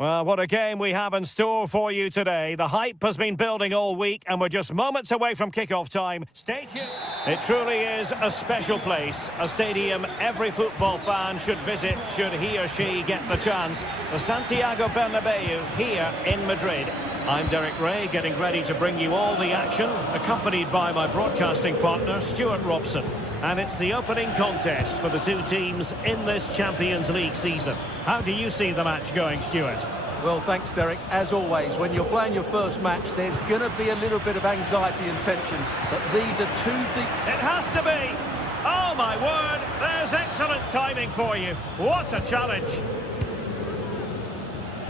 Well, what a game we have in store for you today. The hype has been building all week and we're just moments away from kick-off time. Stay tuned. It truly is a special place, a stadium every football fan should visit should he or she get the chance. The Santiago Bernabeu here in Madrid. I'm Derek Ray, getting ready to bring you all the action, accompanied by my broadcasting partner, Stuart Robson. And it's the opening contest for the two teams in this Champions League season. How do you see the match going, Stuart? Well, thanks, Derek. As always, when you're playing your first match, there's going to be a little bit of anxiety and tension. But these are two deep... It has to be! Oh, my word! There's excellent timing for you. What a challenge!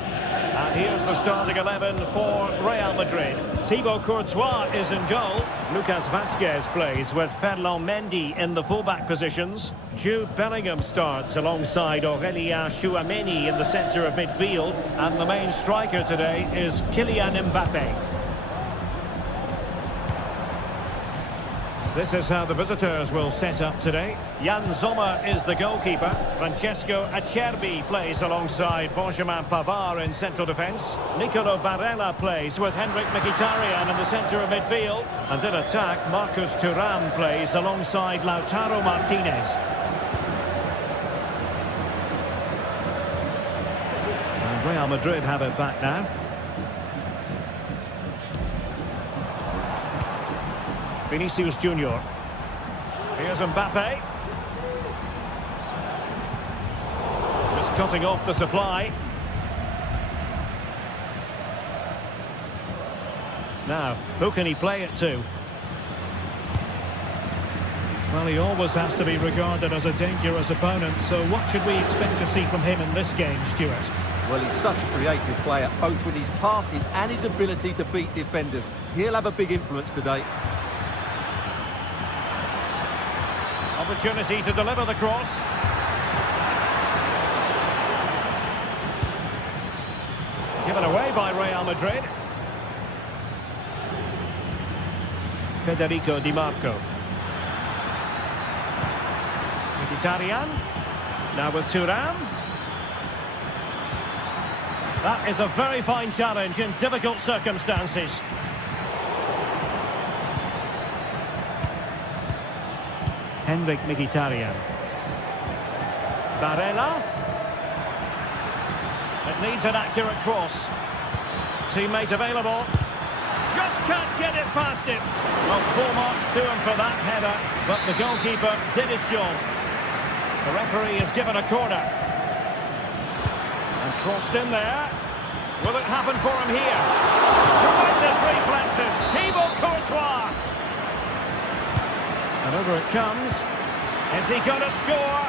And here's the starting 11 for Real Madrid. Thibaut Courtois is in goal. Lucas Vazquez plays with Ferland Mendy in the fullback positions. Jude Bellingham starts alongside Aurélien Tchouameni in the centre of midfield. And the main striker today is Kylian Mbappé. This is how the visitors will set up today. Jan Sommer is the goalkeeper. Francesco Acerbi plays alongside Benjamin Pavard in central defence. Nicolo Barella plays with Henrik Mkhitaryan in the centre of midfield. And in attack, Marcus Thuram plays alongside Lautaro Martinez. And Real Madrid have it back now. Vinicius Junior. Here's Mbappé. Just cutting off the supply. Now, who can he play it to? Well, he always has to be regarded as a dangerous opponent, so what should we expect to see from him in this game, Stuart? Well, he's such a creative player, both with his passing and his ability to beat defenders. He'll have a big influence today. Opportunity to deliver the cross. Given away by Real Madrid. Federico Di Marco. Mkhitaryan. Now with Thuram. That is a very fine challenge in difficult circumstances. Henrik Mkhitaryan. Barella. It needs an accurate cross. Teammate available. Just can't get it past him. Well, 4 marks to him for that header, but the goalkeeper did his job. The referee has given a corner. And crossed in there. Will it happen for him here? Tremendous reflexes. Thibaut Courtois. And over it comes. Is he going to score?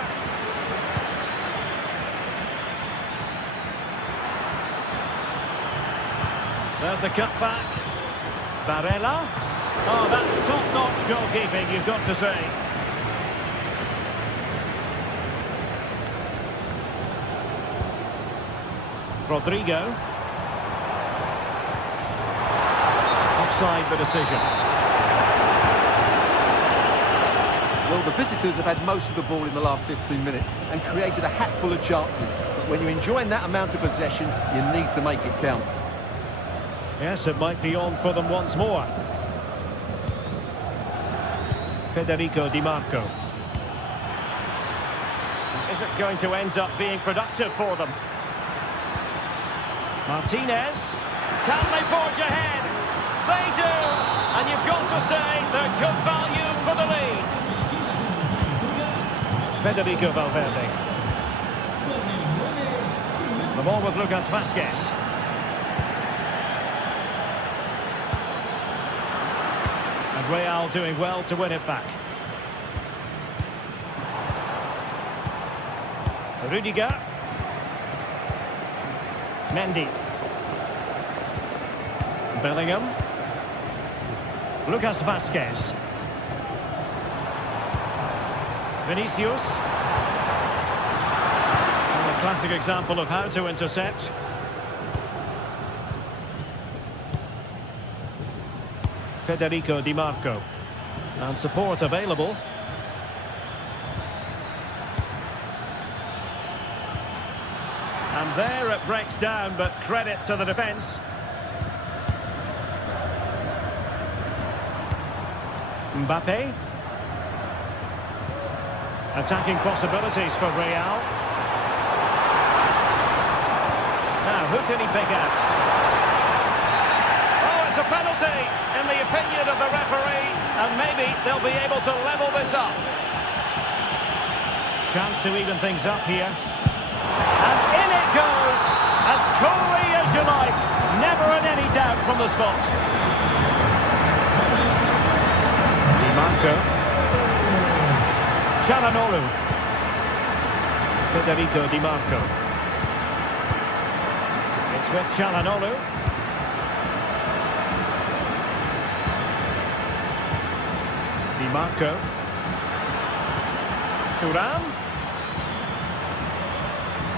There's the cutback. Barella. Oh, that's top-notch goalkeeping, you've got to say. Rodrigo. Offside the decision. Well, the visitors have had most of the ball in the last 15 minutes and created a hatful of chances. But when you're enjoying that amount of possession, you need to make it count. Yes, it might be on for them once more. Federico Di Marco. Is it going to end up being productive for them? Martinez. Can they forge ahead? They do! And you've got to say they're good value for the lead. Federico Valverde. The ball with Lucas Vazquez. And Real doing well to win it back. Rudiger. Mendy. Bellingham. Lucas Vazquez. Vinicius. And a classic example of how to intercept. Federico Di Marco. And support available. And there it breaks down, but credit to the defence. Mbappe. Attacking possibilities for Real. Now, who can he pick out? Oh, it's a penalty, in the opinion of the referee, and maybe they'll be able to level this up. Chance to even things up here. And in it goes, as coolly as you like. Never in any doubt from the spot. Di Marco. Çalhanoğlu. Federico Di Marco. It's with Çalhanoğlu. Di Marco. Thuram.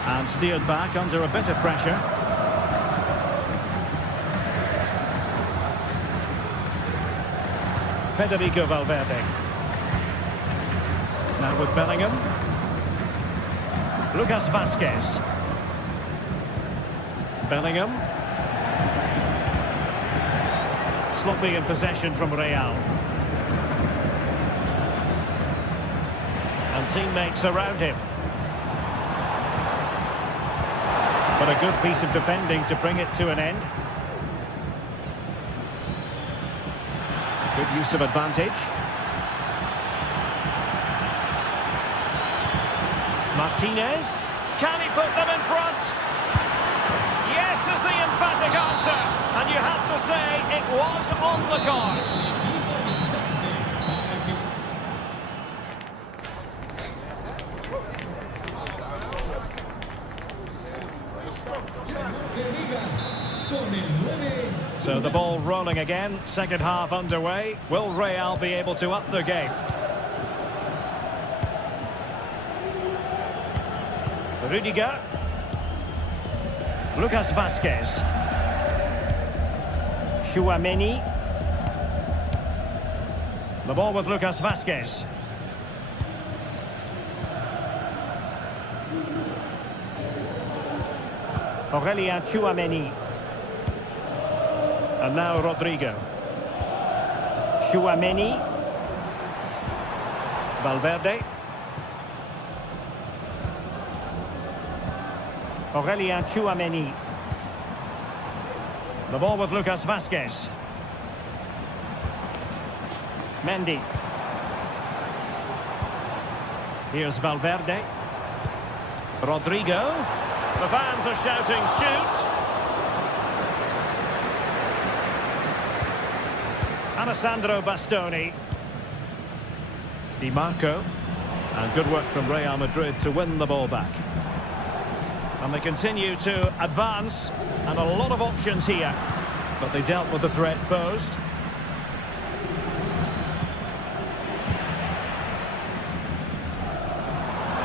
And steered back under a bit of pressure. Federico Valverde. Now with Bellingham. Lucas Vazquez. Bellingham. Sloppy in possession from Real. And teammates around him. But a good piece of defending to bring it to an end. Good use of advantage. Martinez. Can he put them in front? Yes is the emphatic answer. And you have to say it was on the cards. So the ball rolling again, second half underway. Will Real be able to up their game? Rudiger. Lucas Vazquez. Tchouaméni. The ball with Lucas Vazquez. Aurélien Tchouaméni. And now Rodrigo. Tchouaméni. Valverde. Aurélien Tchouaméni. The ball with Lucas Vazquez. Mendy. Here's Valverde. Rodrigo. The fans are shouting, shoot! Alessandro Bastoni. Di Marco. And good work from Real Madrid to win the ball back. And they continue to advance, and a lot of options here. But they dealt with the threat posed.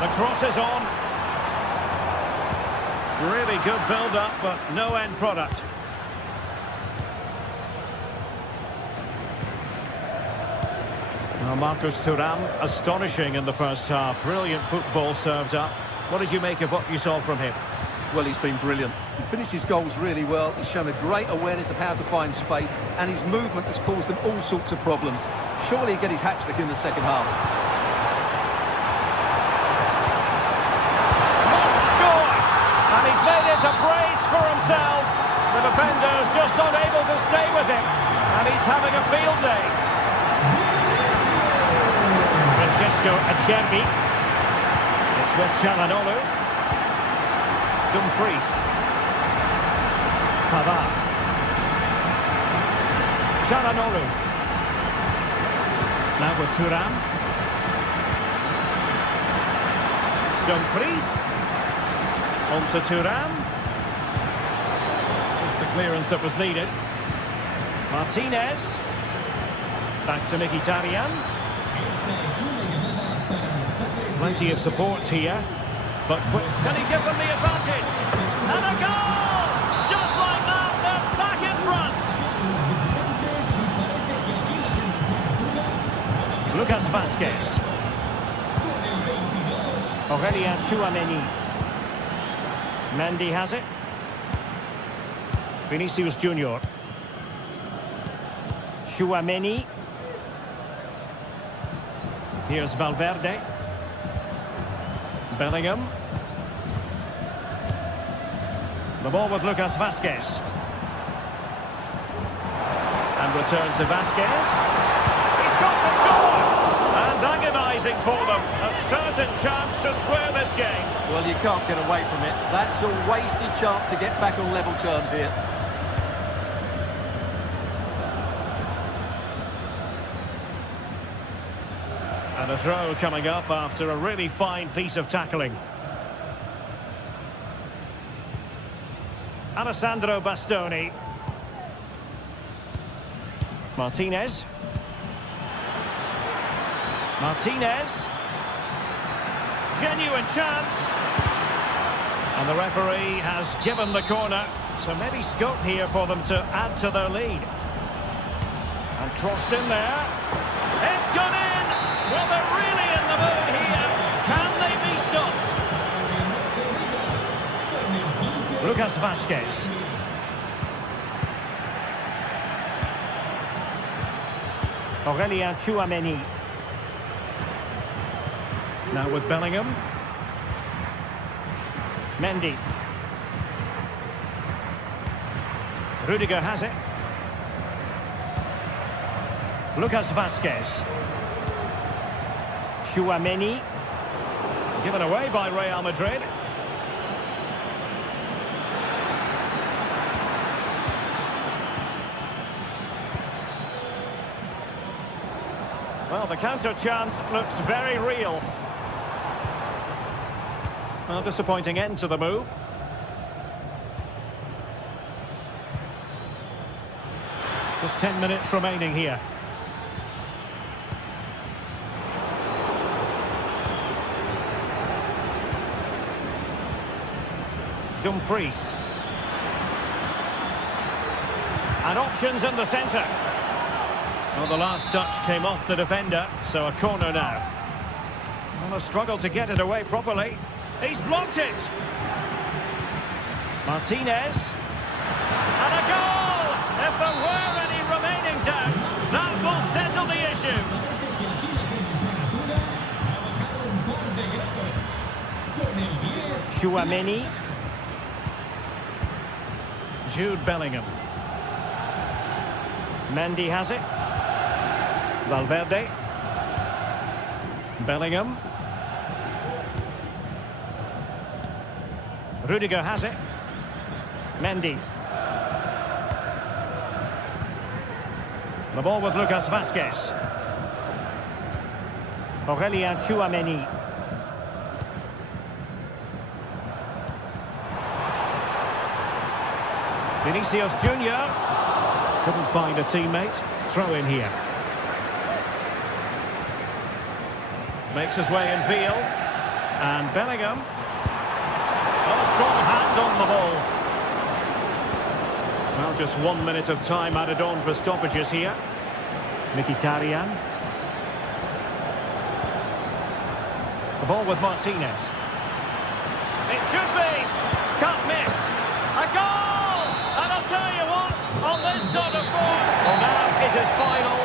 The cross is on. Really good build-up, but no end product. Now Marcus Thuram, astonishing in the first half. Brilliant football served up. What did you make of what you saw from him? Well, he's been brilliant. He finished his goals really well. He's shown a great awareness of how to find space, and his movement has caused them all sorts of problems. Surely he'll get his hat-trick in the second half. Must score! And he's made it a brace for himself. The defender's just unable to stay with him, and he's having a field day. Francesco Acerbi. It's with Çalhanoğlu. Dumfries. Pavard. Çalhanoğlu. Now with Thuram. Dumfries. On to Thuram. It's the clearance that was needed. Martinez. Back to Mkhitaryan. Plenty of support here. But can he give them the advantage? And a goal! Just like that, they're back in front. Lucas Vazquez. Aurélien Tchouaméni. Mendy has it. Vinicius Junior. Tchouaméni. Here's Valverde. Bellingham. The ball with Lucas Vazquez. And return to Vazquez. He's got to score! And agonising for them. A certain chance to square this game. Well, you can't get away from it. That's a wasted chance to get back on level terms here. And a throw coming up after a really fine piece of tackling. Alessandro Bastoni. Martinez. Martinez. Genuine chance. And the referee has given the corner. So maybe scope here for them to add to their lead. And crossed in there. It's gone in! Well, they're really in the mood here. Can they be stopped? Lucas Vazquez. Aurélien Tchouaméni. Now with Bellingham. Mendy. Rudiger has it. Lucas Vazquez. Tchouaméni. Given away by Real Madrid. Well, the counter chance looks very real. Well, disappointing end to the move. Just 10 minutes remaining here. Dumfries. And options in the centre. Well, the last touch came off the defender, so a corner now. Well, a struggle to get it away properly. He's blocked it. Martinez. And a goal! If there were any remaining doubts, that will settle the issue. Tchouaméni. Jude Bellingham. Mendy has it. Valverde. Bellingham. Rudiger has it. Mendy. The ball with Lucas Vazquez. Aurélien Tchouaméni. Vinicius Junior. Couldn't find a teammate. Throw in here. Makes his way in field. And Bellingham. Oh, strong hand on the ball. Well, just 1 minute of time added on for stoppages here. Mkhitaryan. The ball with Martinez. It should be. Can't miss. A goal! And I'll tell you what, on this sort of form, now it is final.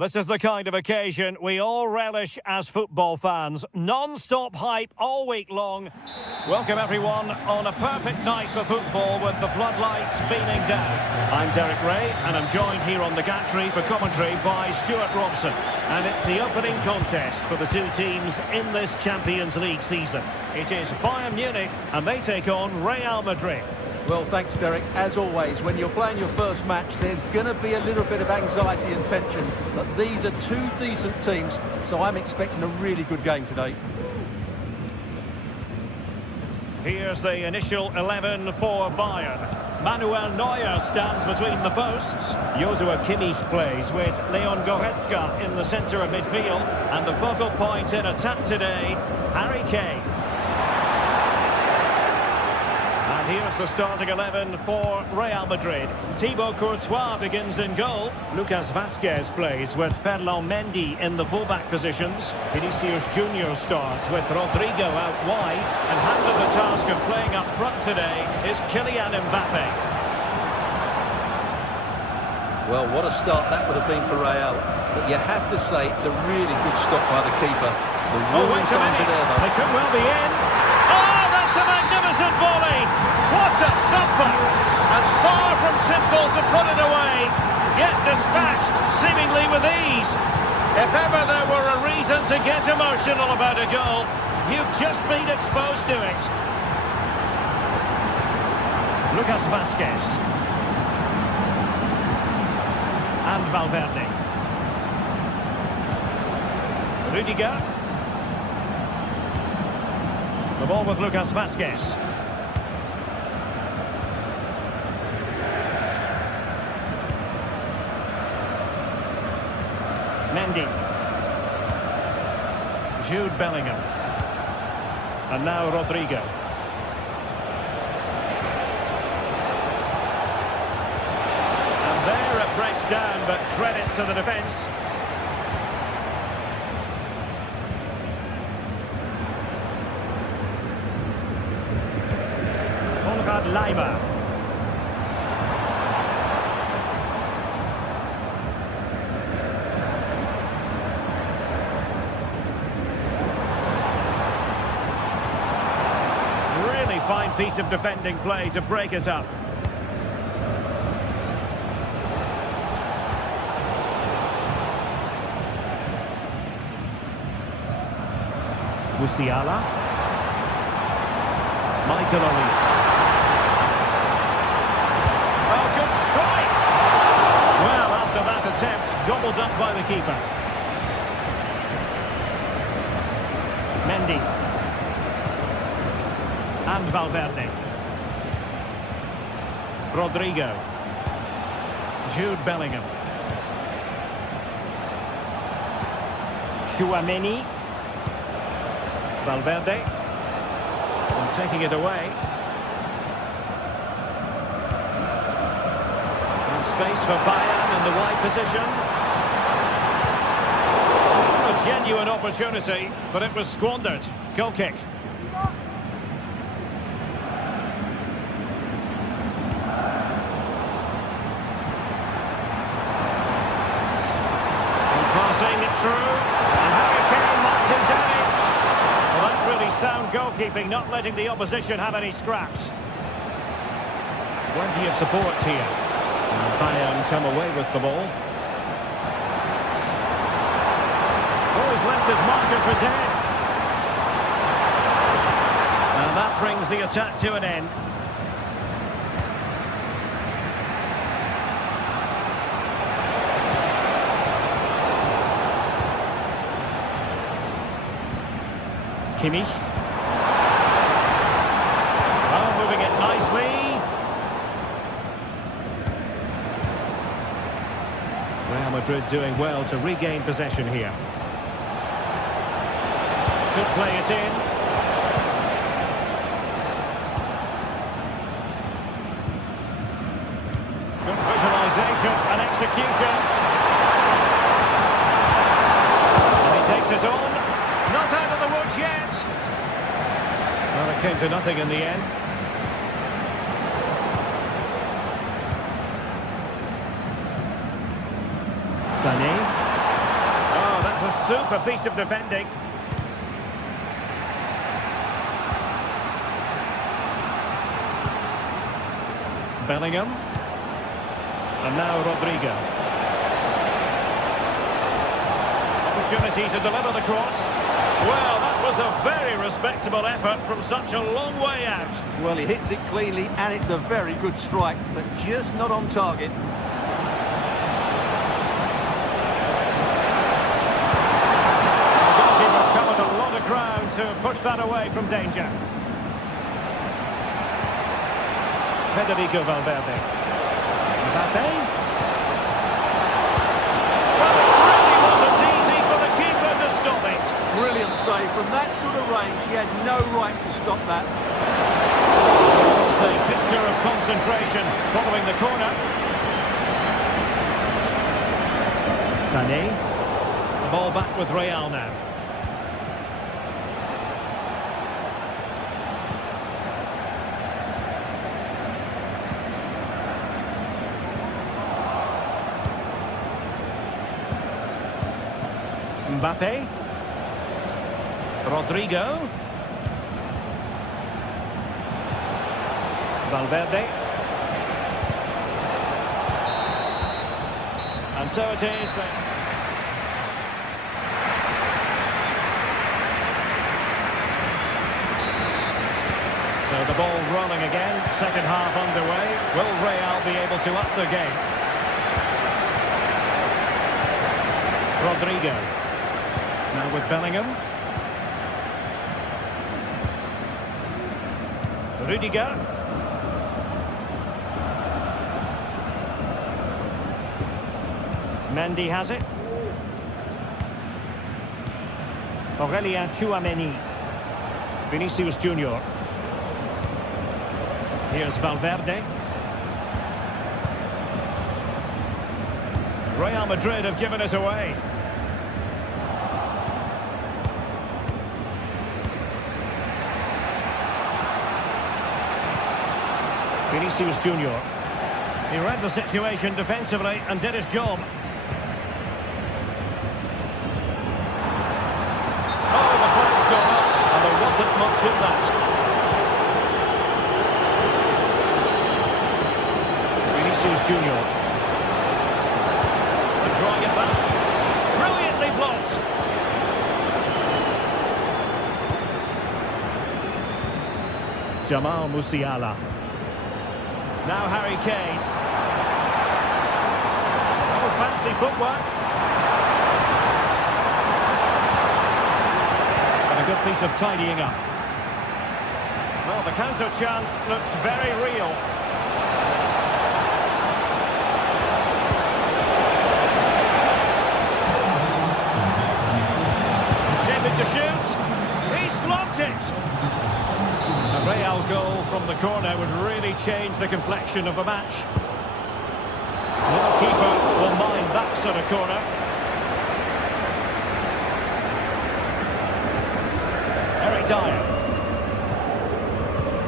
This is the kind of occasion we all relish as football fans. Non-stop hype all week long. Welcome everyone on a perfect night for football with the floodlights beaming down. I'm Derek Ray and I'm joined here on the gantry for commentary by Stuart Robson. And it's the opening contest for the two teams in this Champions League season. It is Bayern Munich and they take on Real Madrid. Well, thanks, Derek. As always, when you're playing your first match, there's going to be a little bit of anxiety and tension. But these are two decent teams, so I'm expecting a really good game today. Here's the initial 11 for Bayern. Manuel Neuer stands between the posts. Joshua Kimmich plays with Leon Goretzka in the centre of midfield. And the focal point in attack today, Harry Kane. And here's the starting 11 for Real Madrid. Thibaut Courtois begins in goal. Lucas Vazquez plays with Ferland Mendy in the fullback positions. Vinicius Junior starts with Rodrigo out wide. And handed the task of playing up front today is Kylian Mbappe. Well, what a start that would have been for Real. But you have to say it's a really good stop by the keeper. The warning signs are there, though. They could well be in. Oh, that's a magnificent volley! What a thumper! And far from simple to put it away, yet dispatched seemingly with ease. If ever there were a reason to get emotional about a goal, you've just been exposed to it. Lucas Vazquez. And Valverde. Rudiger. The ball with Lucas Vazquez. Mendy. Jude Bellingham. And now Rodrigo. And there it breaks down, but credit to the defence. Leiber. Really fine piece of defending play to break us up. Musiala. Michael Olise. Attempt gobbled up by the keeper. Mendy. And Valverde. Rodrigo. Jude Bellingham. Tchouaméni. Valverde. And taking it away. Space for Bayern in the wide position. A genuine opportunity, but it was squandered. Goal kick. And passing it through. And Harry Kane marked him damage. Well, that's really sound goalkeeping, not letting the opposition have any scraps. Plenty of support here. Bayern come away with the ball. Oh, he's left his marker for dead. And that brings the attack to an end. Kimmich. Oh, moving it nicely. Real Madrid doing well to regain possession here. Could play it in. Good visualisation and execution. And he takes it on. Not out of the woods yet. Well, it came to nothing in the end. Sané. super piece of defending. Bellingham. And now Rodrigo. Opportunity to deliver the cross. Well, that was a very respectable effort from such a long way out. Well, he hits it cleanly, and it's a very good strike, but just not on target. The goalkeeper covered a lot of ground to push that away from danger. Federico Valverde. Mbappe. Well, it really wasn't easy for the keeper to stop it. Brilliant save. From that sort of range, he had no right to stop that. It's a picture of concentration following the corner. Sané. The ball back with Real now. Mbappe. Rodrigo. Valverde. And so it is. So the ball rolling again. Second half underway. Will Real be able to up the game? Rodrigo. Now with Bellingham. Rudiger. Mendy has it. Aurelien Tchouameni. Vinicius Junior. Here's Valverde. Real Madrid have given it away. Vinicius Junior. He read the situation defensively and did his job. Oh, the flag's gone up, and there wasn't much in that. Vinicius Junior. And drawing it back. Brilliantly blocked. Jamal Musiala. Now Harry Kane. Oh, fancy footwork. And a good piece of tidying up. Well, the counter chance looks very real. Shaping to shoot. He's blocked it. A Real goal from the corner would really change the complexion of the match. No keeper will mind that sort of corner. Eric Dyer.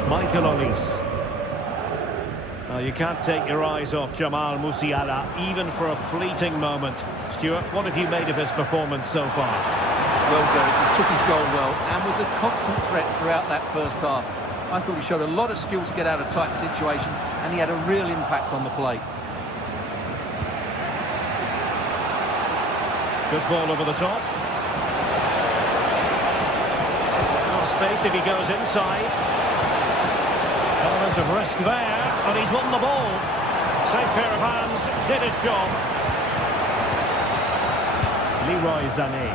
Michael Olise. Now, you can't take your eyes off Jamal Musiala, even for a fleeting moment. Stuart, what have you made of his performance so far? Well, Derek, he took his goal well and was a constant threat throughout that first half. I thought he showed a lot of skill to get out of tight situations, and he had a real impact on the play. Good ball over the top. Oh, space if he goes inside. Element of risk there, and he's won the ball. Safe pair of hands, did his job. Leroy Sané.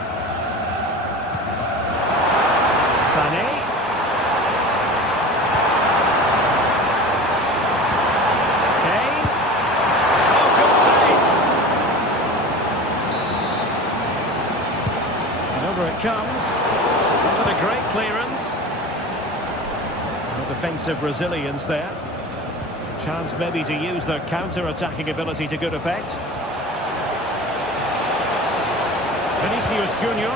Sané. It comes. What a great clearance. No defensive resilience there. Chance maybe to use their counter-attacking ability to good effect. Vinicius Junior.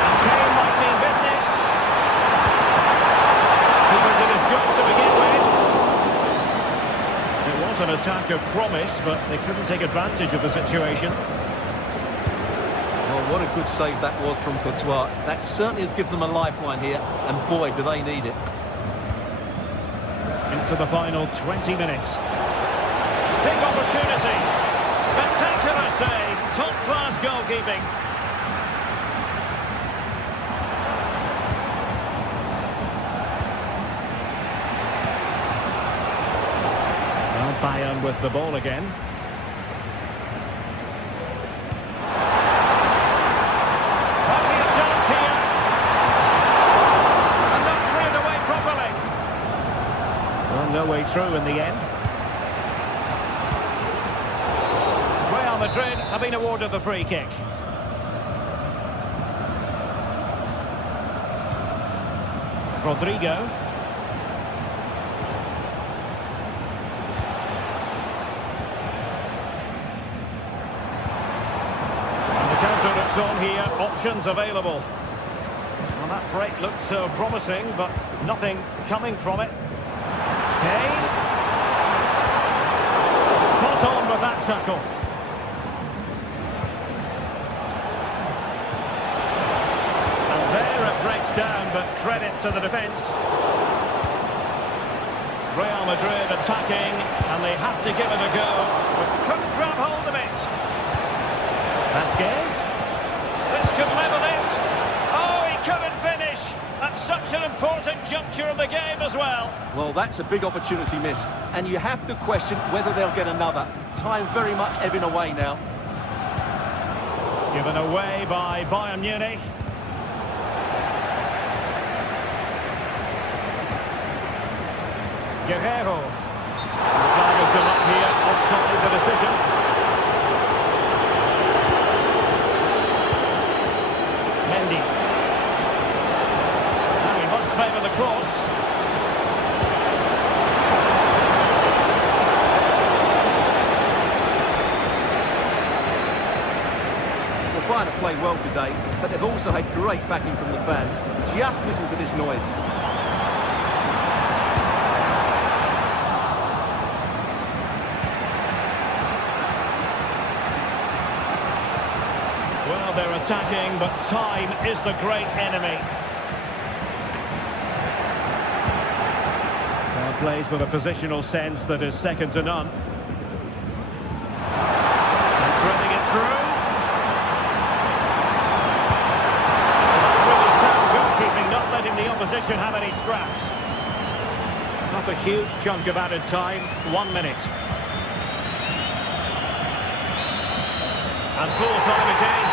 And Kane might mean business. Keeper did his job to begin with. It was an attack of promise, but they couldn't take advantage of the situation. Well, what a good save that was from Courtois. That certainly has given them a lifeline here, and boy, do they need it. Into the final 20 minutes. Big opportunity. Spectacular save. Top-class goalkeeping. Well, Bayern with the ball again. No way through in the end. Real Madrid have been awarded the free kick. Rodrigo. And the counter looks on here. Options available. Well, that break looked so promising, but nothing coming from it. Kane. Spot on with that tackle. And there it breaks down, but credit to the defence. Real Madrid attacking, and they have to give it a go, but couldn't grab hold of it. Vasquez. This could level it. Oh, he couldn't finish. At such an important juncture of the game as well. Well, that's a big opportunity missed. And you have to question whether they'll get another. Time very much ebbing away now. Given away by Bayern Munich. Guerrero. The flag has gone up here. Offside the decision. Mendy. Favour the cross. Well, Bayern have played well today, but they've also had great backing from the fans. Just listen to this noise. Well, they're attacking, but time is the great enemy. Plays with a positional sense that is second to none. And threading it through. That's really sound goalkeeping, not letting the opposition have any scraps. Not a huge chunk of added time, 1 minute. And full time it is.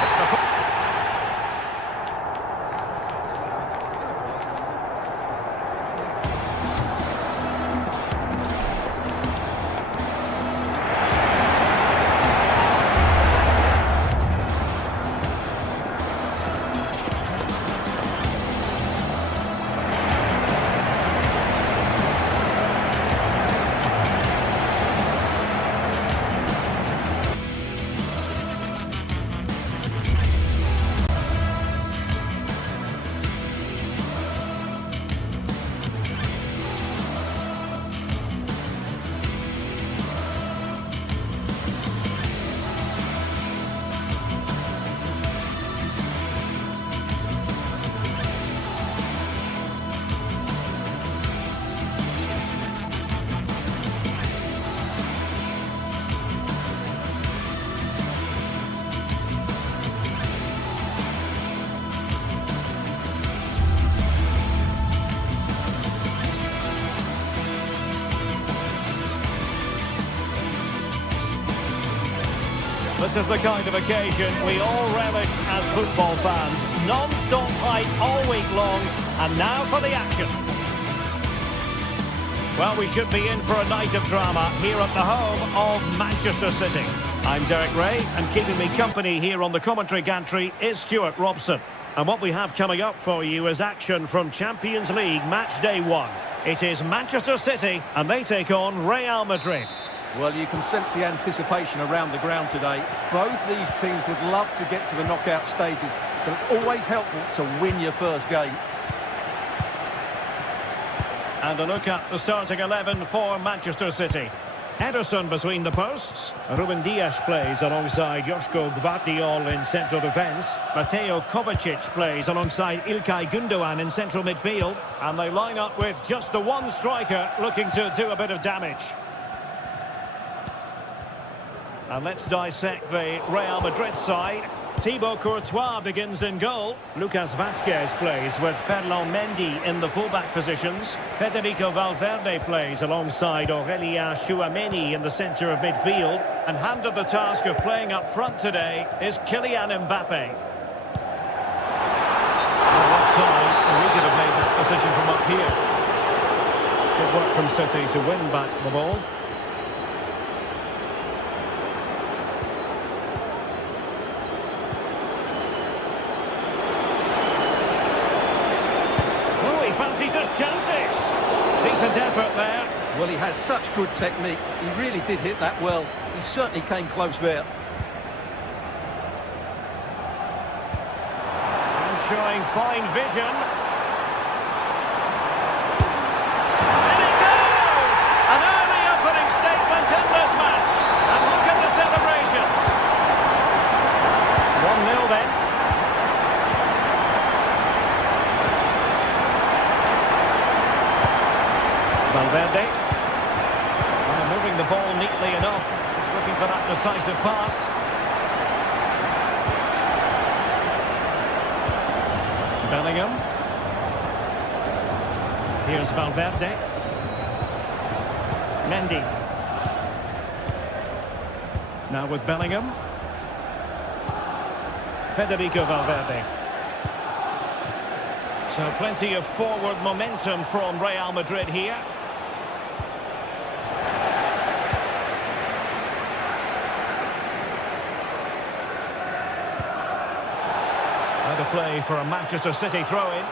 This is the kind of occasion we all relish as football fans. Non-stop hype all week long, and now for the action. Well, we should be in for a night of drama here at the home of Manchester City. I'm Derek Ray, and keeping me company here on the commentary gantry is Stuart Robson. And what we have coming up for you is action from Champions League match day 1. It is Manchester City, and they take on Real Madrid. Well, you can sense the anticipation around the ground today. Both these teams would love to get to the knockout stages, so it's always helpful to win your first game. And a look at the starting 11 for Manchester City. Ederson between the posts. Ruben Dias plays alongside Joško Gvardiol in central defence. Mateo Kovacic plays alongside İlkay Gündoğan in central midfield. And they line up with just the one striker looking to do a bit of damage. And let's dissect the Real Madrid side. Thibaut Courtois begins in goal. Lucas Vazquez plays with Ferland Mendy in the fullback positions. Federico Valverde plays alongside Aurélien Tchouaméni in the centre of midfield. And handed the task of playing up front today is Kylian Mbappe. On the left side, and we could have made that decision from up here. Good work from City to win back the ball. Fancies his chances. Decent effort there. Well, he has such good technique. He really did hit that well. He certainly came close there. And showing fine vision. And it goes! An early opening statement in this match. And look at the celebrations. 1-0 then. Valverde. Moving the ball neatly enough. Just looking for that decisive pass. Bellingham. Here's Valverde. Mendy. Now with Bellingham. Federico Valverde. So plenty of forward momentum from Real Madrid here. Out of play for a Manchester City throw-in.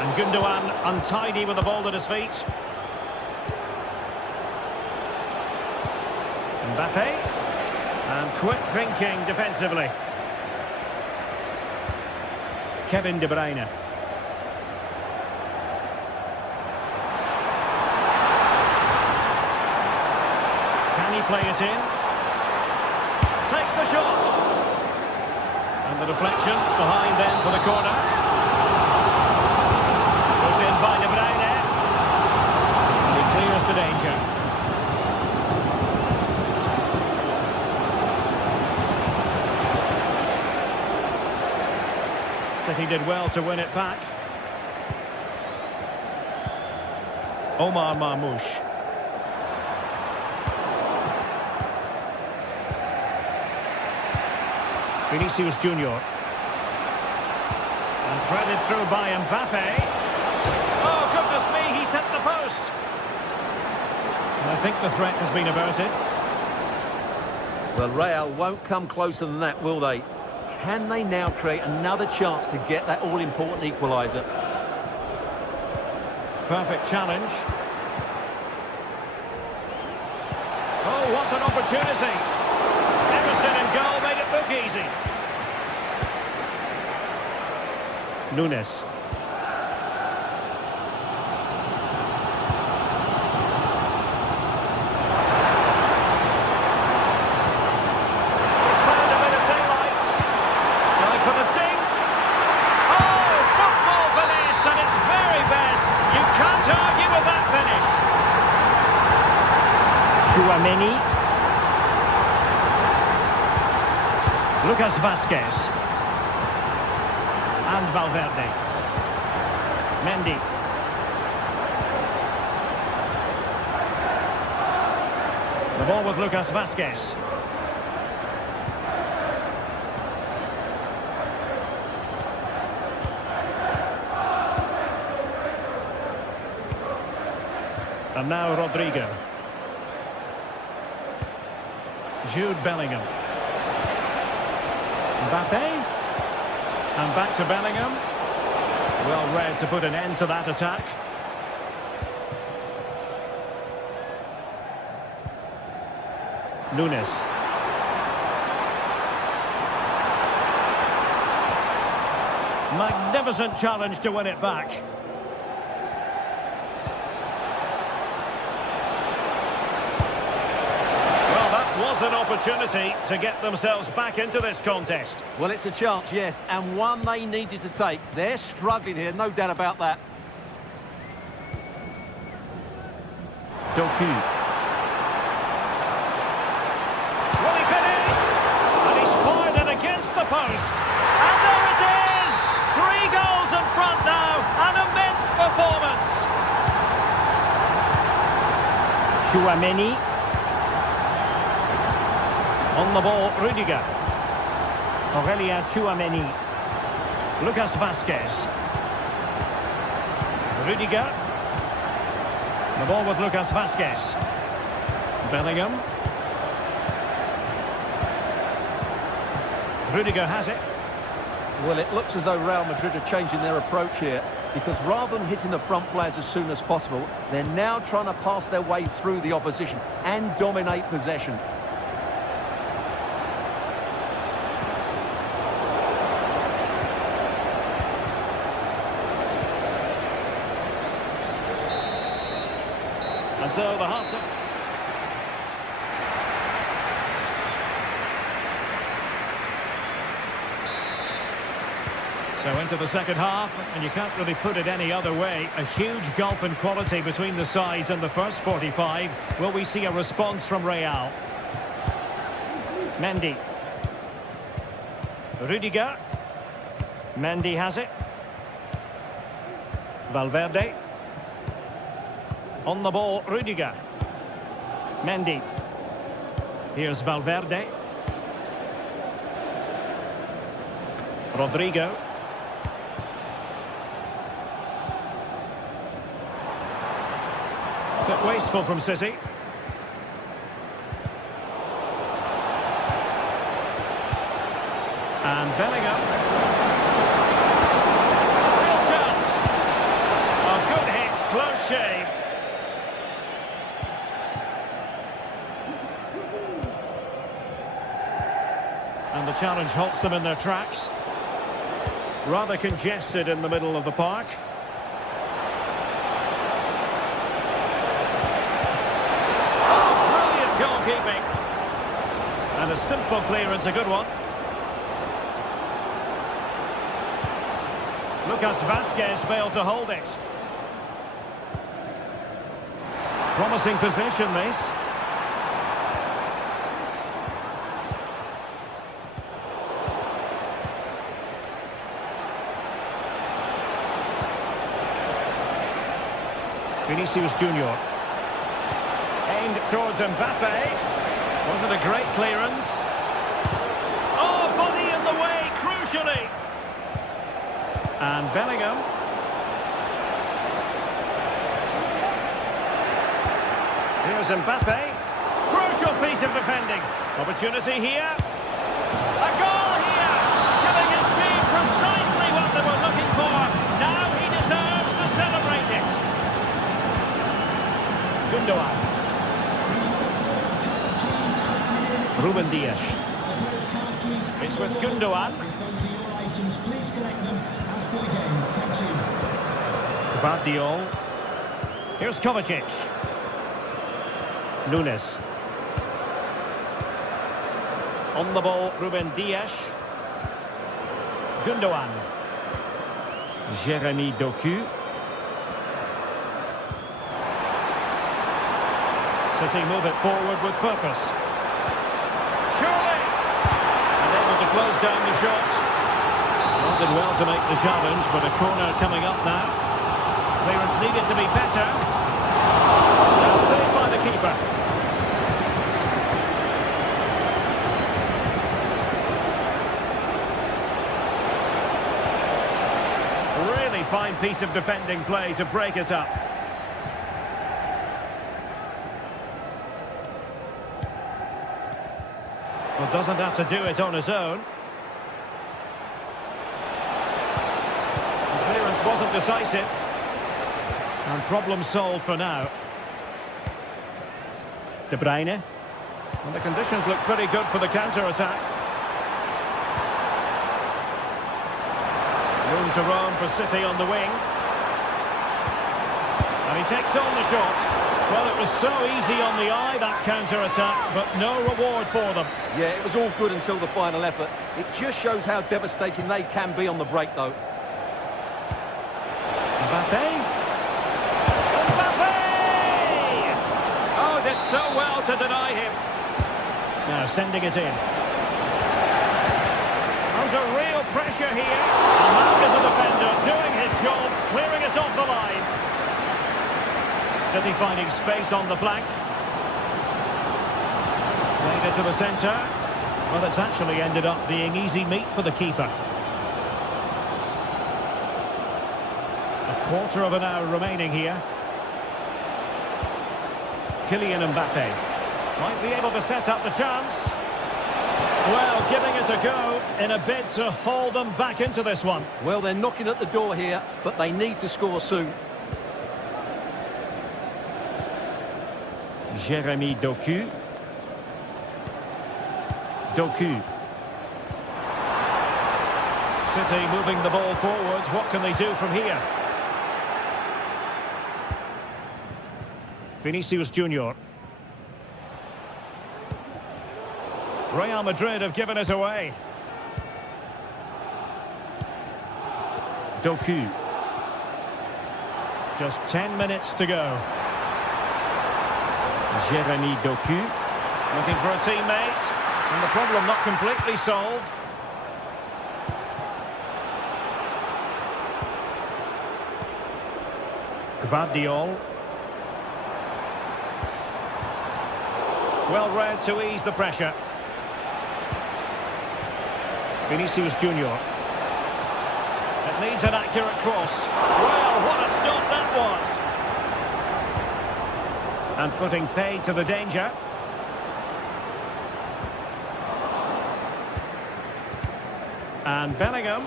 And Gündoğan untidy with the ball at his feet. Mbappe. And quick thinking defensively. Kevin De Bruyne. Can he play it in? Takes the shot. And the deflection behind then for the corner. Put in by De Bruyne. And he clears the danger. City did well to win it back. Omar Marmoush. Vinicius Junior. And threaded through by Mbappe. Oh, goodness me, he's hit the post. And I think the threat has been averted. Well, Real won't come closer than that, will they? Can they now create another chance to get that all-important equaliser? Perfect challenge. Oh, what an opportunity. Ederson in goal made it look easy. Nunes. He's found a bit of daylight. Going for the dink. Oh, football finish, and it's very best. You can't argue with that finish. Tchouaméni. Lucas Vazquez. And Valverde. Mendy. The ball with Lucas Vazquez. And now Rodrigo. Jude Bellingham. Mbappe. And back to Bellingham. Well read to put an end to that attack. Nunes. Magnificent challenge to win it back. opportunity to get themselves back into this contest. Well, it's a chance, yes, and one they needed to take. They're struggling here, no doubt about that. Doku. Will he finish? And he's fired it against the post. And there it is! 3 goals in front now. An immense performance. Tchouaméni. On the ball, Rudiger. Aurélien Tchouaméni. Lucas Vazquez. Rudiger. The ball with Lucas Vazquez. Bellingham. Rudiger has it. Well, it looks as though Real Madrid are changing their approach here, because rather than hitting the front players as soon as possible, they're now trying to pass their way through the opposition and dominate possession. And so the half-time. So into the second half, and you can't really put it any other way. A huge gulf in quality between the sides in the first 45. Will we see a response from Real? Mendy. Rudiger. Mendy has it. Valverde. On the ball, Rudiger. Mendy. Here's Valverde. Rodrigo. A bit wasteful from City. And Bellingham. Real chance. A good hit, close shave. And the challenge halts them in their tracks. Rather congested in the middle of the park. Brilliant goalkeeping. And a simple clearance, a good one. Lucas Vazquez failed to hold it. Promising position, this. Vinicius Junior. Aimed towards Mbappe. Was it a great clearance? Oh, body in the way, crucially. And Bellingham. Here's Mbappe. Crucial piece of defending. Opportunity here. A goal here. Giving his team precisely what they were looking for. Now he deserves to celebrate it. Gundogan. Ruben Dias. It's with Gundogan. Guardiola. Here's Kovacic. Nunes. On the ball, Ruben Dias. Gundogan. Jeremy Doku. City move it forward with purpose. Surely! And able to close down the shot. Not did well to make the challenge, but a corner coming up now. Clearance needed to be better. Now saved by the keeper. A really fine piece of defending play to break us up. Well, doesn't have to do it on his own. The clearance wasn't decisive. And problem solved for now. De Bruyne. And the conditions look pretty good for the counter-attack. Room to roam for City on the wing. And he takes on the shot. Well, it was so easy on the eye, that counter-attack, but no reward for them. Yeah, it was all good until the final effort. It just shows how devastating they can be on the break, though. Mbappe. Mbappe! Oh, did so well to deny him. Now sending it in. Under real pressure here. And that is a defender doing his job, clearing it off the line. City finding space on the flank. Played it to the centre. Well, it's actually ended up being easy meat for the keeper. A quarter of an hour remaining here. Kylian Mbappe might be able to set up the chance. Well, giving it a go in a bid to haul them back into this one. Well, they're knocking at the door here, but they need to score soon. Jeremy Doku. Doku. City moving the ball forwards. What can they do from here? Vinicius Junior. Real Madrid have given it away. Doku. Just 10 minutes to go. Jeremy Doku. Looking for a teammate. And the problem not completely solved. Gvardiol. Well read to ease the pressure. Vinicius Junior. It needs an accurate cross. Well, what a stop that was. And putting paid to the danger. And Bellingham.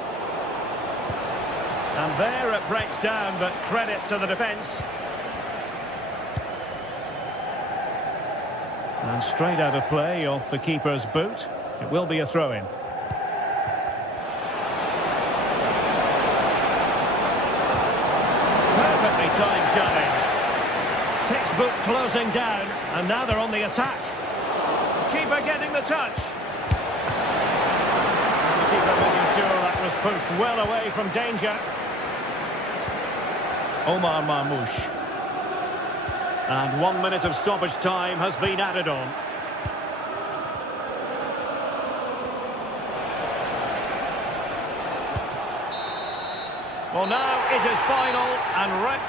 And there it breaks down, but credit to the defence. And straight out of play off the keeper's boot. It will be a throw-in. Perfectly timed challenge. Textbook closing down, and now they're on the attack. Keeper getting the touch. And the keeper making sure that was pushed well away from danger. Omar Marmoush. And 1 minute of stoppage time has been added on. Well, now it is final and right.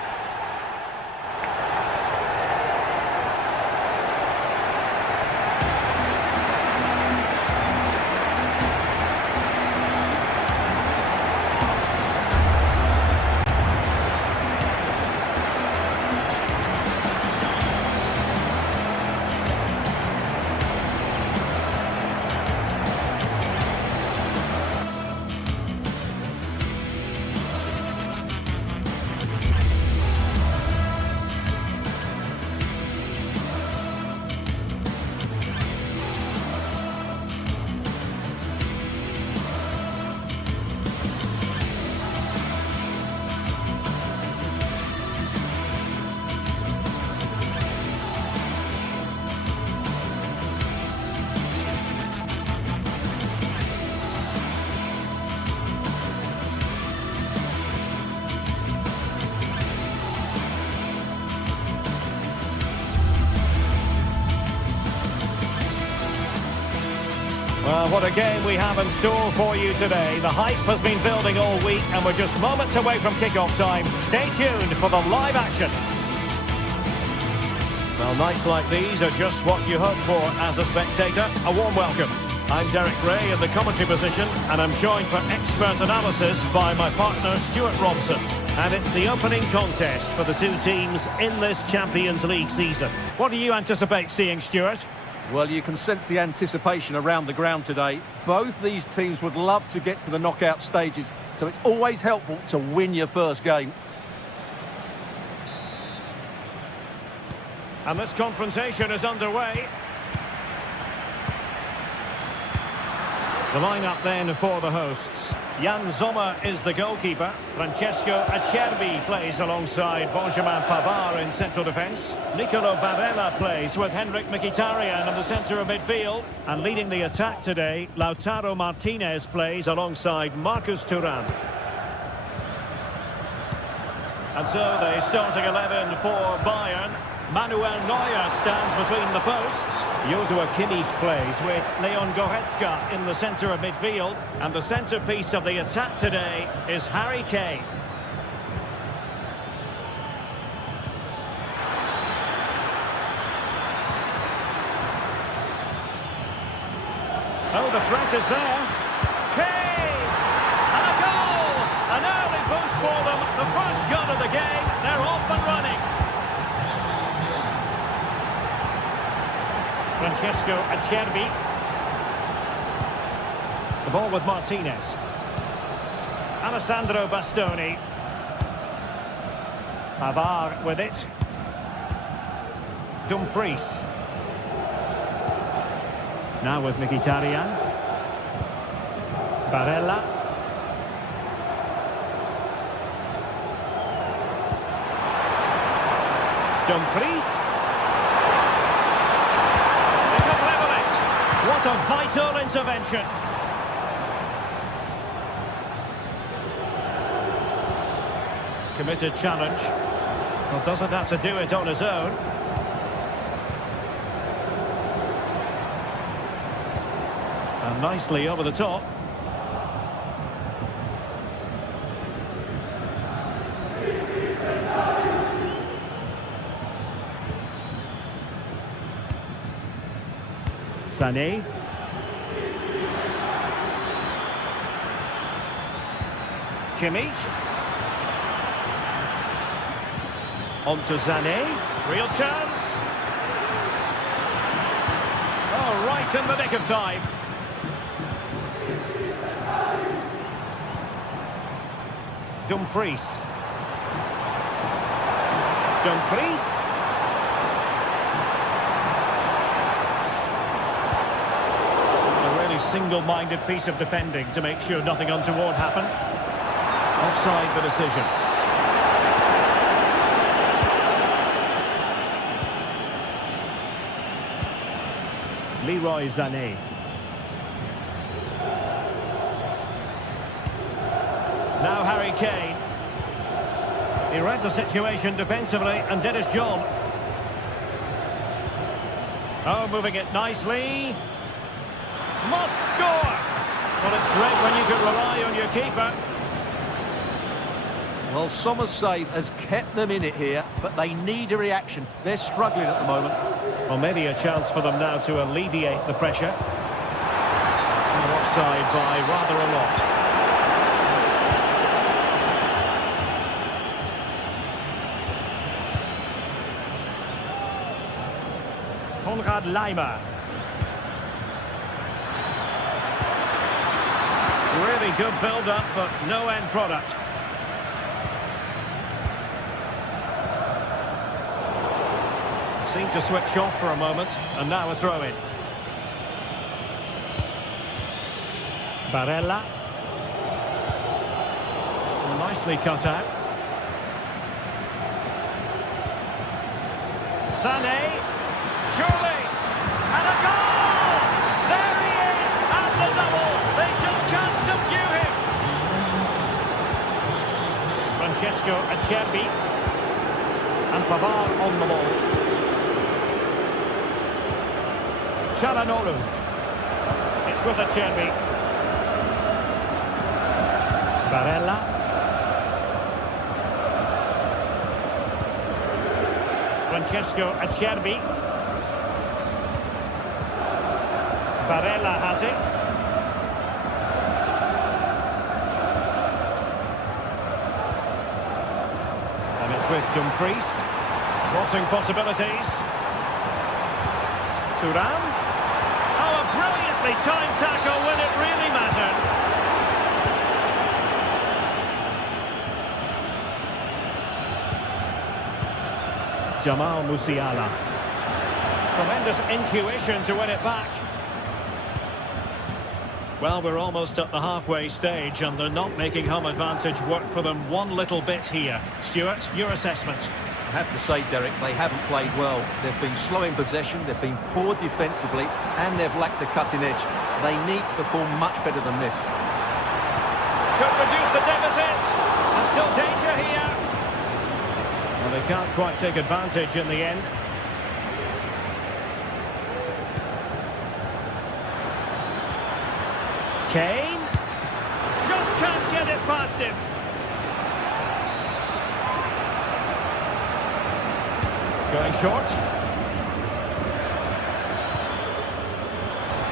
Well, what a game we have in store for you today. The hype has been building all week and we're just moments away from kick-off time. Stay tuned for the live action. Well, nights like these are just what you hope for as a spectator. A warm welcome. I'm Derek Ray in the commentary position and I'm joined for expert analysis by my partner Stuart Robson. And it's the opening contest for the two teams in this Champions League season. What do you anticipate seeing, Stuart? Well, you can sense the anticipation around the ground today. Both these teams would love to get to the knockout stages, so it's always helpful to win your first game. And this confrontation is underway. The lineup then for the hosts. Jan Sommer is the goalkeeper. Francesco Acerbi plays alongside Benjamin Pavard in central defence. Nicolo Barella plays with Henrik Mkhitaryan in the centre of midfield. And leading the attack today, Lautaro Martinez plays alongside Marcus Thuram. And so the starting 11 for Bayern. Manuel Neuer stands between the posts. Joshua Kimmich plays with Leon Goretzka in the centre of midfield. And the centrepiece of the attack today is Harry Kane. Oh, the threat is there. Kane! And a goal! An early boost for them. The first goal of the game. They're off and running. Francesco Acerbi. The ball with Martinez. Alessandro Bastoni. Pavard with it. Dumfries. Now with Mkhitaryan. Barella. Dumfries. What a vital intervention. Committed challenge. Well, doesn't have to do it on his own. And nicely over the top. Sané. Kimmich. On to Sané. Real chance. Oh, right in the nick of time. Dumfries. Dumfries. Single-minded piece of defending to make sure nothing untoward happened. Offside the decision. Leroy Sané. Now Harry Kane. He read the situation defensively and did his job. Oh, moving it nicely. Must score! Well, it's great when you can rely on your keeper. Well, Sommer's save has kept them in it here, but they need a reaction. They're struggling at the moment. Well, maybe a chance for them now to alleviate the pressure. And offside by rather a lot. Konrad Laimer. Really good build-up, but no end product. Seemed to switch off for a moment, and now a throw-in. Barella. Nicely cut out. Sané. Surely. And a goal! There he is, and the double. They just can't subdue him. Francesco Acerbi. And Pavard on the ball. Çalhanoğlu. It's with Acerbi. Barella. Francesco Acerbi. Barella has it. And it's with Dumfries. Crossing possibilities. Thuram. Oh, a brilliantly timed tackle when it really mattered. Jamal Musiala. Tremendous intuition to win it back. Well, we're almost at the halfway stage and they're not making home advantage work for them one little bit here. Stuart, your assessment? I have to say, Derek, they haven't played well. They've been slow in possession, they've been poor defensively, and they've lacked a cutting edge. They need to perform much better than this. Could reduce the deficit. There's still danger here. Well, they can't quite take advantage in the end. Kane. Just can't get it past him. Going short.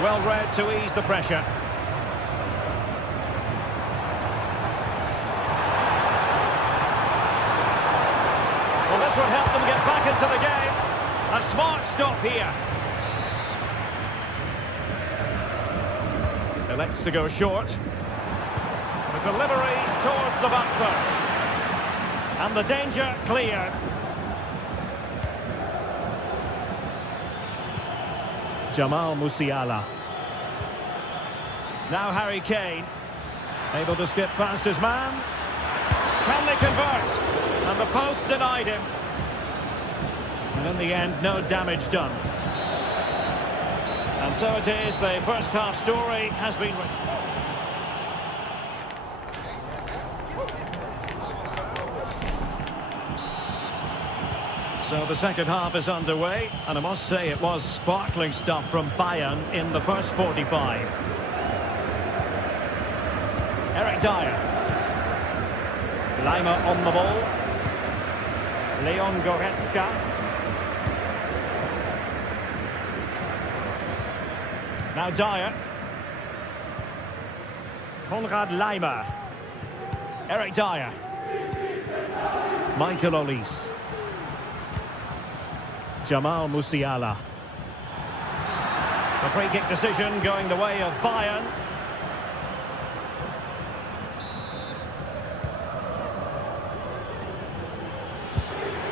Well read to ease the pressure. Well, this would help them get back into the game. A smart stop here. Elects to go short. The delivery towards the back post. And the danger cleared. Jamal Musiala. Now Harry Kane. Able to skip past his man. Can they convert? And the post denied him. And in the end, no damage done. And so it is, the first half story has been written. So the second half is underway, and I must say it was sparkling stuff from Bayern in the first 45. Eric Dyer. Lima on the ball. Leon Goretzka. Now Dyer. Konrad Laimer. Eric Dyer. Michael Olise. Jamal Musiala. The free kick decision going the way of Bayern.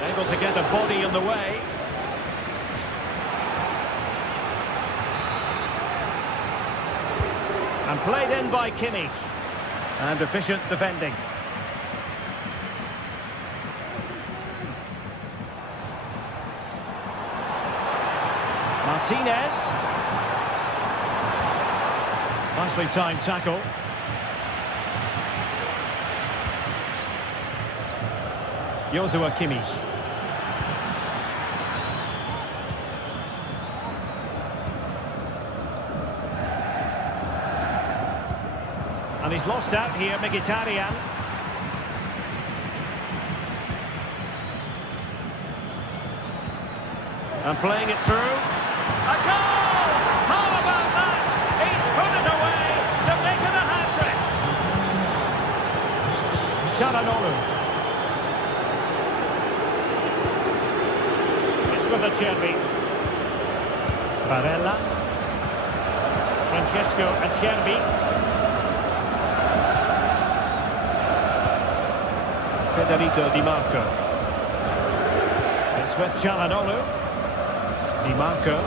Able to get a body in the way. And played in by Kimmich. And efficient defending. Martinez. Nicely timed tackle. Joshua Kimmich. And he's lost out here, Mkhitaryan. And playing it through. A goal! How about that? He's put it away to make it a hat-trick. Çalhanoğlu. It's with Acerbi. Barella. Francesco Acerbi. Federico Di Marco. It's with Çalhanoğlu. Di Marco.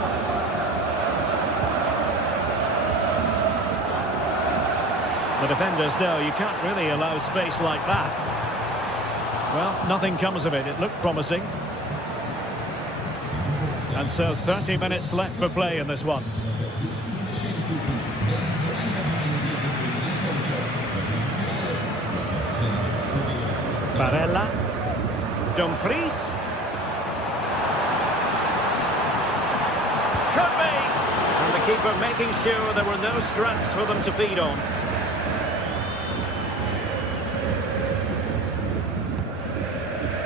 The defenders know you can't really allow space like that. Well, nothing comes of it. It looked promising. And so 30 minutes left for play in this one. Barella. Dumfries. Could be. And the keeper making sure there were no scraps for them to feed on.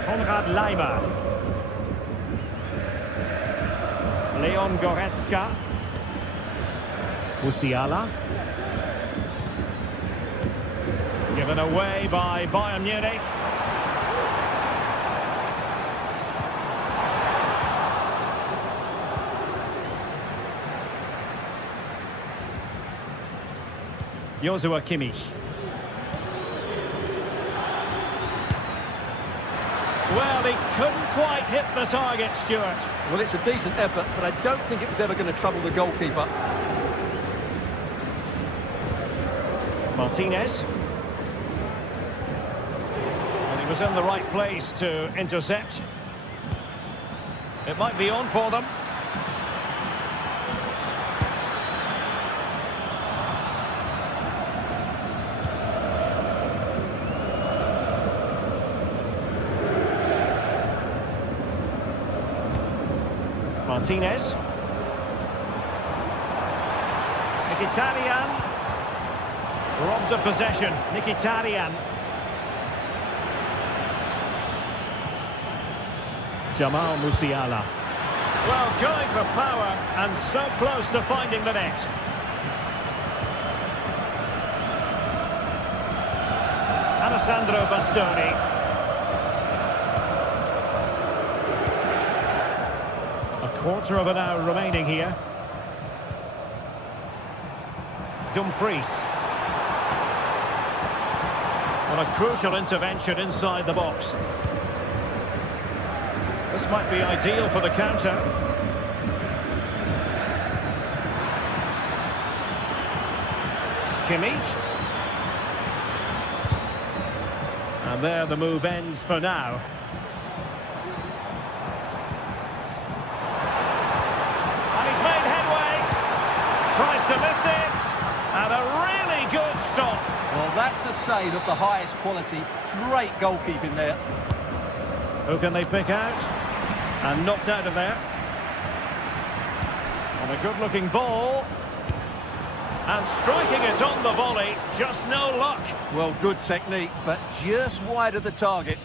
Konrad Laimer. Leon Goretzka. Musiala. Given away by Bayern Munich. Joshua Kimmich. Well, he couldn't quite hit the target, Stuart. Well, it's a decent effort, but I don't think it was ever going to trouble the goalkeeper. Martinez. And he was in the right place to intercept. It might be on for them. Martinez. Mkhitaryan. Robbed of possession. Mkhitaryan. Jamal Musiala. Well, going for power and so close to finding the net. Alessandro Bastoni. Quarter of an hour remaining here. Dumfries. What a crucial intervention inside the box. This might be ideal for the counter. Kimmich. And there the move ends for now. Tries to lift it, and a really good stop. Well, that's a save of the highest quality. Great goalkeeping there. Who can they pick out? And knocked out of there. And a good-looking ball. And striking it on the volley, just no luck. Well, good technique, but just wide of the target.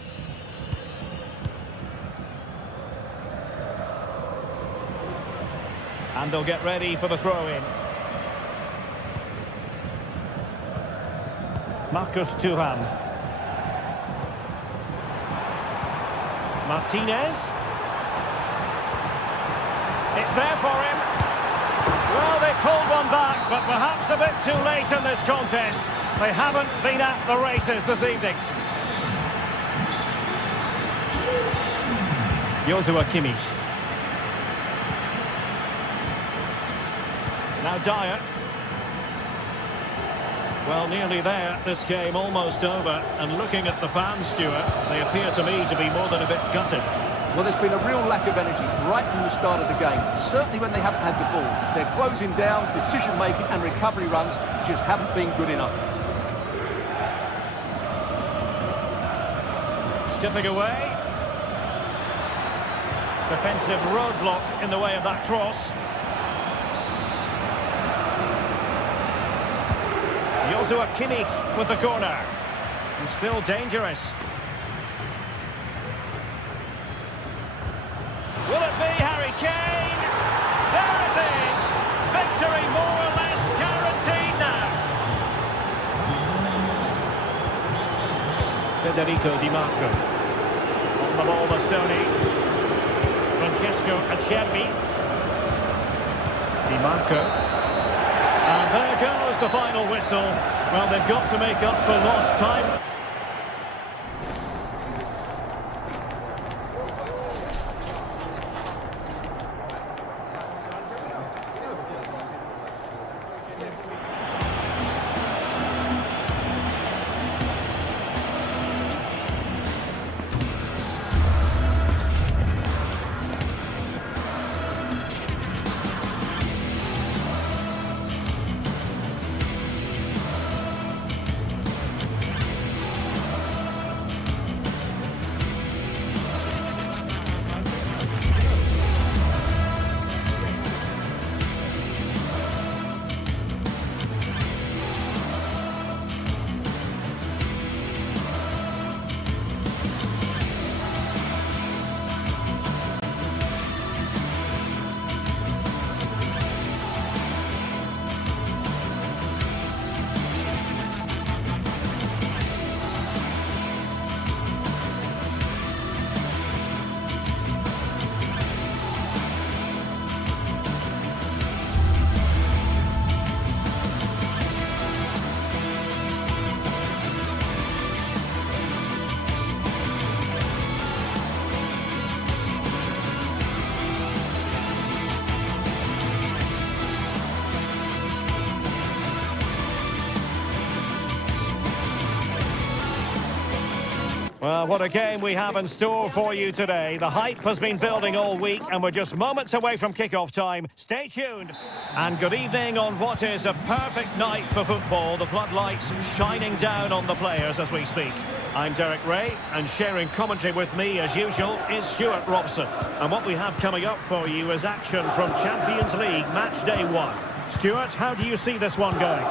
And they'll get ready for the throw-in. Marcus Thuram. Martinez. It's there for him. Well, they pulled one back, but perhaps a bit too late in this contest. They haven't been at the races this evening. Joshua Kimmich. Now Dyer. Well, nearly there. This game almost over. And looking at the fans, Stuart, they appear to me to be more than a bit gutted. Well, there's been a real lack of energy right from the start of the game. Certainly when they haven't had the ball. Their closing down, decision-making and recovery runs just haven't been good enough. Skipping away. Defensive roadblock in the way of that cross. Joshua Kimmich with the corner. And still dangerous. Will it be Harry Kane? There it is! Victory more or less guaranteed now. Federico Di Marco. On the ball, Bastoni. Francesco Acerbi. Di Marco. And there goes the final whistle. Well, they've got to make up for lost time. Well, what a game we have in store for you today. The hype has been building all week and we're just moments away from kick-off time. Stay tuned. And good evening on what is a perfect night for football. The floodlights shining down on the players as we speak. I'm Derek Ray, and sharing commentary with me as usual is Stuart Robson. And what we have coming up for you is action from Champions League match day 1. Stuart, how do you see this one going?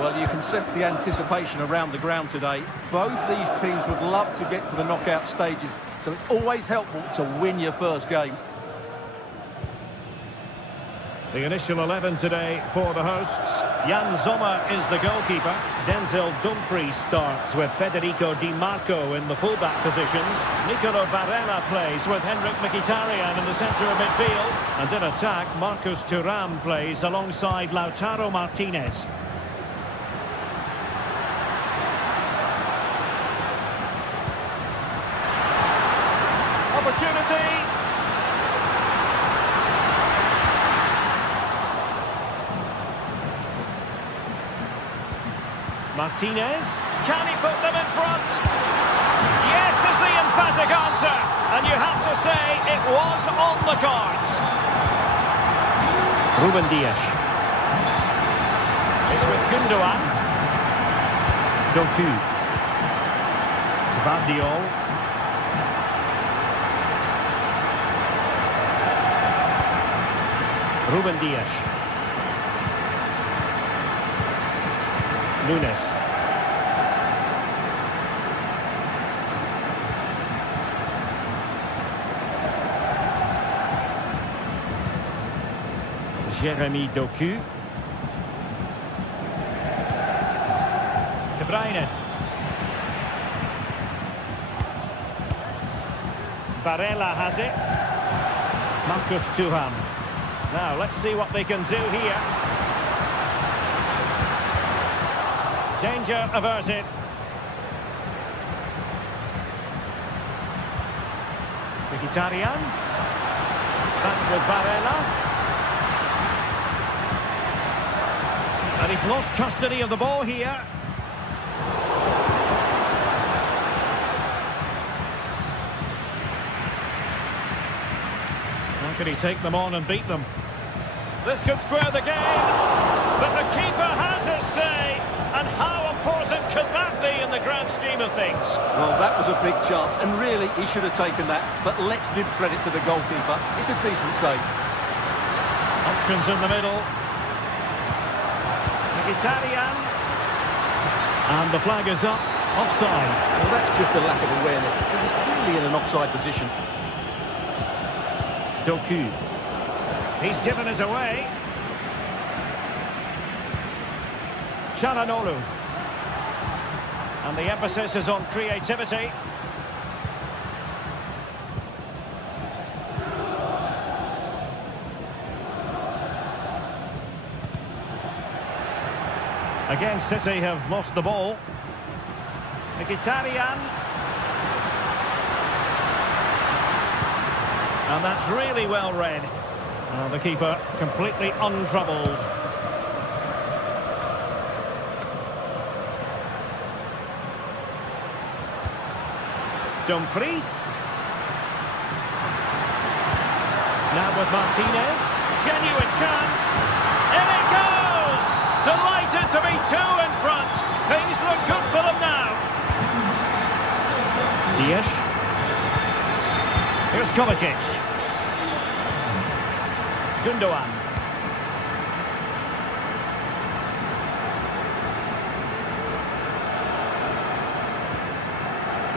Well, you can sense the anticipation around the ground today. Both these teams would love to get to the knockout stages, so it's always helpful to win your first game. The initial 11 today for the hosts. Jan Sommer is the goalkeeper. Denzel Dumfries starts with Federico Di Marco in the fullback positions. Nicolo Barella plays with Henrik Mkhitaryan in the centre of midfield. And in attack, Marcus Thuram plays alongside Lautaro Martinez. Opportunity. Martinez, can he put them in front? Yes is the emphatic answer, and you have to say it was on the cards. Ruben Dias. It's with Gundogan. Doku. Gvardiol. Ruben Dias. Nunes. Jeremy Doku. De Bruyne. Barella has it. Marcus Thuram. Now, let's see what they can do here. Danger averted. Mkhitaryan. Back with Barella. And he's lost custody of the ball here. How can he take them on and beat them? This could square the game. But the keeper has his say. And how important could that be in the grand scheme of things? Well, that was a big chance, and really, he should have taken that. But let's give credit to the goalkeeper. It's a decent save. Options in the middle. Mkhitaryan. And the flag is up. Offside. Well, that's just a lack of awareness. He was clearly in an offside position. Doku. He's given us away. Çalhanoğlu. And the emphasis is on creativity. Again, City have lost the ball. Mkhitaryan. And that's really well read. The keeper completely untroubled. Dumfries. Now with Martinez. Genuine chance. In it goes! Delighted to be 2 in front. Things look good for them now. Dias. Here's Kovacic. Gundogan.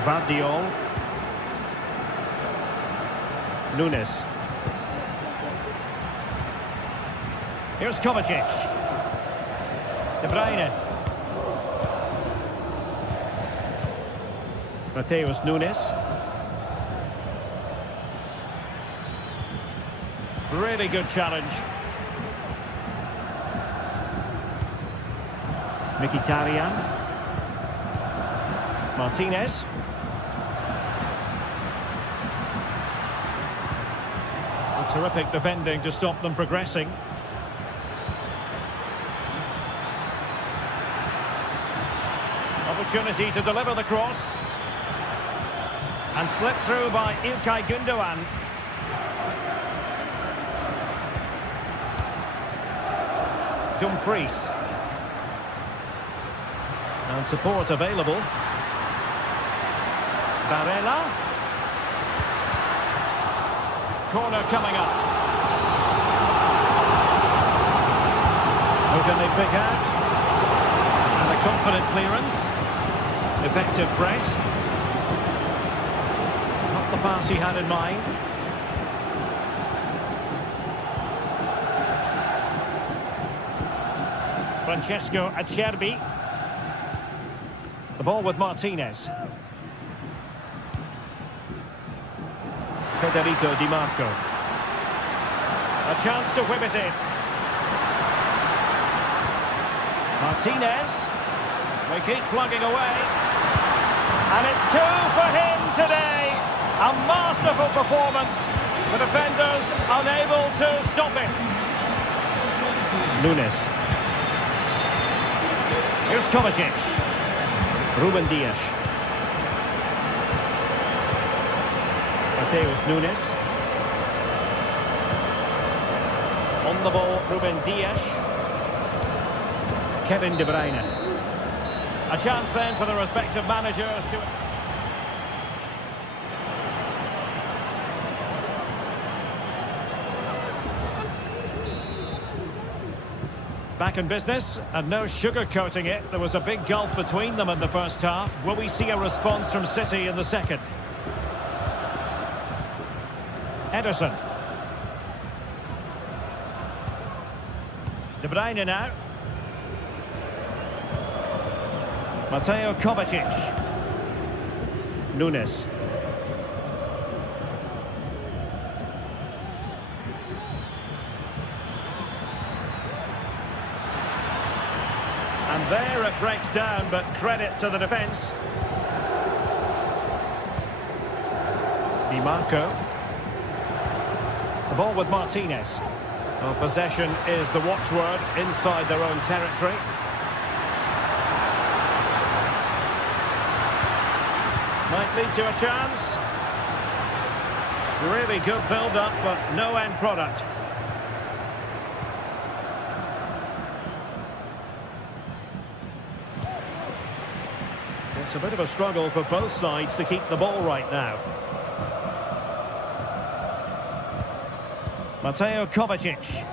Gvardiol. Nunes. Here's Kovacic. De Bruyne. Mateus Nunes. Really good challenge. Mkhitaryan. Martinez. Terrific defending to stop them progressing. Opportunity to deliver the cross. And slipped through by İlkay Gündoğan. Dumfries. And support available. Barella. Corner coming up. Who can they pick out? And a confident clearance. Effective press. Not the pass he had in mind. Francesco Acerbi. The ball with Martinez. Federico Di Marco. A chance to whip it in. Martinez. They keep plugging away. And it's 2 for him today. A masterful performance. The defenders unable to stop him. Nunes. Here's Kovacic. Ruben Dias. Mateus Nunes. On the ball, Ruben Dias. Kevin De Bruyne. A chance then for the respective managers to... Back in business, and no sugarcoating it. There was a big gulf between them in the first half. Will we see a response from City in the second? Ederson. De Bruyne now. Mateo Kovacic. Nunes. And there it breaks down, but credit to the defence. Di Marco. The ball with Martinez. Well, possession is the watchword inside their own territory. Might lead to a chance. Really good build-up, but no end product. It's a bit of a struggle for both sides to keep the ball right now. Mateo Kovacic.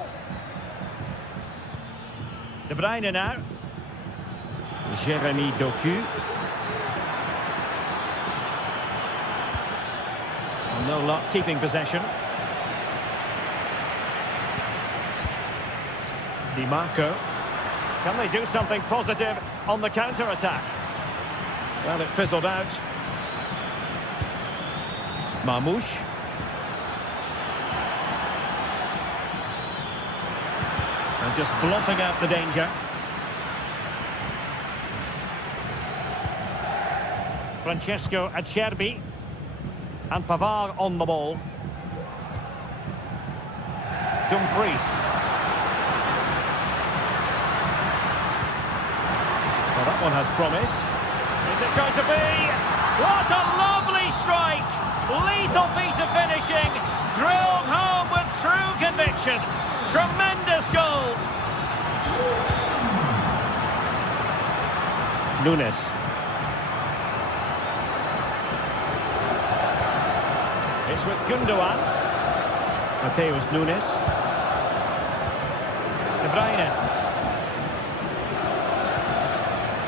De Bruyne now. Jeremy Doku. No luck keeping possession. Di Marco. Can they do something positive on the counter-attack? Well, it fizzled out. Marmoush. And just blotting out the danger. Francesco Acerbi. And Pavard on the ball. Dumfries. Well, that one has promise. Is it going to be? What a lovely strike! Lethal piece of finishing. Drilled home with true conviction. Tremendous goal. Nunes. It's with Gündoğan. Mateus Nunes. De Bruyne.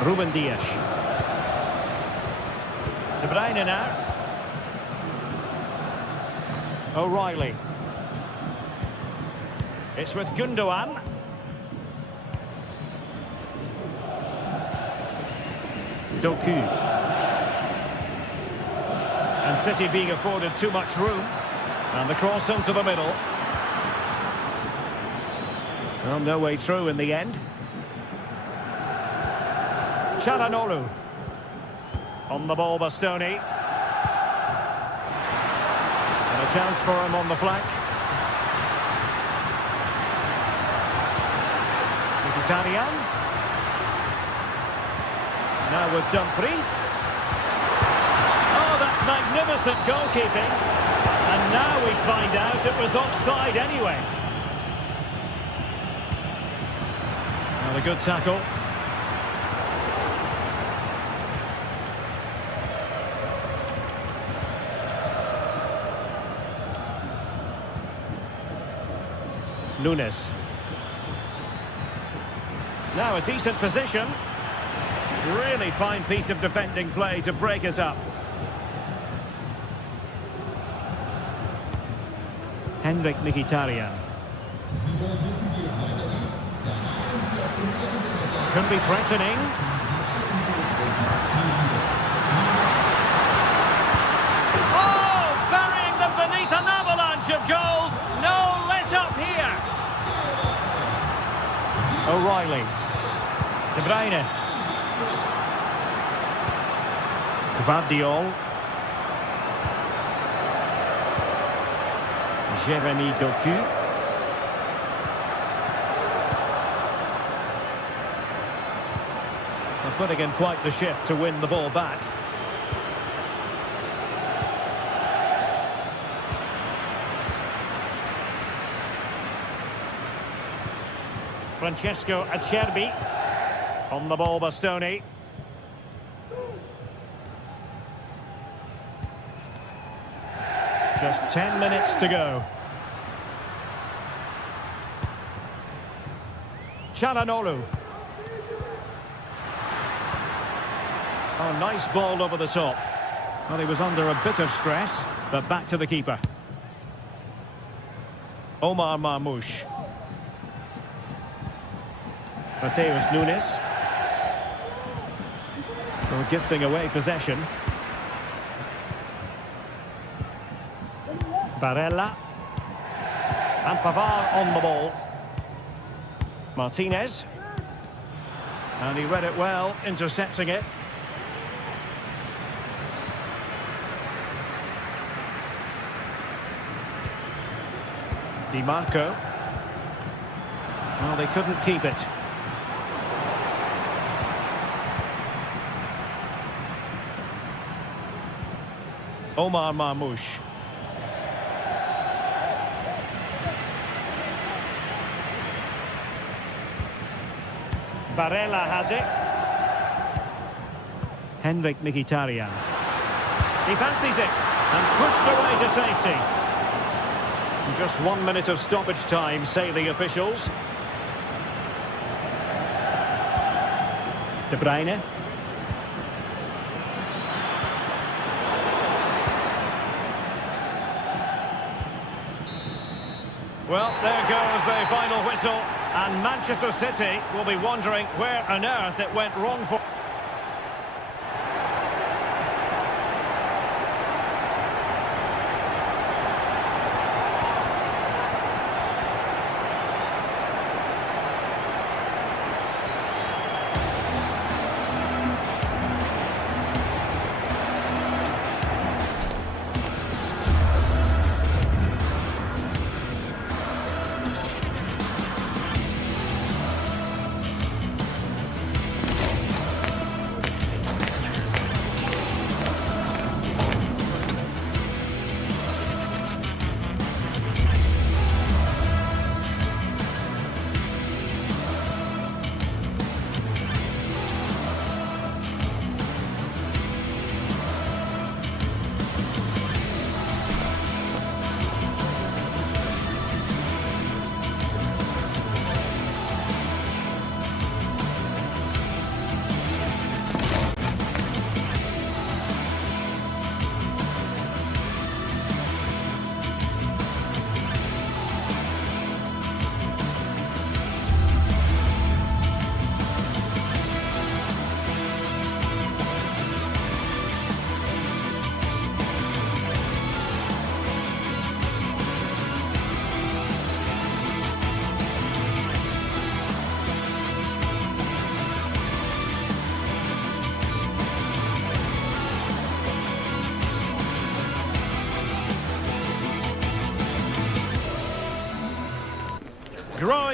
Ruben Dias. De Bruyne now. O'Reilly. It's with Gündoğan. Doku. And City being afforded too much room. And the cross into the middle. Well, no way through in the end. Çalhanoğlu. On the ball, Bastoni. And a chance for him on the flank. Mkhitaryan. Now with Dumfries. Oh, that's magnificent goalkeeping. And now we find out it was offside anyway. Well, a good tackle. Nunes. Now a decent position. Really fine piece of defending play to break us up. Henrik Mkhitaryan. Could be threatening. Oh, burying them beneath an avalanche of goals. No let up here. O'Reilly. De Bruyne. Gvardiol. Jeremy Doku. They're putting in quite the shift to win the ball back. Francesco Acerbi. On the ball, Bastoni. Just 10 minutes to go. Çalhanoğlu. Oh, nice ball over the top. Well, he was under a bit of stress, but back to the keeper. Omar Marmoush. Mateus Nunes. Well, gifting away possession. Barella. And Pavard on the ball. Martinez. And he read it well, intercepting it. Di Marco. Well, they couldn't keep it. Omar Marmoush. Barella has it. Henrik Mkhitaryan. He fancies it and pushed away to safety. Just 1 minute of stoppage time, say the officials. De Bruyne. Well, there goes the final whistle, and Manchester City will be wondering where on earth it went wrong for.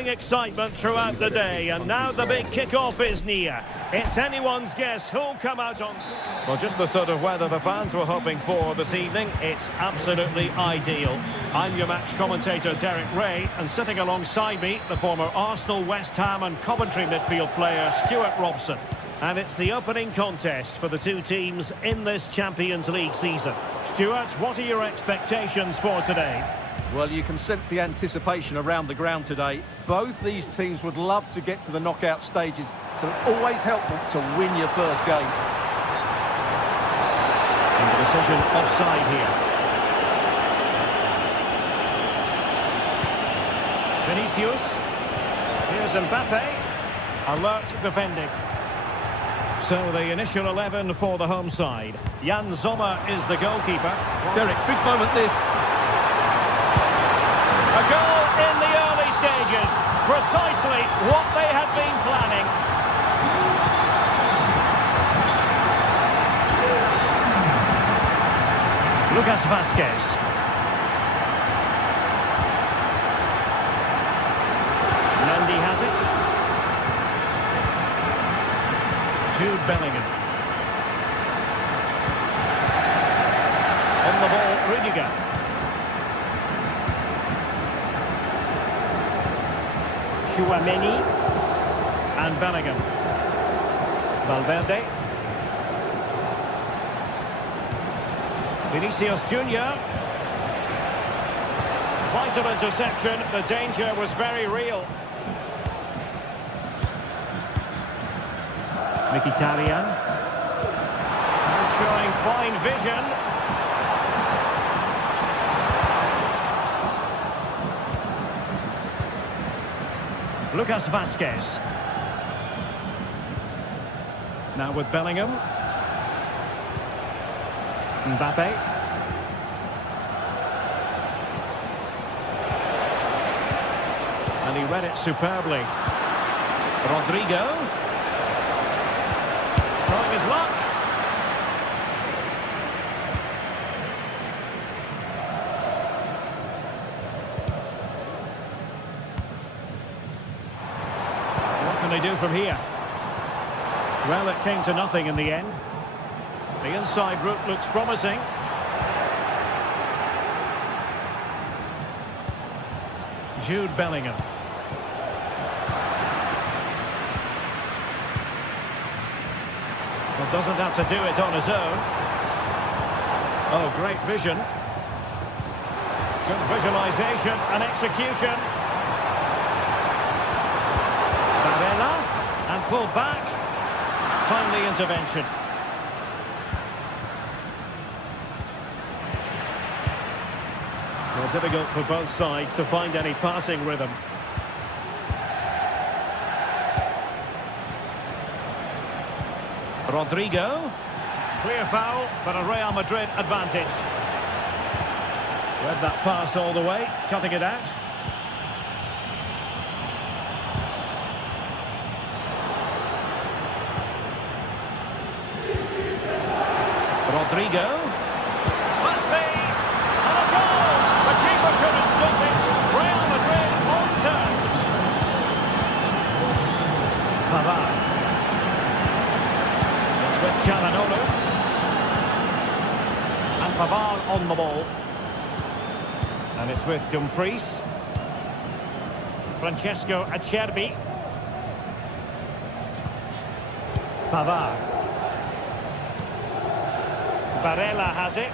building excitement throughout the day, and now the big kick-off is near. It's anyone's guess who'll come out on... Well, just the sort of weather the fans were hoping for this evening. It's absolutely ideal. I'm your match commentator, Derek Ray, and sitting alongside me, the former Arsenal, West Ham and Coventry midfield player, Stuart Robson. And it's the opening contest for the two teams in this Champions League season. Stuart, what are your expectations for today? Well, you can sense the anticipation around the ground today. Both these teams would love to get to the knockout stages, so it's always helpful to win your first game. And the decision offside here. Vinicius. Here's Mbappe. Alert defending. So the initial 11 for the home side. Jan Sommer is the goalkeeper. Derek, big moment this. A goal in the early stages. Precisely what they had been planning. Lucas Vazquez. Mendy has it. Jude Bellingham. On the ball, Rudiger. Chouameni and Bellingham. Valverde. Vinicius Junior. Vital interception. The danger was very real. Mkhitaryan. Showing fine vision. Lucas Vazquez. Now with Bellingham. Mbappe. And he read it superbly. Rodrigo. Trying his luck. What can they do from here? Well, it came to nothing in the end. The inside route looks promising. Jude Bellingham. Well, doesn't have to do it on his own. Oh, great vision. Good visualization and execution. Barella, and pulled back. Timely intervention. Well, difficult for both sides to find any passing rhythm. Rodrigo. Clear foul, but a Real Madrid advantage. Read that pass all the way, cutting it out. Rodrigo. Must be. And a goal! The keeper couldn't stop it. Real Madrid on terms. Pavard. It's with Çalhanoğlu. And Pavard on the ball. And it's with Dumfries. Francesco Acerbi. Pavard. Barella has it.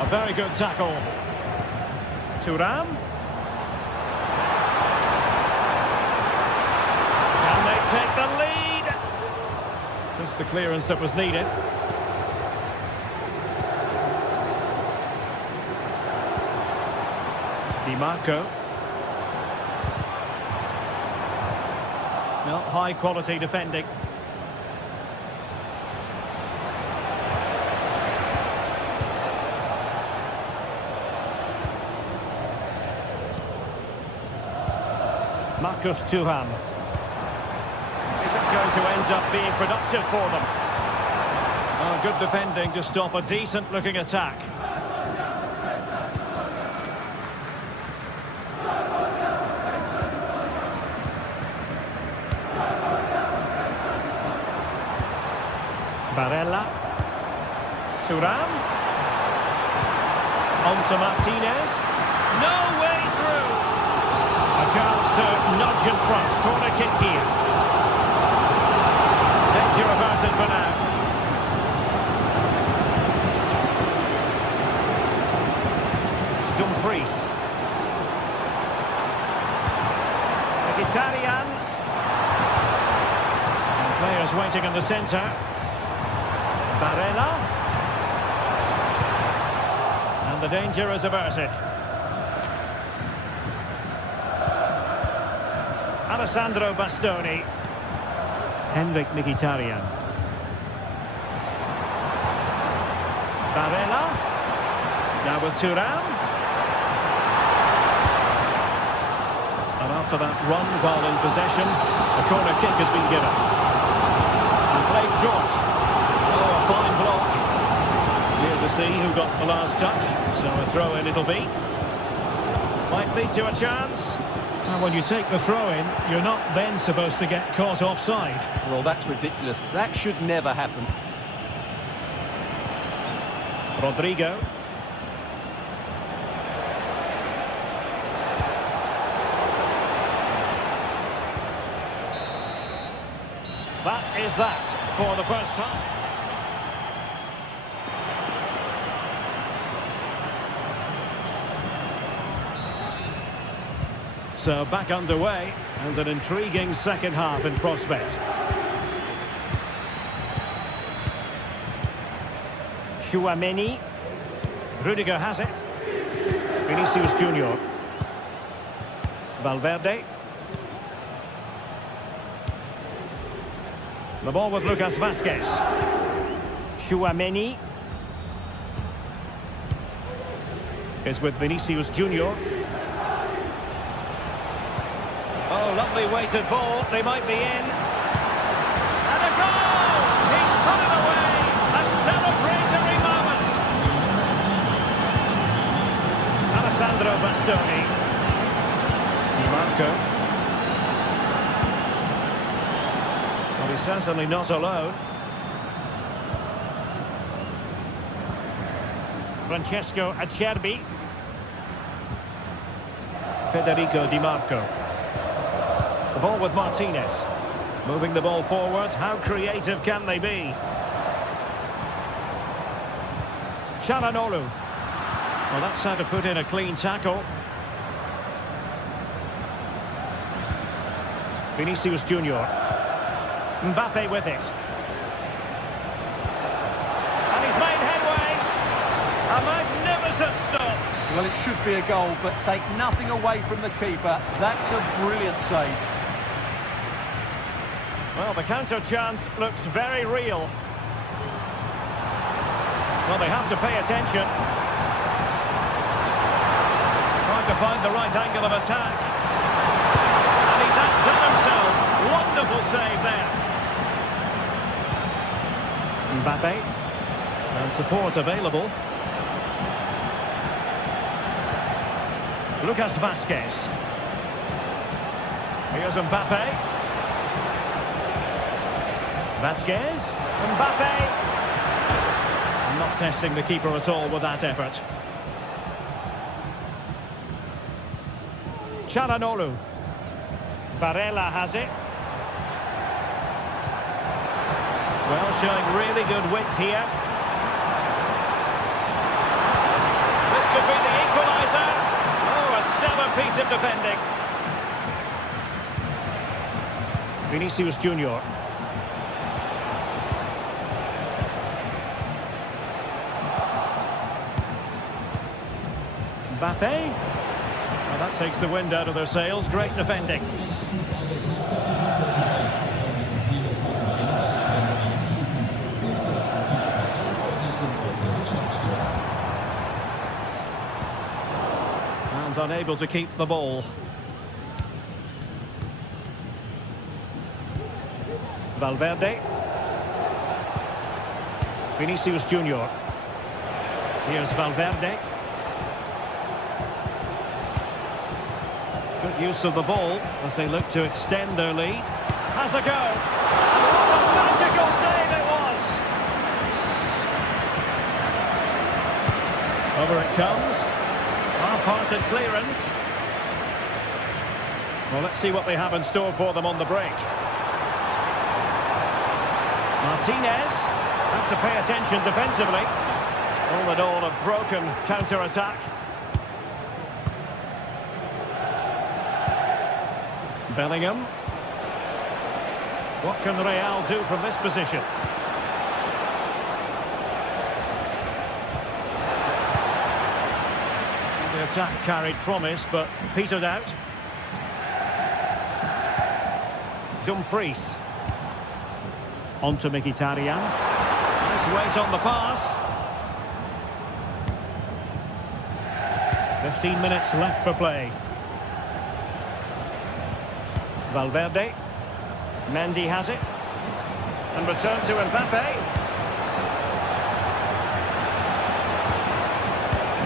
A very good tackle. Thuram. Can they take the lead? Just the clearance that was needed. Di Marco. Well, high quality defending. Marcus Thuram. Is it going to end up being productive for them? Oh, good defending to stop a decent-looking attack. Barella. Thuram. On to Martinez. No way through. A chance to nudge in front. Corner kick here. Danger averted for now. Dumfries. Mkhitaryan. And players waiting in the centre. Barella. And the danger is averted. Alessandro Bastoni. Henrik Mkhitaryan. Barella. Now with Thuram. And after that run while in possession, a corner kick has been given. And played short. Oh, a fine block. Here to see who got the last touch. So a throw-in it'll be. Might lead to a chance. And when you take the throw-in, you're not then supposed to get caught offside. Well, that's ridiculous. That should never happen. Rodrigo. That is that for the first time. So back underway and an intriguing second half in prospect. Chouameni. Rudiger has it. Vinicius Junior. Valverde. The ball with Lucas Vazquez. Chouameni is with Vinicius Junior. Oh, lovely weighted ball. They might be in. And a goal! He's put it away! A celebratory moment! Alessandro Bastoni. Marco. Well, he's certainly not alone. Francesco Acerbi. Federico Di Marco. The ball with Martinez. Moving the ball forward. How creative can they be? Çalhanoğlu. Well, that's how to put in a clean tackle. Vinicius Junior. Mbappe with it. And he's made headway. A magnificent stop. Well, it should be a goal, but take nothing away from the keeper. That's a brilliant save. Well, the counter chance looks very real. Well, they have to pay attention. Trying to find the right angle of attack. And he's outdone himself. Wonderful save there. Mbappe. And support available. Lucas Vazquez. Here's Mbappe. Vazquez. Mbappe. Not testing the keeper at all with that effort. Çalhanoğlu. Barella has it. Well, showing really good width here. This could be the equaliser. Oh, a stellar piece of defending. Vinicius Junior. Mbappe. Well, that takes the wind out of their sails. Great defending. And unable to keep the ball. Valverde. Vinicius Junior. Here's Valverde. Good use of the ball as they look to extend their lead. Has a go. And what a magical save it was. Over it comes. Half-hearted clearance. Well, let's see what they have in store for them on the break. Martinez has to pay attention defensively. All in all, a broken counter-attack. Bellingham. What can Real do from this position? The attack carried promise, but petered out. Dumfries. On to Mkhitaryan. Nice weight on the pass. 15 minutes left for play. Valverde. Mendy has it. And return to Mbappe.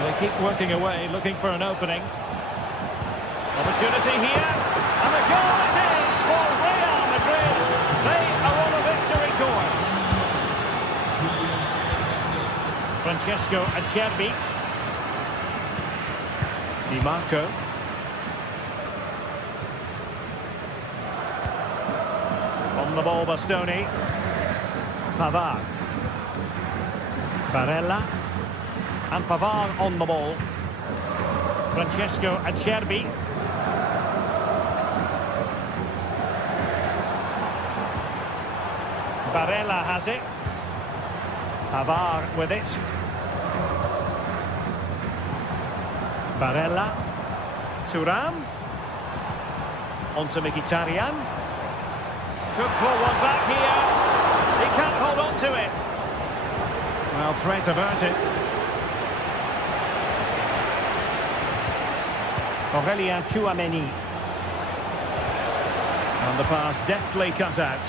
They keep working away, looking for an opening. Opportunity here. And the goal it is for Real Madrid. They are on a victory course. Francesco Acerbi. Di Marco. On the ball, Bastoni. Pavard. Barella. And Pavard on the ball. Francesco Acerbi. Barella has it. Pavard with it. Barella. Thuram. On to Mkhitaryan. Could pull one back here. He can't hold on to it. Well, threat averted. Aurélien Tchouaméni. And the pass deftly cut out.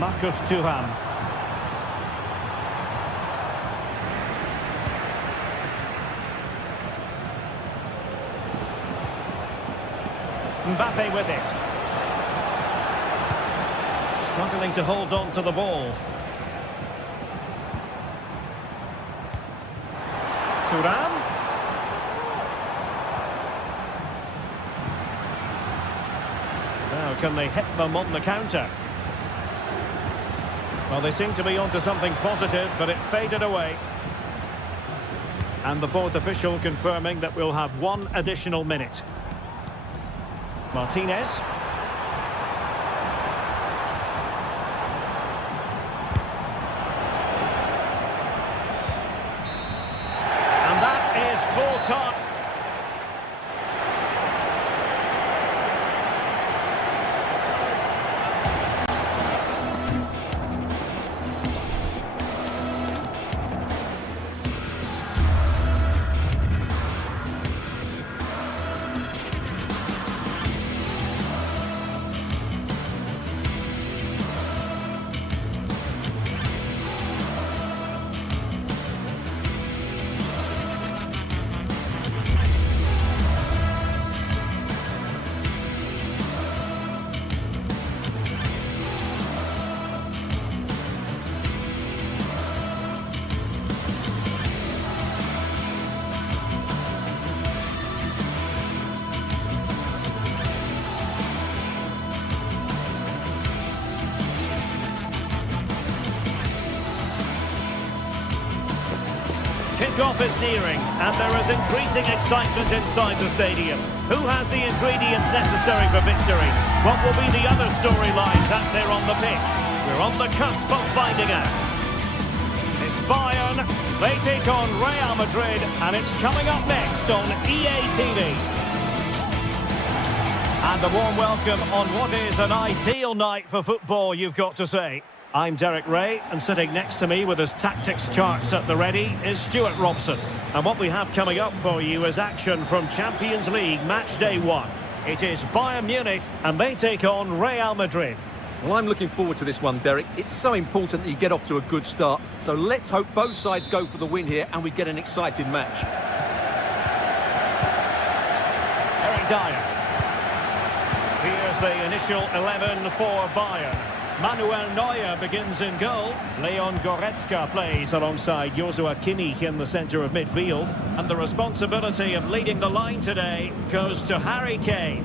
Marcus Thuram. Mbappe with it. Struggling to hold on to the ball. Thuram. Now can they hit them on the counter? Well, they seem to be onto something positive, but it faded away. And the fourth official confirming that we'll have one additional minute. Martinez. And that is full time. Kickoff is nearing, and there is increasing excitement inside the stadium. Who has the ingredients necessary for victory? What will be the other storylines out there on the pitch? We're on the cusp of finding out. It's Bayern, they take on Real Madrid, and it's coming up next on EA TV. And a warm welcome on what is an ideal night for football, you've got to say. I'm Derek Ray, and sitting next to me with his tactics charts at the ready is Stuart Robson. And what we have coming up for you is action from Champions League match day 1. It is Bayern Munich, and they take on Real Madrid. Well, I'm looking forward to this one, Derek. It's so important that you get off to a good start. So let's hope both sides go for the win here and we get an exciting match. Eric Dyer. Here's the initial 11 for Bayern. Manuel Neuer begins in goal. Leon Goretzka plays alongside Joshua Kimmich in the centre of midfield. And the responsibility of leading the line today goes to Harry Kane.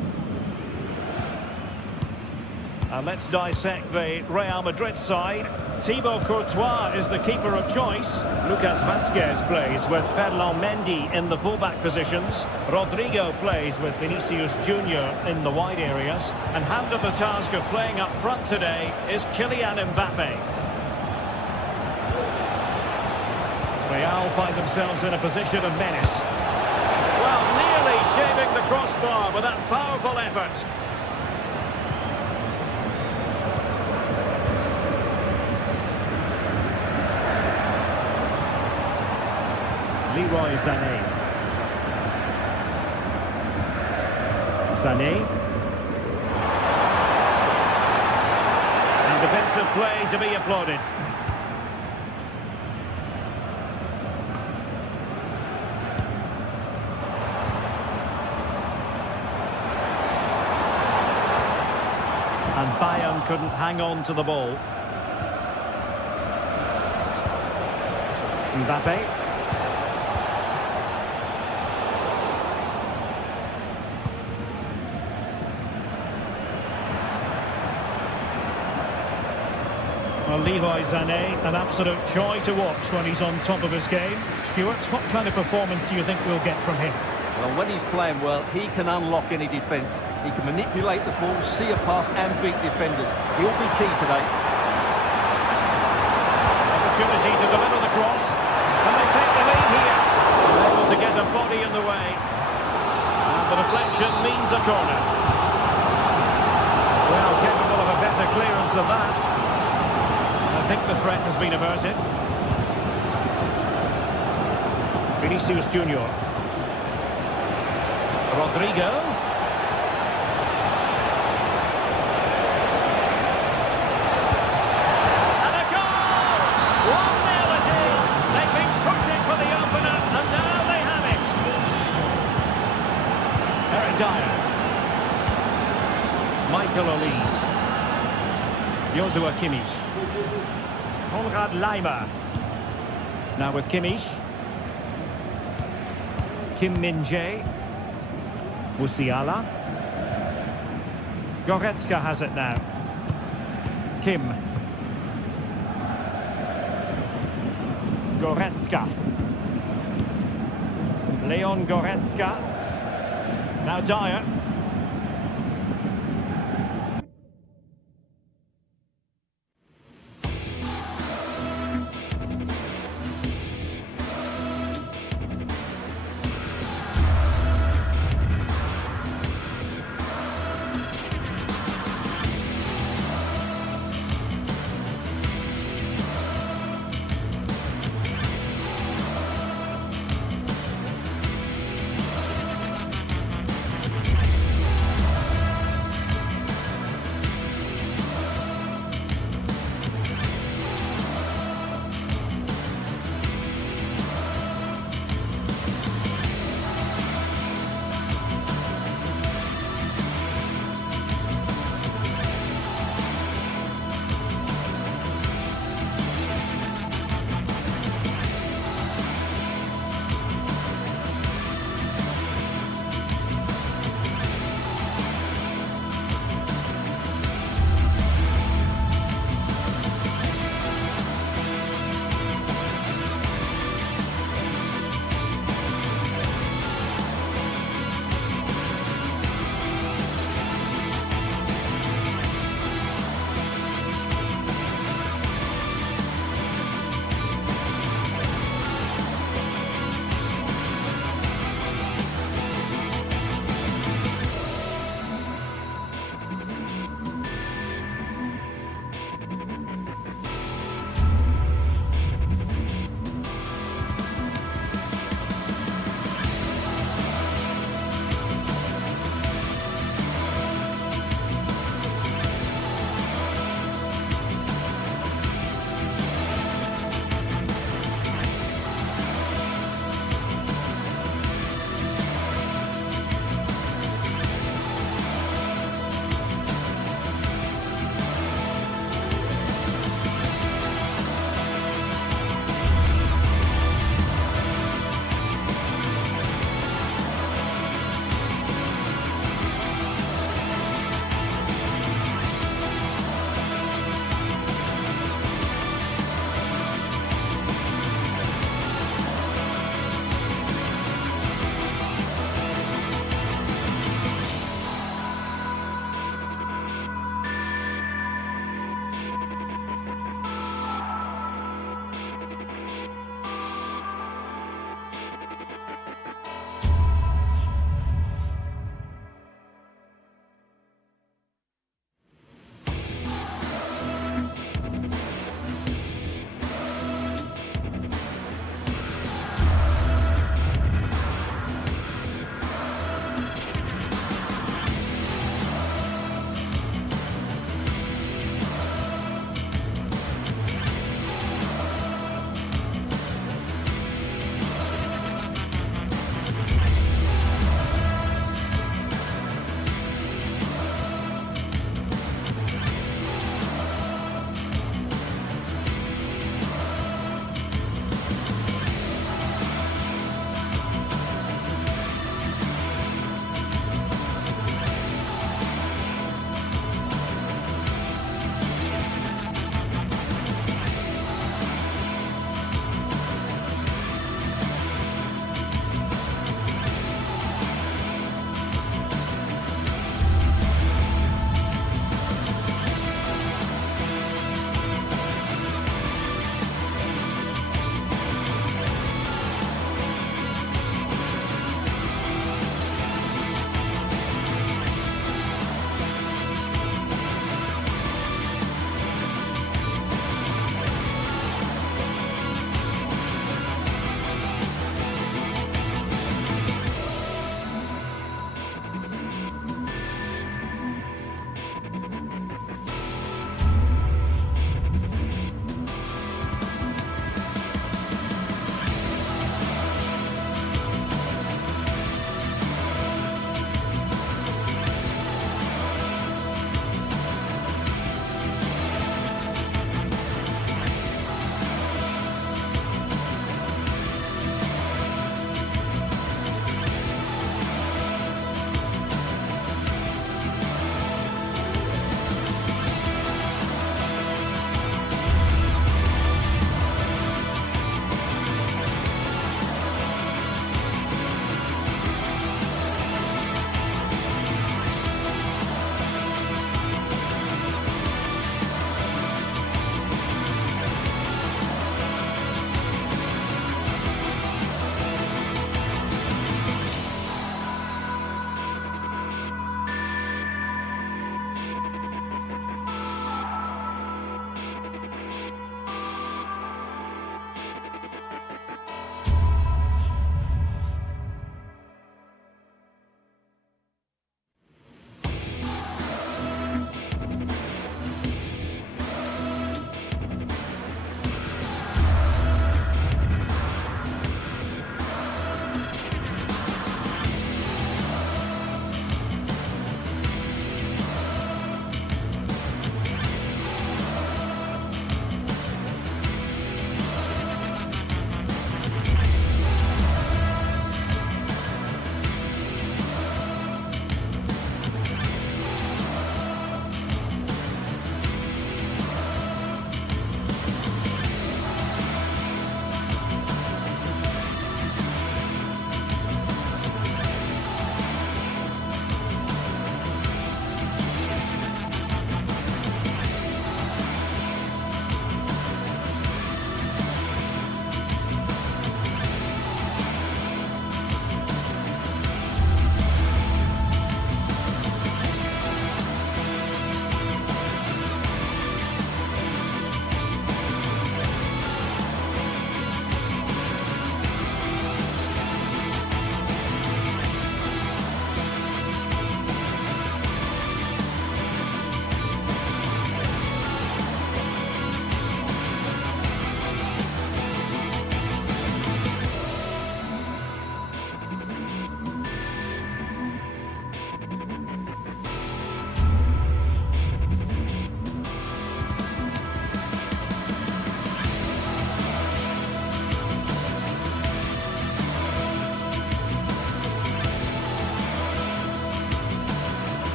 And let's dissect the Real Madrid side. Thibaut Courtois is the keeper of choice. Lucas Vazquez plays with Ferland Mendy in the fullback positions. Rodrigo plays with Vinicius Junior in the wide areas. And handed the task of playing up front today is Kylian Mbappe. Real find themselves in a position of menace. Well, nearly shaving the crossbar with that powerful effort. Leroy Sané. Sané. And defensive play to be applauded. And Bayern couldn't hang on to the ball. Mbappe. Well, Leroy Sané, an absolute joy to watch when he's on top of his game. Stuart, what kind of performance do you think we'll get from him? Well, when he's playing well, he can unlock any defence. He can manipulate the ball, see a pass and beat defenders. He'll be key today. Opportunity to deliver the cross. And they take the lead here. They're able to get a body in the way. And the deflection means a corner. Well, capable of a better clearance than that. I think the threat has been averted. Vinicius Junior. Rodrigo. And a goal! 1-0 it is. They've been pushing for the opener, and now they have it. Eric Dyer. Michael Olise. Joshua Kimmich. Konrad Laimer. Now with Kimmich. Kim Min-jae. Musiala. Goretzka has it now. Kim. Goretzka. Leon Goretzka. Now Dyer.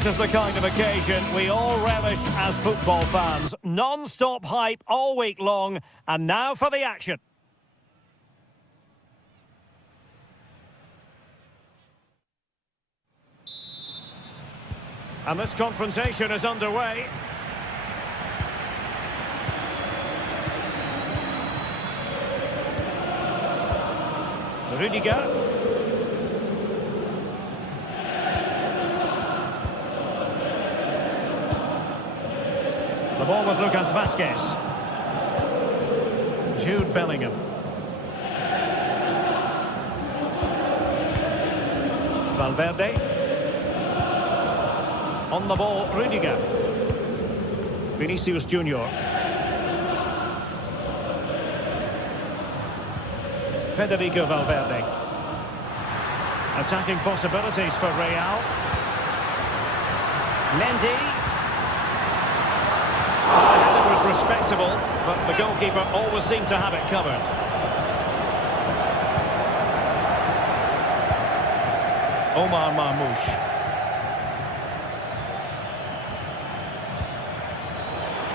This is the kind of occasion we all relish as football fans. Non-stop hype all week long, and now for the action. And this confrontation is underway. Rudiger. The ball with Lucas Vazquez. Jude Bellingham. Valverde. On the ball, Rudiger. Vinicius Junior. Federico Valverde. Attacking possibilities for Real. Mendy. The header was respectable, but the goalkeeper always seemed to have it covered. Omar Marmoush.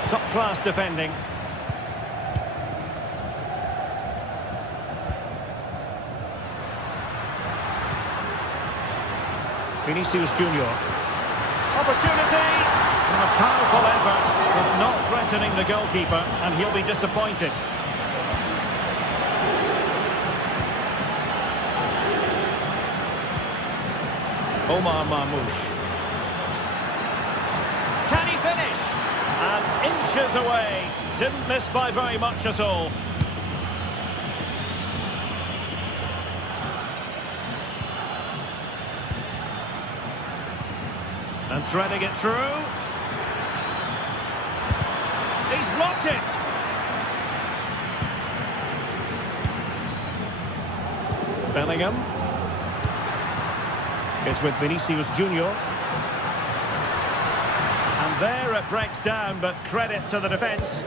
Top-class defending. Vinicius Junior. Opportunity! And a powerful effort, but not threatening the goalkeeper, and he'll be disappointed. Omar Marmoush. Can he finish? And inches away. Didn't miss by very much at all. And threading it through. He's blocked it. Bellingham. It's with Vinicius Junior. And there it breaks down, but credit to the defence.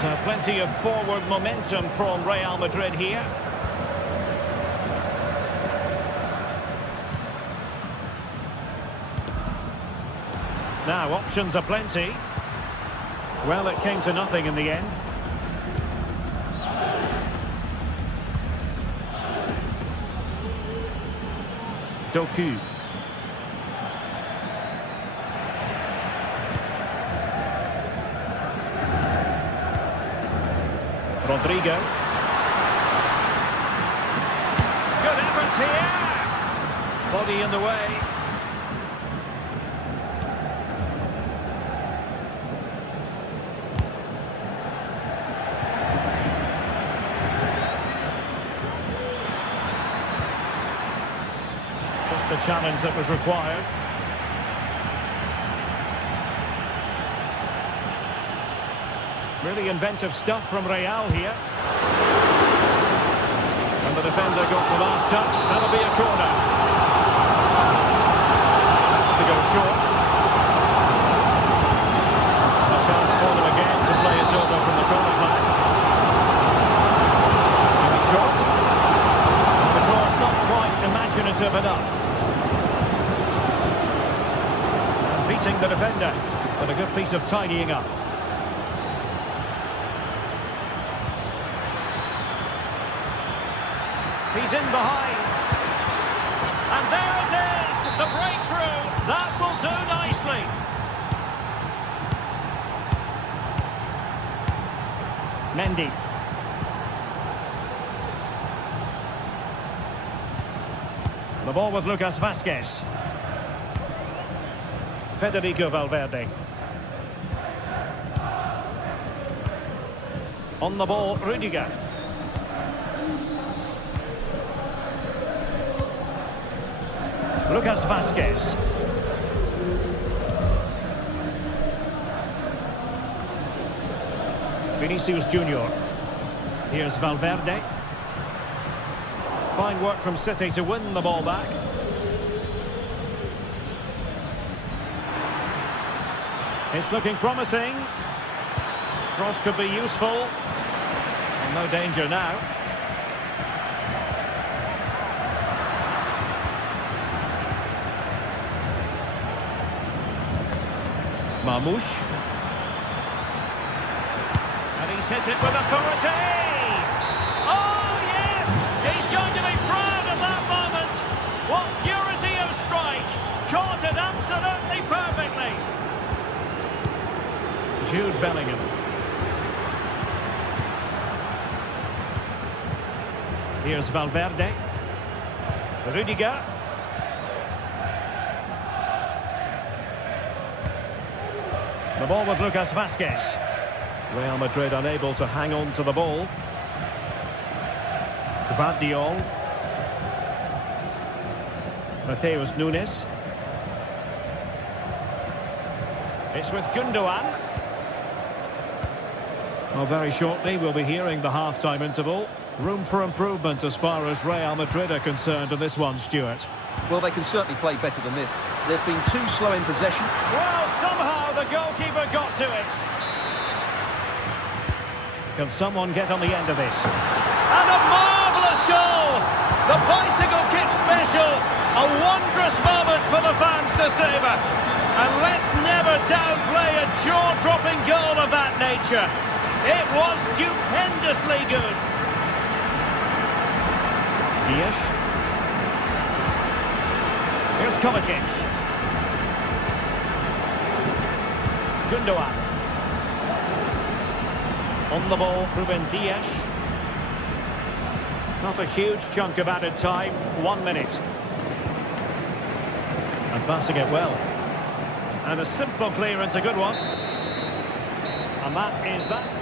So plenty of forward momentum from Real Madrid here. Now, options are plenty. Well, it came to nothing in the end. Doku. Rodrigo. Good effort here. Body in the way. The challenge that was required. Really inventive stuff from Real here. And the defender got the last touch. That'll be a corner. That's to go short. A chance for them again to play it over from the corner flag. Maybe short. The cross not quite imaginative enough. Beating the defender, but a good piece of tidying up. He's in behind. And there it is! The breakthrough! That will do nicely. Mendy. The ball with Lucas Vazquez. Federico Valverde. On the ball, Rudiger. Lucas Vazquez. Vinicius Junior. Here's Valverde. Fine work from City to win the ball back. It's looking promising. Cross could be useful. And no danger now. Marmouche. And he's hit it with authority. Oh, yes! He's going to be proud of that moment. What purity of strike. Caught it absolutely perfectly. Jude Bellingham. Here's Valverde. Rudiger. The ball with Lucas Vasquez. Real Madrid unable to hang on to the ball. Gvardiol. Mateus Nunes. It's with Gundogan. Well, very shortly we'll be hearing the half-time interval. Room for improvement as far as Real Madrid are concerned in this one, Stuart. Well, they can certainly play better than this. They've been too slow in possession. Well, somehow the goalkeeper got to it. Can someone get on the end of this? And a marvellous goal! The bicycle kick special. A wondrous moment for the fans to savour. And let's never downplay a jaw-dropping goal of that nature. It was stupendously good. Dias. Here's Kovacic. Gundogan. On the ball, Ruben Dias. Not a huge chunk of added time, 1 minute. And passing it well. And a simple clearance, a good one. And that is that.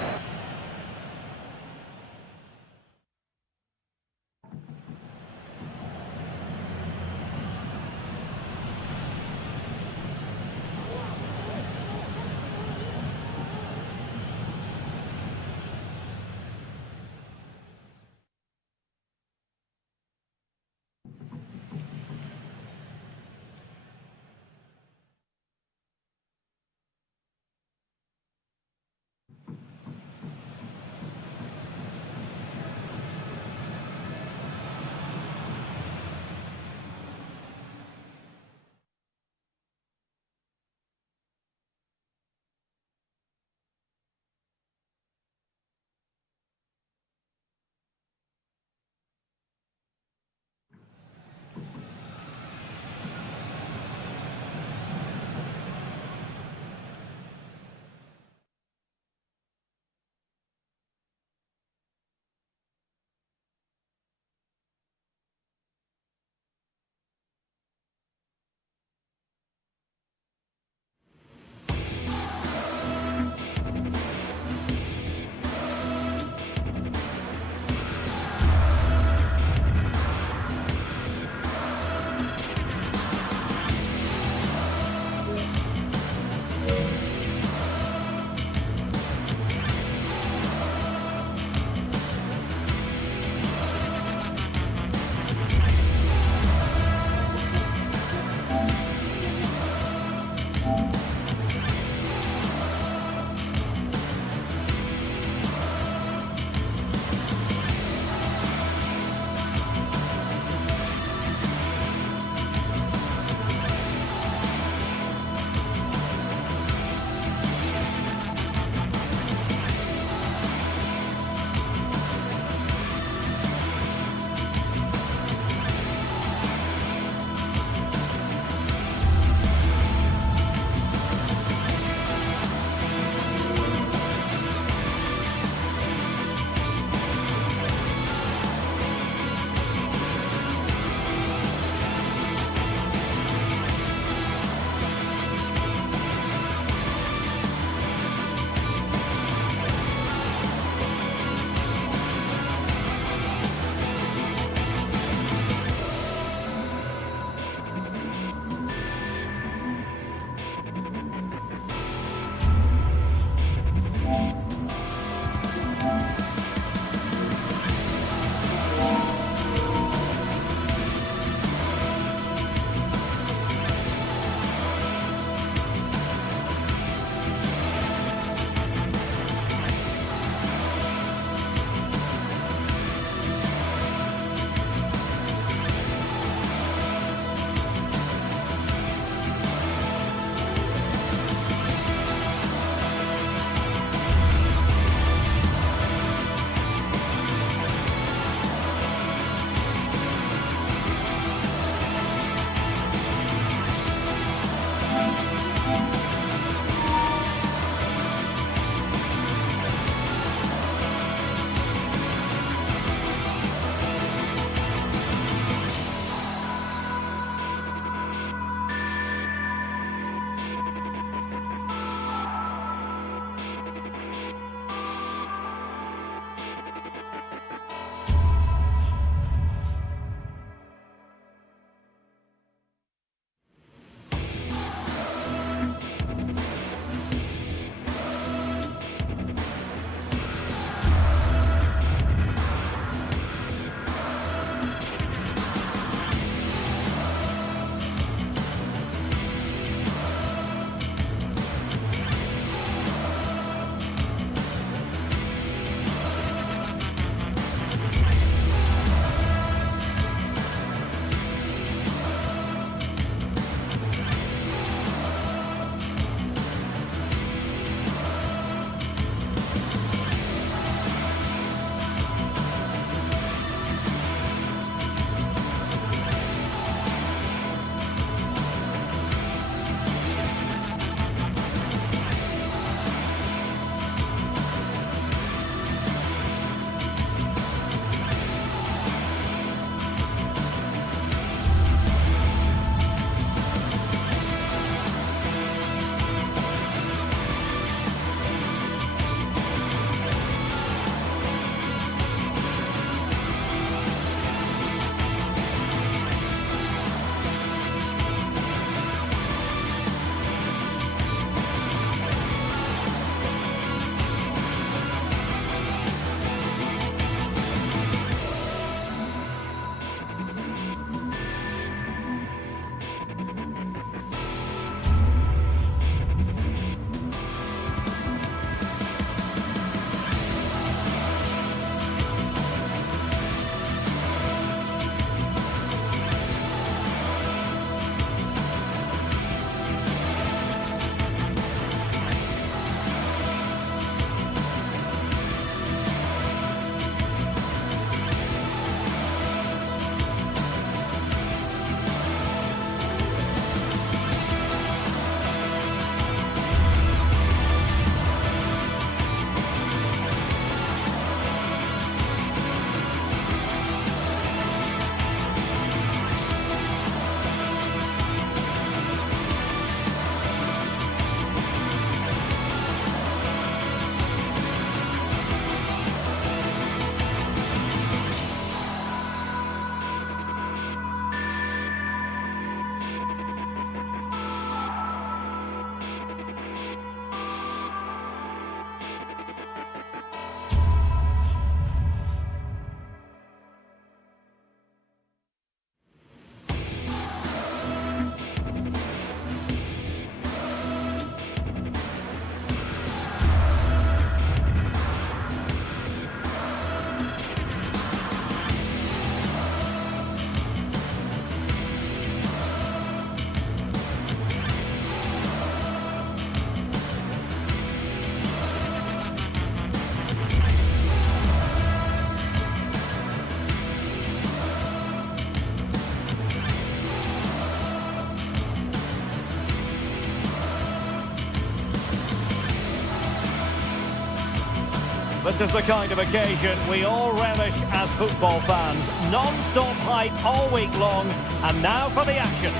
This is the kind of occasion we all relish as football fans. Non-stop hype all week long, and now for the action.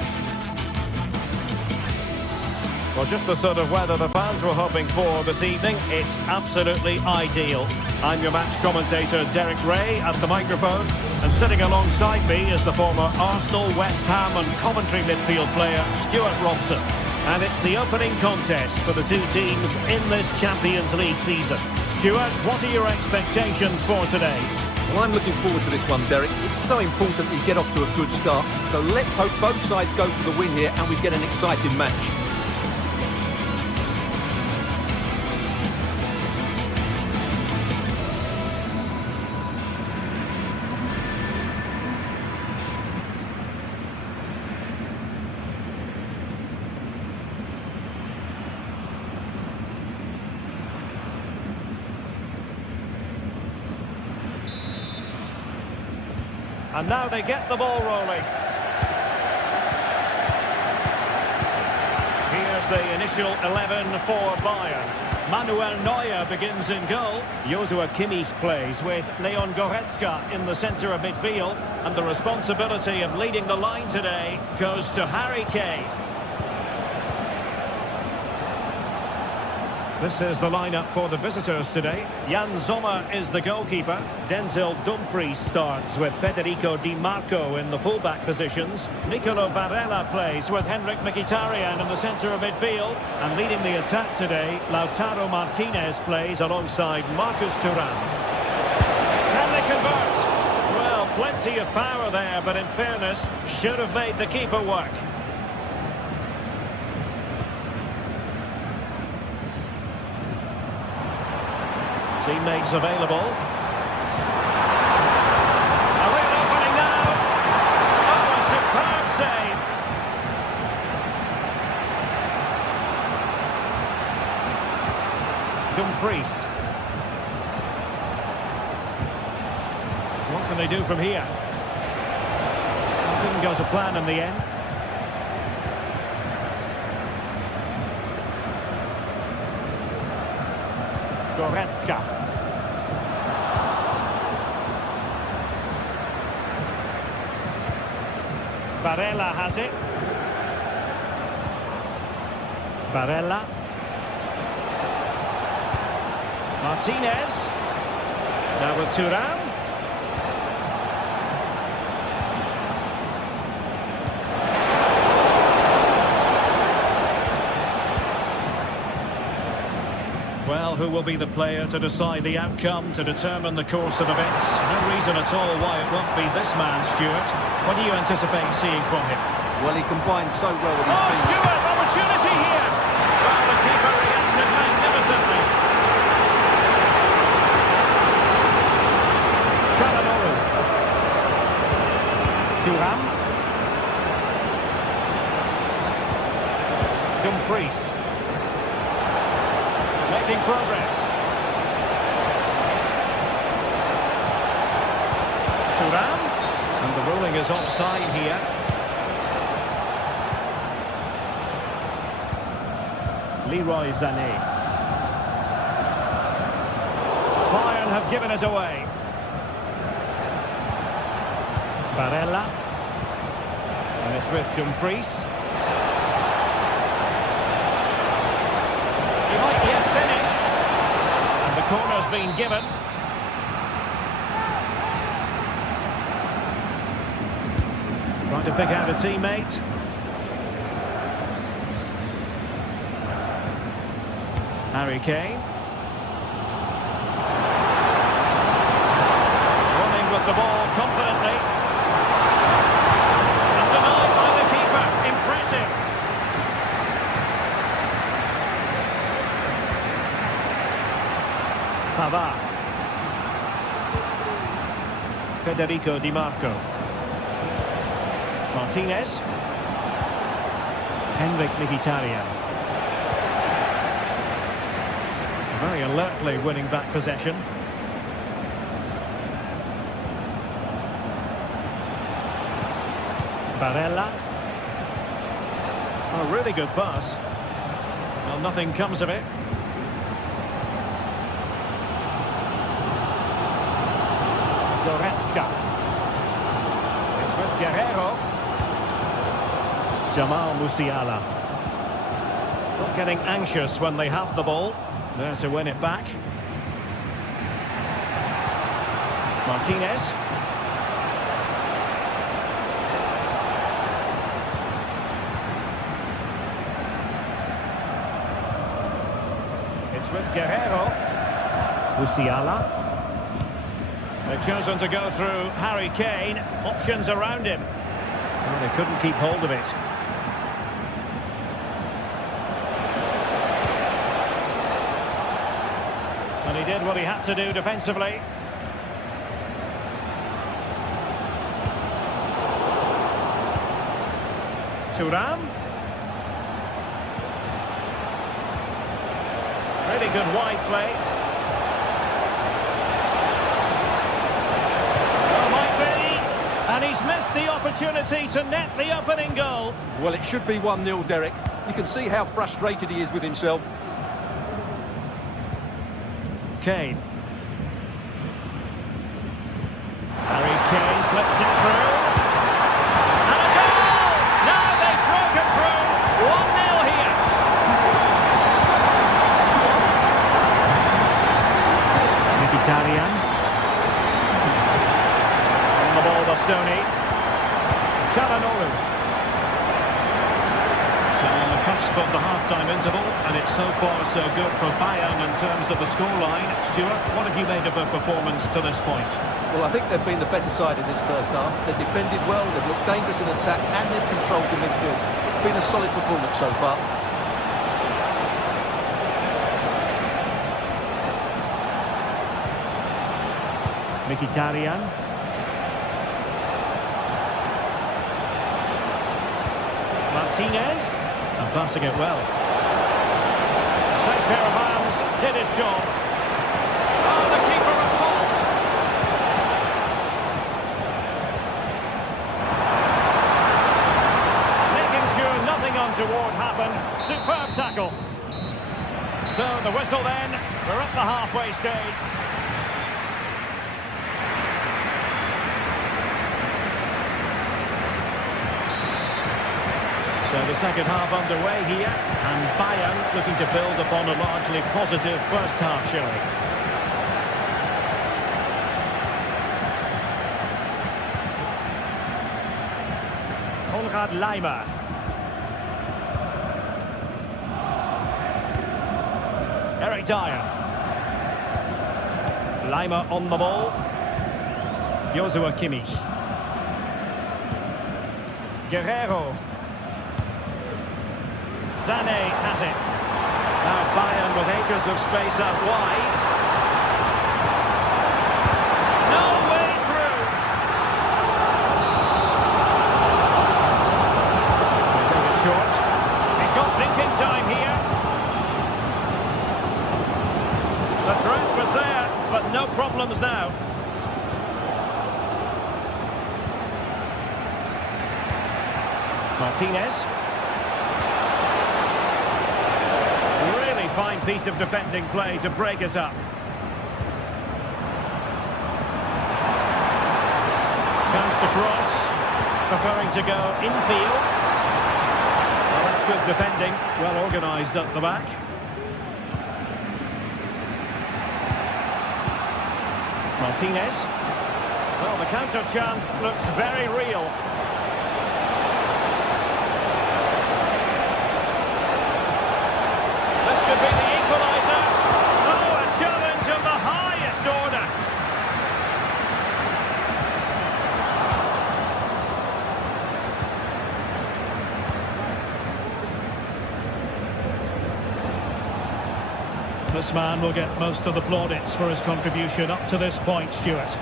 Well, just the sort of weather the fans were hoping for this evening. It's absolutely ideal. I'm your match commentator, Derek Ray, at the microphone. And sitting alongside me is the former Arsenal, West Ham and Coventry midfield player, Stuart Robson. And it's the opening contest for the two teams in this Champions League season. Stuart, what are your expectations for today? Well, I'm looking forward to this one, Derek. It's so important that you get off to a good start. So let's hope both sides go for the win here and we get an exciting match. And now they get the ball rolling. Here's the initial 11 for Bayern. Manuel Neuer begins in goal. Joshua Kimmich plays with Leon Goretzka in the centre of midfield. And the responsibility of leading the line today goes to Harry Kane. This is the lineup for the visitors today. Jan Sommer is the goalkeeper. Denzel Dumfries starts with Federico Di Marco in the fullback positions. Nicolo Barella plays with Henrik Mkhitaryan in the centre of midfield. And leading the attack today, Lautaro Martinez plays alongside Marcus Thuram. Can they convert? Well, plenty of power there, but in fairness, should have made the keeper work. Teammates available. A real opening now. Oh, a superb save. Dumfries. What can they do from here? Didn't go to plan in the end. Goretzka. Barella has it. Barella. Martinez. Now with Thuram. Well, who will be the player to decide the outcome, to determine the course of events? No reason at all why it won't be this man, Stuart. What do you anticipate seeing from him? Well, he combines so well with his team. Stuart, opportunity here! Well, the keeper reacted magnificently. Travanoro. Thuram. Dumfries. Making progress. Thuram. And the ruling is offside here. Leroy Sané. Bayern have given us away. Barella. And it's with Dumfries. He might yet finish. And the corner's been given. Trying to pick out a teammate. Harry Kane. Running with the ball confidently. And denied by the keeper. Impressive. Pavard. Federico Di Marco. Martinez. Henrik Mkhitaryan. Very alertly winning back possession. Barella. A really good pass. Well, nothing comes of it. Goretzka. It's with Guerrero. Jamal Musiala. Not getting anxious when they have the ball. There to win it back. Martinez. It's with Guerrero. Musiala. They've chosen to go through Harry Kane. Options around him. Well, they couldn't keep hold of it. And he did what he had to do defensively. Thuram. Really good wide play. Oh, might be. And he's missed the opportunity to net the opening goal. Well, it should be 1-0, Derek. You can see how frustrated he is with himself. Kane. Harry Kane slips it through. And a goal! Now they've broken through. 1-0 here. Mkhitaryan. On the ball, Bastoni. Çalhanoğlu. So on the cusp of the half-time interval, and it's so far so good for Bayern in terms of the scoreline. Stuart, what have you made of their performance to this point? Well, I think they've been the better side in this first half. They've defended well, they've looked dangerous in attack, and they've controlled the midfield. It's been a solid performance so far. Mkhitaryan. Martinez. And passing it well. Same pair of hands did his job. Oh, the keeper at fault. Making sure nothing untoward happened. Superb tackle. So the whistle then. We're at the halfway stage. So the second half underway here, and Bayern looking to build upon a largely positive first half showing. Konrad Laimer. Eric Dyer. Laimer on the ball. Joshua Kimmich. Guerrero. Sané has it. Now Bayern with acres of space out wide. No way through. He'll take it short. He's got thinking time here. The threat was there, but no problems now. Martinez. Fine piece of defending play to break us up. Chance to cross, preferring to go infield. Well, that's good defending, well organised up the back. Martinez. Well, the counter chance looks very real. Could be the equaliser. Oh, a challenge of the highest order. This man will get most of the plaudits for his contribution up to this point, Stuart.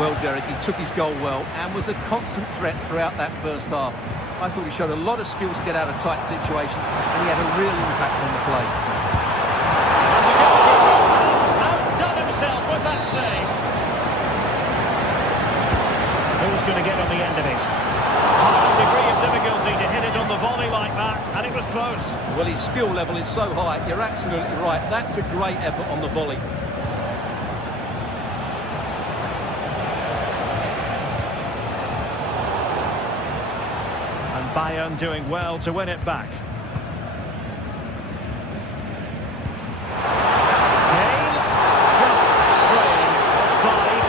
Well, Derek, he took his goal well and was a constant threat throughout that first half. I thought he showed a lot of skills to get out of tight situations, and he had a real impact on the play. With that save. Who's going to get on the end of it? High degree of difficulty to hit it on the volley like that, and it was close. Well, his skill level is so high, you're absolutely right. That's a great effort on the volley. Bayern doing well to win it back. Kane, just straying offside.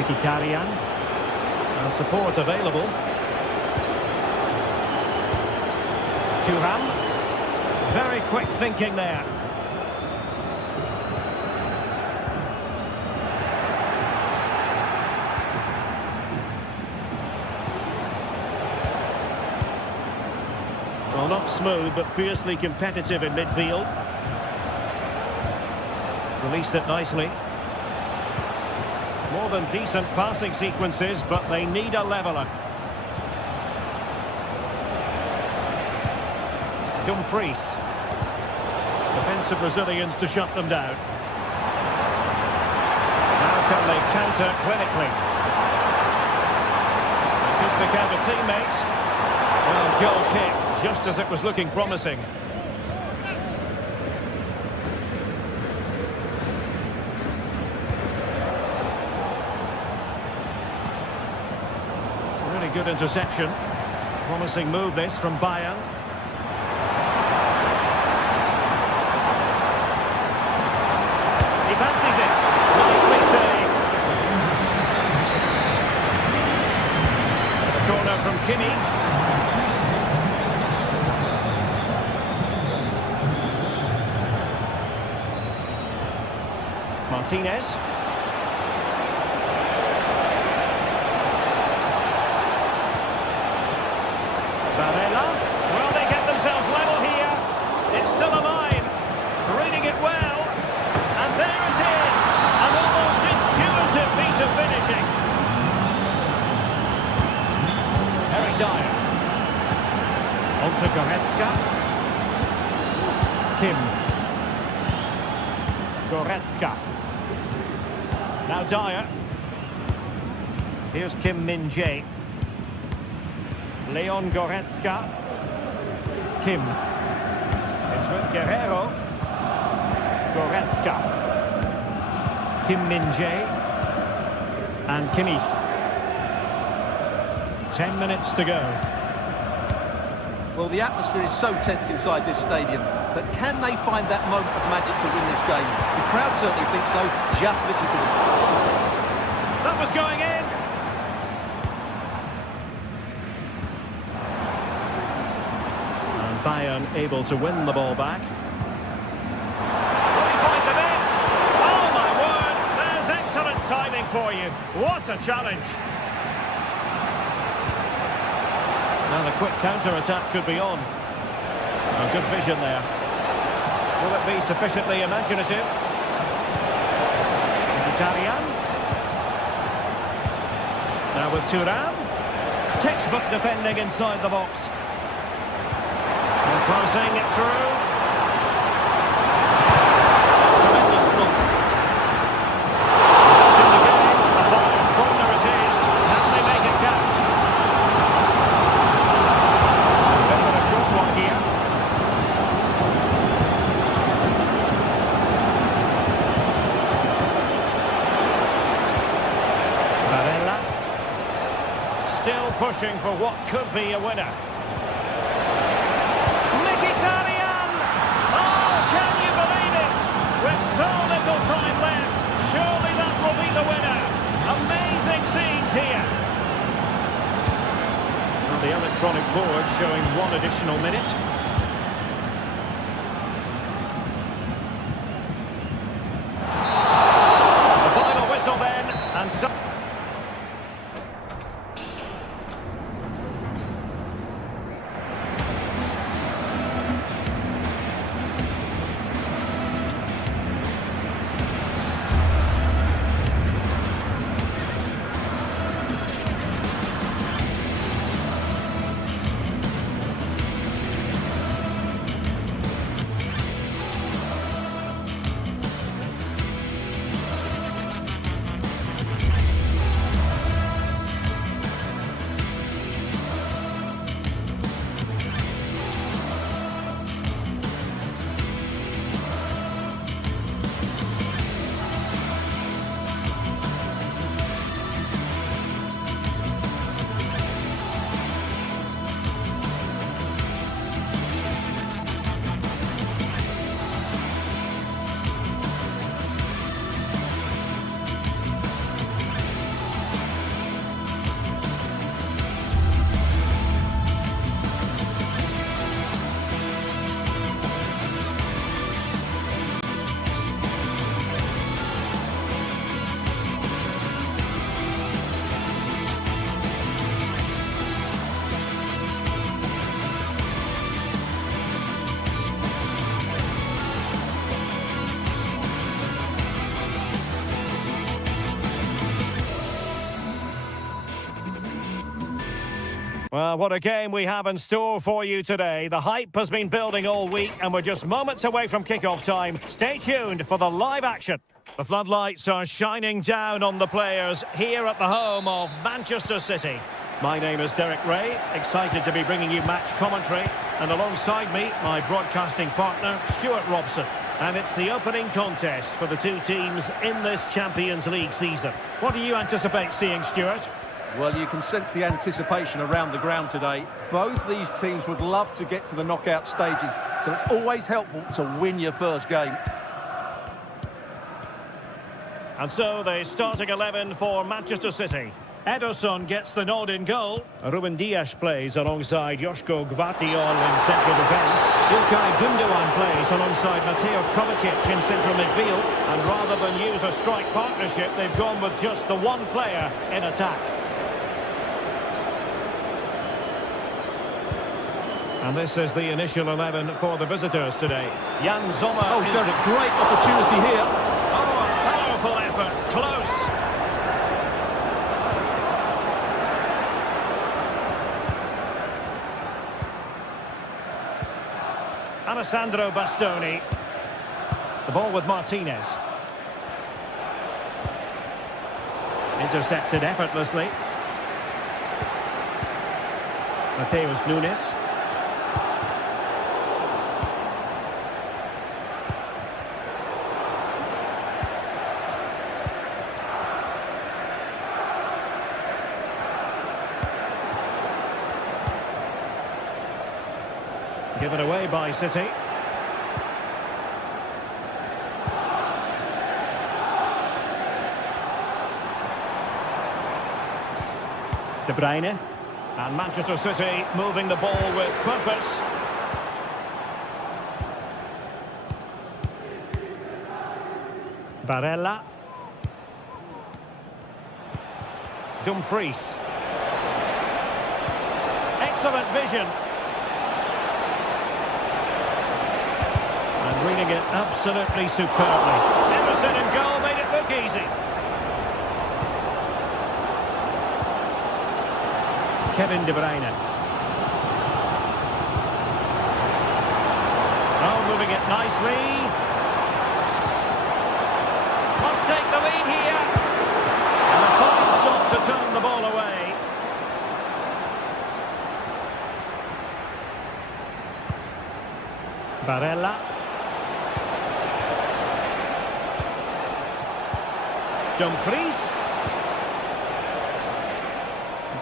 Mkhitaryan, and support available. Thuram, very quick thinking there. Well, not smooth, but fiercely competitive in midfield. Released it nicely. More than decent passing sequences, but they need a leveller. Dumfries. Defensive Brazilians to shut them down. How can they counter clinically? Good pick out a teammate. Well, goal kick, just as it was looking promising. Really good interception. Promising move this from Bayern. He fancies it. Nicely saved. Corner from Kimmich. Martinez. Barella. Well, they get themselves level here. It's still alive. Reading it well. And there it is. An almost intuitive piece of finishing. Eric Dyer. On to Goretzka. Kim. Goretzka. Now Dyer. Here's Kim Min-jae. Leon Goretzka. Kim. It's with Guerrero. Goretzka. Kim Min-jae. And Kimmich. 10 minutes to go. Well, the atmosphere is so tense inside this stadium, but can they find that moment of magic to win this game? The crowd certainly think so. Just listen to them. That was going in. And Bayern able to win the ball back. Will he find the net? Oh my word, there's excellent timing for you. What a challenge. Now the quick counter-attack could be on. Oh, good vision there. Will it be sufficiently imaginative? Mkhitaryan. Now with Thuram. Textbook defending inside the box. And crossing it through. Tremendous block. It's in the game. A Bayern corner it is. Can they make it count? A bit of a short one here. Barella. Still pushing for what could be a winner. Mkhitaryan! Oh, can you believe it? With so little time left, surely that will be the winner. Amazing scenes here. And the electronic board showing 1 additional minute. The final whistle then, and so... Well, what a game we have in store for you today. The hype has been building all week and we're just moments away from kick-off time. Stay tuned for the live action. The floodlights are shining down on the players here at the home of Manchester City. My name is Derek Ray, excited to be bringing you match commentary. And alongside me, my broadcasting partner, Stuart Robson. And it's the opening contest for the two teams in this Champions League season. What do you anticipate seeing, Stuart? Well, you can sense the anticipation around the ground today. Both these teams would love to get to the knockout stages, so it's always helpful to win your first game. And so the starting 11 for Manchester City. Ederson gets the nod in goal. Ruben Dias plays alongside Joško Gvardiol in central defence. İlkay Gündoğan plays alongside Mateo Kovacic in central midfield. And rather than use a strike partnership, they've gone with just the one player in attack. And this is the initial 11 for the visitors today. Jan Sommer. Oh, got a great opportunity here. Oh, a powerful effort. Close. Alessandro Bastoni. The ball with Martinez. Intercepted effortlessly. Mateus Nunes. Given away by City. De Bruyne. And Manchester City moving the ball with purpose. Barella. Dumfries. Excellent vision. And reading it absolutely superbly. Emerson in goal made it look easy. Kevin De Bruyne. Oh, moving it nicely. Must take the lead here. And a fine stop to turn the ball away. Barella. Dumfries.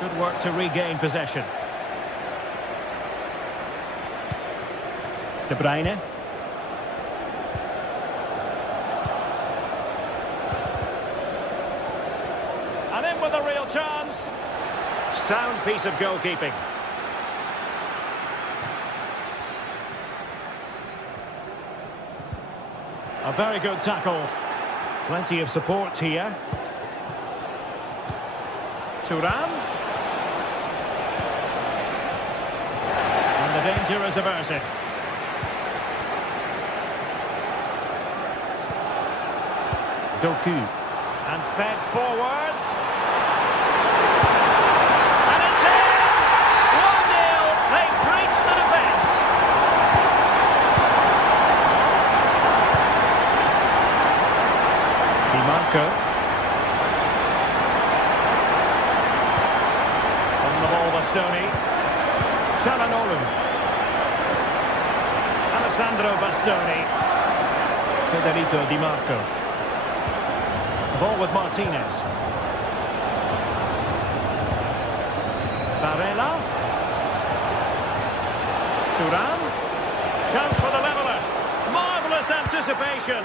Good work to regain possession. De Bruyne. And in with a real chance. Sound piece of goalkeeping. A very good tackle. Plenty of support here. Thuram. And the danger is averted. Doku. And fed forwards. And it's in! 1-0. They breached the defence. Di Marco. On the ball, Bastoni. Çalhanoğlu. Alessandro Bastoni. Federico Di Marco. The ball with Martinez. Barella. Thuram. Chance for the leveller. Marvellous anticipation.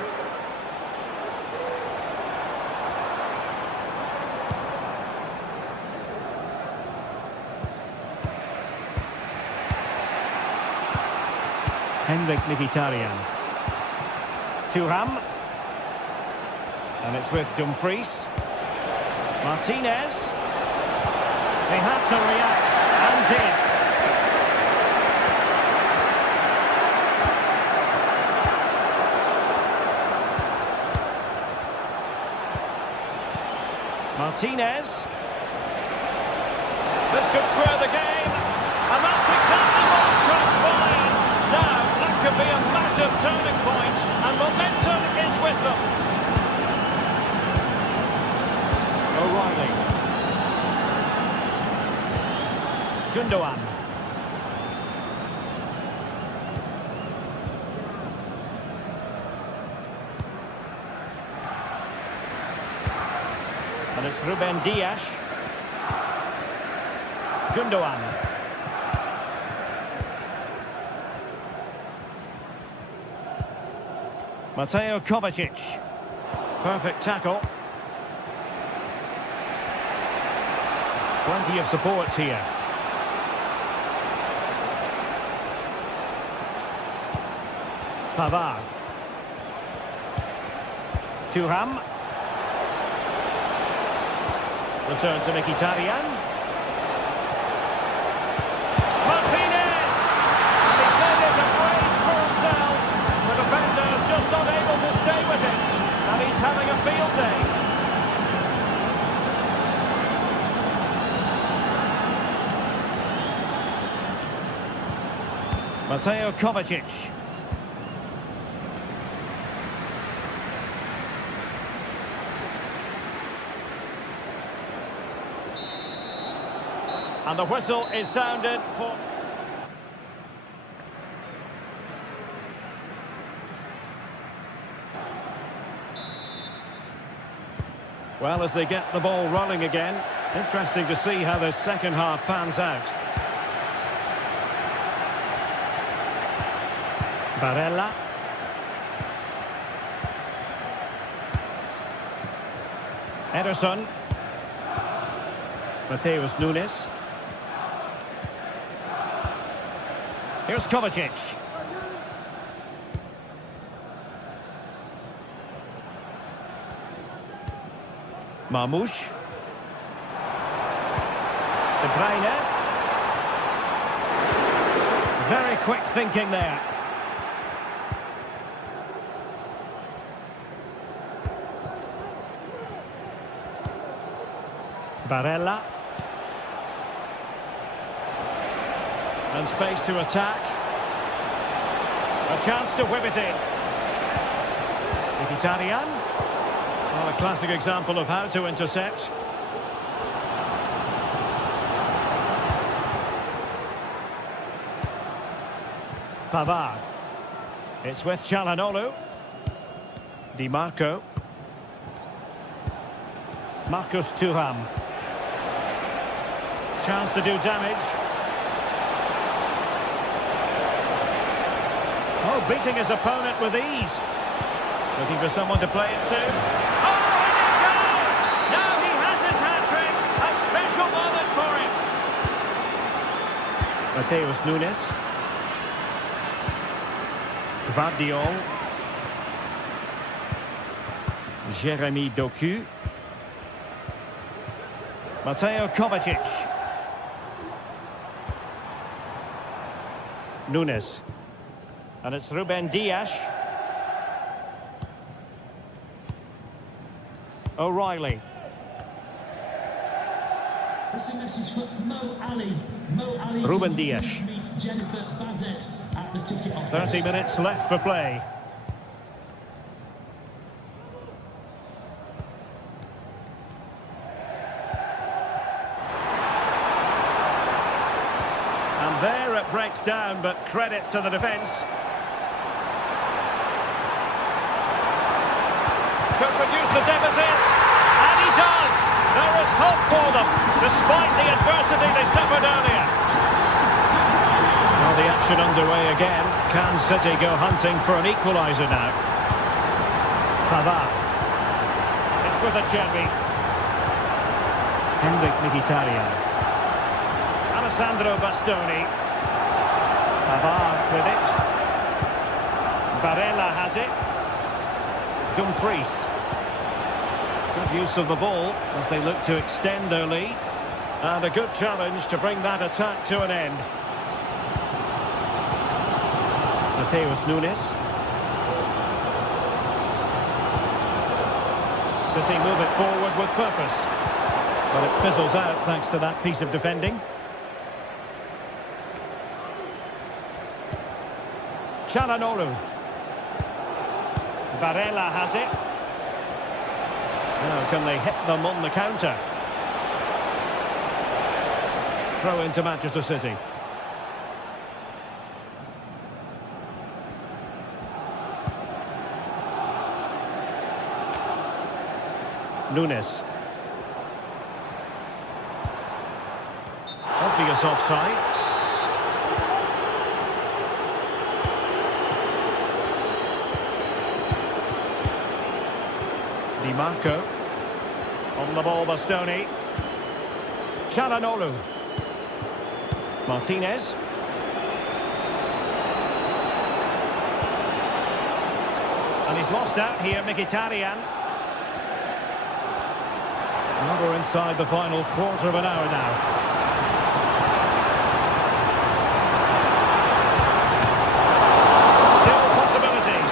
Henrik Mkhitaryan. Thuram. And it's with Dumfries. Martinez. They had to react and did. Martinez. This could square the game. turning point, and momentum is with them. O'Reilly. Gundogan. And it's Ruben Dias. Gundogan. Mateo Kovacic. Perfect tackle. Plenty of support here. Pavard. Thuram. Return to Mkhitaryan. Martinez! And he's made it a brace for himself. The defender's just unable to stay with him. And he's having a field day. Mateo Kovacic. And the whistle is sounded for... Well, as they get the ball rolling again, interesting to see how the second half pans out. Barella. Ederson. Mateus Nunes. Here's Kovacic. Marmoush. De Bruyne. Very quick thinking there. Barella. And space to attack. A chance to whip it in. Mkhitaryan. Well, a classic example of how to intercept. Pavard. It's with Çalhanoğlu. Di Marco. Marcus Thuram. Chance to do damage. Oh, beating his opponent with ease. Looking for someone to play it to. Oh, and it goes! Now he has his hat-trick. A special moment for him. Mateus Nunes. Gvardiol. Jeremy Doku. Mateo Kovacic. Nunes. And it's Ruben Dias. O'Reilly. That's a message for Mo Ali. Mo Ali. Ruben Dias. Jennifer Bazet at the ticket office. 30 minutes left for play. And there it breaks down, but credit to the defence. Could reduce the deficit, and he does. There is hope for them, despite the adversity they suffered earlier. Well, the action underway again. Can City go hunting for an equaliser now? Pavard. It's with Acerbi. Henrik Mkhitaryan. Alessandro Bastoni. Pavard with it. Barella has it. Dumfries. Good use of the ball as they look to extend their lead. And a good challenge to bring that attack to an end. Mateus Nunes. City move it forward with purpose. But it fizzles out thanks to that piece of defending. Çalhanoğlu. Barella has it. Now can they hit them on the counter? Throw into Manchester City. Nunes. Obvious offside. Di Marco. On the ball, Bastoni. Çalhanoğlu. Martinez. And he's lost out here, Mkhitaryan. Well, we're inside the final quarter of an hour now. Still possibilities.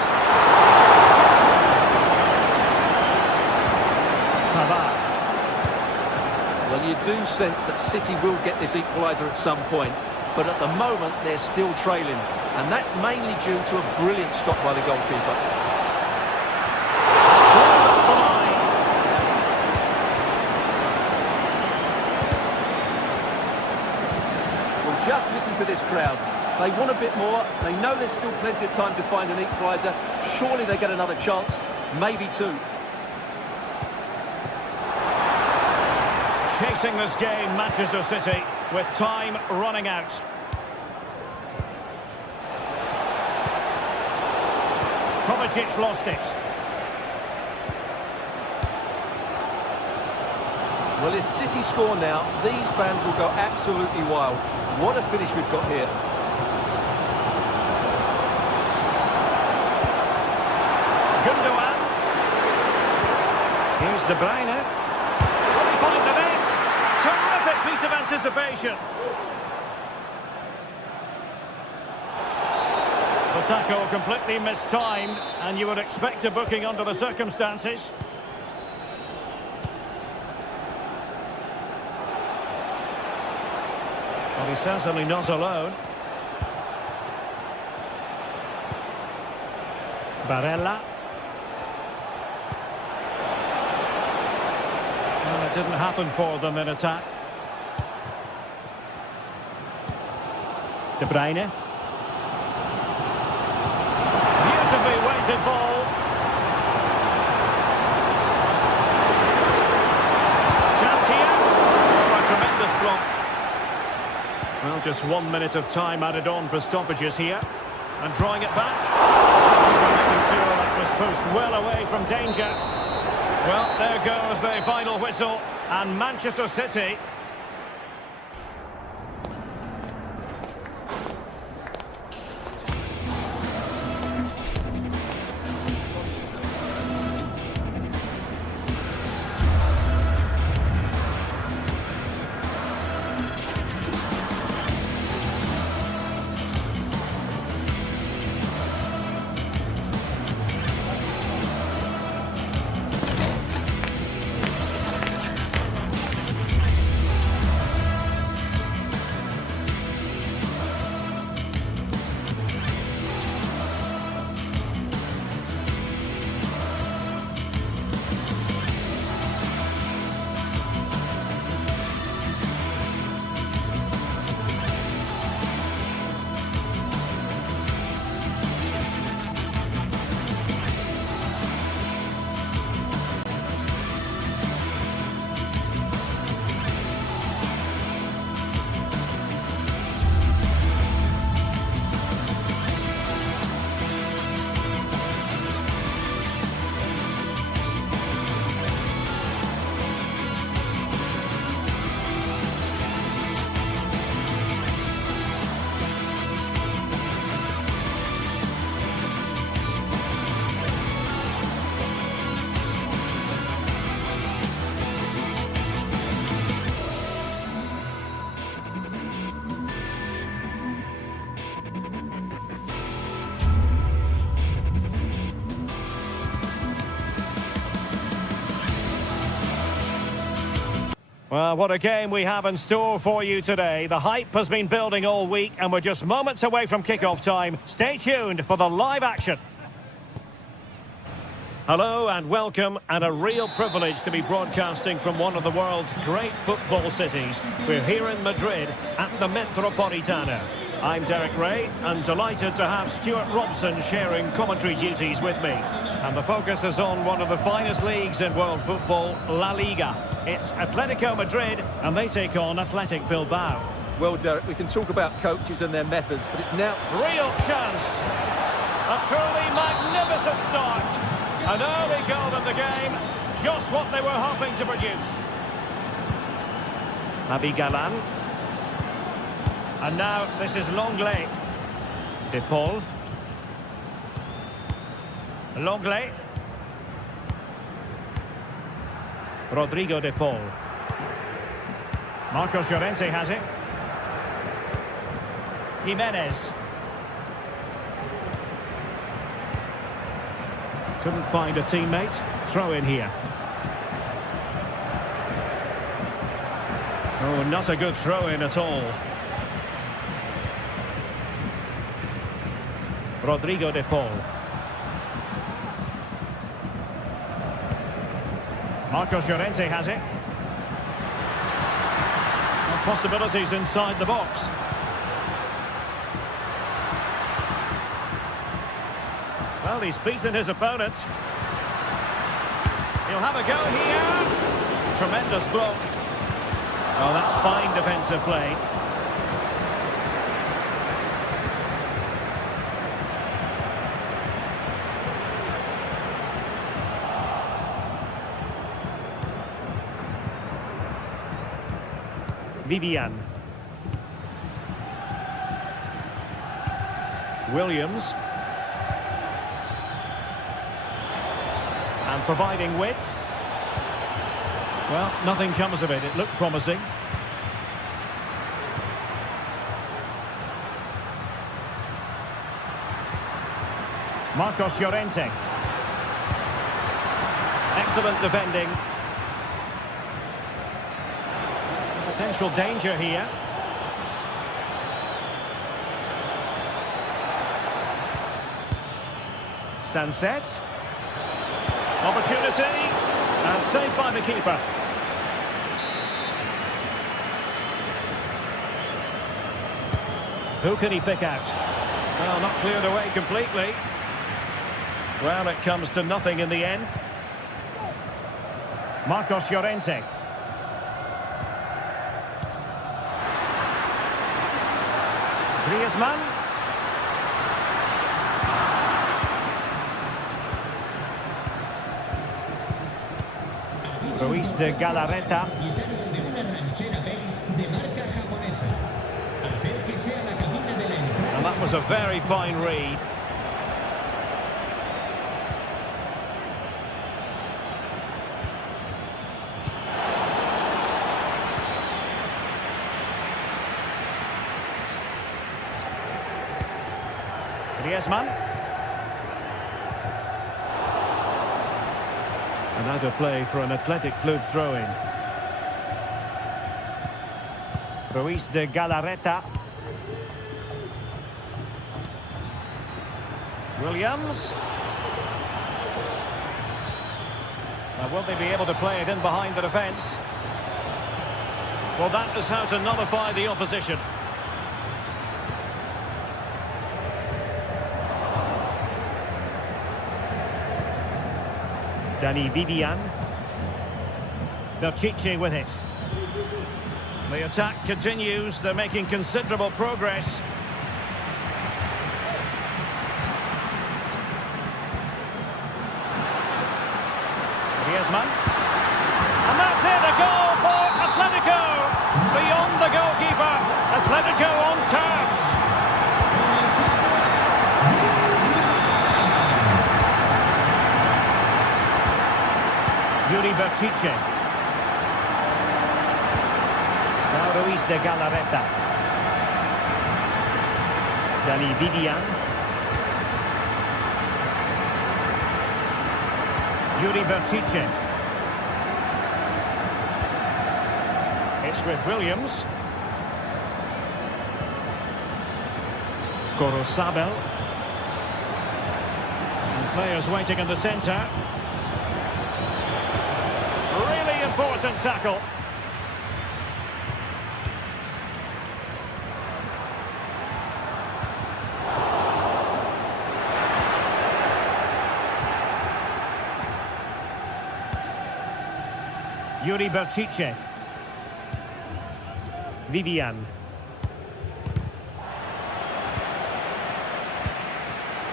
Pavard. Well, you do sense that City will get this equaliser at some point, but at the moment they're still trailing, and that's mainly due to a brilliant stop by the goalkeeper. Just listen to this crowd. They want a bit more. They know there's still plenty of time to find an equaliser. Surely they get another chance, maybe two. Chasing this game, Manchester City, with time running out. Kovacic lost it. Well, if City score now, these fans will go absolutely wild. What a finish we've got here. Gundogan. Here's De Bruyne. Will he find the net? Terrific piece of anticipation. The tackle completely mistimed, and you would expect a booking under the circumstances. Well, he's certainly not alone. Barella. Well, it didn't happen for them in attack. De Bruyne. Beautifully weighted ball. Chance here. Oh, a tremendous block. Well, just 1 minute of time added on for stoppages here. And drawing it back. Making sure that was pushed well away from danger. Well, there goes the final whistle. And Manchester City... Well, what a game we have in store for you today. The hype has been building all week and we're just moments away from kick-off time. Stay tuned for the live action. Hello and welcome, and a real privilege to be broadcasting from one of the world's great football cities. We're here in Madrid at the Metropolitano. I'm Derek Ray and delighted to have Stuart Robson sharing commentary duties with me. And the focus is on one of the finest leagues in world football, La Liga. It's Atletico Madrid and they take on Athletic Bilbao. Well, Derek, we can talk about coaches and their methods, but it's now... Real chance. A truly magnificent start. An early goal in the game, just what they were hoping to produce. Navi Galan. And now this is Longley. De Paul. Longley. Rodrigo De Paul. Marcos Llorente has it. Jimenez. Couldn't find a teammate. Throw in here. Oh, not a good throw in at all. Rodrigo De Paul. Marcos Llorente has it. And possibilities inside the box. Well, he's beaten his opponent. He'll have a go here. Tremendous block. Oh, that's fine defensive play. Vivian. Williams. And providing width. Well, nothing comes of it. It looked promising. Marcos Llorente. Excellent defending. Potential danger here. Sunset. Opportunity. And saved by the keeper. Who can he pick out? Well, not cleared away completely. Well, it comes to nothing in the end. Marcos Llorente. Griezmann. Ruiz de Galarreta. And that was a very fine read. Griezmann. And out of play for an Athletic Club throw-in. Ruiz de Galarreta. Williams. Now, will they be able to play it in behind the defence? Well, that is how to nullify the opposition. Dani Vivian. Berchiche with it. The attack continues. They're making considerable progress. Griezmann. And that's it, a goal for Atletico. Beyond the goalkeeper. Atletico on terms. Yuri Berchiche. Now Ruiz de Galarreta. Dani Vivian. Yuri Berchiche. It's with Williams. Gorosabel. And players waiting in the centre. important tackle. Yuri Berchiche. Vivian.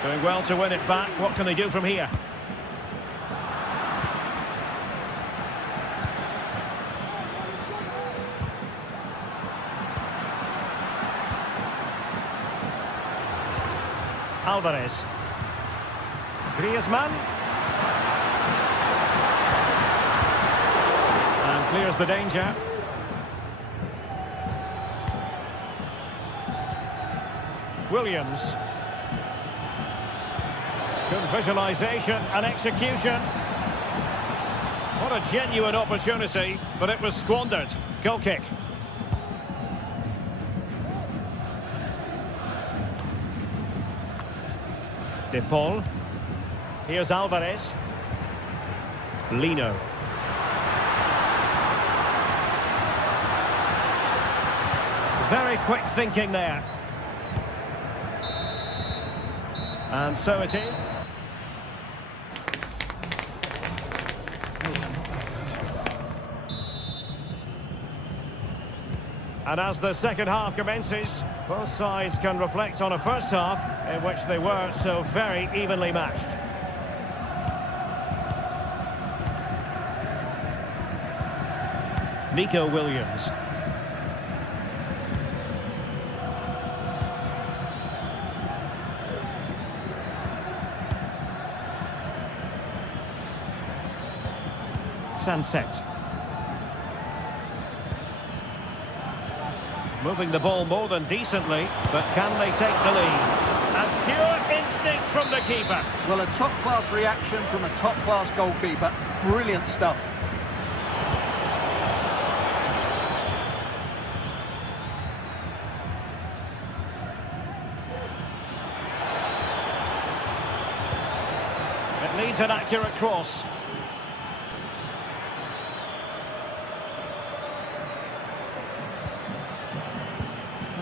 Doing well to win it back. What can they do from here? Alvarez. Griezmann. And clears the danger. Williams. Good visualisation and execution. What a genuine opportunity, but it was squandered. Goal kick. De Paul. Here's Alvarez. Lino. Very quick thinking there. And so it is. And as the second half commences, both sides can reflect on a first half in which they were so very evenly matched. Nico Williams. Sunset. Moving the ball more than decently, but can they take the lead? And pure instinct from the keeper. Well, a top-class reaction from a top-class goalkeeper. Brilliant stuff. It needs an accurate cross.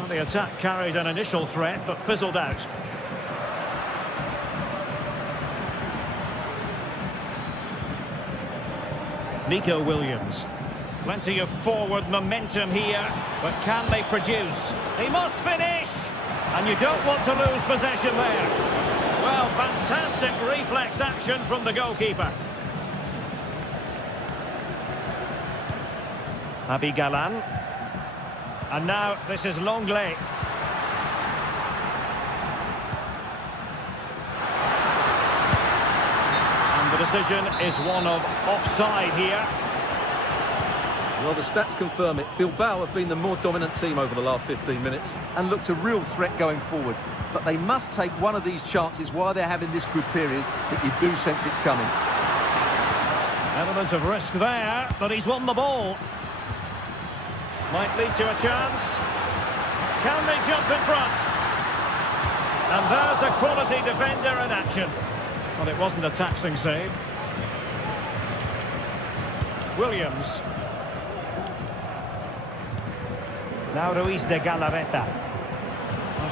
The attack carried an initial threat, but fizzled out. Nico Williams. Plenty of forward momentum here, but can they produce? He must finish! And you don't want to lose possession there. Well, fantastic reflex action from the goalkeeper. Avi Galan. And now this is Longley. And the decision is one of offside here. Well, the stats confirm it. Bilbao have been the more dominant team over the last 15 minutes and looked a real threat going forward. But they must take one of these chances while they're having this good period that you do sense it's coming. Element of risk there, but he's won the ball. Might lead to a chance. Can they jump in front? And there's a quality defender in action. Well, it wasn't a taxing save. Williams. Now Ruiz de Galarreta.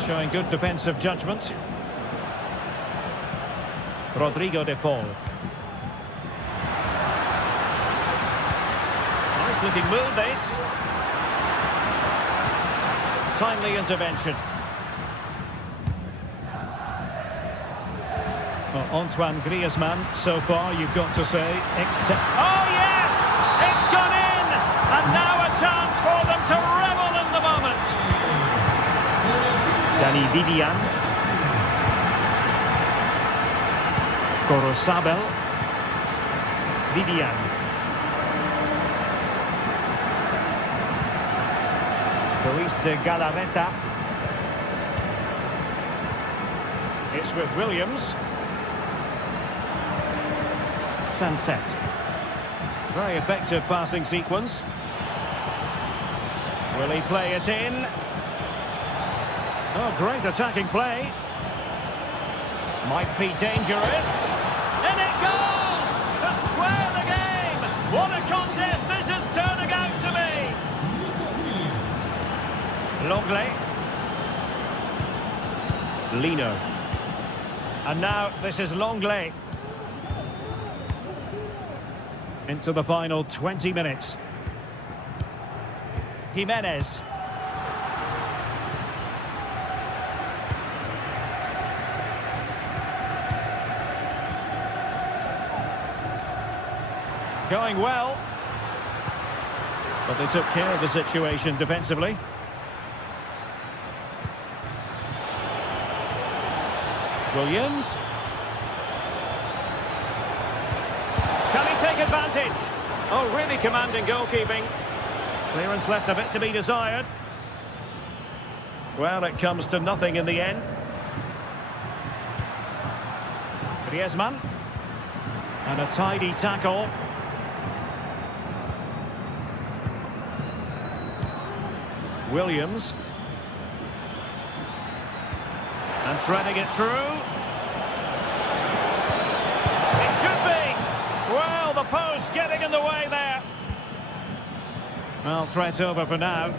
Showing good defensive judgment. Rodrigo de Paul. Nice looking move, this. Timely intervention. Well, Antoine Griezmann, so far, you've got to say, except... Oh, yes! It's gone in! And now a chance for them to revel in the moment. Dani Vivian. Corosabel. Vivian. Ruiz de Galarreta. It's with Williams. Sunset. Very effective passing sequence. Will he play it in? Oh, great attacking play. Might be dangerous. In it goes! To square the game! What a contest this Longley. Lino. And now this is Longley. Into the final 20 minutes. Jimenez. Going well. But they took care of the situation defensively. Williams. Can he take advantage? Oh, really commanding goalkeeping. Clearance left a bit to be desired. Well, it comes to nothing in the end. Griezmann. And a tidy tackle. Williams. And threading it through. It should be! Well, the post getting in the way there. Well, threat over for now.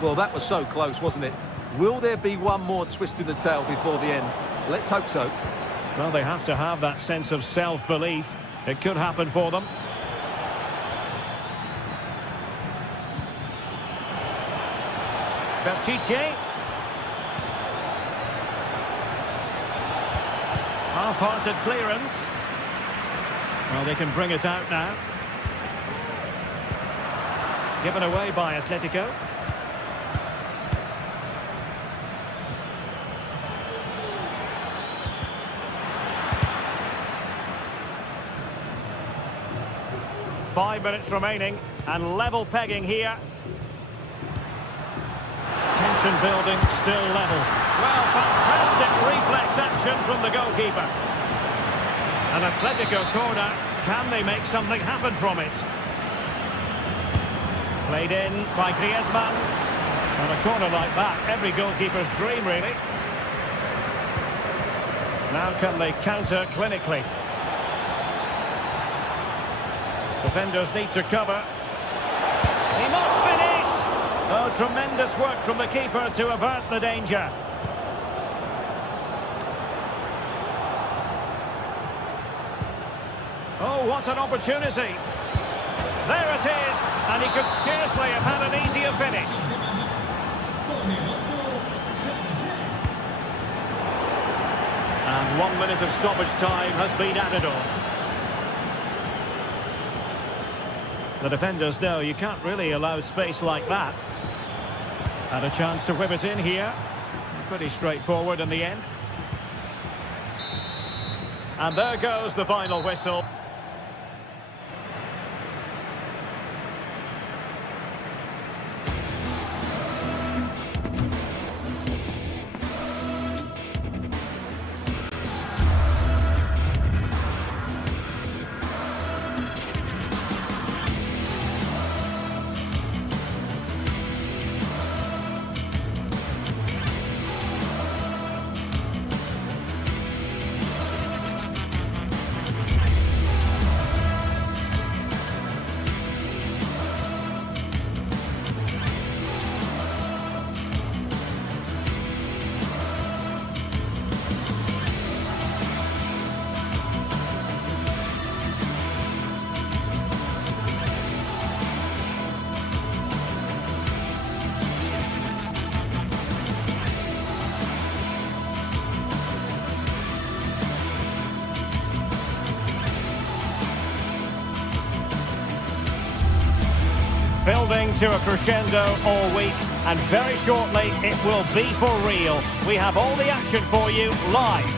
Well, that was so close, wasn't it? Will there be one more twist in the tail before the end? Let's hope so. Well, they have to have that sense of self-belief. It could happen for them. Belchiche. Half-hearted clearance. Well, they can bring it out now. Given away by Atletico. Five minutes remaining and level pegging here. Tension building, still level. Well, fantastic reflex action from the goalkeeper. An Atletico corner. Can they make something happen from it? Played in by Griezmann. On a corner like that, every goalkeeper's dream, really. Now can they counter clinically? Defenders need to cover. He must finish! Oh, tremendous work from the keeper to avert the danger. Oh, what an opportunity. There it is, and he could scarcely have had an easier finish. And 1 minute of stoppage time has been added on. The defenders know you can't really allow space like that. Had a chance to whip it in here. Pretty straightforward in the end. And there goes the final whistle. Building to a crescendo all week, and very shortly it will be for real. We have all the action for you live.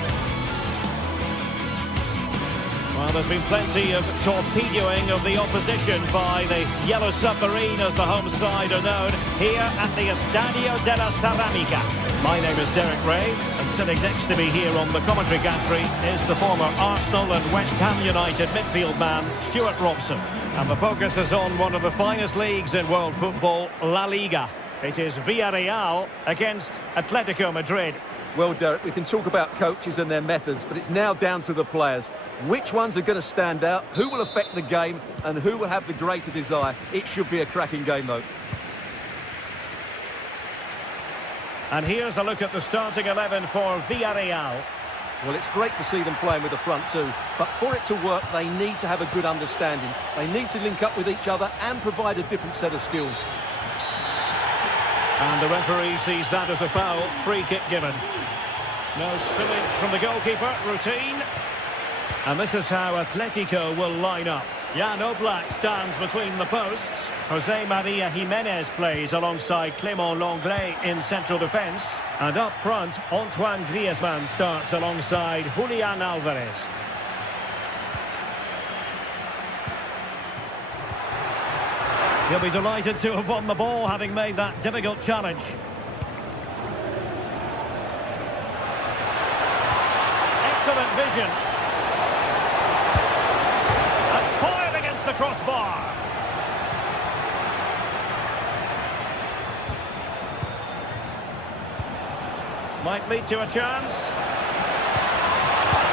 Well, there's been plenty of torpedoing of the opposition by the Yellow Submarine, as the home side are known, here at the Estadio de la Ceramica. My name is Derek Ray, and sitting next to me here on the commentary gantry is the former Arsenal and West Ham United midfield man, Stuart Robson. And the focus is on one of the finest leagues in world football, La Liga. It is Villarreal against Atletico Madrid. Well, Derek, we can talk about coaches and their methods, but it's now down to the players. Which ones are going to stand out, who will affect the game, and who will have the greater desire? It should be a cracking game, though. And here's a look at the starting 11 for Villarreal. Well, it's great to see them playing with the front two, but for it to work, they need to have a good understanding. They need to link up with each other and provide a different set of skills. And the referee sees that as a foul. Free kick given. No spillage from the goalkeeper. Routine. And this is how Atletico will line up. Jan Oblak stands between the posts. Jose Maria Jimenez plays alongside Clément Lenglet in central defence. And up front, Antoine Griezmann starts alongside Julian Alvarez. He'll be delighted to have won the ball, having made that difficult challenge. Excellent vision. And fired against the crossbar. Might lead to a chance.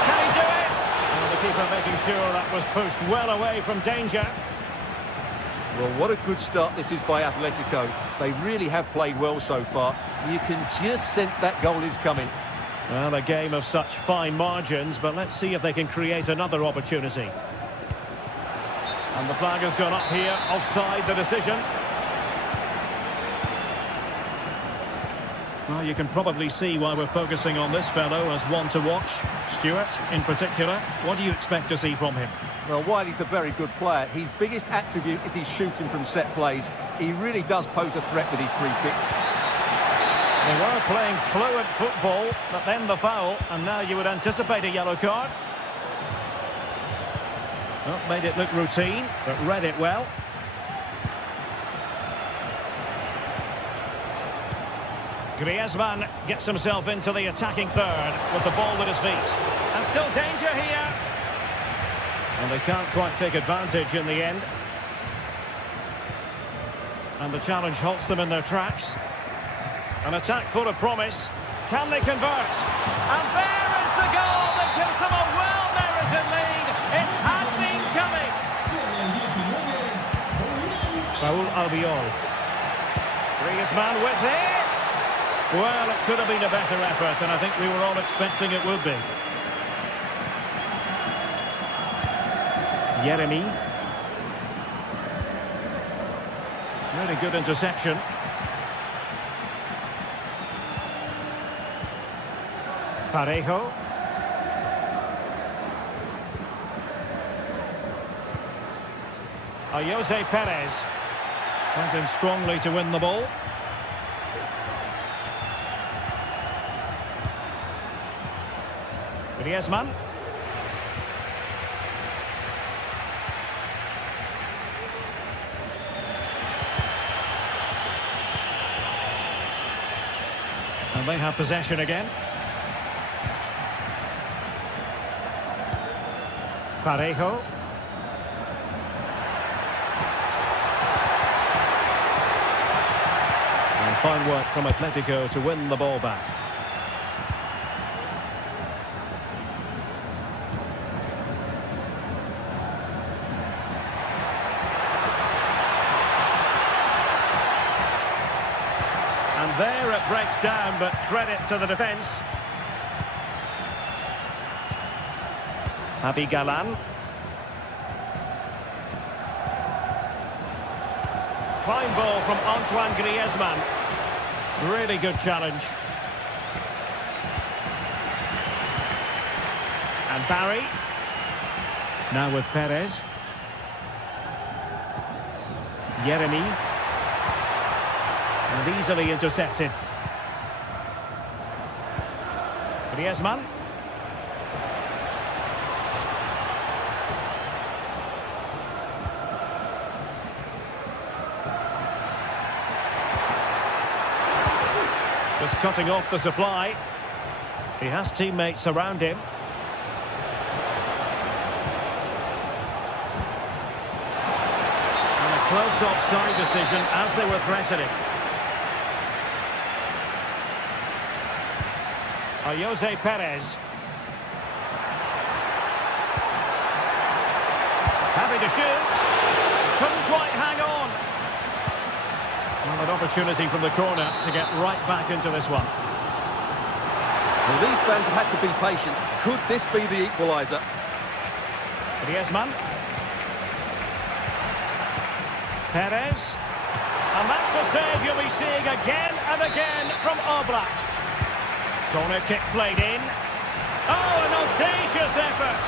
Can he do it? And the keeper making sure that was pushed well away from danger. Well, what a good start this is by Atletico. They really have played well so far. You can just sense that goal is coming. Well, a game of such fine margins, but let's see if they can create another opportunity. And the flag has gone up here, offside the decision. Well, you can probably see why we're focusing on this fellow as one to watch. Stuart, in particular, what do you expect to see from him? Well, while he's a very good player, his biggest attribute is his shooting from set plays. He really does pose a threat with his free kicks. They were playing fluent football, but then the foul, and now you would anticipate a yellow card. Well, made it look routine, but read it well. Griezmann gets himself into the attacking third with the ball at his feet. And still danger here. And they can't quite take advantage in the end. And the challenge halts them in their tracks. An attack full of promise. Can they convert? And there is the goal that gives them a well-merited lead. It had been coming. Raúl Albiol. Griezmann with it. Well, it could have been a better effort, and I think we were all expecting it would be. Yeremy. Really good interception. Parejo. Jose Perez. Went in strongly to win the ball. Griezmann. And they have possession again. Parejo. And fine work from Atletico to win the ball back. And there it breaks down, but credit to the defence. Javi Galan. Fine ball from Antoine Griezmann. Really good challenge. And Barry. Now with Perez. Yeremy. And easily intercepted. Griezmann. Just cutting off the supply. He has teammates around him. And a close offside decision as they were threatening. Jose Perez. Happy to shoot. Couldn't quite hang on. Well, an opportunity from the corner to get right back into this one. Well, these fans have had to be patient. Could this be the equaliser? Griezmann. Perez. And that's a save you'll be seeing again and again from Oblak. Corner kick played in. Oh, an audacious effort.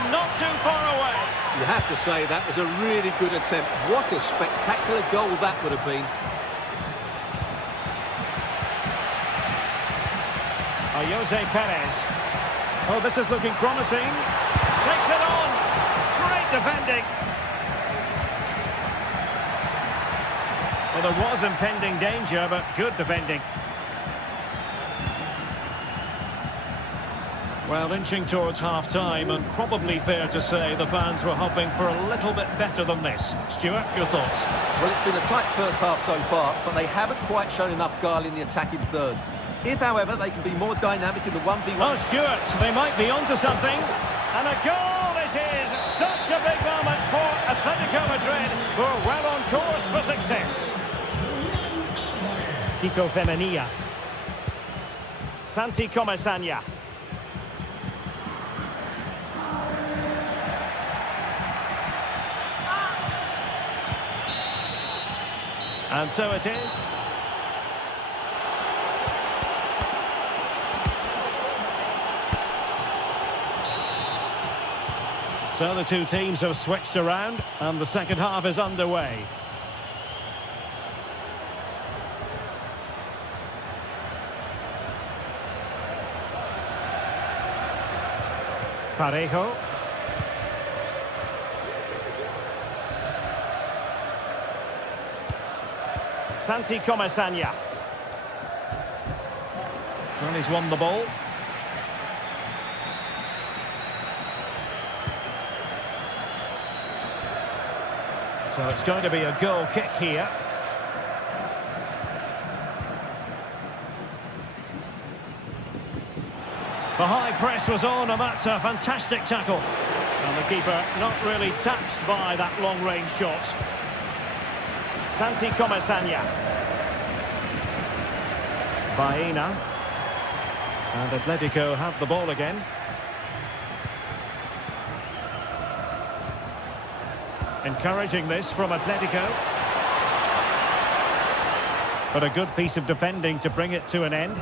And not too far away. You have to say that was a really good attempt. What a spectacular goal that would have been. Jose Perez. Oh, this is looking promising. Takes it on. Great defending. Well, there was impending danger, but good defending. Well, inching towards half-time, and probably fair to say the fans were hoping for a little bit better than this. Stuart, your thoughts? Well, it's been a tight first half so far, but they haven't quite shown enough guile in the attacking third. If, however, they can be more dynamic in the 1v1... Oh, Stuart, they might be onto something. And a goal it is! Such a big moment for Atletico Madrid, who are well on course for success. Kiko Femenia. Santi Comesaña. And so it is. So the two teams have switched around, and the second half is underway. Parejo. Santi Comesaña. Well, he's won the ball. So it's going to be a goal kick here. The high press was on, and that's a fantastic tackle. And the keeper not really touched by that long-range shot. Santi Comesaña. Baena. And Atletico have the ball again. Encouraging this from Atletico. But a good piece of defending to bring it to an end.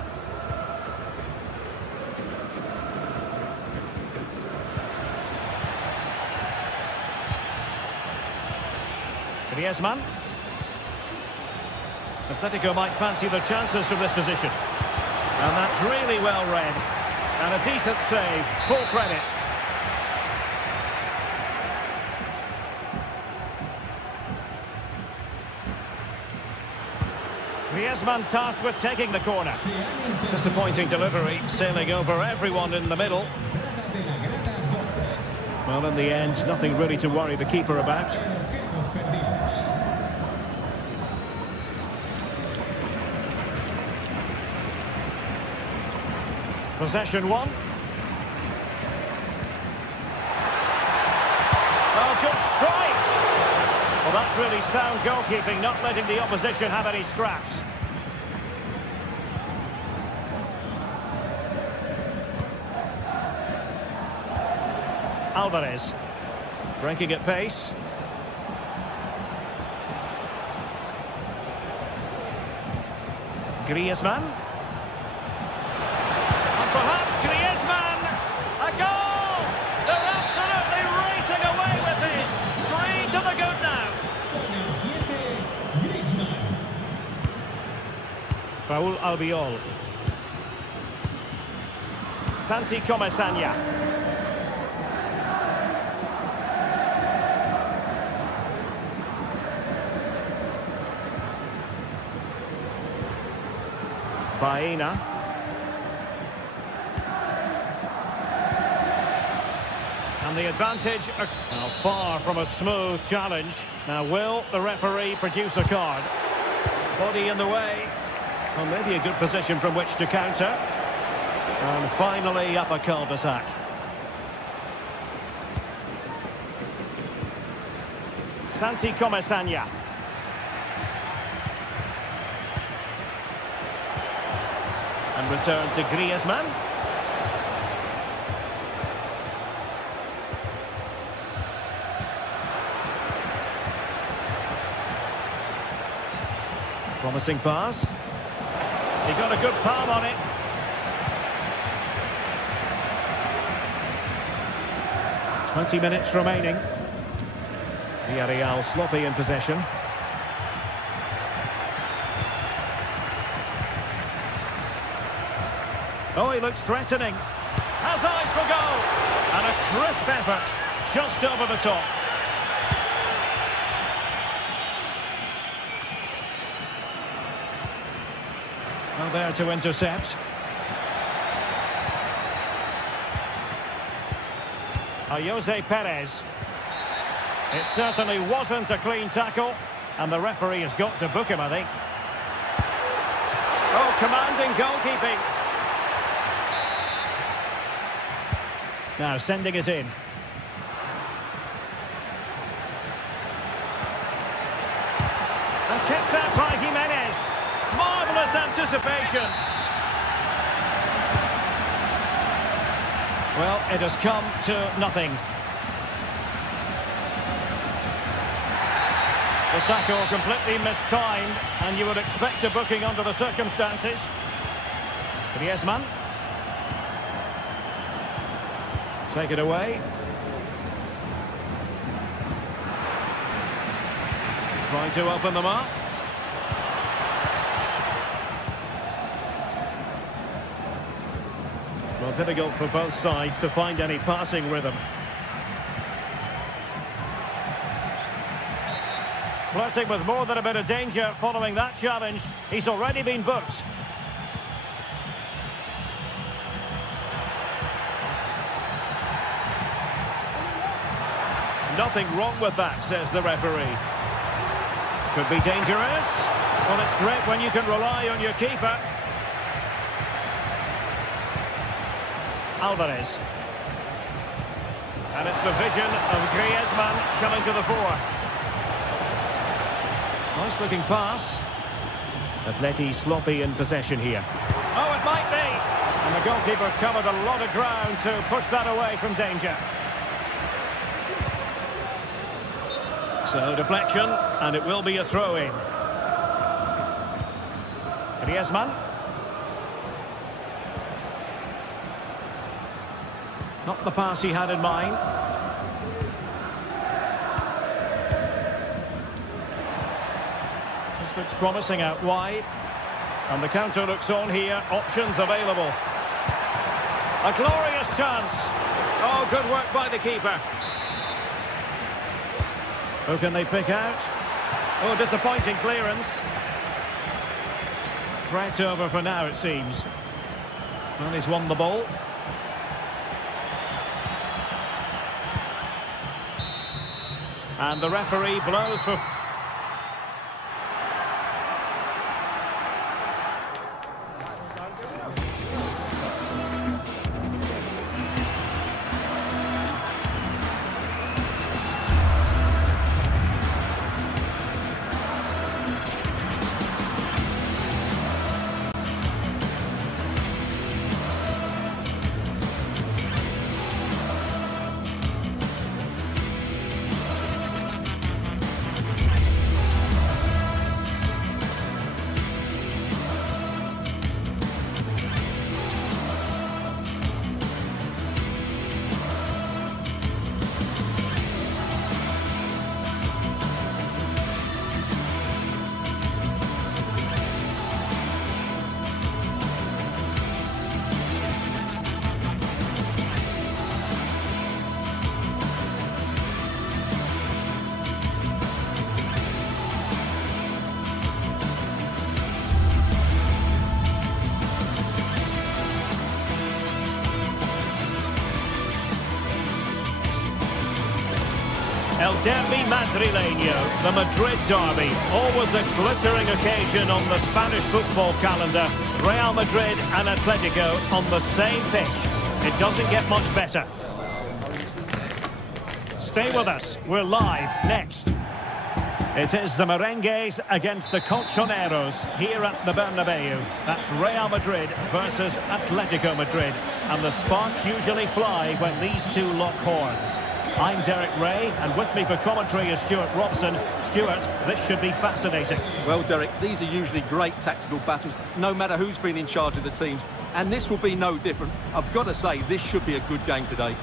Griezmann. Atletico might fancy the chances from this position. And that's really well read. And a decent save, full credit. Griezmann tasked with taking the corner. Disappointing delivery, sailing over everyone in the middle. Well, in the end, nothing really to worry the keeper about. Possession one. Oh, good strike! Well, that's really sound goalkeeping, not letting the opposition have any scraps. Alvarez. Breaking at pace. Griezmann. Perhaps Griezmann, a goal! They're absolutely racing away with this. 3 to the good now. Raúl Albiol. Santi Comesaña. Baena. And the advantage, well, far from a smooth challenge. Now, will the referee produce a card? Body in the way. Well, maybe a good position from which to counter. And finally, up a cul-de-sac. Santi Comesaña. And return to Griezmann. Promising pass. He got a good palm on it. "20 minutes remaining. Villarreal sloppy in possession. Oh, he looks threatening. Has eyes for goal. And a crisp effort just over the top. Well, there to intercept. Jose Perez. It certainly wasn't a clean tackle, and the referee has got to book him, I think. Oh, commanding goalkeeping. Now sending it in. And kicked out by Jimenez. Marvellous anticipation. Well, it has come to nothing. The tackle completely mistimed, and you would expect a booking under the circumstances. Griezmann. Take it away. Trying to open them up. Well, difficult for both sides to find any passing rhythm. Flirting with more than a bit of danger following that challenge. He's already been booked. Nothing wrong with that, says the referee. Could be dangerous. Well, it's great when you can rely on your keeper. Alvarez. And it's the vision of Griezmann coming to the fore. Nice looking pass. Atleti sloppy in possession here. Oh, it might be. And the goalkeeper covered a lot of ground to push that away from danger. So deflection, and it will be a throw-in. Griezmann. Not the pass he had in mind. This looks promising out wide. And the counter looks on here. Options available. A glorious chance. Oh, good work by the keeper. Who can they pick out? Oh, disappointing clearance. Threat over for now, it seems. Well, he's won the ball. And the referee blows for... El Derby Madrileño, the Madrid derby, always a glittering occasion on the Spanish football calendar. Real Madrid and Atletico on the same pitch. It doesn't get much better. Stay with us, we're live next. It is the Merengues against the Colchoneros here at the Bernabeu. That's Real Madrid versus Atletico Madrid. And the sparks usually fly when these two lock horns. I'm Derek Ray, and with me for commentary is Stuart Robson. Stuart, this should be fascinating. Well, Derek, these are usually great tactical battles, no matter who's been in charge of the teams. And this will be no different. I've got to say, this should be a good game today.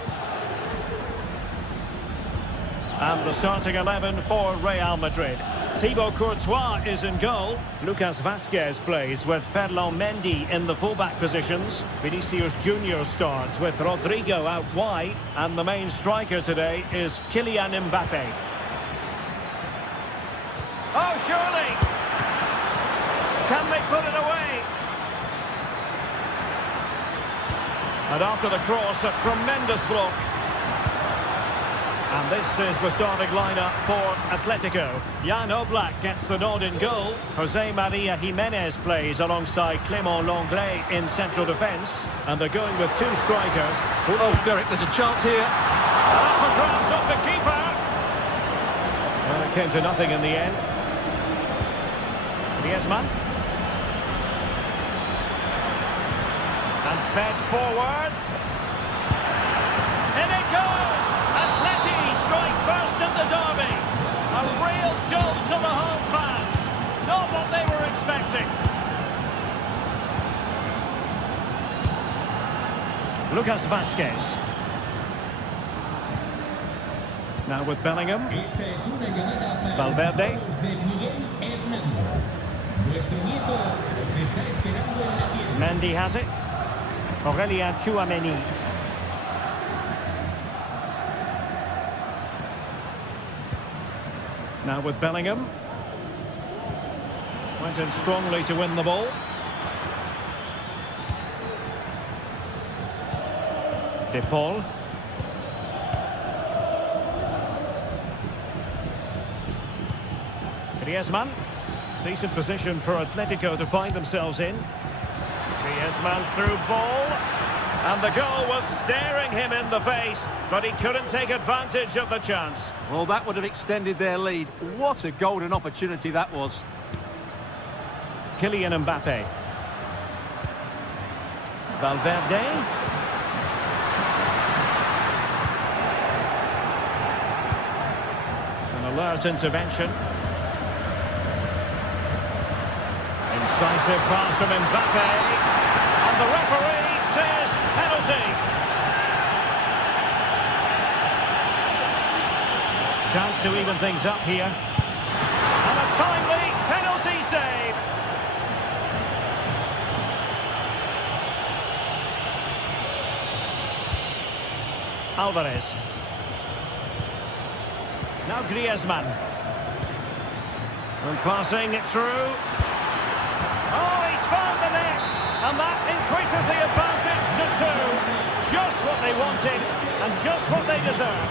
And the starting 11 for Real Madrid. Thibaut Courtois is in goal. Lucas Vazquez plays with Ferland Mendy in the fullback positions. Vinicius Junior starts with Rodrigo out wide. And the main striker today is Kylian Mbappe. Oh, surely! Can they put it away? And after the cross, a tremendous block. And this is the starting lineup for Atletico. Jan Oblak gets the nod in goal. Jose Maria Jimenez plays alongside Clément Lenglet in central defence. And they're going with two strikers. Oh, Derek, there's a chance here. Up and grabs off the keeper. Well, it came to nothing in the end. Griezmann. And fed forwards. In it goes! Atleti strike first in the derby. A real jolt to the home fans. Not what they were expecting. Lucas Vazquez. Now with Bellingham. Valverde. Mendy has it. Aurélien Tchouameni. Now with Bellingham. Went in strongly to win the ball. De Paul. Griezmann. Decent position for Atletico to find themselves in. Griezmann's through ball. And the goal was staring him in the face, but he couldn't take advantage of the chance. Well, that would have extended their lead. What a golden opportunity that was. Kylian Mbappe. Valverde. An alert intervention. Incisive pass from Mbappe. And the referee says penalty. Chance to even things up here. And a timely penalty save. Alvarez. Now Griezmann. And passing it through. Oh, he's found the net. And that increases the advantage to 2. Just what they wanted and just what they deserve.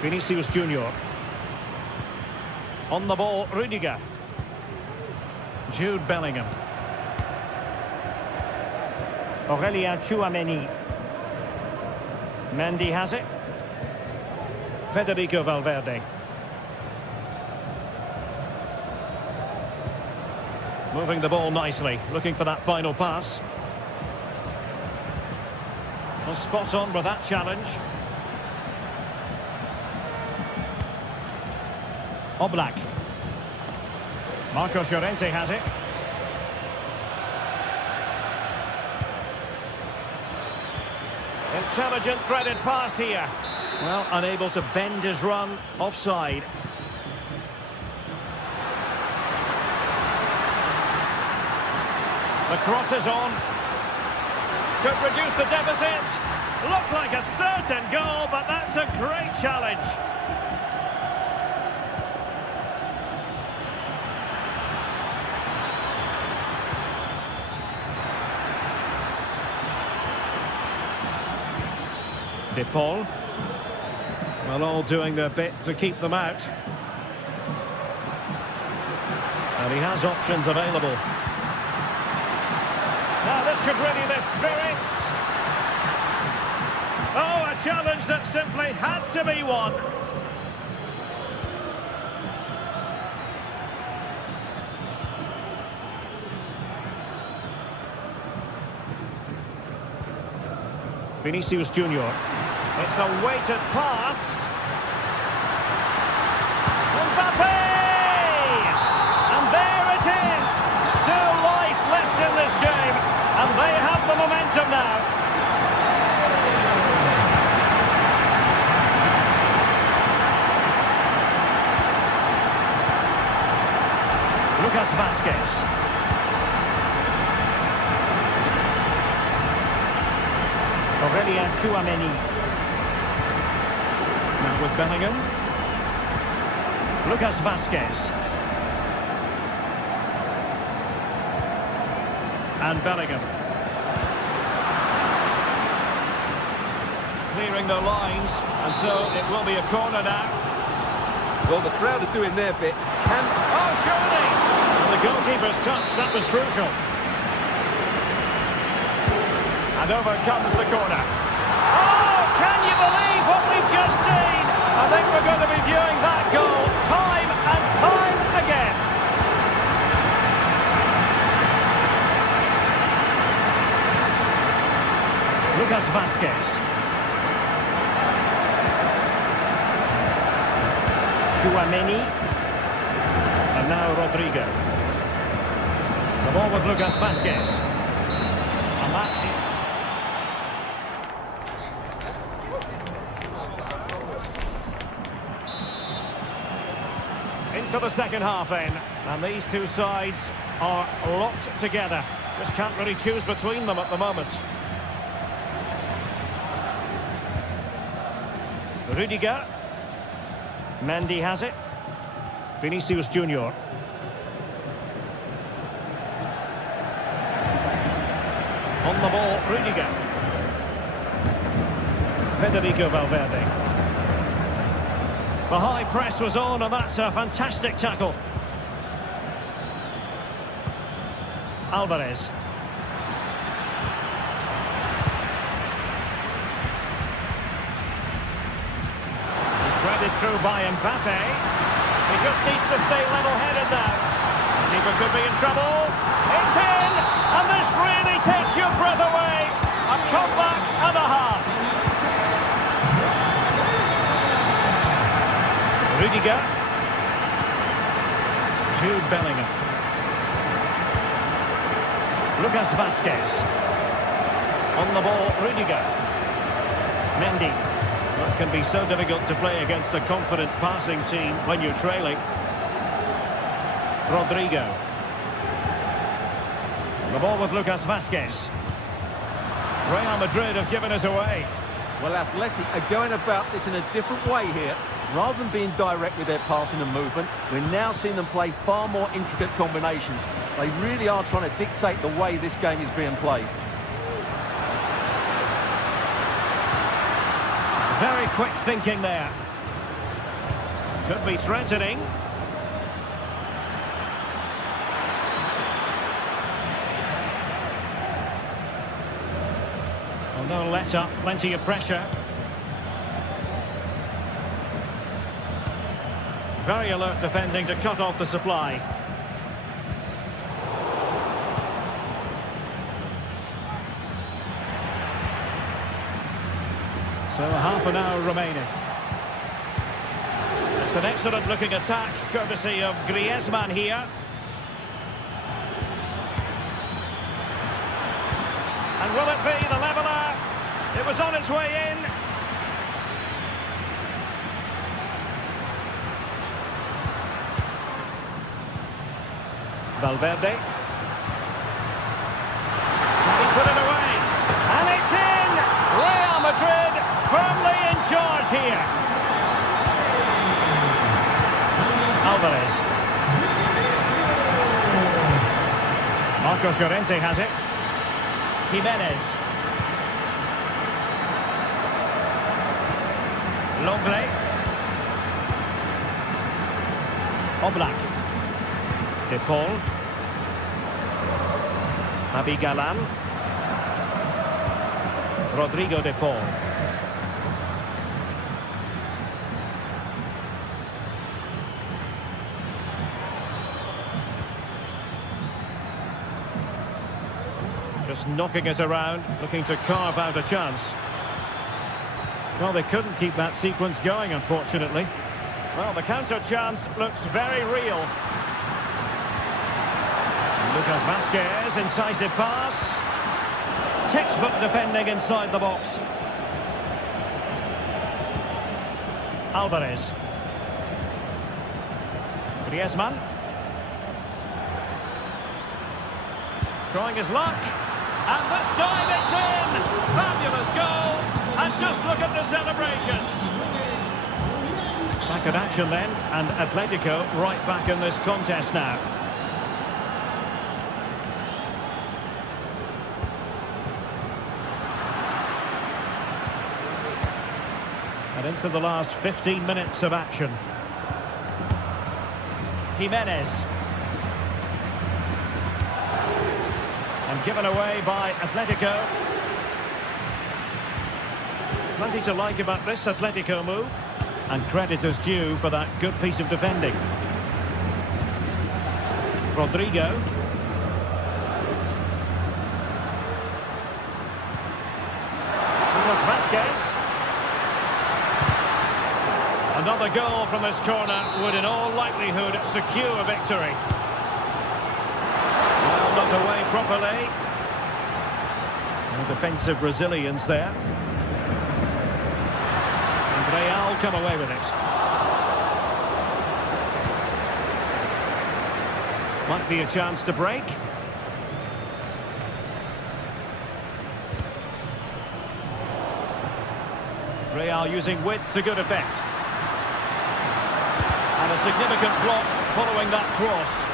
Vinicius Junior. On the ball, Rudiger. Jude Bellingham. Aurélien Tchouameni. Mendy has it. Federico Valverde. Moving the ball nicely, looking for that final pass. Well, spot on with that challenge. Oblak. Marcos Llorente has it. Intelligent threaded pass here. Well, unable to bend his run, offside. The cross is on. Could reduce the deficit. Looked like a certain goal, but that's a great challenge. De Paul. Well, all doing their bit to keep them out. And he has options available. Now this could really lift spirits. Oh, a challenge that simply had to be won. Vinicius Junior. It's a weighted pass. Mbappe! And there it is! Still life left in this game. And they have the momentum now. Lucas Vazquez. Aurelien Tchouameni. Now with Bellingham. Lucas Vazquez. And Bellingham. Clearing the lines, and so it will be a corner now. Well, the crowd are doing their bit. Oh, surely! And the goalkeeper's touch, that was crucial. And over comes the corner. Oh, can you believe what we've just seen? I think we're going to be viewing that goal time and time again. Lucas Vazquez. Tchouameni. And now Rodrigo. The ball with Lucas Vazquez. And that... Into the second half then, and these two sides are locked together. Just can't really choose between them at the moment. Rudiger. Mendy has it. Vinicius Junior. On the ball, Rudiger. Federico Valverde. The high press was on, and that's a fantastic tackle. Alvarez. He's threaded through by Mbappe. He just needs to stay level-headed now. Keeper could be in trouble. It's in, and this really takes your breath away. A comeback and a half. Rudiger. Jude Bellingham. Lucas Vazquez. On the ball, Rudiger. Mendy. Well, it can be so difficult to play against a confident passing team when you're trailing. Rodrigo. On the ball with Lucas Vazquez. Real Madrid have given us away. Well, Athletic are going about this in a different way here. Rather than being direct with their passing and movement, we're now seeing them play far more intricate combinations. They really are trying to dictate the way this game is being played. Very quick thinking there. Could be threatening. Oh, no let up, plenty of pressure. Very alert defending to cut off the supply. So half an hour remaining. It's an excellent looking attack, courtesy of Griezmann here. And will it be the leveller? It was on its way in. Valverde. Can he put it away? And it's in! Real Madrid firmly in charge here. Alvarez. Marcos Llorente has it. Jimenez. Longley. Oblak. De Paul. Abigalan. Rodrigo De Paul. Just knocking it around, looking to carve out a chance. Well, they couldn't keep that sequence going, unfortunately. Well, the counter chance looks very real. Lucas Vazquez, incisive pass. Textbook defending inside the box. Alvarez. Griezmann. Trying his luck. And this time it's in! Fabulous goal! And just look at the celebrations. Back in action then, and Atletico right back in this contest now. And into the last 15 minutes of action. Jimenez. And given away by Atletico. Plenty to like about this Atletico move. And credit is due for that good piece of defending. Rodrigo. Lucas Vazquez. Another goal from this corner would in all likelihood secure a victory. Well, not away properly. No defensive resilience there. And Real come away with it. Might be a chance to break. Real using width to good effect. And a significant block following that cross.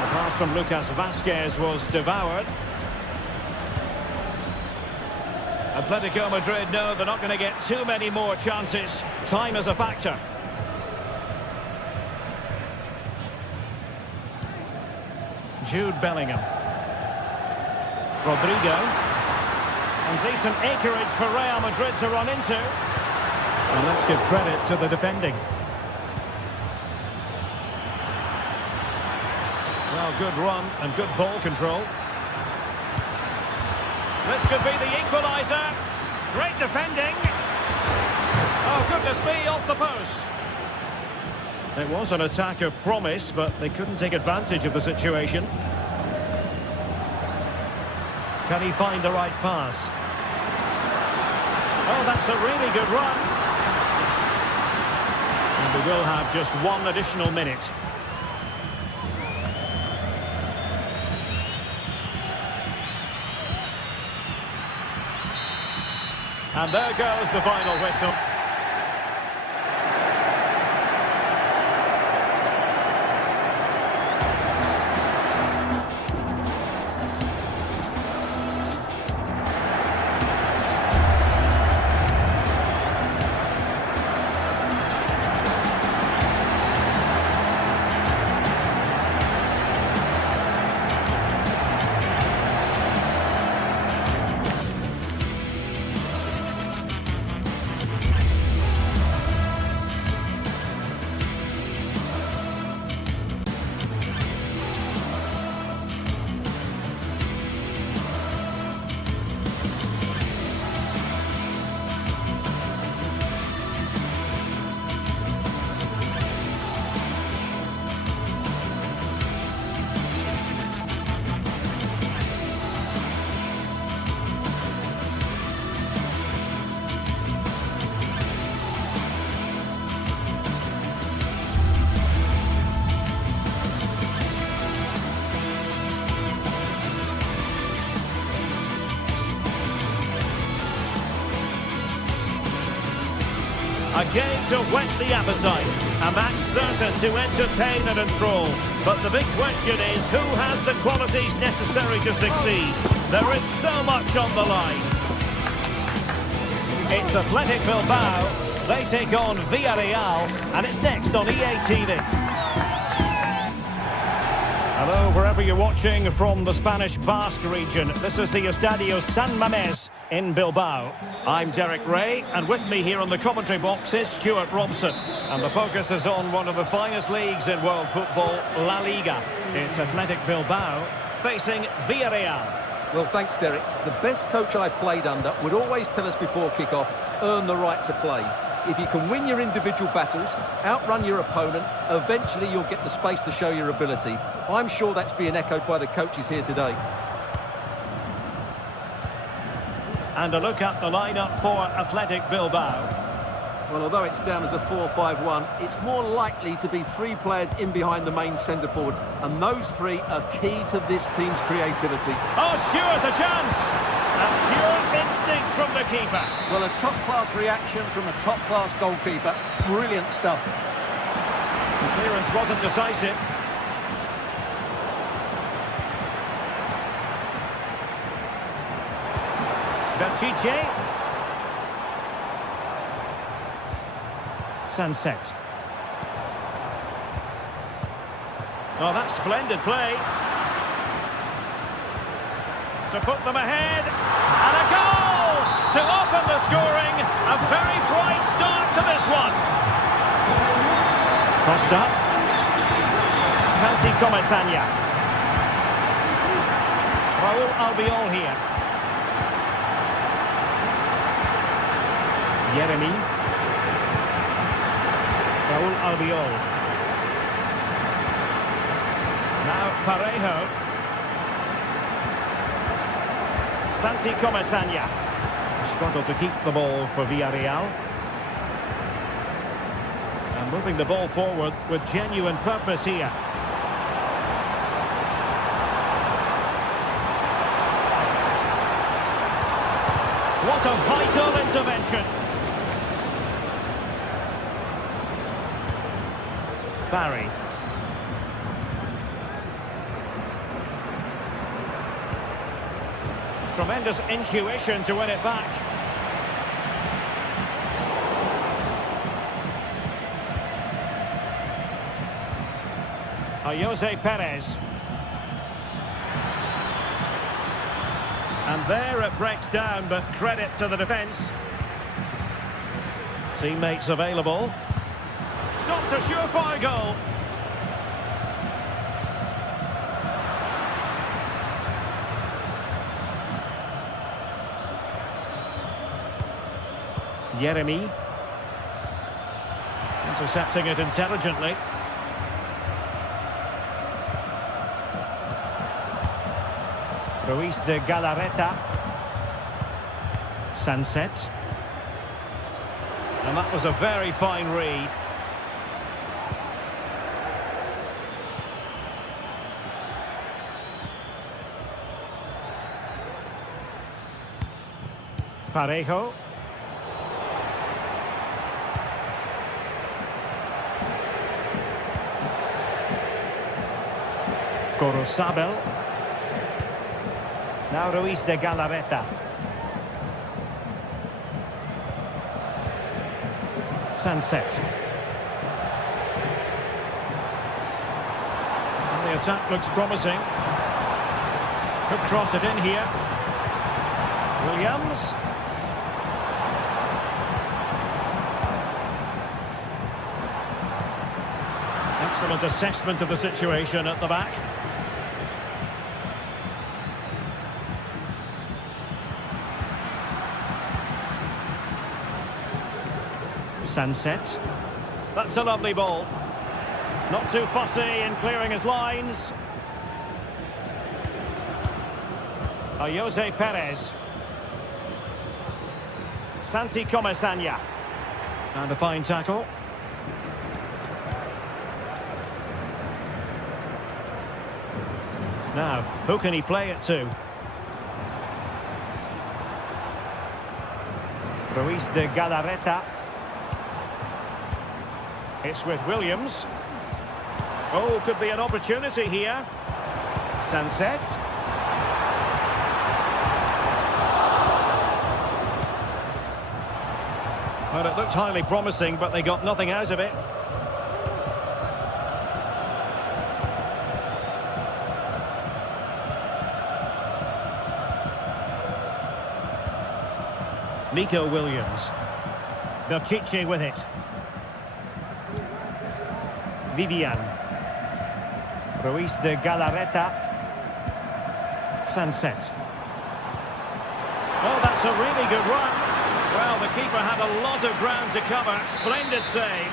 The pass from Lucas Vazquez was devoured. Atletico Madrid know they're not going to get too many more chances. Time is a factor. Jude Bellingham. Rodrigo. And decent acreage for Real Madrid to run into. And let's give credit to the defending. Well, good run and good ball control. This could be the equaliser. Great defending. Oh, goodness me, off the post. It was an attack of promise, but they couldn't take advantage of the situation. Can he find the right pass? Oh, that's a really good run. And we will have just one additional minute. And there goes the final whistle. A game to whet the appetite, a match certain to entertain and enthrall. But the big question is, who has the qualities necessary to succeed? There is so much on the line. It's Athletic Bilbao. They take on Villarreal, and it's next on EA TV. Hello, wherever you're watching from the Spanish Basque region. This is the Estadio San Mamés in Bilbao. I'm Derek Ray, and with me here on the commentary box is Stuart Robson. And the focus is on one of the finest leagues in world football, La Liga. It's Athletic Bilbao facing Villarreal. Well, thanks, Derek. The best coach I played under would always tell us before kick-off, earn the right to play. If you can win your individual battles, outrun your opponent, eventually you'll get the space to show your ability. I'm sure that's being echoed by the coaches here today. And a look at the lineup for Athletic Bilbao. Well, although it's down as a 4-5-1, it's more likely to be 3 players in behind the main centre-forward, and those 3 are key to this team's creativity. Oh, Stewart's a chance! A pure instinct from the keeper. Well, a top-class reaction from a top-class goalkeeper. Brilliant stuff. The clearance wasn't decisive. Belchiche. Sunset. Oh, that's splendid play. To put them ahead. And a goal to open the scoring. A very bright start to this one. Costa. Santi Comesaña. Raúl Albiol here. Jeremy. Raúl Albiol. Now Parejo. Santi Comesaña. Struggled to keep the ball for Villarreal. And moving the ball forward with genuine purpose here. What a vital intervention. Barry. Tremendous intuition to win it back. Jose Perez. And there it breaks down, but credit to the defence. Teammates available. Stopped a surefire goal. Jeremy. Intercepting it intelligently. Ruiz de Galarreta. Sunset. And that was a very fine read. Parejo. Corozabel. Now Ruiz de Galarreta. Sunset. And the attack looks promising. Could cross it in here. Williams. Excellent assessment of the situation at the back. Sunset. That's a lovely ball. Not too fussy in clearing his lines. Jose Perez. Santi Comesaña. And a fine tackle. Now, who can he play it to? Ruiz de Galarreta. It's with Williams. Oh, could be an opportunity here. Sunset. Well, it looked highly promising, but they got nothing out of it. Nico Williams. Belchiche with it. Vivian. Ruiz de Galarreta. Sunset. Oh, that's a really good run. Well, the keeper had a lot of ground to cover. Splendid save.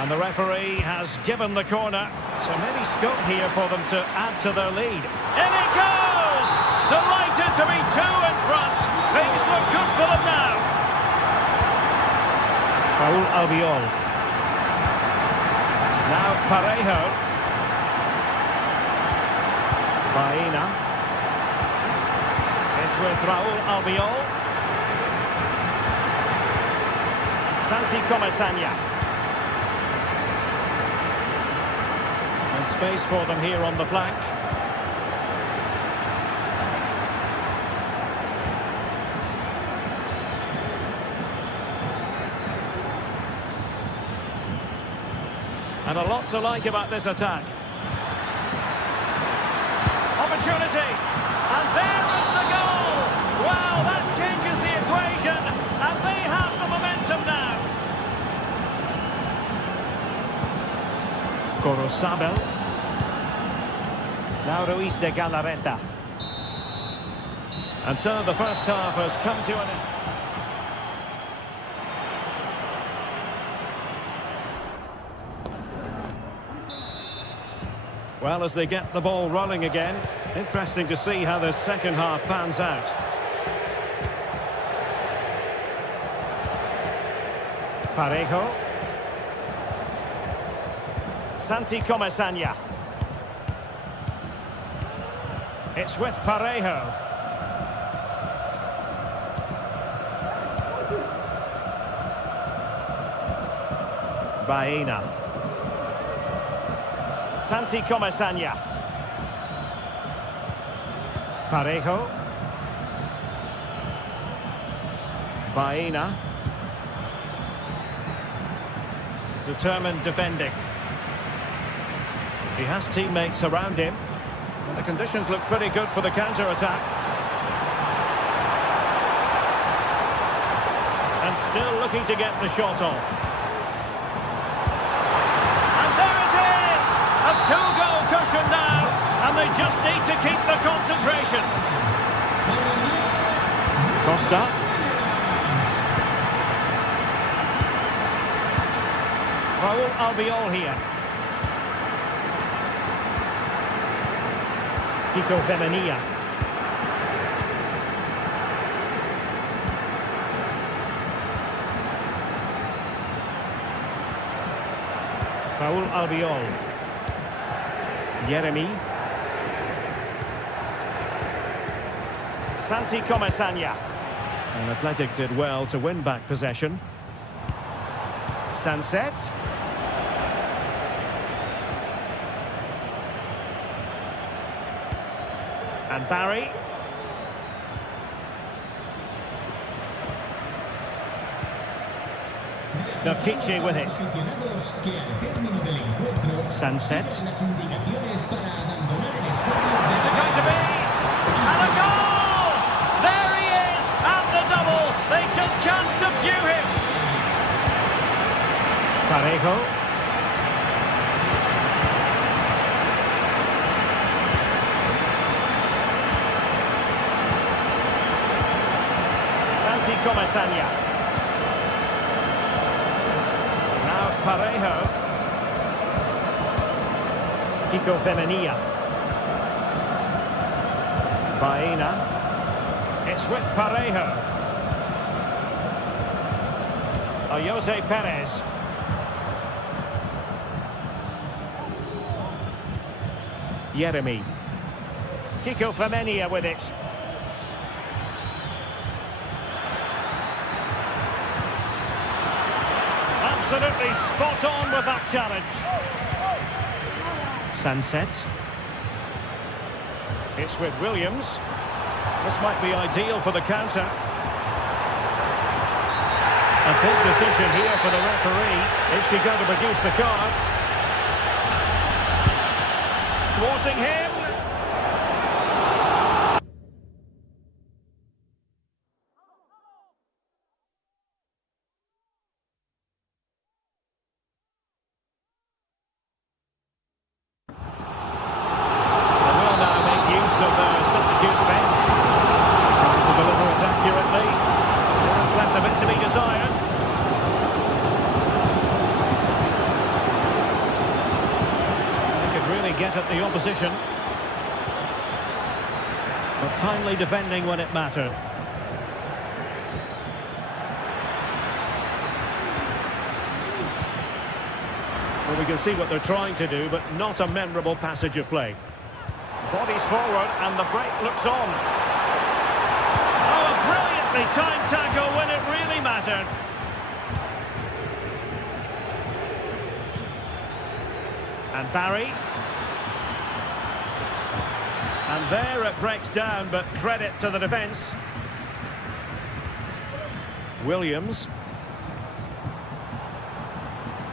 And the referee has given the corner. So maybe scope here for them to add to their lead. In it goes! Delighted to be 2 in front. Things look good for them now. Raul Albiol. Now Parejo. Baena. It's with Raul Albiol. Santi Comasagna. And space for them here on the flank. And a lot to like about this attack. Opportunity. And there is the goal. Wow, that changes the equation. And they have the momentum now. Corozabel. Now Ruiz de Galarreta. And so the first half has come to an end. Well, as they get the ball rolling again, interesting to see how the second half pans out. Parejo. Santi Comasagna. It's with Parejo. Baena. Santi Comasagna. Parejo. Baena. Determined defending. He has teammates around him. The conditions look pretty good for the counter-attack. And still looking to get the shot off. And there it is! A 2-goal cushion now, and they just need to keep the concentration. Costa. Raul Albiol here. Kiko Femenia. Raul Albiol. Yeremi. Santi Comasagna. And Athletic did well to win back possession. Sunset. And Barry. Notici with it. Sunset. Is it going to be? And a goal! There he is! And the double! They just can't subdue him! Parejo. Santi Comasagna. Now Parejo. Kiko Femenia. Baena. It's with Parejo. Jose Perez. Yeremi. Kiko Femenia with it. Absolutely spot on with that challenge. Sunset. It's with Williams. This might be ideal for the counter. A big decision here for the referee. Is she going to produce the card? Thwarting him. get at the opposition. But timely defending when it mattered. Well, we can see what they're trying to do, but not a memorable passage of play. Bodies forward, and the break looks on. Oh, a brilliantly timed tackle when it really mattered. And Barry. And there it breaks down, but credit to the defence. Williams.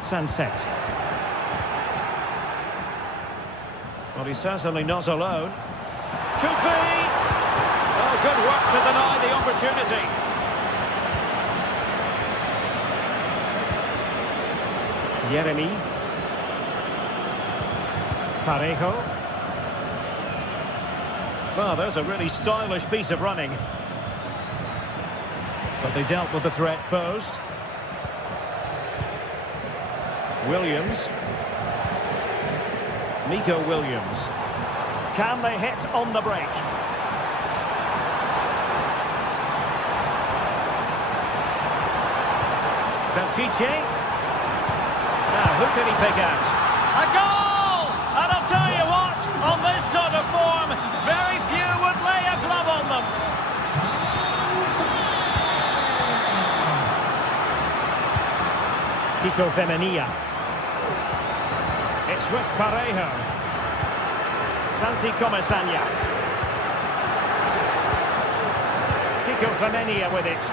Sunset. Well, he's certainly not alone. Could be! Oh, good work to deny the opportunity. Yeremy. Parejo. Well, there's a really stylish piece of running. But they dealt with the threat posed. Williams. Nico Williams. Can they hit on the break? Belchiche. Now, who can he pick out? A goal! And I'll tell you what, on this sort of form, very few would lay a glove on them. Kiko Femenia. It's with Parejo. Santi Comesaña. Kiko Femenia with it.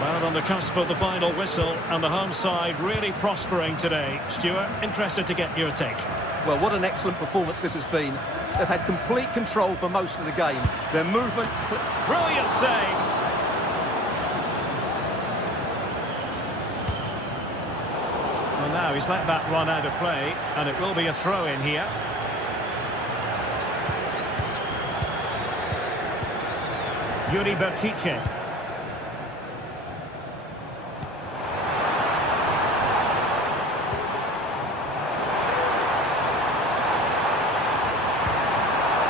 Well, on the cusp of the final whistle, and the home side really prospering today. Stuart, interested to get your take. Well, what an excellent performance this has been. They've had complete control for most of the game. Their movement... Brilliant save. Well, now he's let that run out of play, and it will be a throw-in here. Yuri Berchiche.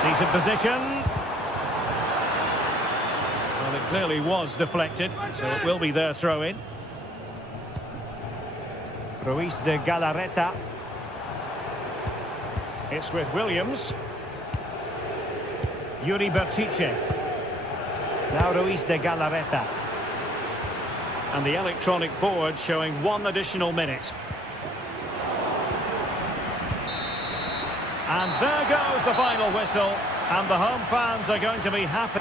Decent position. Well, it clearly was deflected, so it will be their throw-in. Ruiz de Galarreta. It's with Williams. Yuri Berchiche. Now Ruiz de Galarreta. And the electronic board showing 1 additional minute. And there goes the final whistle, and the home fans are going to be happy.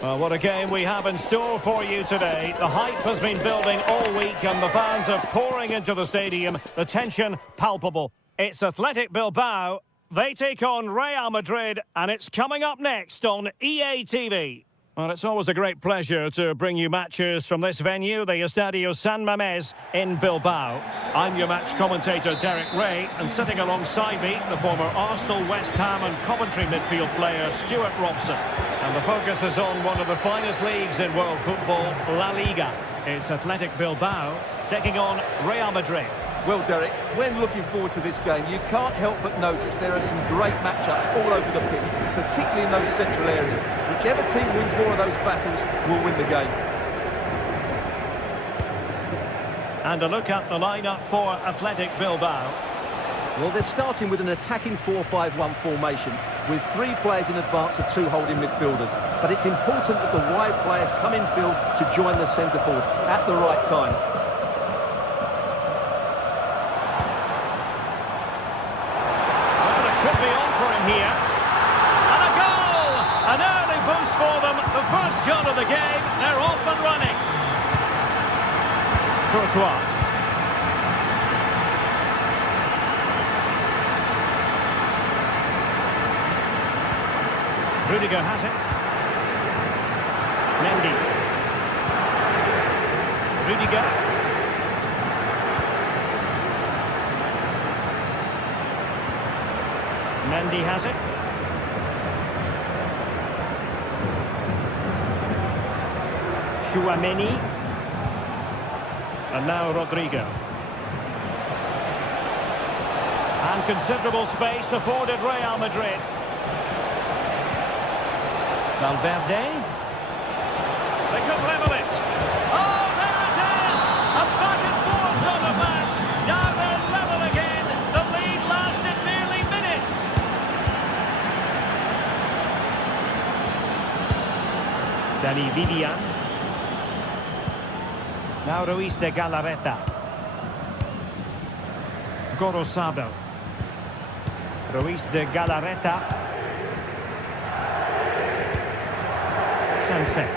Well, what a game we have in store for you today. The hype has been building all week and the fans are pouring into the stadium. The tension palpable. It's Athletic Bilbao. They take on Real Madrid, and it's coming up next on EA TV. Well, it's always a great pleasure to bring you matches from this venue, the Estadio San Mamés in Bilbao. I'm your match commentator, Derek Ray, and sitting alongside me, the former Arsenal, West Ham and Coventry midfield player, Stuart Robson. And the focus is on one of the finest leagues in world football, La Liga. It's Athletic Bilbao taking on Real Madrid. Well, Derek, when looking forward to this game, you can't help but notice there are some great matchups all over the pitch, particularly in those central areas. Whichever team wins more of those battles will win the game. And a look at the lineup for Athletic Bilbao. Well, they're starting with an attacking 4-5-1 formation, with 3 players in advance of 2 holding midfielders. But it's important that the wide players come in field to join the centre forward at the right time. Well, it could be on for him here. And a goal! An early boost for them. The first goal of the game. They're off and running. Courtois. Rudiger has it. Mendy. Rudiger. Mendy has it. Chouameni. And now Rodrigo. And considerable space afforded Real Madrid. Valverde. They could level it. Oh, there it is! A back and forth on the match. Now they're level again. The lead lasted nearly minutes. Dani Vivian. Now Ruiz de Galarreta. Gorosado. Ruiz de Galarreta. Sunset.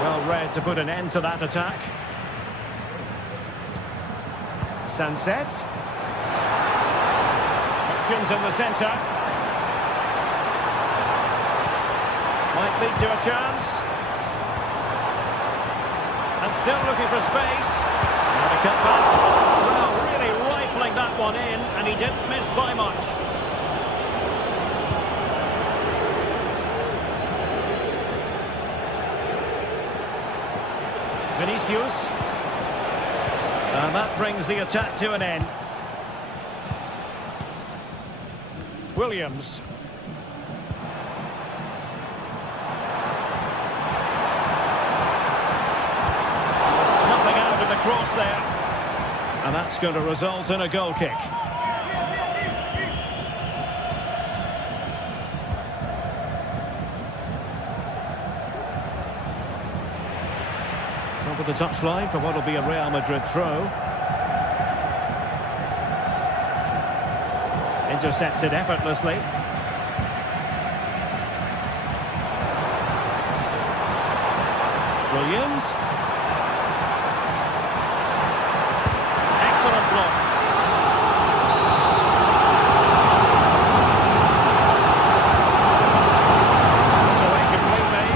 Well read to put an end to that attack. Sunset. Options in the centre. Might lead to a chance. And still looking for space. Now to cut back. Well, really rifling that one in, and he didn't miss by much. Vinicius. And that brings the attack to an end. Williams. Snuffing out of the cross there. And that's going to result in a goal kick. Over the touchline for what will be a Real Madrid throw. Intercepted effortlessly. Williams. Excellent block. Away completely.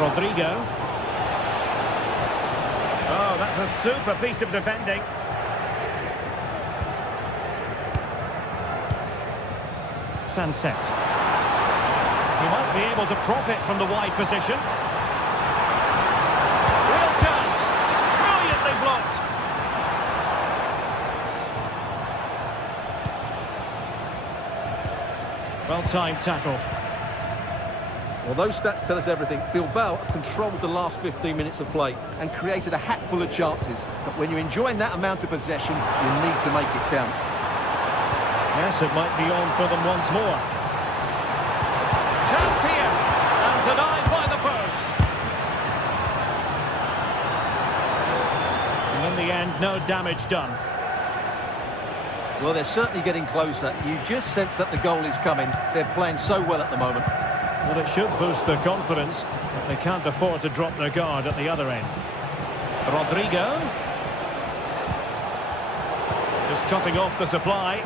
Rodrigo. Oh, that's a super piece of defending. Sunset. He might be able to profit from the wide position. Real chance. Brilliantly blocked. Well-timed tackle. Well, those stats tell us everything. Bilbao have controlled the last 15 minutes of play and created a hatful of chances. But when you're enjoying that amount of possession, you need to make it count. Yes, it might be on for them once more. Chance here, and denied by the post. And in the end, no damage done. Well, they're certainly getting closer. You just sense that the goal is coming. They're playing so well at the moment. Well, it should boost their confidence, but they can't afford to drop their guard at the other end. Rodrigo. Just cutting off the supply.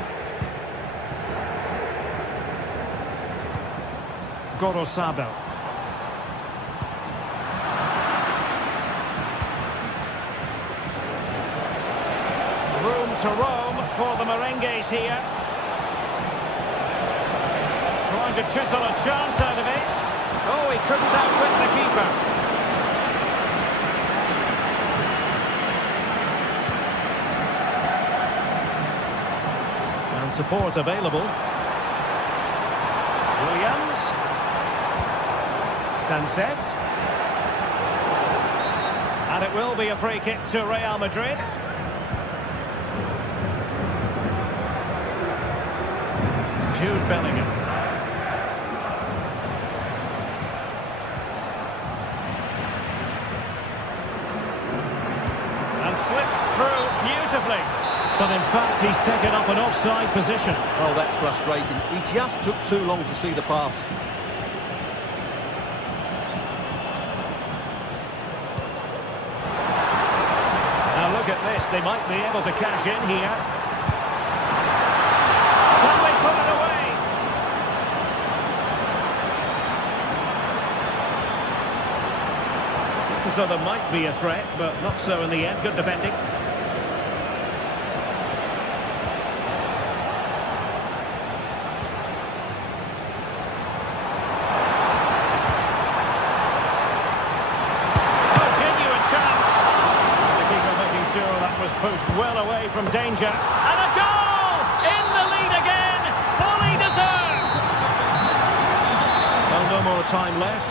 Gorosado. Room to roam for the Merengues here. trying to chisel a chance out of it. Oh, he couldn't outwit the keeper. And support available. Williams. Sunset. And it will be a free kick to Real Madrid. Jude Bellingham. And slipped through beautifully. But in fact, he's taken up an offside position. Oh, that's frustrating. He just took too long to see the pass. Now look at this. They might be able to cash in here. Can they put it away? So there might be a threat, but not so in the end. Good defending. Pushed well away from danger, and a goal! In the lead again, fully deserved! Well, no more time left.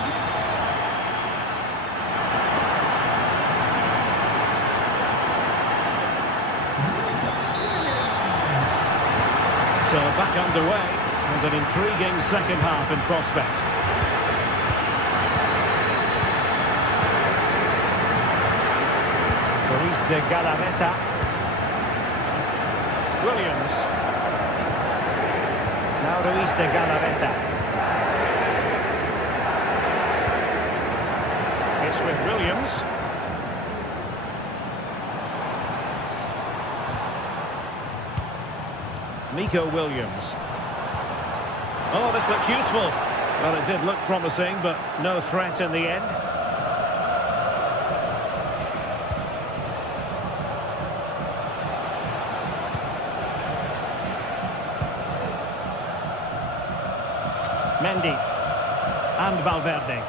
So back underway, and an intriguing second half in prospect. De Galarreta. Williams. Now Ruiz de Galarreta. It's with Williams. Nico Williams. Oh, this looks useful. Well, it did look promising, but no threat in the end. Mendy and Valverde.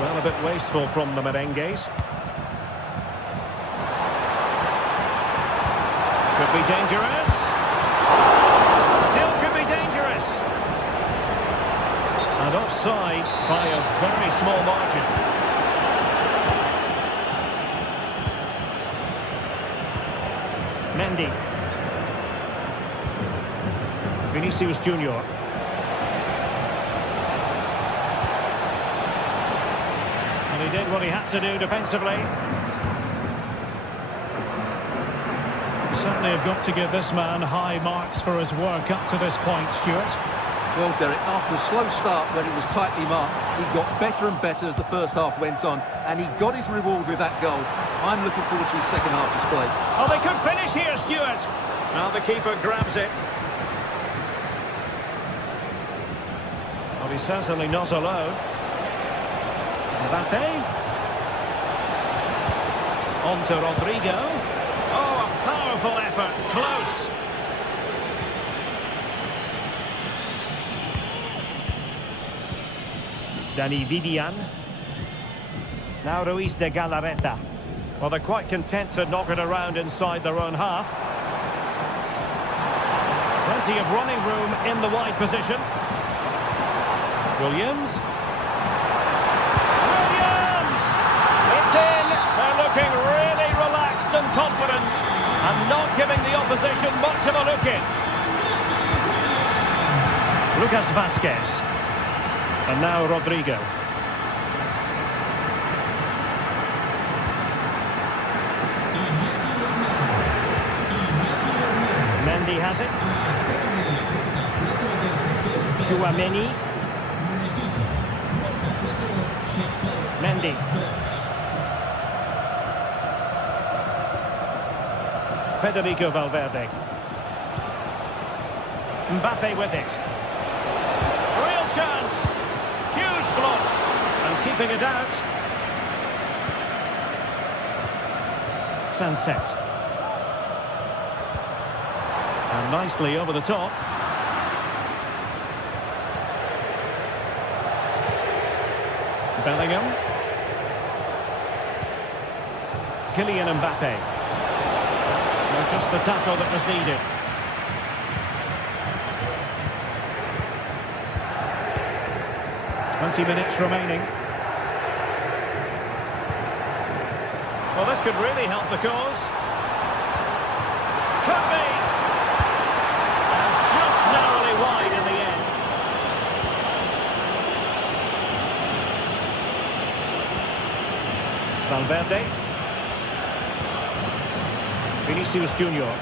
Well, a bit wasteful from the merengues. Could be dangerous. Still could be dangerous. And offside by a very small margin. Mendy. Vinicius Junior. He did what he had to do defensively. Certainly have got to give this man high marks for his work up to this point, Stuart. Well, Derek, after a slow start when he was tightly marked, he got better and better as the first half went on, and he got his reward with that goal. I'm looking forward to his second half display. Oh, they could finish here, Stuart. Now the keeper grabs it. Well, he's certainly not alone. Mbappe. On to Rodrigo. Oh, a powerful effort. Close. Dani Vivian. Now Ruiz de Galarreta. Well, they're quite content to knock it around inside their own half. Plenty of running room in the wide position. Williams. Looking really relaxed and confident and not giving the opposition much of a look in. Lucas Vazquez. And now Rodrigo. Mendy has it. Chouameni. Mendy. Federico Valverde. Mbappe with it. Real chance. Huge block. And keeping it out. Sunset. And nicely over the top. Bellingham. Kylian Mbappe. Well, just the tackle that was needed. "20 minutes remaining. Well, this could really help the cause. Could be. And just narrowly wide in the end. Valverde. Vinicius Junior.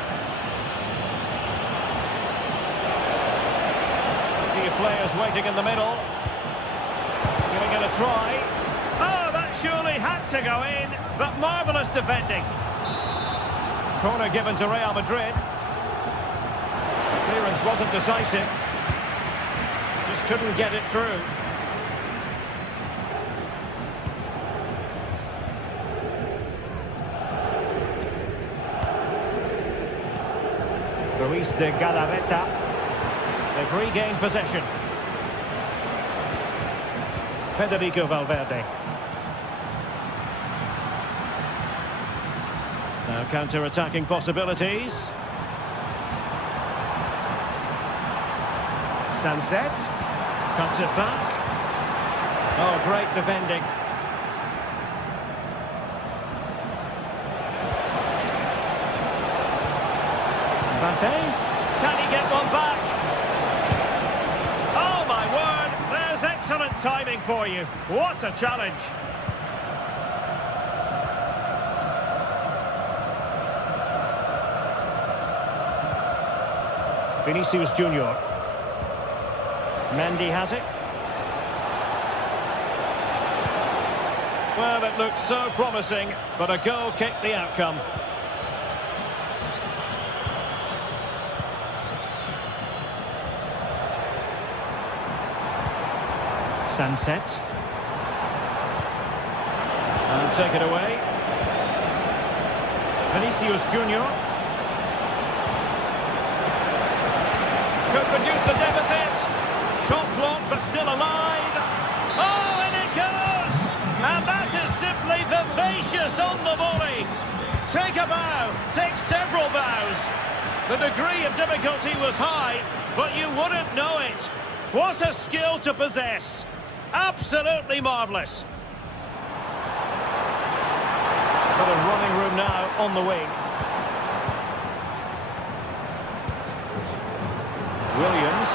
Plenty of players waiting in the middle. Giving it a try. Oh, that surely had to go in, but marvellous defending. Corner given to Real Madrid. Clearance wasn't decisive. Just couldn't get it through. Ruiz de Galarreta. They've regained possession. Federico Valverde. Now counter-attacking possibilities. Sunset. Cuts it back. Oh, great defending. Mbappe. Can he get one back? Oh, my word. There's excellent timing for you. What a challenge. Vinicius Junior. Mendy has it. Well, it looked so promising, but a goal kicked the outcome. Sunset. And take it away. Vinicius Junior. Could reduce the deficit. Shot blocked, but still alive. Oh, and it goes! And that is simply vivacious on the volley. Take a bow, take several bows. The degree of difficulty was high, but you wouldn't know it. What a skill to possess. Absolutely marvellous. Bit of running room now on the wing. Williams.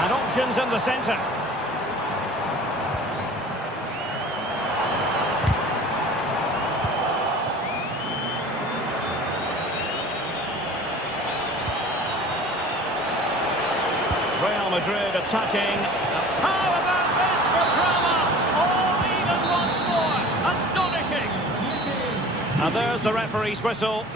And options in the centre. Real Madrid attacking. How about this for drama? All even once more. Astonishing. And there's the referee's whistle.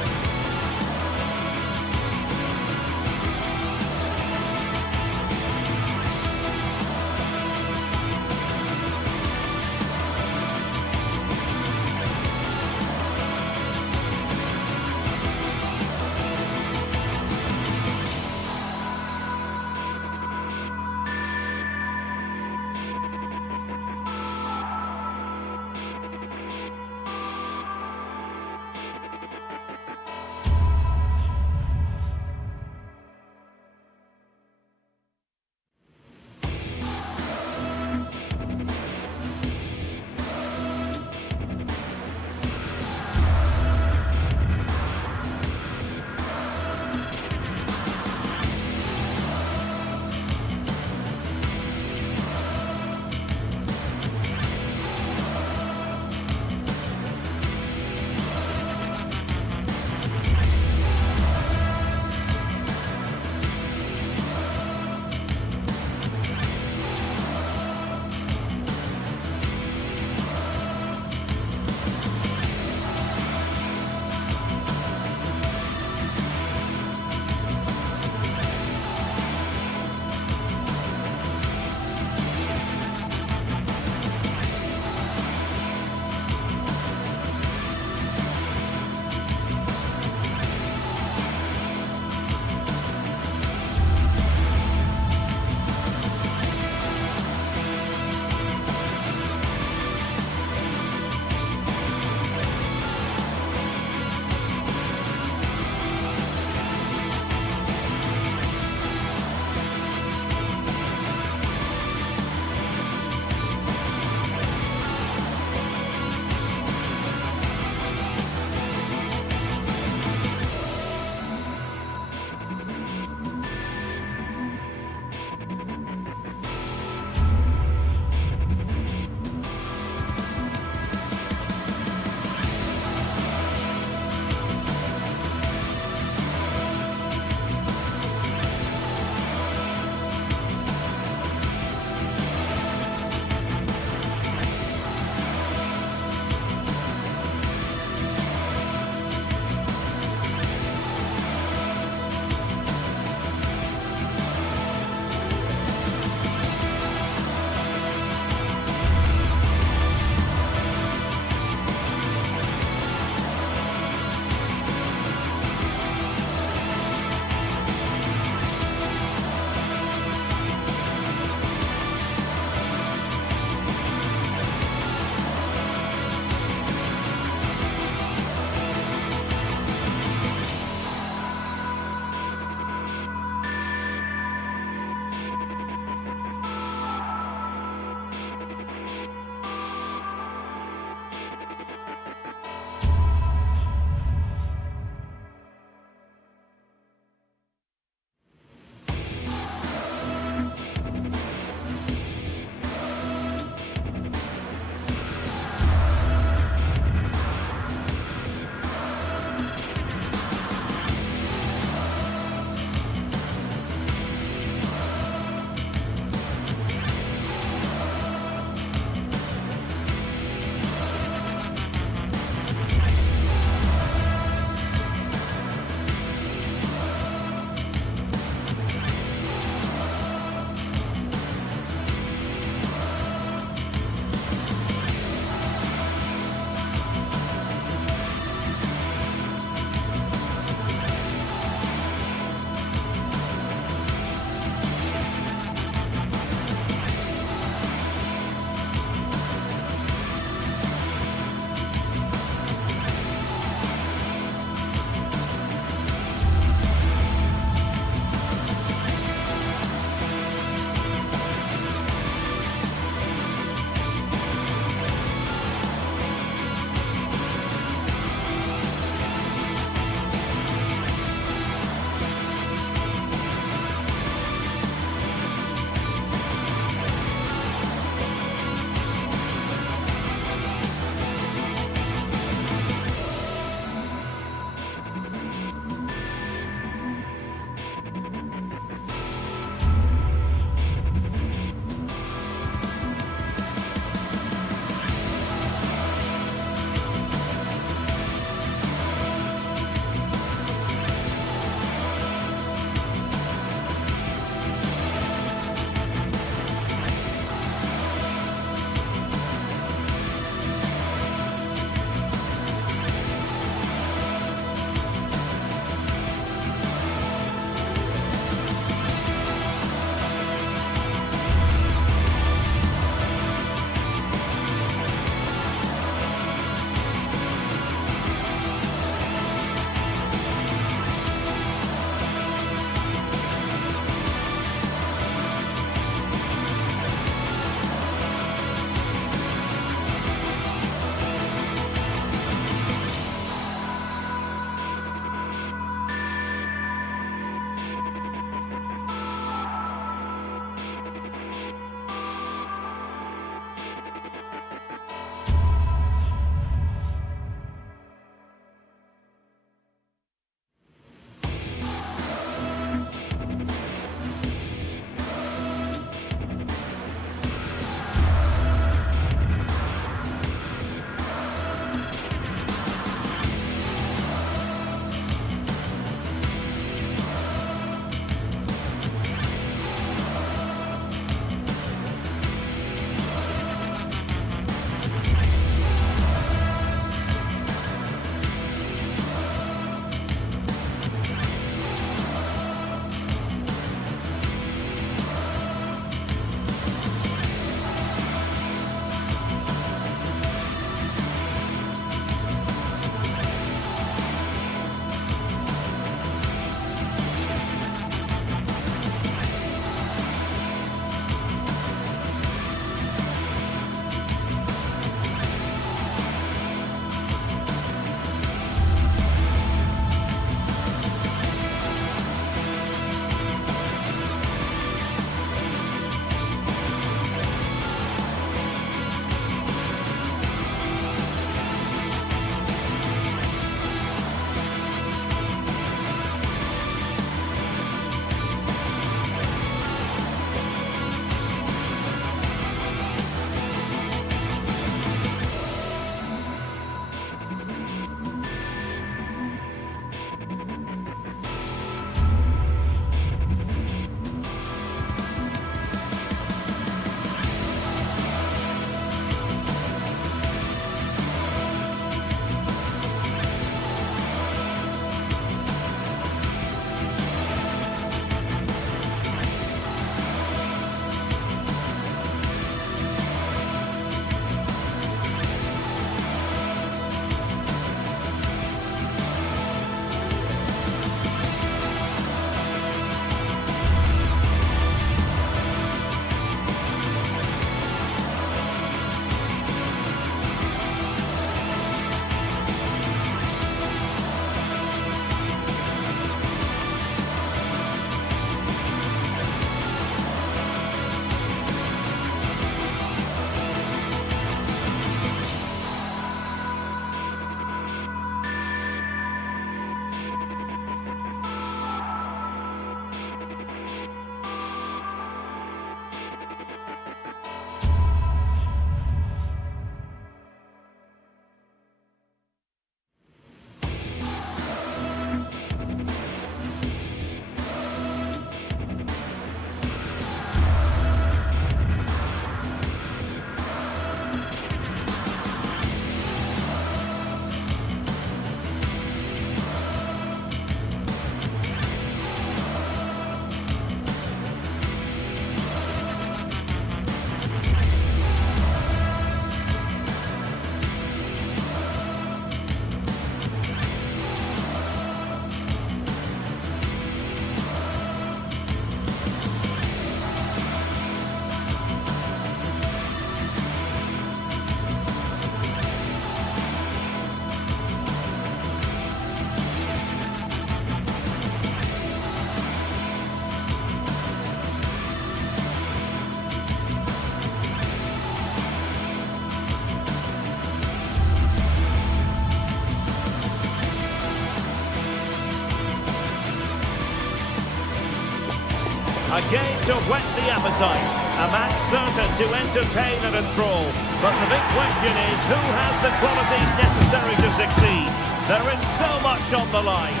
A game to whet the appetite. A match certain to entertain and enthrall. But the big question is, who has the qualities necessary to succeed? There is so much on the line.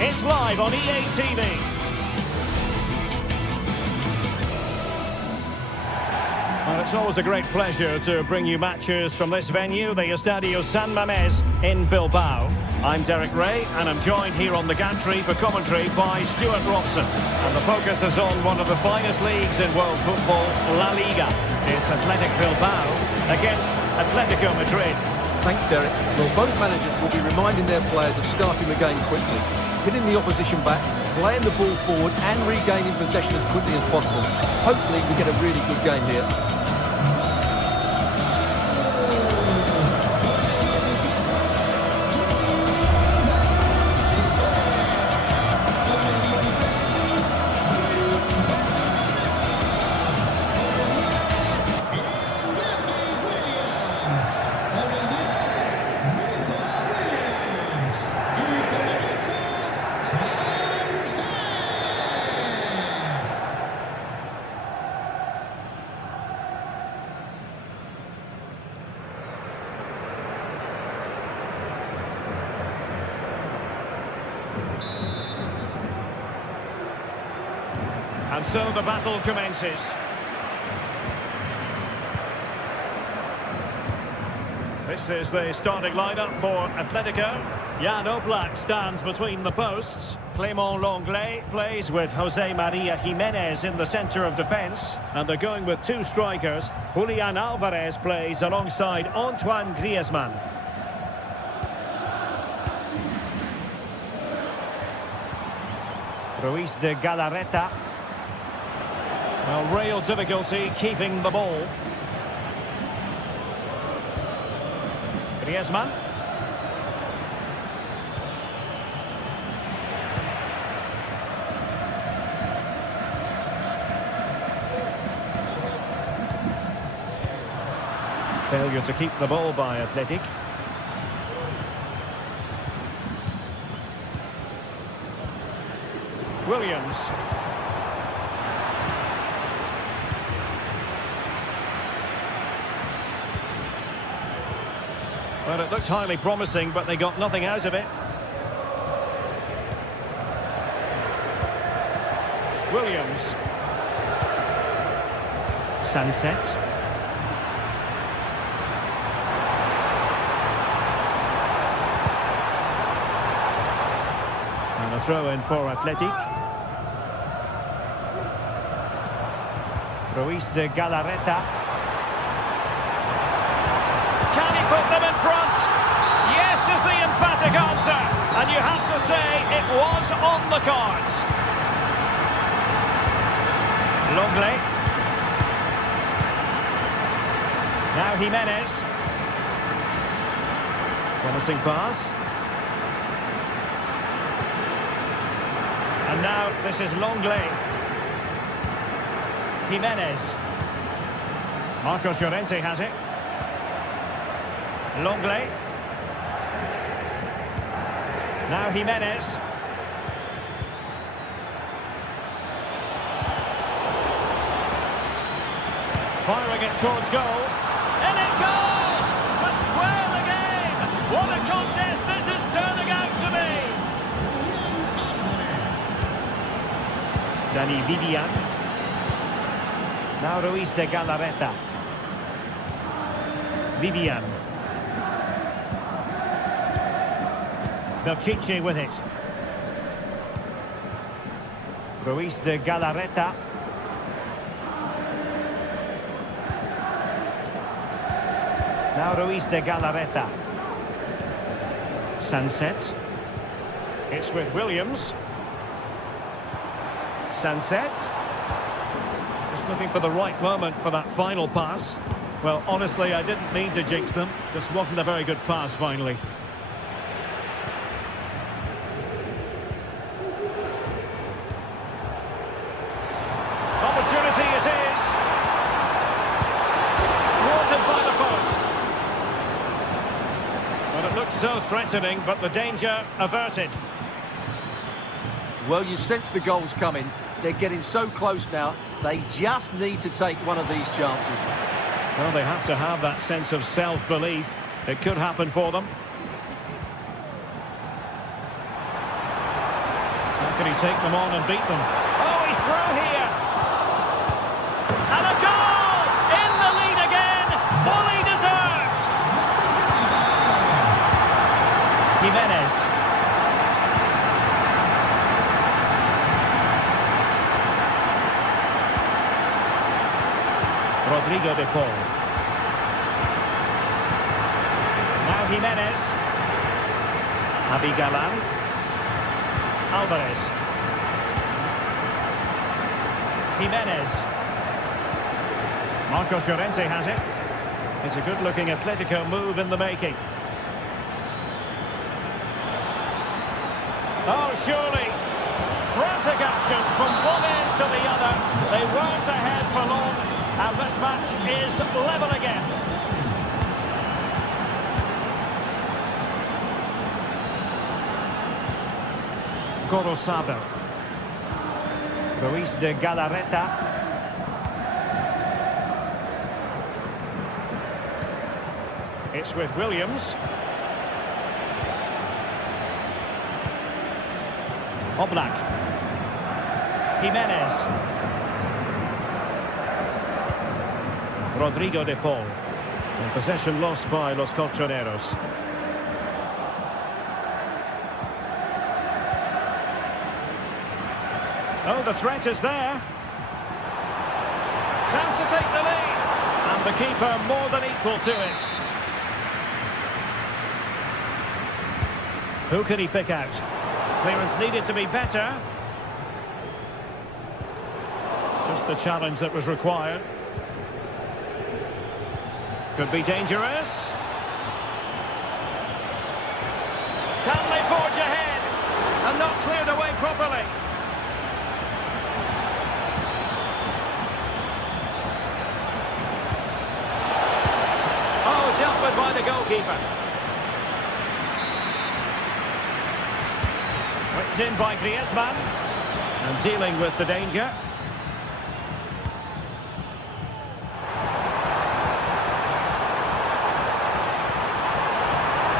It's live on EA TV. Well, it's always a great pleasure to bring you matches from this venue, the Estadio San Mamés in Bilbao. I'm Derek Ray, and I'm joined here on the gantry for commentary by Stuart Robson. And the focus is on one of the finest leagues in world football, La Liga. It's Athletic Bilbao against Atletico Madrid. Thanks, Derek. Well, both managers will be reminding their players of starting the game quickly, hitting the opposition back, playing the ball forward and regaining possession as quickly as possible. Hopefully we get a really good game here. And so the battle commences. This is the starting lineup for Atletico. Jan Oblak stands between the posts. Clément Lenglet plays with Jose Maria Jimenez in the centre of defence. And they're going with two strikers. Julian Alvarez plays alongside Antoine Griezmann. Ruiz de Galarreta. Well, real difficulty keeping the ball. Griezmann. Failure to keep the ball by Athletic. Williams. Well, it looked highly promising, but they got nothing out of it. Williams. Sunset. And a throw in for Athletic. Ruiz de Galarreta. Can he put them in front? Yes is the emphatic answer. And you have to say it was on the cards. Lenglet. Now Jimenez. Promising pass. And now this is Lenglet. Jimenez. Marcos Llorente has it. Lenglet. Now Jimenez. Firing it towards goal. And it goes! To square the game! What a contest this is turning out to be! Dani Vivian. Now Ruiz de Galarreta. Vivian. Belchiche with it. Ruiz de Galarreta. Now Ruiz de Galarreta. Sunset. It's with Williams. Sunset. Just looking for the right moment for that final pass. Well, honestly, I didn't mean to jinx them. This wasn't a very good pass, finally. Opportunity it is. Watered by the post. Well, it looked so threatening, but the danger averted. Well, you sense the goals coming. They're getting so close now. They just need to take one of these chances. Well, they have to have that sense of self-belief. It could happen for them. How can he take them on and beat them? Oh, he's through here! And a goal! In the lead again! Fully deserved! Jimenez. Rodrigo de Paul. Now Jimenez. Abigalan. Alvarez. Jimenez. Marcos Llorente has it. It's a good-looking Atletico move in the making. Oh, surely. Frantic action from one end to the other. They weren't ahead for long, and this match is level again. Gorosabel. Ruiz de Galarreta. It's with Williams. Oblak. Jimenez. Rodrigo de Paul. And possession lost by Los Colchoneros. Oh, the threat is there. Chance to take the lead. And the keeper more than equal to it. Who can he pick out? Clearance needed to be better. Just the challenge that was required. Could be dangerous. Can they forge ahead? And not cleared away properly. Oh, dealt with by the goalkeeper. Whipped in by Griezmann. And dealing with the danger.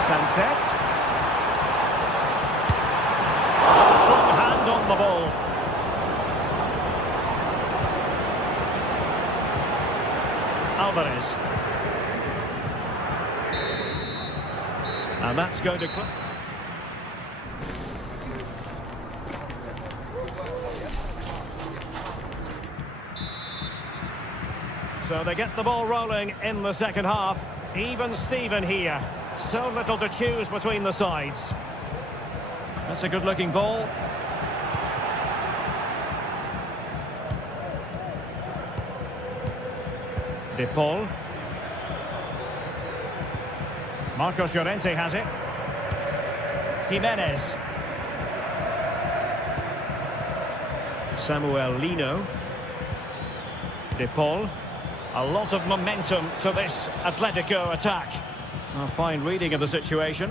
Sunset. Strong hand on the ball. Alvarez. And that's going to... So they get the ball rolling in the second half. Even Steven here. So little to choose between the sides. That's a good-looking ball. De Paul. Marcos Llorente has it. Jimenez. Samuel Lino. De Paul. A lot of momentum to this Atletico attack. A fine reading of the situation.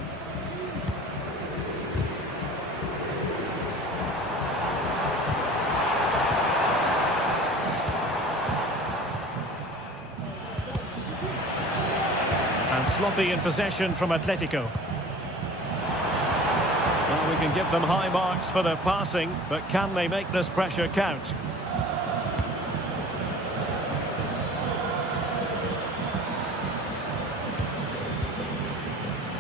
And sloppy in possession from Atletico. Well, we can give them high marks for their passing, but can they make this pressure count?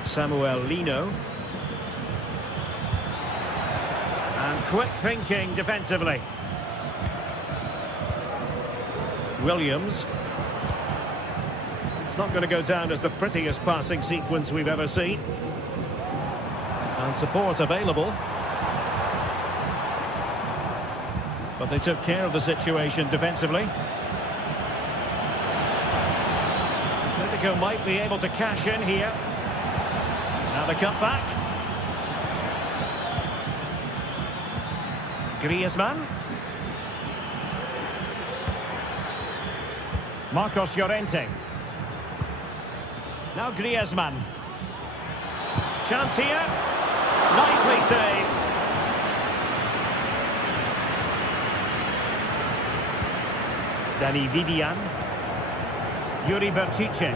Samuel Lino. And quick thinking defensively. Williams. It's not going to go down as the prettiest passing sequence we've ever seen. And support available. But they took care of the situation defensively. Atletico might be able to cash in here. Now the cutback. Griezmann. Marcos Llorente. Now Griezmann. Chance here. Nicely saved. Danny Vivian. Yuri Berchiche.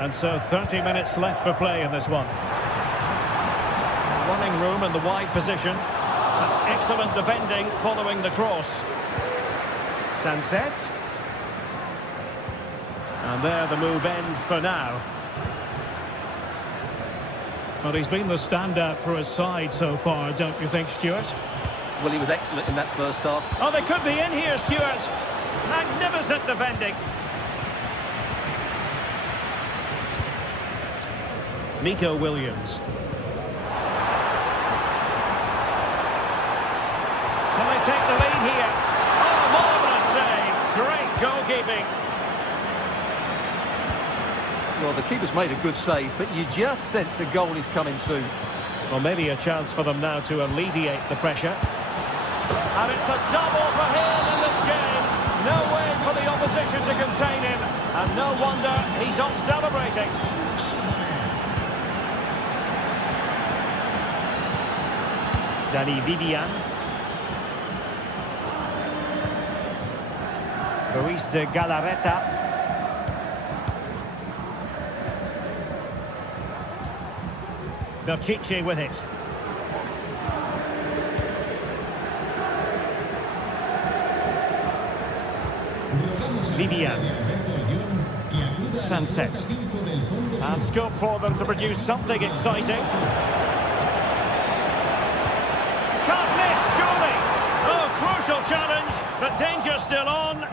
And so 30 minutes left for play in this one. Running room in the wide position. That's excellent defending following the cross. Sunset. And there the move ends for now. Well, he's been the standout for his side so far, don't you think, Stuart? Well, he was excellent in that first half. Oh, they could be in here, Stuart. Magnificent defending. Nico Williams. Can they take the lead here? Oh, marvellous save. Great goalkeeping. Well, the keeper's made a good save, but you just sense a goal is coming soon. Well, maybe a chance for them now to alleviate the pressure. And it's a double for him in this game. No way for the opposition to contain him. And no wonder he's off celebrating. Danny Vivian. Luis de Galarreta. Berchiche with it. Vivian. Sunset. And scope for them to produce something exciting. Can't miss, surely. Oh, crucial challenge, but danger still on.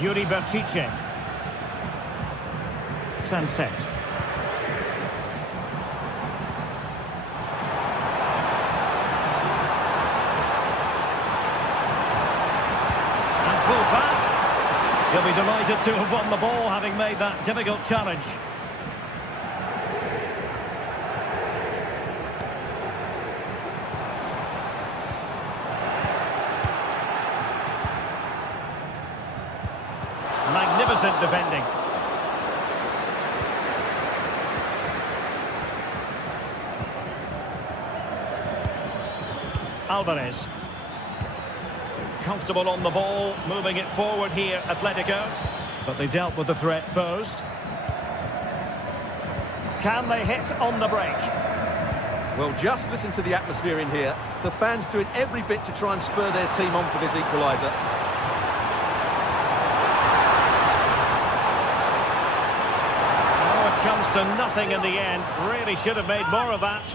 Yuri Berchiche. Sunset. And pull back. He'll be delighted to have won the ball, having made that difficult challenge. Magnificent defending. Alvarez. Comfortable on the ball, moving it forward here, Atletico. But they dealt with the threat posed. Can they hit on the break? Well, just listen to the atmosphere in here. The fans doing every bit to try and spur their team on for this equaliser. Comes to nothing in the end. Really should have made more of that.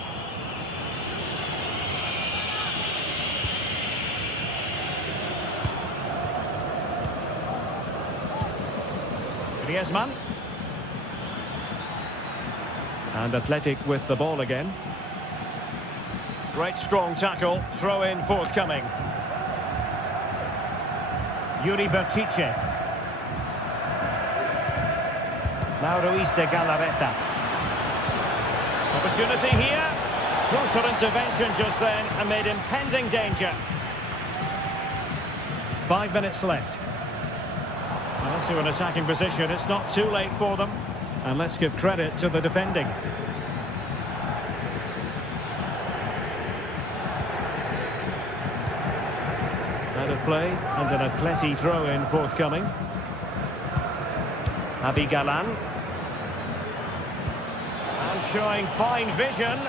Griezmann. And Athletic with the ball again. Great strong tackle. Throw in forthcoming. Yuri Berchiche. Now Luis de Galarreta. Opportunity here. Closer intervention just then amid impending danger. 5 minutes left. Well, to an attacking position, it's not too late for them. And let's give credit to the defending. Out of play and an Atleti throw-in forthcoming. Javi Galan. And showing fine vision.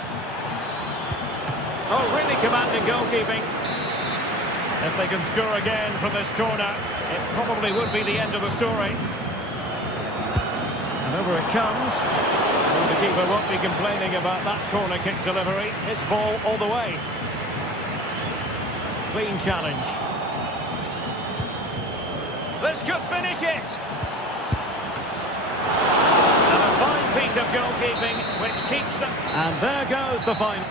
Oh, really commanding goalkeeping. If they can score again from this corner, it probably would be the end of the story. And over it comes. And the keeper won't be complaining about that corner kick delivery. His ball all the way. Clean challenge. This could finish it. And a fine piece of goalkeeping which keeps them. And there goes the final.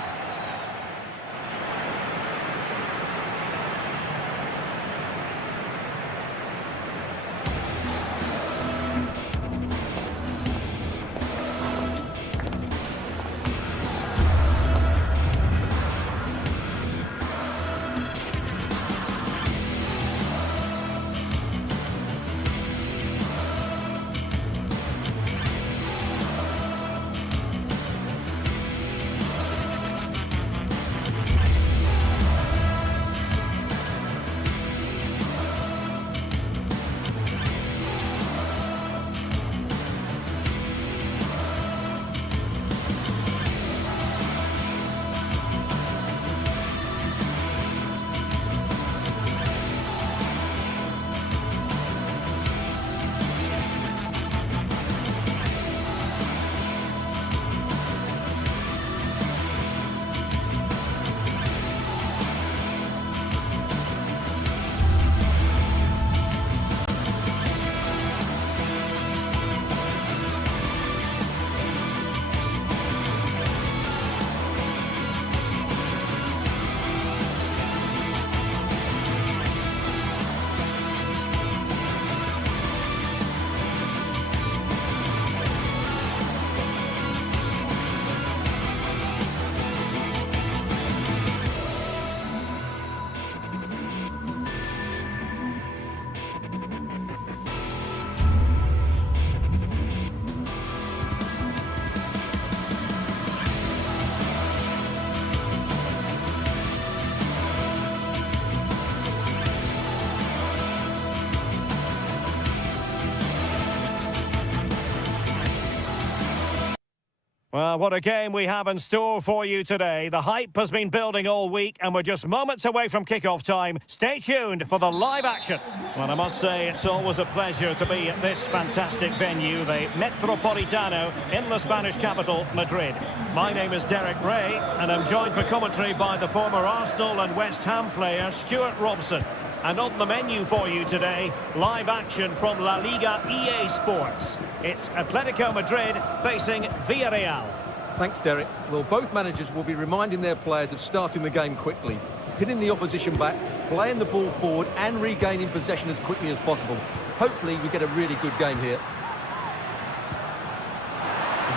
Well, what a game we have in store for you today. The hype has been building all week and we're just moments away from kick-off time. Stay tuned for the live action. Well, I must say it's always a pleasure to be at this fantastic venue, the Metropolitano in the Spanish capital, Madrid. My name is Derek Ray and I'm joined for commentary by the former Arsenal and West Ham player Stuart Robson. And on the menu for you today, live action from La Liga EA Sports. It's Atletico Madrid facing Villarreal. Thanks, Derek. Well, both managers will be reminding their players of starting the game quickly, pinning the opposition back, playing the ball forward and regaining possession as quickly as possible. Hopefully we get a really good game here.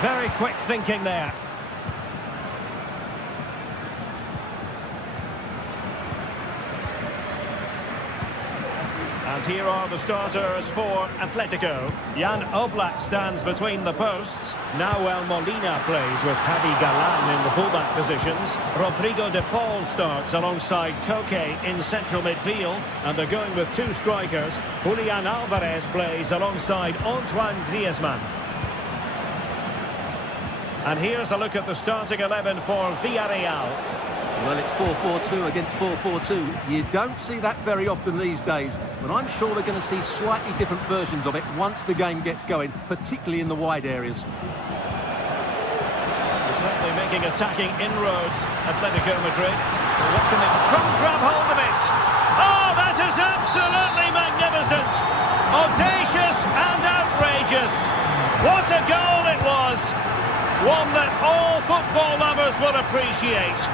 Very quick thinking there. And here are the starters for Atletico. Jan Oblak stands between the posts. Nahuel Molina plays with Javi Galan in the fullback positions. Rodrigo de Paul starts alongside Koke in central midfield. And they're going with two strikers. Julian Alvarez plays alongside Antoine Griezmann. And here's a look at the starting 11 for Villarreal. Well, it's 4-4-2 against 4-4-2. You don't see that very often these days, but I'm sure we're going to see slightly different versions of it once the game gets going, particularly in the wide areas. They're certainly making attacking inroads, Atletico Madrid. What can they... Couldn't grab hold of it! Oh, that is absolutely magnificent! Audacious and outrageous! What a goal it was! One that all football lovers will appreciate.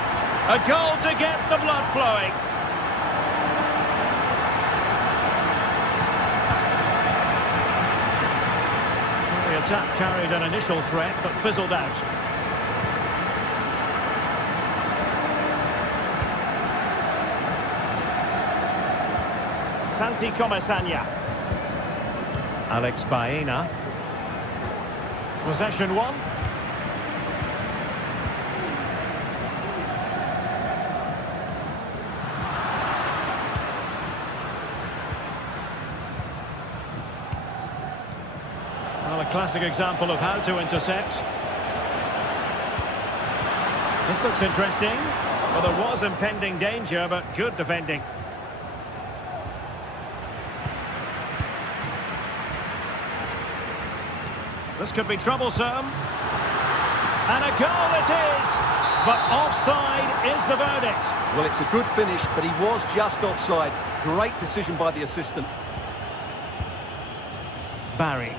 A goal to get the blood flowing. The attack carried an initial threat, but fizzled out. Santi Comesaña. Alex Baena. Possession one. A classic example of how to intercept. This looks interesting. Well, there was impending danger, but good defending. This could be troublesome. And a goal it is! But offside is the verdict. Well, it's a good finish, but he was just offside. Great decision by the assistant. Barry.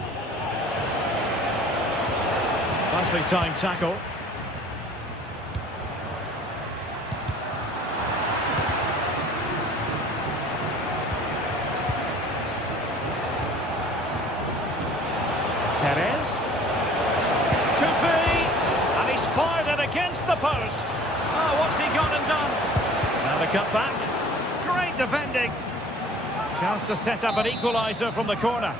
Nicely timed tackle. Perez. Could be. And he's fired it against the post. Oh, what's he gone and done? Now the cut back. Great defending. Chance to set up an equaliser from the corner.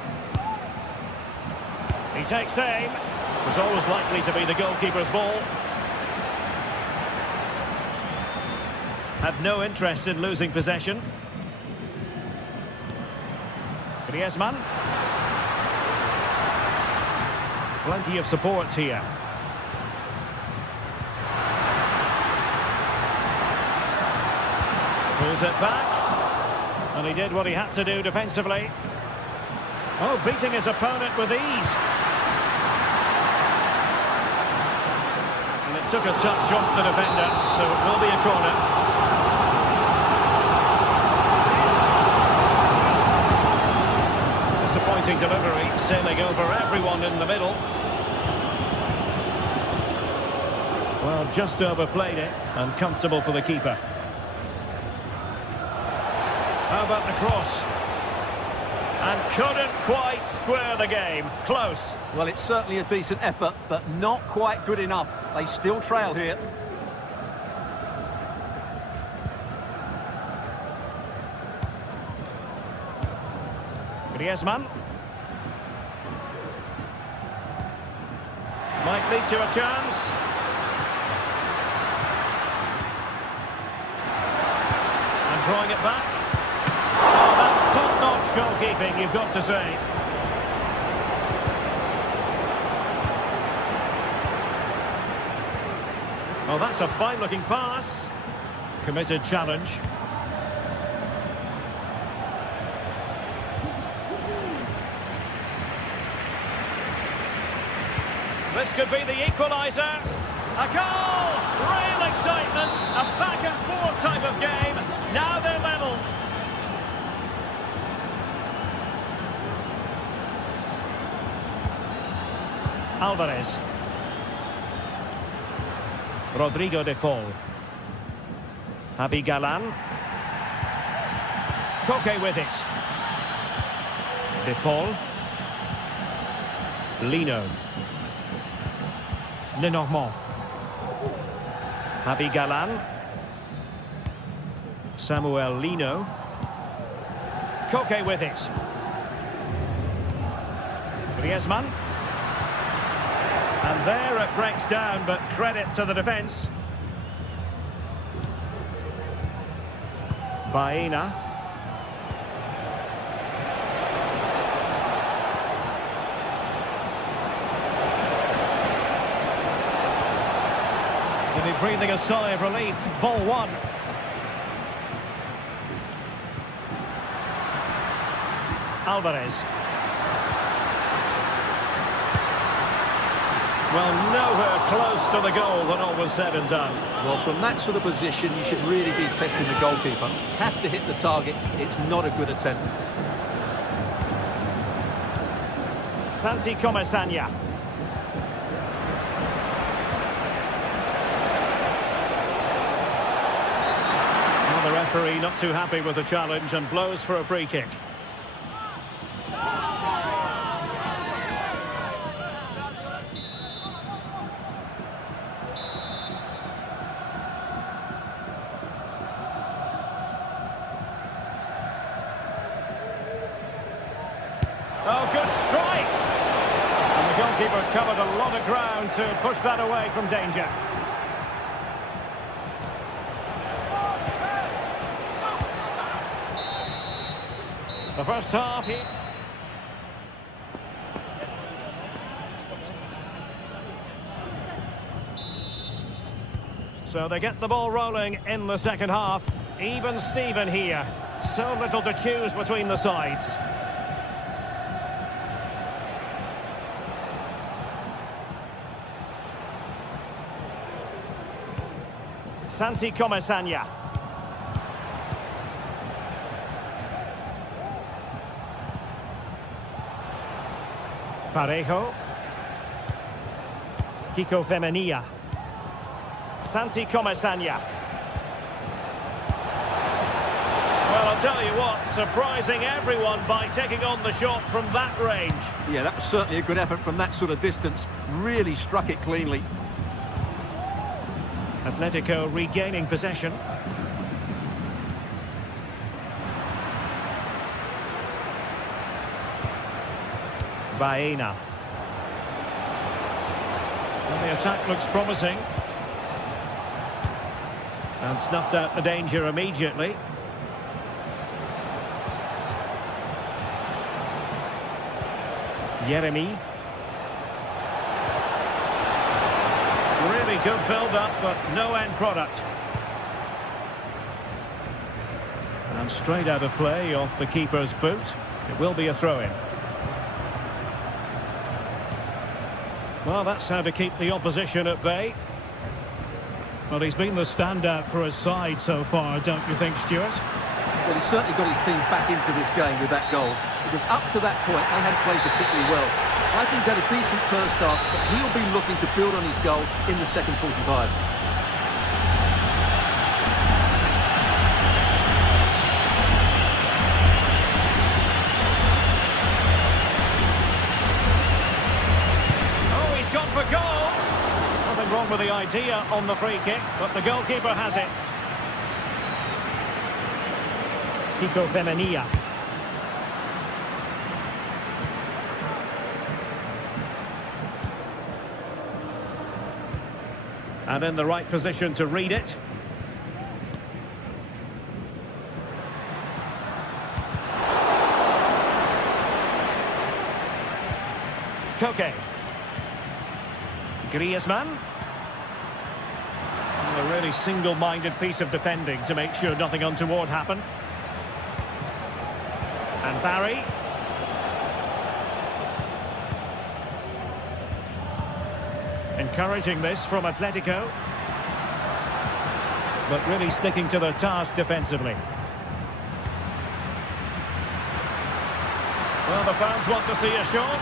He takes aim. It was always likely to be the goalkeeper's ball. Had no interest in losing possession. Griezmann. Plenty of support here. Pulls it back. And he did what he had to do defensively. Oh, beating his opponent with ease. Took a touch off the defender, so it will be a corner. Disappointing delivery, sailing over everyone in the middle. Well, just overplayed it, and comfortable for the keeper. How about the cross? And couldn't quite square the game. Close. Well, it's certainly a decent effort, but not quite good enough. They still trail here. Griezmann. Might lead to a chance. And drawing it back. Oh, that's top-notch goalkeeping, you've got to say. Oh, that's a fine-looking pass. Committed challenge. This could be the equaliser. A goal! Real excitement. A back-and-forth type of game. Now they're level. Alvarez. Rodrigo de Paul. Javi Galan. Koke with it. De Paul. Lino. Lenormand. Javi Galan. Samuel Lino. Koke with it. Griezmann. And there it breaks down, but credit to the defence. Baena. They'll be breathing a sigh of relief. Ball one. Alvarez. Well, nowhere close to the goal when all was said and done. Well, from that sort of position, you should really be testing the goalkeeper. Has to hit the target. It's not a good attempt. Santi Comesaña. Well, the referee not too happy with the challenge and blows for a free kick. Oh, good strike! And the goalkeeper covered a lot of ground to push that away from danger. The first half here. So they get the ball rolling in the second half. Even Steven here. So little to choose between the sides. Santi Comesaña. Parejo. Kiko Femenia. Santi Comesaña. Well, I'll tell you what, surprising everyone by taking on the shot from that range. Yeah, that was certainly a good effort from that sort of distance. Really struck it cleanly. Atletico regaining possession. Baena. And the attack looks promising. And snuffed out the danger immediately. Yeremy. Really good build-up, but no end product. And straight out of play off the keeper's boot. It will be a throw-in. Well, that's how to keep the opposition at bay. Well, he's been the standout for his side so far, don't you think, Stuart? Well, he's certainly got his team back into this game with that goal. Because up to that point, they hadn't played particularly well. I think he's had a decent first half, but he'll be looking to build on his goal in the second 45. Oh, he's gone for goal. Nothing wrong with the idea on the free kick, but the goalkeeper has it. Kiko Femenia. And in the right position to read it. Koke. Griezmann. A really single-minded piece of defending to make sure nothing untoward happened. And Barry. Encouraging this from Atletico. But really sticking to their task defensively. Well, the fans want to see a shot.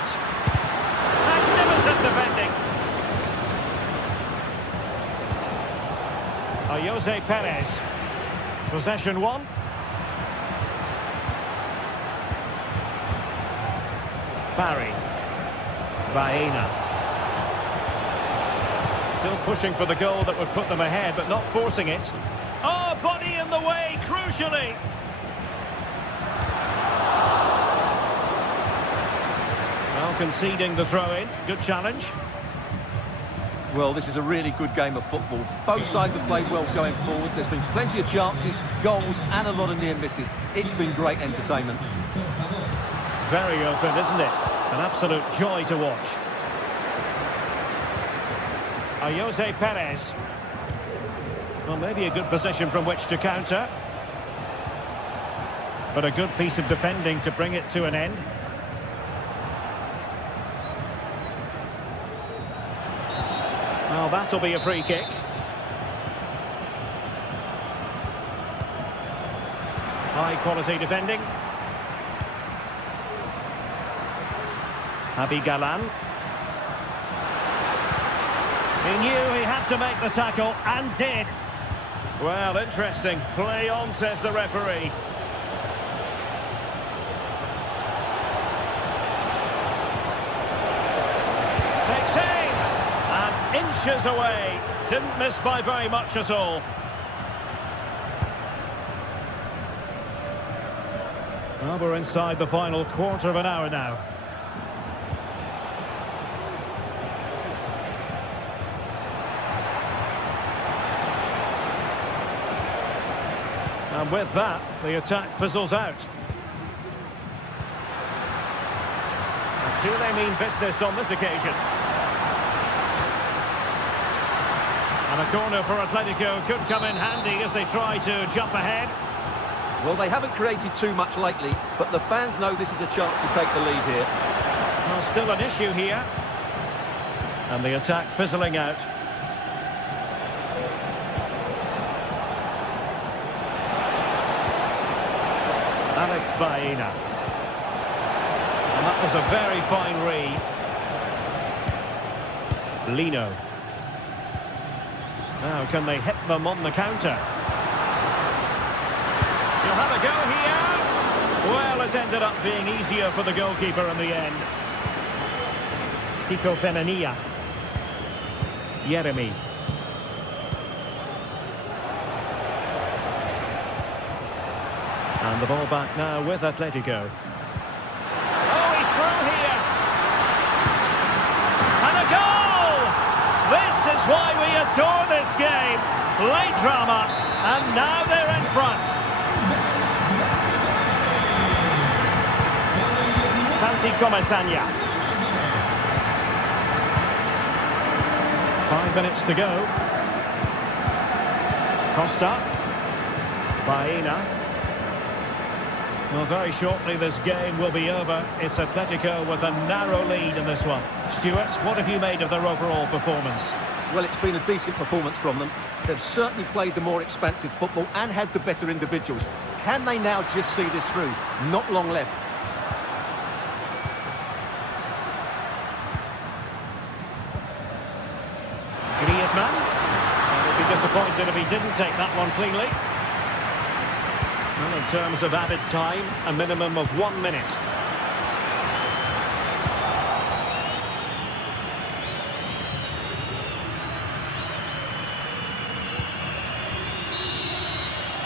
Magnificent defending. Jose Perez. Possession one. Barry. Baena. Still pushing for the goal that would put them ahead, but not forcing it. Oh, body in the way, crucially. Well, conceding the throw-in. Good challenge. Well, this is a really good game of football. Both sides have played well going forward. There's been plenty of chances, goals, and a lot of near misses. It's been great entertainment. Very open, isn't it? An absolute joy to watch. Jose Perez. Well, maybe a good position from which to counter. But a good piece of defending to bring it to an end. Well, that'll be a free kick. High quality defending. Javi Galan. He knew he had to make the tackle, and did. Well, interesting. Play on, says the referee. Takes aim, and inches away. Didn't miss by very much at all. Well, we're inside the final quarter of an hour now. And with that, the attack fizzles out. And do they mean business on this occasion? And a corner for Atletico could come in handy as they try to jump ahead. Well, they haven't created too much lately, but the fans know this is a chance to take the lead here. Well, still an issue here. And the attack fizzling out. Alex Baena. And that was a very fine read. Lino. Now, can they hit them on the counter? You'll have a go here. Well, it's ended up being easier for the goalkeeper in the end. Kiko Femenia. Jeremy. And the ball back now with Atletico. Oh, he's through here. And a goal! This is why we adore this game. Late drama, and now they're in front. Santi Comasagna. 5 minutes to go. Costa. Baena. Well, very shortly this game will be over. It's Atletico with a narrow lead in this one. Stuart, what have you made of their overall performance? Well, it's been a decent performance from them. They've certainly played the more expansive football and had the better individuals. Can they now just see this through? Not long left. Griezmann. He'd be disappointed if he didn't take that one cleanly. Well, in terms of added time, a minimum of 1 minute.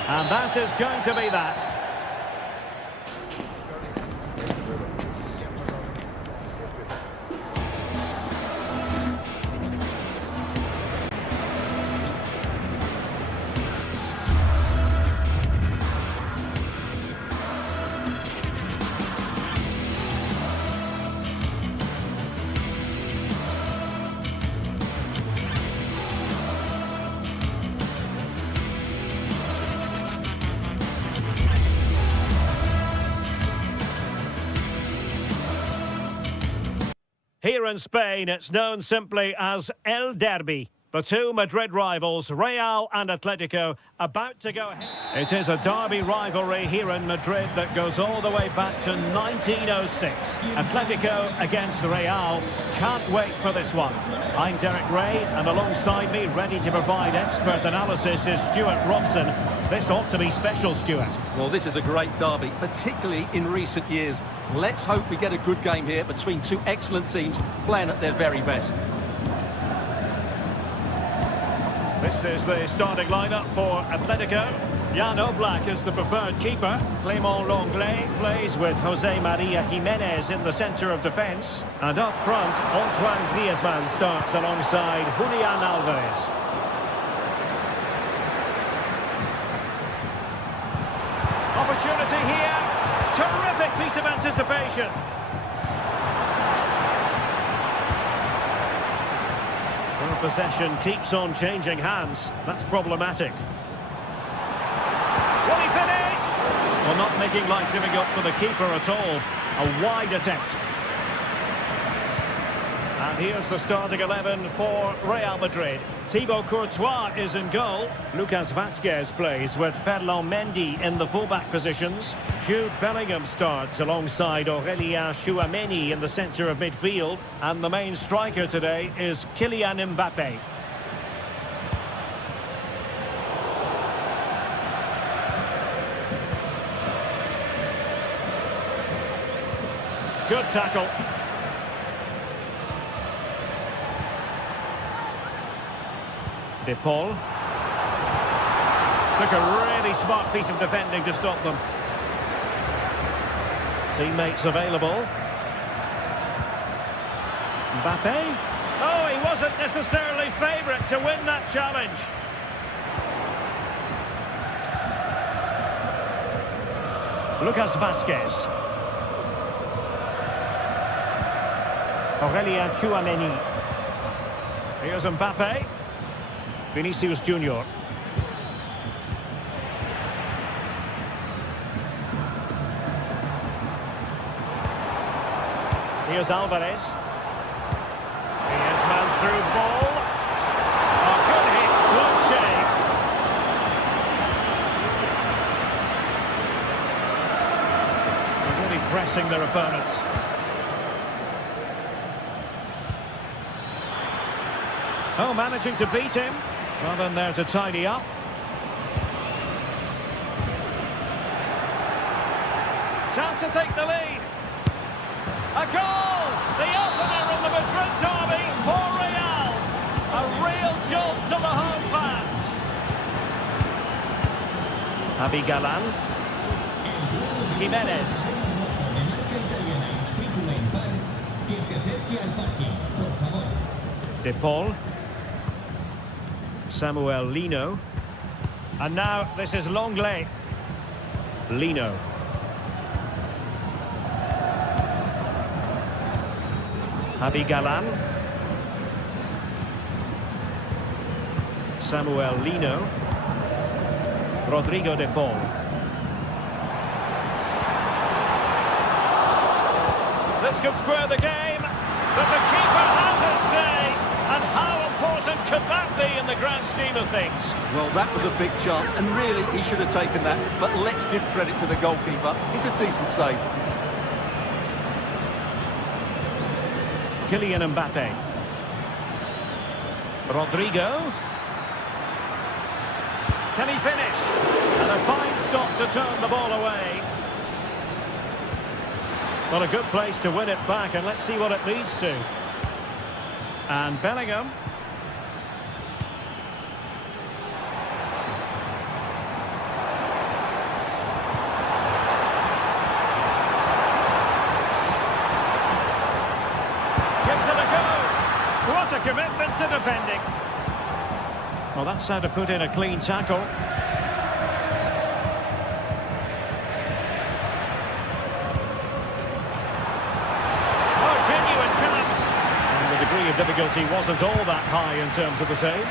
And that is going to be that. Here in Spain, it's known simply as El Derby. The two Madrid rivals, Real and Atletico, about to go ahead. It is a derby rivalry here in Madrid that goes all the way back to 1906. Atletico against Real. Can't wait for this one. I'm Derek Ray, and alongside me, ready to provide expert analysis, is Stuart Robson. This ought to be special, Stuart. Well, this is a great derby, particularly in recent years. Let's hope we get a good game here between two excellent teams playing at their very best. This is the starting lineup for Atletico. Jan Oblak is the preferred keeper. Clément Lenglet plays with Jose Maria Jimenez in the centre of defence. And up front, Antoine Griezmann starts alongside Julian Alvarez. Opportunity here. Terrific piece of anticipation. Well, possession keeps on changing hands. That's problematic. Will he finish? Well, not making life difficult for the keeper at all. A wide attempt. And here's the starting 11 for Real Madrid. Thibaut Courtois is in goal. Lucas Vazquez plays with Ferland Mendy in the fullback positions. Jude Bellingham starts alongside Aurélien Tchouameni in the centre of midfield. And the main striker today is Kylian Mbappé. Good tackle. De Paul. Took a really smart piece of defending to stop them. Teammates available. Mbappé. Oh, he wasn't necessarily favourite to win that challenge. Lucas Vazquez. Aurélien Tchouameni. Here's Mbappé. Vinicius Junior. Here's Alvarez. Here's man through ball. Oh, good hit, close shave. They're really pressing their opponents. Oh, managing to beat him. Well in there to tidy up. Chance to take the lead. A goal! The opener in the Madrid derby for Real. A real jolt to the home fans. Javi Galán. Jimenez. De Paul. Samuel Lino. And now this is Lenglet. Lino. Javi Galán. Samuel Lino. Rodrigo de Paul. This could square the game, but the keeper has his say. And how important could that be in the grand scheme of things? Well, that was a big chance, and really he should have taken that. But let's give credit to the goalkeeper. It's a decent save. Kylian Mbappé. Rodrigo. Can he finish? And a fine stop to turn the ball away. Well, a good place to win it back, and let's see what it leads to. And Bellingham. Gives it a go. What a commitment to defending. Well, that's how to put in a clean tackle. Difficulty wasn't all that high in terms of the save.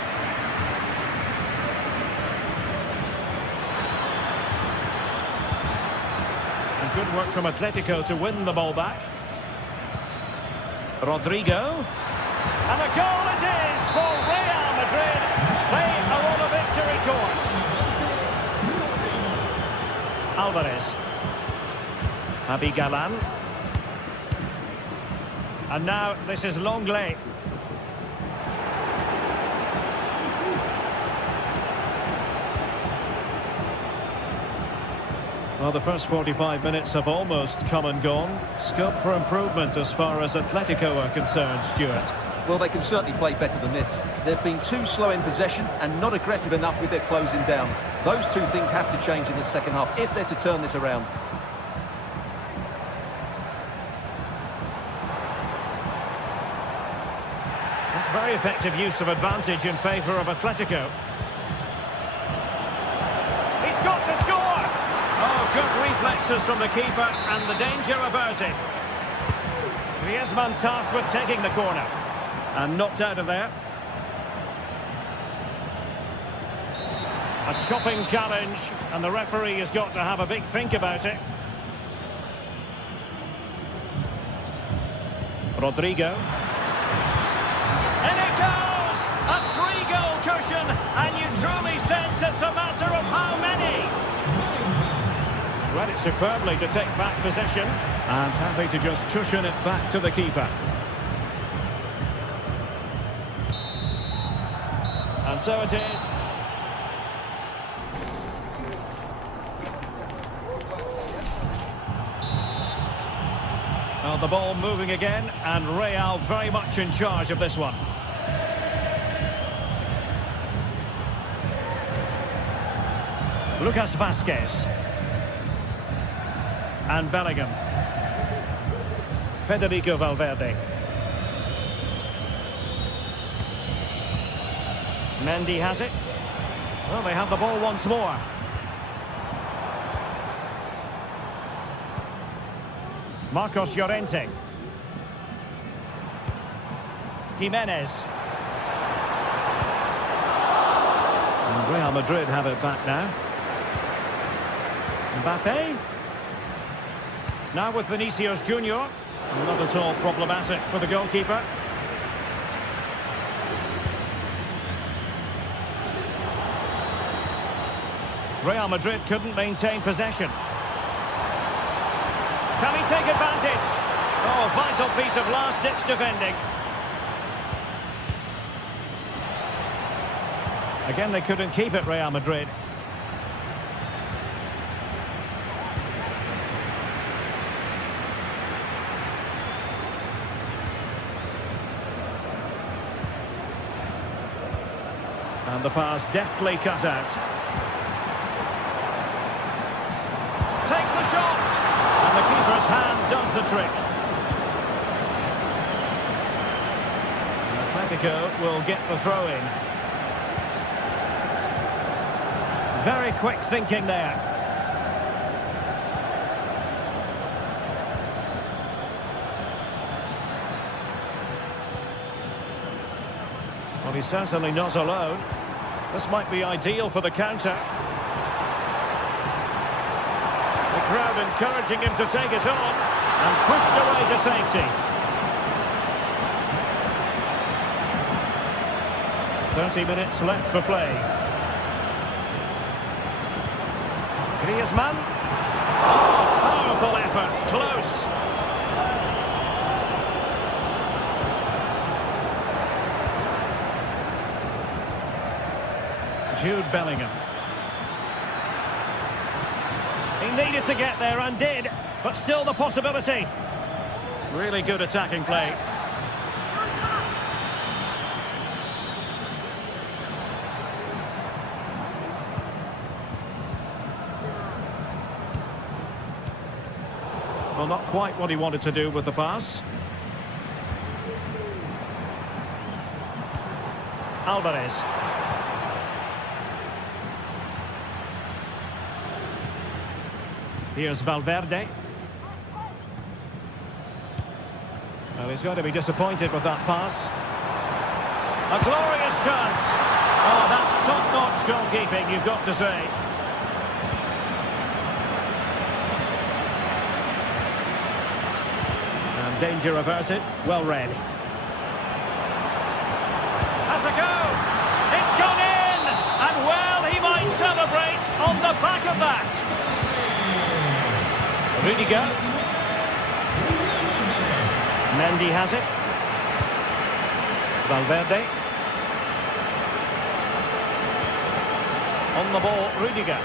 And good work from Atletico to win the ball back. Rodrigo. And the goal is his for Real Madrid. They are on a victory course. Alvarez. Javi Galan. And now this is Longley. Well, the first 45 minutes have almost come and gone. Scope for improvement as far as Atletico are concerned, Stuart. Well, they can certainly play better than this. They've been too slow in possession and not aggressive enough with their closing down. Those two things have to change in the second half if they're to turn this around. That's very effective use of advantage in favour of Atletico. He's got to score! Oh, good reflexes from the keeper and the danger averted. Griezmann tasked with taking the corner. And knocked out of there. A chopping challenge, and the referee has got to have a big think about it. Rodrigo. In it goes! A 3-goal cushion, and you truly sense it's a matter of how many. Read it superbly to take back possession. And happy to just cushion it back to the keeper. And so it is. Well, the ball moving again, and Real very much in charge of this one. Lucas Vazquez. And Bellingham. Federico Valverde. Mendy has it. Well, they have the ball once more. Marcos Llorente. Jimenez. And Real Madrid have it back now. Mbappe. Now with Vinicius Junior. Not at all problematic for the goalkeeper. Real Madrid couldn't maintain possession. Can he take advantage? Oh, vital piece of last-ditch defending. Again, they couldn't keep it, Real Madrid. And the pass deftly cut out. Takes the shot! And the keeper's hand does the trick. Atletico will get the throw-in. Very quick thinking there. Well, he's certainly not alone. This might be ideal for the counter. The crowd encouraging him to take it on and pushed away to safety. 30 minutes left for play. Griezmann. Oh, powerful effort, close. Jude Bellingham. He needed to get there and did, but still the possibility. Really good attacking play. Well, not quite what he wanted to do with the pass. Alvarez. Here's Valverde. Well, he's going to be disappointed with that pass. A glorious chance. Oh, that's top-notch goalkeeping, you've got to say. And Danger averted. Well read. Has a go. It's gone in. And well, he might celebrate on the back of that. Rudiger. Mendy has it. Valverde. On the ball, Rudiger.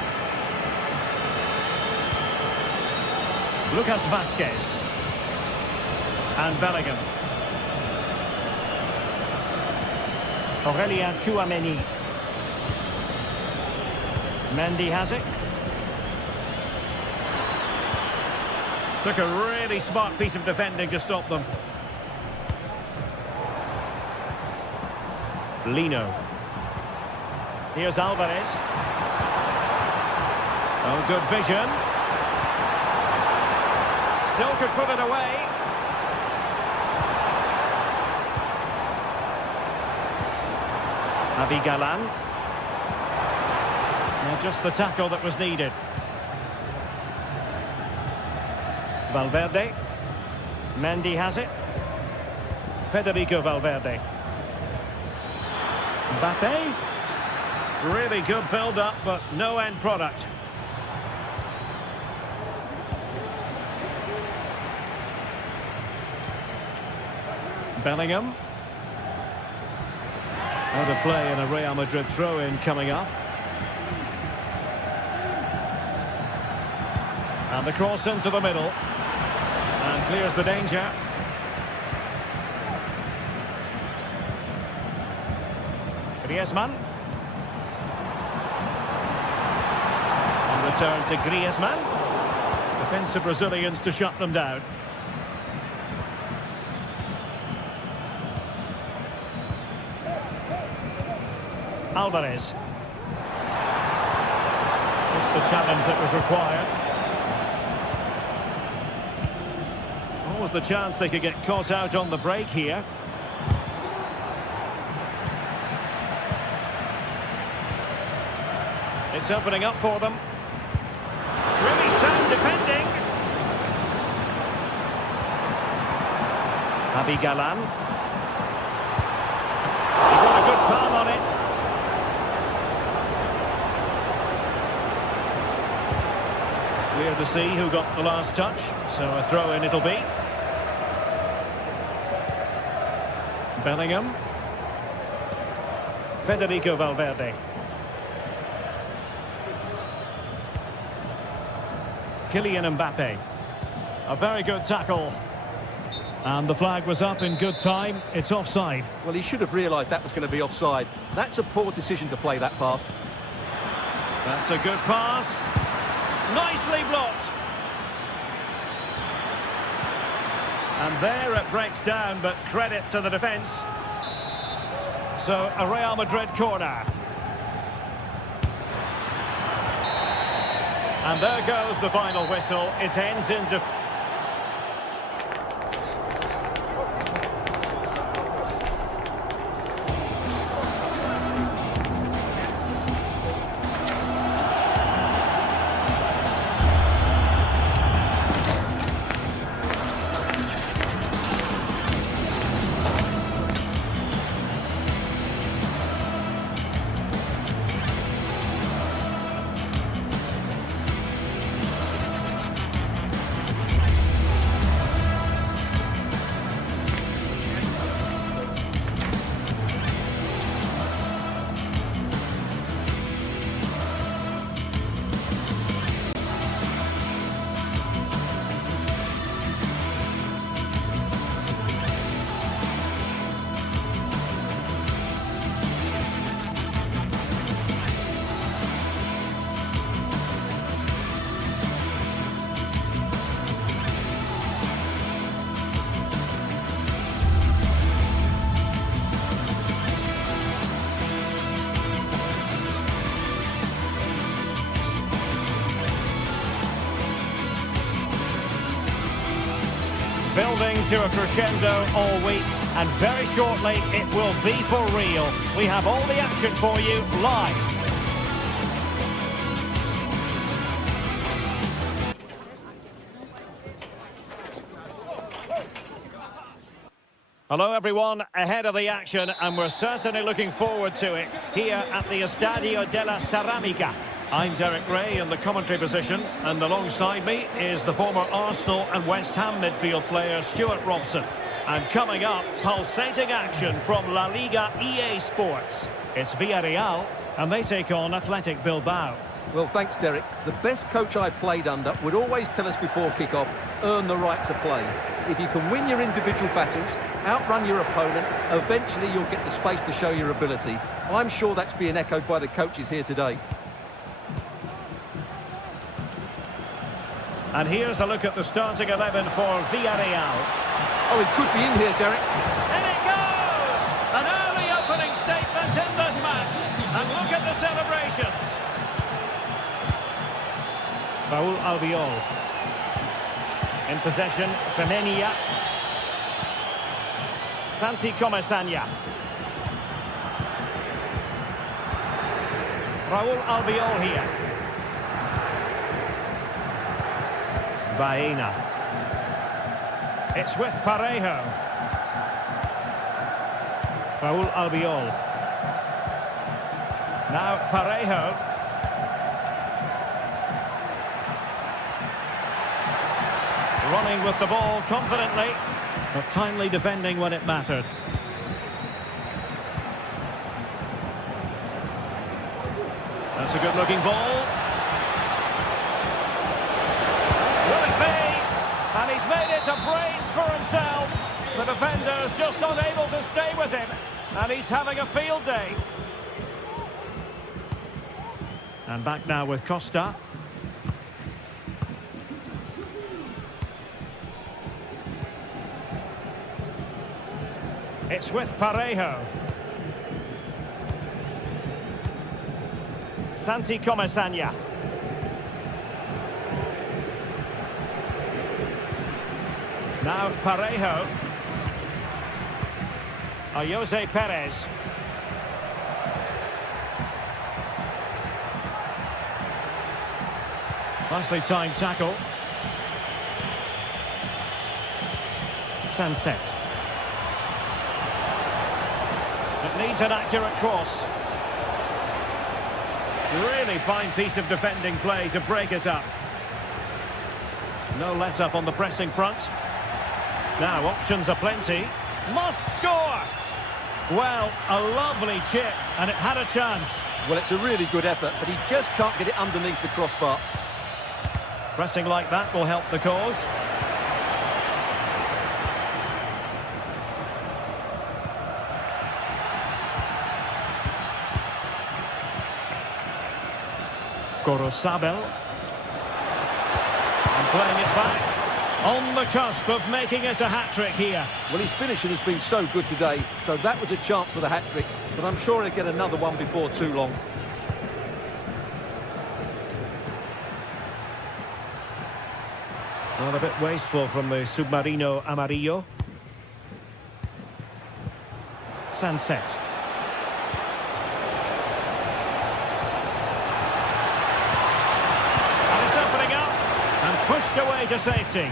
Lucas Vazquez. And Bellingham. Aurelien Tchouameni. Mendy has it. Took a really smart piece of defending to stop them. Lino. Here's Alvarez. Oh, good vision. Still could put it away. Javi Galan. Now just the tackle that was needed. Valverde. Mendy has it. Federico Valverde. Mbappe. Really good build-up, but no end product. Bellingham. Out of play in a Real Madrid throw-in coming up. And the cross into the middle. And clears the danger. Griezmann. On return to Griezmann. Defensive Brazilians to shut them down. Alvarez. Just the challenge that was required. What was the chance they could get caught out on the break here? It's opening up for them. Really sound defending. Javi Galan. He got a good palm on it. Clear to see who got the last touch, so a throw-in it'll be. Bellingham. Federico Valverde. Kylian Mbappe. A very good tackle. And the flag was up in good time. It's offside. Well, he should have realised that was going to be offside. That's a poor decision to play that pass. That's a good pass. Nicely blocked. And there it breaks down, but credit to the defence. So, a Real Madrid corner. And there goes the final whistle. It ends in... Building to a crescendo all week, and very shortly it will be for real. We have all the action for you live. Hello everyone, ahead of the action, and we're certainly looking forward to it here at the Estadio de la Ceramica. I'm Derek Ray in the commentary position, and alongside me is the former Arsenal and West Ham midfield player Stuart Robson. And coming up, pulsating action from La Liga EA Sports. It's Villarreal, and they take on Athletic Bilbao. Well, thanks, Derek. The best coach I played under would always tell us before kick-off, earn the right to play. If you can win your individual battles, outrun your opponent, eventually you'll get the space to show your ability. I'm sure that's being echoed by the coaches here today. And here's a look at the starting 11 for Villarreal. Oh, he could be in here, Derek. In it goes! An early opening statement in this match. And look at the celebrations. Raúl Albiol. In possession, Femenia. Santi Comesaña. Raúl Albiol here. Baena. It's with Parejo. Raúl Albiol. Now Parejo. Running with the ball confidently, but timely defending when it mattered. That's a good-looking ball. Will it be? And he's made it a brace for himself. The defender's just unable to stay with him, and he's having a field day. And back now with Costa. It's with Parejo. Santi Comesaña. Now Parejo. Jose Perez. Nicely timed tackle. Sunset. It needs an accurate cross. Really fine piece of defending play to break it up. No let-up on the pressing front. Now options are plenty. Must score! Well, a lovely chip, and it had a chance. Well, it's a really good effort, but he just can't get it underneath the crossbar. Pressing like that will help the cause. Gorosabel. And playing it back. On the cusp of making it a hat-trick here. Well, his finishing has been so good today, so that was a chance for the hat-trick, but I'm sure he'll get another one before too long. Well, a bit wasteful from the Submarino Amarillo. Sunset. And it's opening up and pushed away to safety.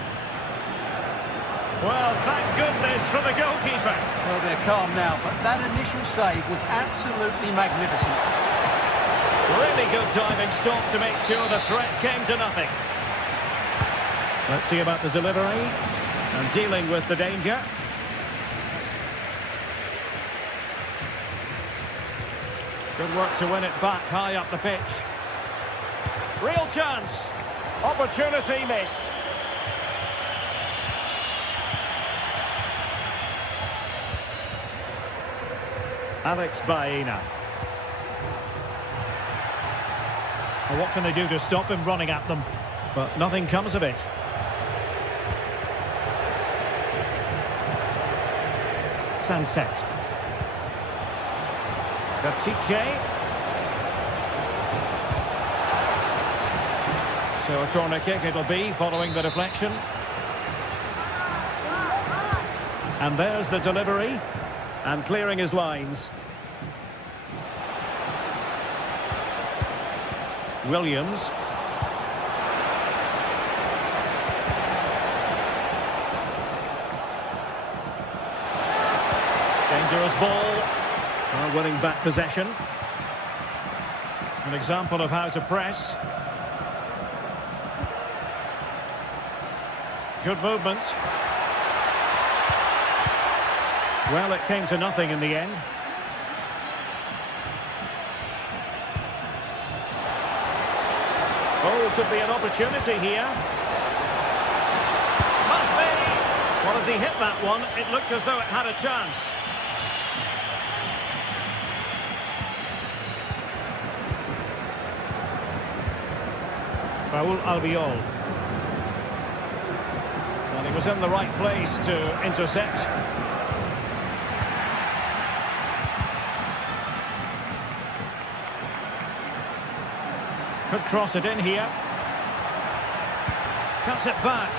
Well, thank goodness for the goalkeeper. Well, they're calm now, but that initial save was absolutely magnificent. Really good diving stop to make sure the threat came to nothing. Let's see about the delivery and dealing with the danger. Good work to win it back high up the pitch. Real chance. Opportunity missed. Alex Baena. Well, what can they do to stop him running at them? But nothing comes of it. Sunset. Gachiche. So a corner kick it'll be following the deflection. And there's the delivery. And clearing his lines. Williams. Dangerous ball. Winning back possession. An example of how to press. Good movement. Well, it came to nothing in the end. Oh, could be an opportunity here. Must be. Well, as he hit that one, it looked as though it had a chance. Raul Albiol. Well, he was in the right place to intercept. Could cross it in here. Cuts it back.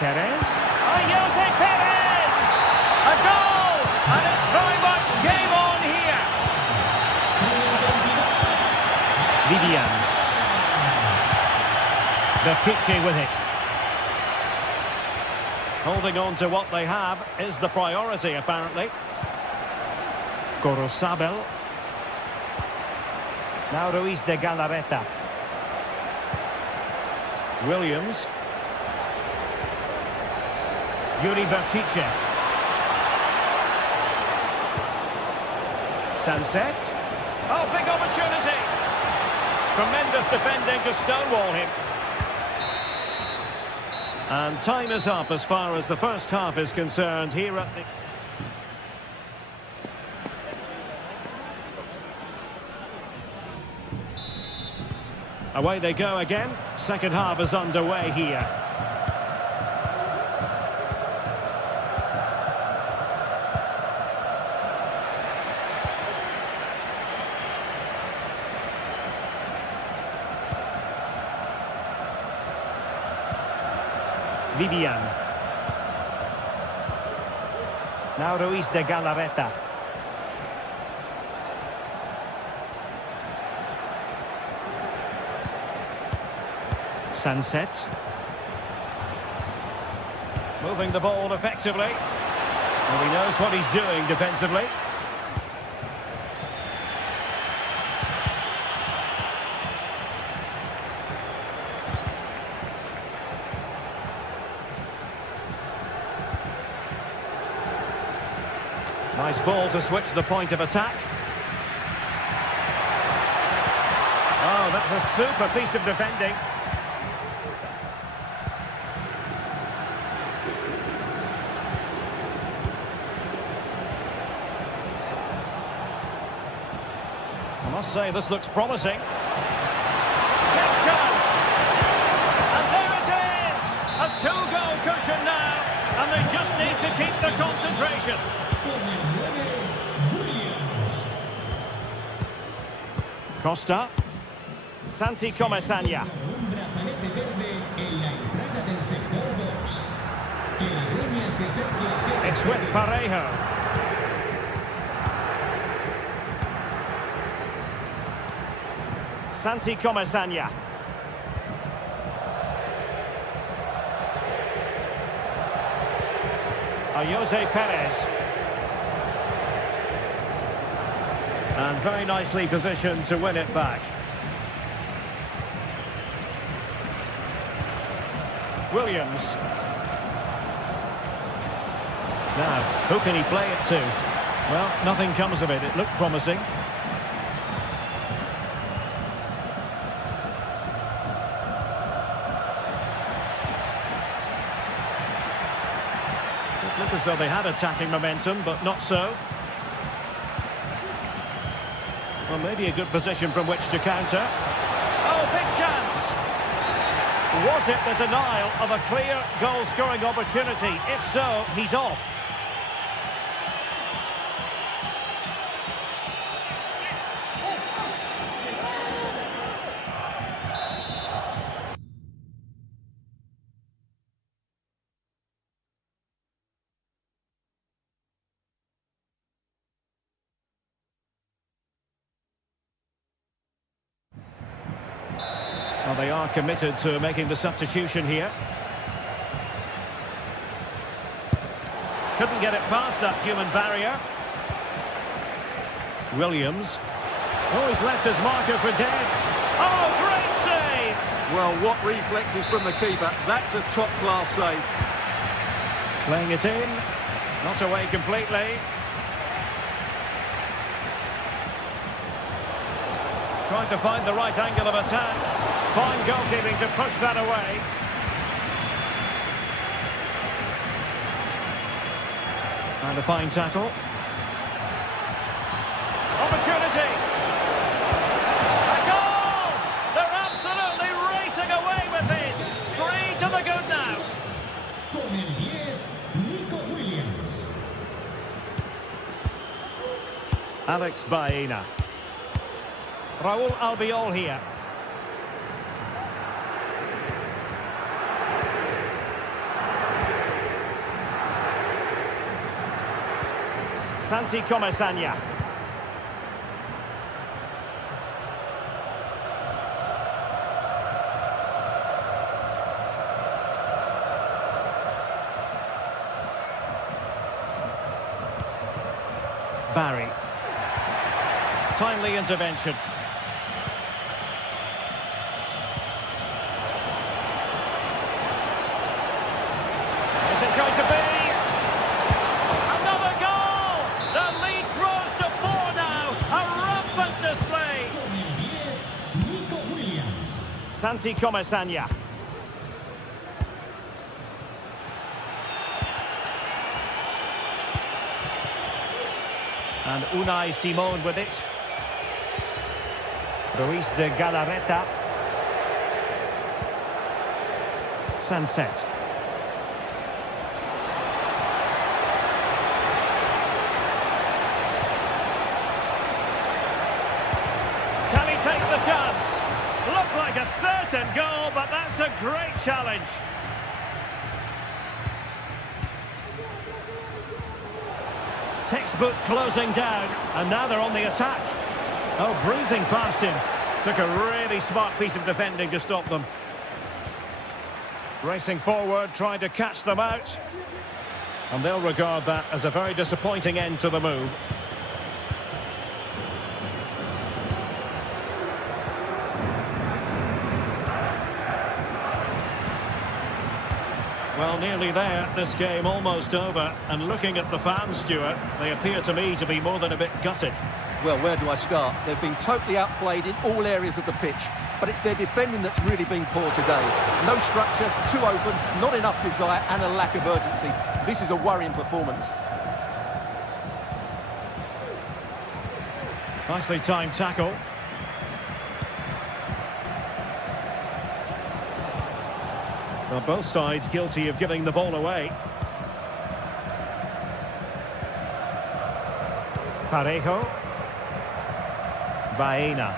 Perez. Oh, Jose Perez! A goal! And it's very much game on here. Vivian. Bertice with it. Holding on to what they have is the priority, apparently. Gorosabel. Now Ruiz de Galarreta. Williams. Yuri Bertice. Sunset. Oh, big opportunity. Tremendous defending to stonewall him. And time is up as far as the first half is concerned here at the... Away they go again. Second half is underway here. Vivian. Now Ruiz de Galarreta. Sunset. Moving the ball effectively. And he knows what he's doing defensively. Nice ball to switch the point of attack. Oh, that's a super piece of defending. I must say, this looks promising. Big chance! And there it is! A two-goal cushion now, and they just need to keep the concentration. Costa. Santi Comesania. It's with Parejo. Santi Comesania. Jose Perez. And very nicely positioned to win it back. Williams. Now, who can he play it to? Well, nothing comes of it. It looked promising. It looked as though they had attacking momentum, but not so. Well, maybe a good position from which to counter. Oh, big chance! Was it the denial of a clear goal-scoring opportunity? If so, he's off. Well, they are committed to making the substitution here. Couldn't get it past that human barrier. Williams. Oh, he's left his marker for dead. Oh, great save! Well, what reflexes from the keeper. That's a top-class save. Playing it in. Not away completely. Trying to find the right angle of attack. Fine goalkeeping to push that away. And a fine tackle. Opportunity. A goal! They're absolutely racing away with this. 3 to the good now. Con el 10, Nico Williams. Alex Baena. Raúl Albiol here. Santi Comesaña. Barry. Timely intervention. Is it going to be? Another goal! The lead grows to 4 now. A rampant display. Con el 10, Nico Williams. Santi Comesaña. And Unai Simón with it. Ruiz de Galarreta. Sunset. Can he take the chance? Looked like a certain goal, but that's a great challenge. Textbook closing down, and now they're on the attack. Oh, breezing past him. Took a really smart piece of defending to stop them. Racing forward, trying to catch them out. And they'll regard that as a very disappointing end to the move. Well, nearly there. This game almost over. And looking at the fans, Stuart, they appear to me to be more than a bit gutted. Well, where do I start? They've been totally outplayed in all areas of the pitch, but it's their defending that's really been poor today. No structure, too open, not enough desire, and a lack of urgency. This is a worrying performance. Nicely timed tackle. Well, both sides guilty of giving the ball away. Parejo. Baena.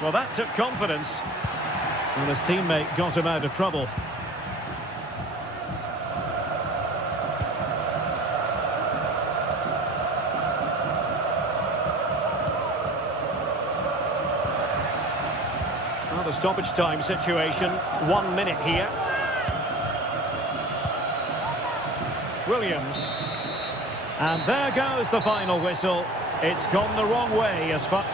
Well, that took confidence. And his teammate got him out of trouble. Well, the stoppage time situation. 1 minute here. Williams. And there goes the final whistle. It's gone the wrong way as far...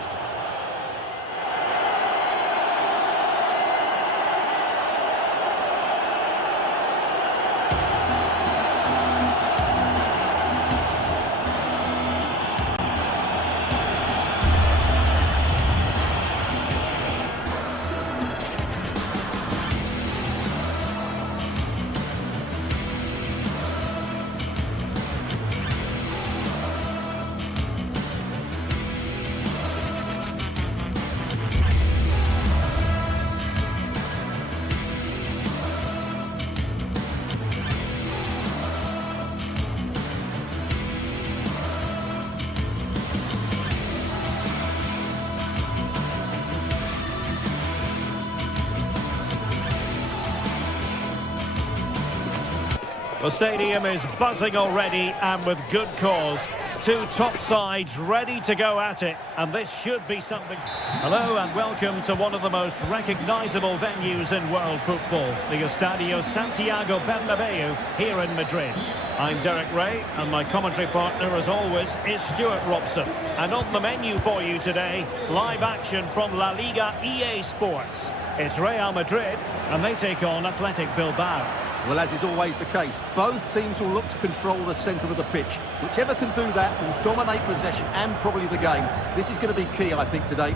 The stadium is buzzing already, and with good cause. two top sides ready to go at it, and this should be something. Hello and welcome to one of the most recognisable venues in world football, the Estadio Santiago Bernabeu here in Madrid. I'm Derek Ray, and my commentary partner, as always, is Stuart Robson. And on the menu for you today, live action from La Liga EA Sports. It's Real Madrid, and they take on Athletic Bilbao. Well, as is always the case, both teams will look to control the centre of the pitch. Whichever can do that will dominate possession and probably the game. This is going to be key, I think, today.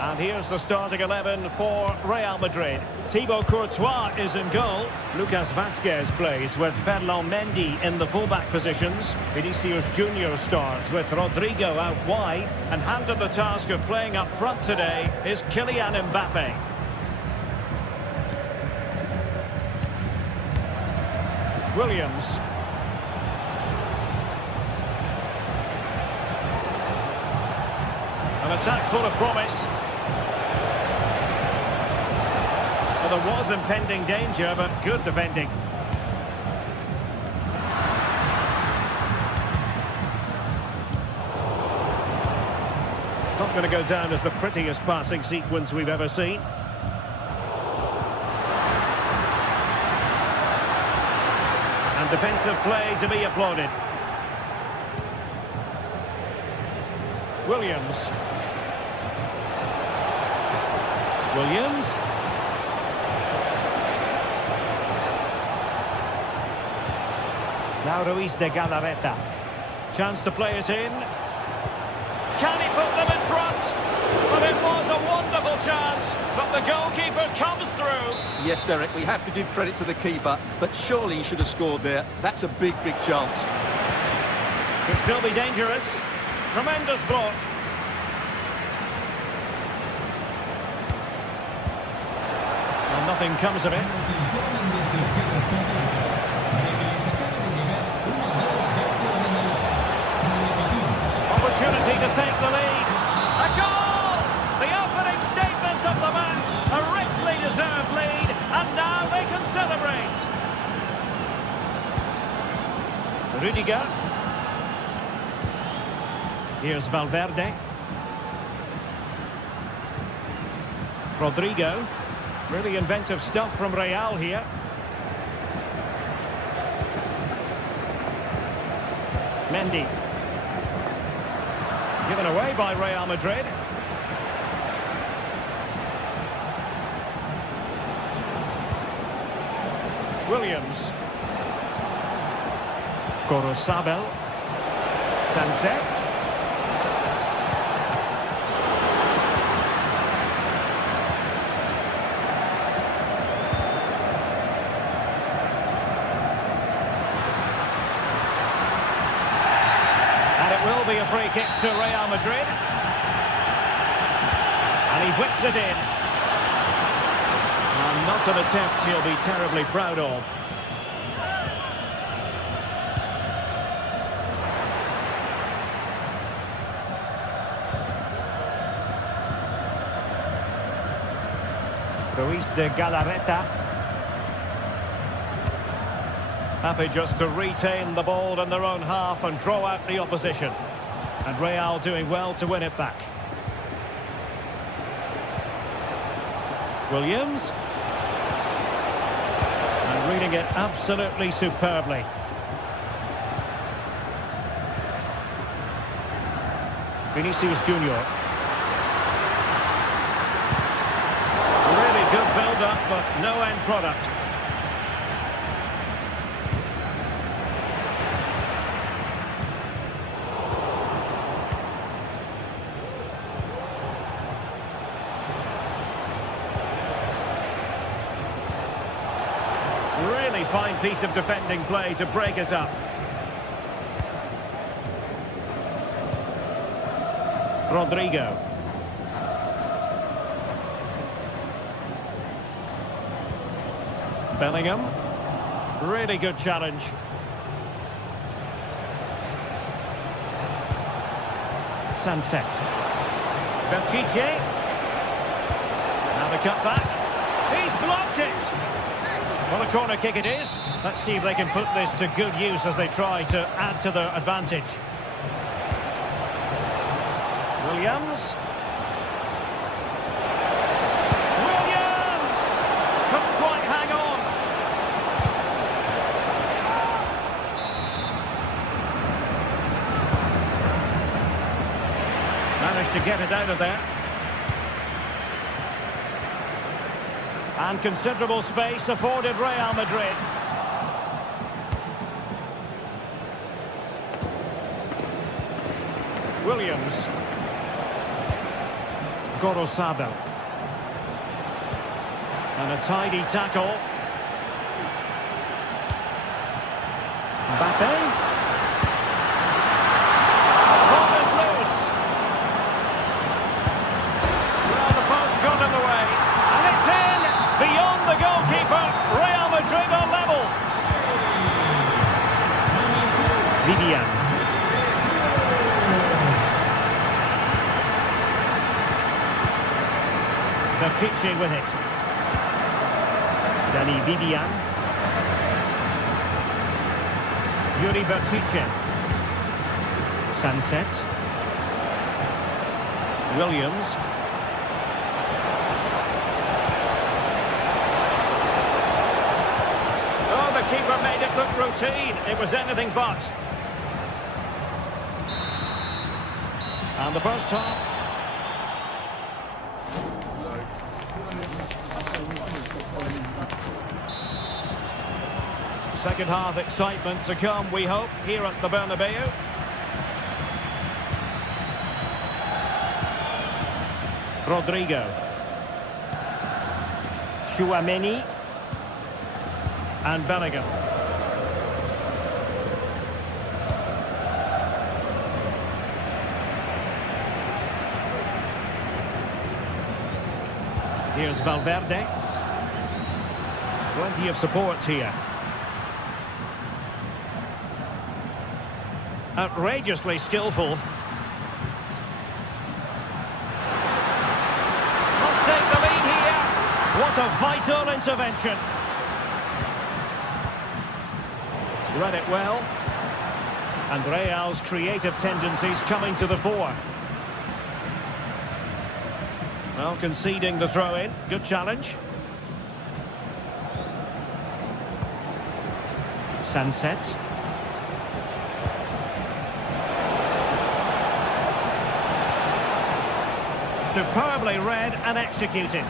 And here's the starting 11 for Real Madrid. Thibaut Courtois is in goal. Lucas Vazquez plays with Ferland Mendy in the fullback positions. Vinicius Junior starts with Rodrigo out wide. And handed the task of playing up front today is Kylian Mbappe. Williams. An attack full of promise. Well, there was impending danger, but good defending. It's not going to go down as the prettiest passing sequence we've ever seen. And defensive play to be applauded. Williams. Now Ruiz de Galarreta. Chance to play it in. Can he put them in front? Well, it was a wonderful chance, but the goalkeeper comes through. Yes, Derek, we have to give credit to the keeper, but surely he should have scored there. That's a big, big chance. Could still be dangerous. Tremendous block. And nothing comes of it. Opportunity to take the lead. A goal! The opening statement of the match. A richly deserved lead. And now they can celebrate. Rudiger. Here's Valverde. Rodrigo. Really inventive stuff from Real here. Mendy. Given away by Real Madrid. Williams. Gorosabel. Sunset. Will be a free kick to Real Madrid. And he whips it in. And not an attempt he'll be terribly proud of. Ruiz de Galarreta. Happy just to retain the ball in their own half and draw out the opposition. And Real doing well to win it back. Williams. And reading it absolutely superbly. Vinicius Junior. Really good build-up, but no end product. Really fine piece of defending play to break us up. Rodrigo. Bellingham. Really good challenge. Sunset. Belchiche. Now the cut back. He's blocked it. Well, a corner kick it is. Let's see if they can put this to good use as they try to add to their advantage. Williams. Williams! Couldn't quite hang on. Managed to get it out of there. And considerable space afforded Real Madrid. Williams. Gorosabel. And a tidy tackle. Mbappe. Ball is loose. Well, the post got in the way. And it's in! Beyond the goalkeeper, Real Madrid are level. Vivian. Bertice with it. Danny Vivian. Yuri Bertice. Sunset. Williams. Oh, the keeper made it look routine. It was anything but. And the first half. Second half excitement to come, we hope, here at the Bernabeu. Rodrigo. Chouameni. And Bellingham. Here's Valverde. Plenty of support here. Outrageously skillful. Must take the lead here. What a vital intervention. Read it well. And Real's creative tendencies coming to the fore. Well, conceding the throw-in. Good challenge. Sunset. Superbly read and executed.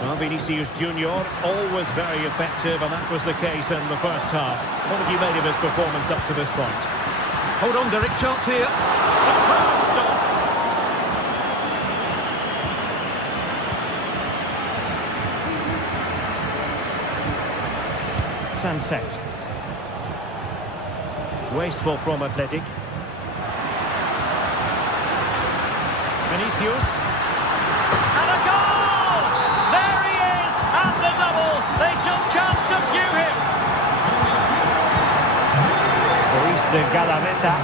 Well, Vinicius Junior, always very effective, and that was the case in the first half. What have you made of his performance up to this point? Hold on, Derek, chance here. Superb stop. Sunset. Wasteful from Athletic. Vinicius. And a goal! There he is! And the double! They just can't subdue him! Luis de Galarreta.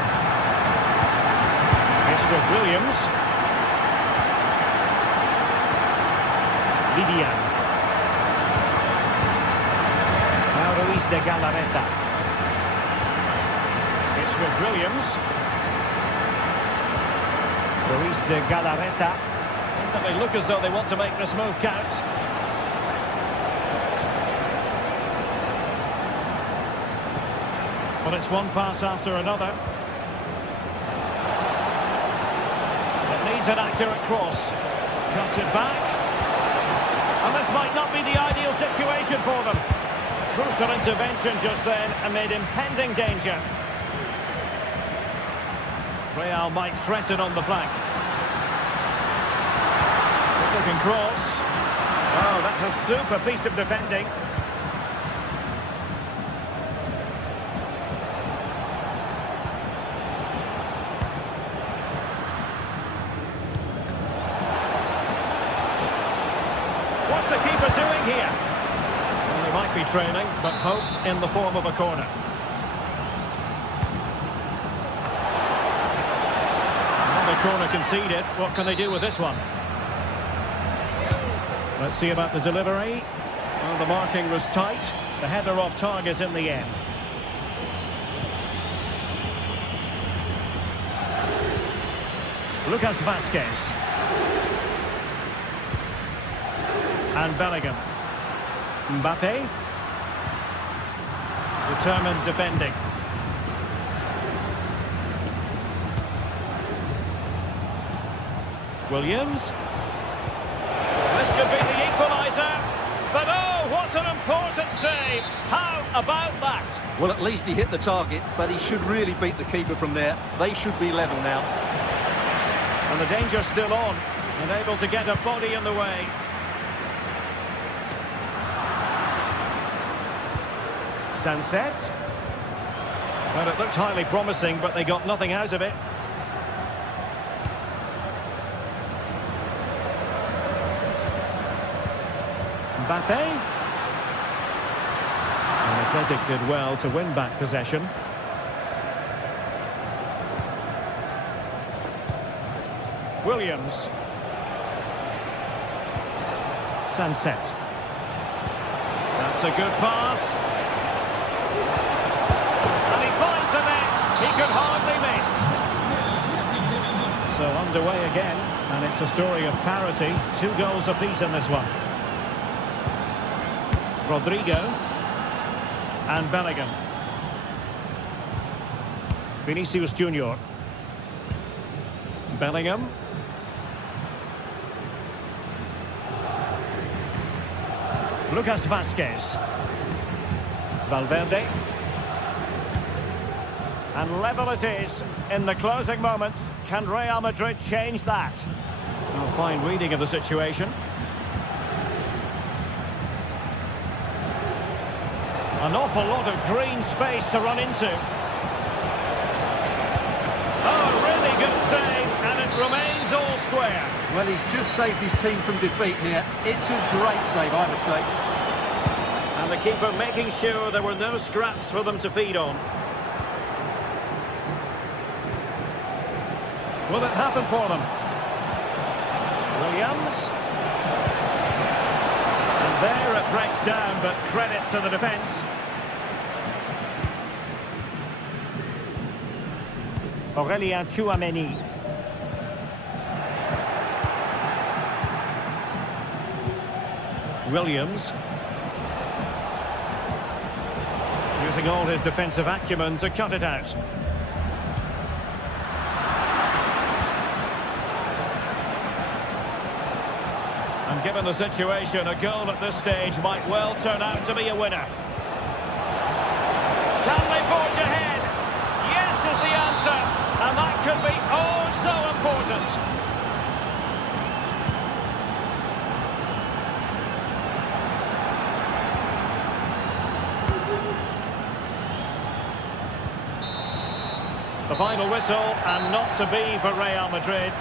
It's with Williams. Vivian. Luis de Galarreta. It's with Williams. Luis de Galarreta. They look as though they want to make this move count. Well, it's one pass after another. It needs an accurate cross. Cuts it back. And this might not be the ideal situation for them. Crucial intervention just then amid impending danger. Real might threaten on the flank. Good looking cross. Oh, that's a super piece of defending. What's the keeper doing here? Well, they might be trailing, but hope in the form of a corner. corner conceded. What can they do with this one? Let's see about the delivery. Well, the marking was tight. The header off target in the end. Lucas Vazquez. And Bellingham. Mbappe. Determined defending. Williams. This could be the equaliser. But oh, what an important save. How about that? Well, at least he hit the target, but he should really beat the keeper from there. They should be level now. And the danger's still on. And able to get a body in the way. Sunset. Well, it looked highly promising, but they got nothing out of it. Mbappe. And Athletic did well to win back possession. Williams. Sunset. That's a good pass. And he finds the net. He could hardly miss. So underway again, and it's a story of parity. 2 goals apiece in this one. Rodrigo. And Bellingham. Vinicius Junior. Bellingham. Lucas Vazquez. Valverde. And level it is in the closing moments. Can Real Madrid change that? A fine reading of the situation. An awful lot of green space to run into. Oh, really good save, and it remains all square. Well, he's just saved his team from defeat here. It's a great save, I would say. And the keeper making sure there were no scraps for them to feed on. Will it happen for them? Williams. And there it breaks down, but credit to the defence. Aurélien Tchouameni. Williams. Using all his defensive acumen to cut it out. And given the situation, a goal at this stage might well turn out to be a winner. Can they forge ahead? Yes is the answer. And that could be oh so important. The final whistle, and not to be for Real Madrid.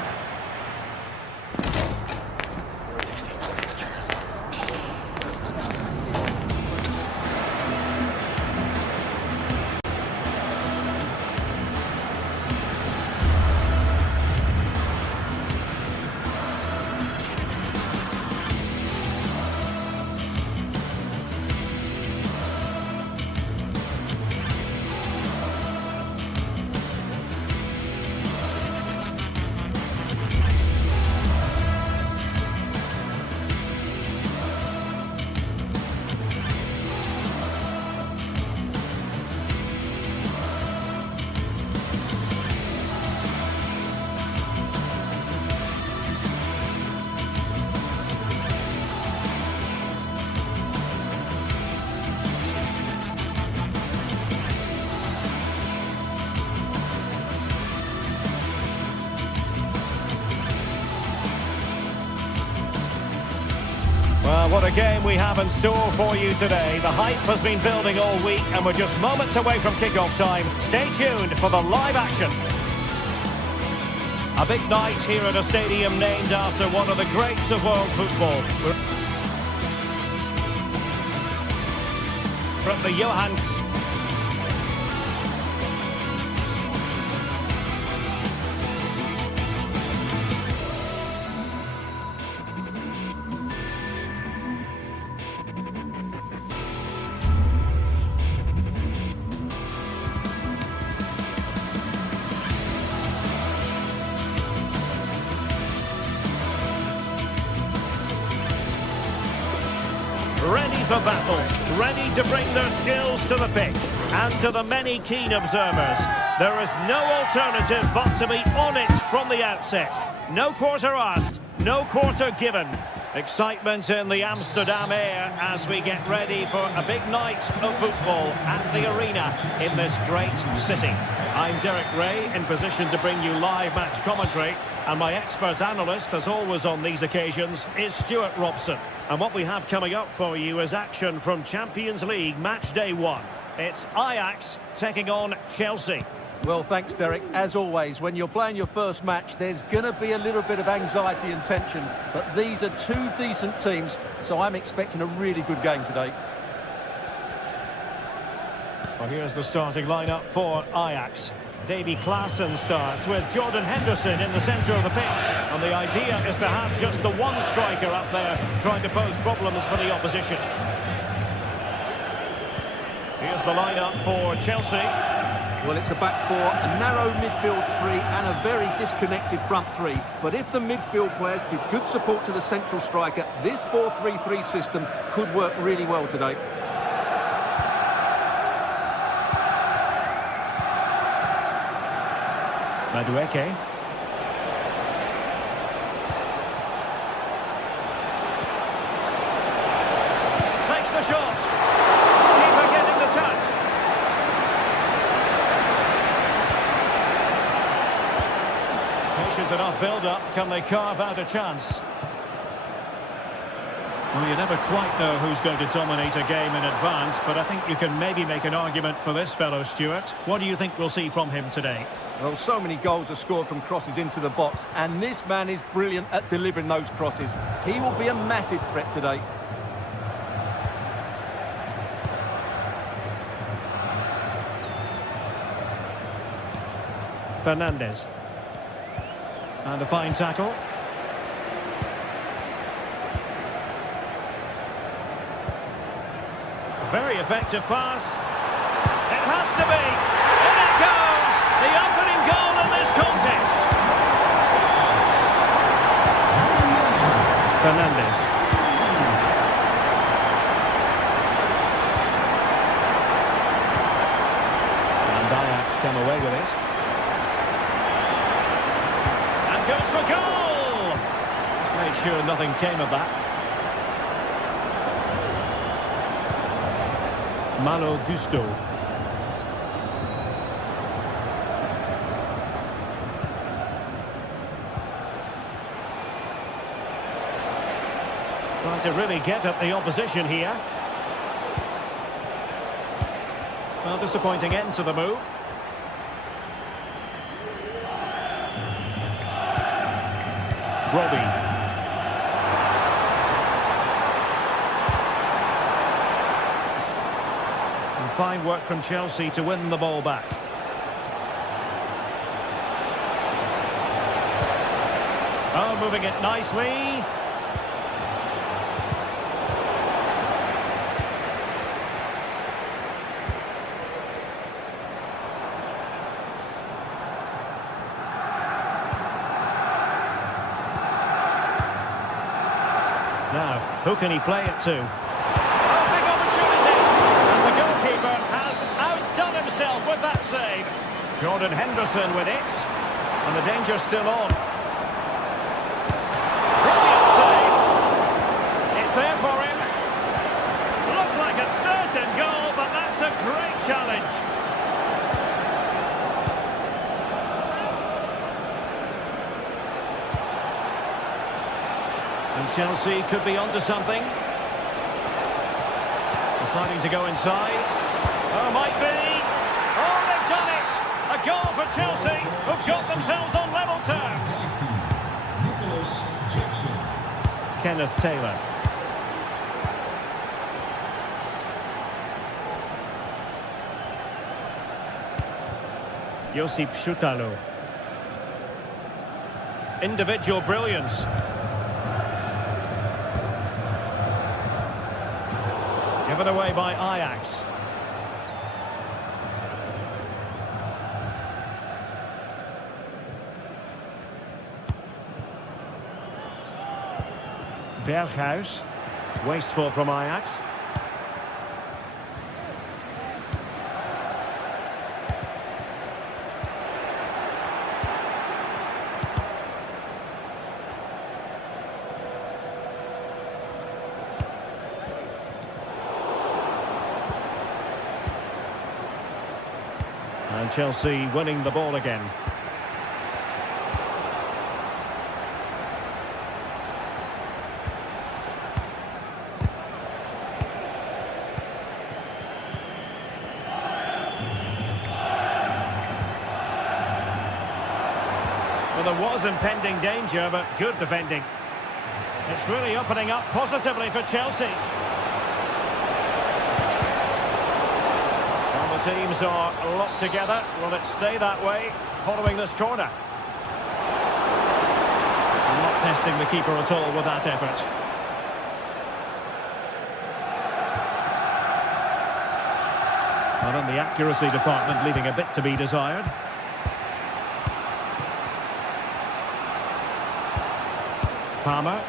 Well, what a game we have in store for you today. The hype has been building all week and we're just moments away from kick-off time. Stay tuned for the live action. A big night here at a stadium named after one of the greats of world football. From the Johan... for battle, ready to bring their skills to the pitch. And to the many keen observers, there is no alternative but to be on it from the outset. No quarter asked, no quarter given. Excitement in the Amsterdam air as we get ready for a big night of football at the arena in this great city. I'm Derek Ray, in position to bring you live match commentary, and my expert analyst, as always on these occasions, is Stuart Robson. And what we have coming up for you is action from Champions League match day 1. It's Ajax taking on Chelsea. Well, thanks, Derek. As always, when you're playing your first match, there's going to be a little bit of anxiety and tension. But these are two decent teams, so I'm expecting a really good game today. Well, here's the starting lineup for Ajax. Davy Klaassen starts with Jordan Henderson in the centre of the pitch. And the idea is to have just the one striker up there trying to pose problems for the opposition. Here's the lineup for Chelsea. Well, it's a back four, a narrow midfield three and a very disconnected front three. But if the midfield players give good support to the central striker, this 4-3-3 system could work really well today. Madueke. Takes the shot. Keeper getting the touch. Patient enough build-up. Can they carve out a chance? Well, you never quite know who's going to dominate a game in advance, but I think you can maybe make an argument for this fellow, Stuart. What do you think we'll see from him today? Well, so many goals are scored from crosses into the box, and this man is brilliant at delivering those crosses. He will be a massive threat today. Fernandes. And a fine tackle. Very effective pass. It has to be. In it goes. The opening goal in this contest. Fernandes. And Ajax come away with it. And goes for goal. Just made sure nothing came of that. Malo Gusto. Trying to really get at the opposition here. Well, disappointing end to the move. Robbie. Fine work from Chelsea to win the ball back. Oh, moving it nicely. Now, who can he play it to? With that save, Jordan Henderson with it, and the danger's still on. Brilliant save. It's there for him. Looked like a certain goal, but that's a great challenge. And Chelsea could be onto something. Deciding to go inside. Oh, might be. A goal for Chelsea, who've got themselves on level terms. Kenneth Taylor. Josip Šutalo. Individual brilliance. Given away by Ajax. Berghuis. Wasteful from Ajax. Chelsea winning the ball again. Well, there was impending danger, but good defending. It's really opening up positively for Chelsea. Well, the teams are locked together. Will it stay that way following this corner? Not testing the keeper at all with that effort. But on the accuracy department, leaving a bit to be desired. Palmer.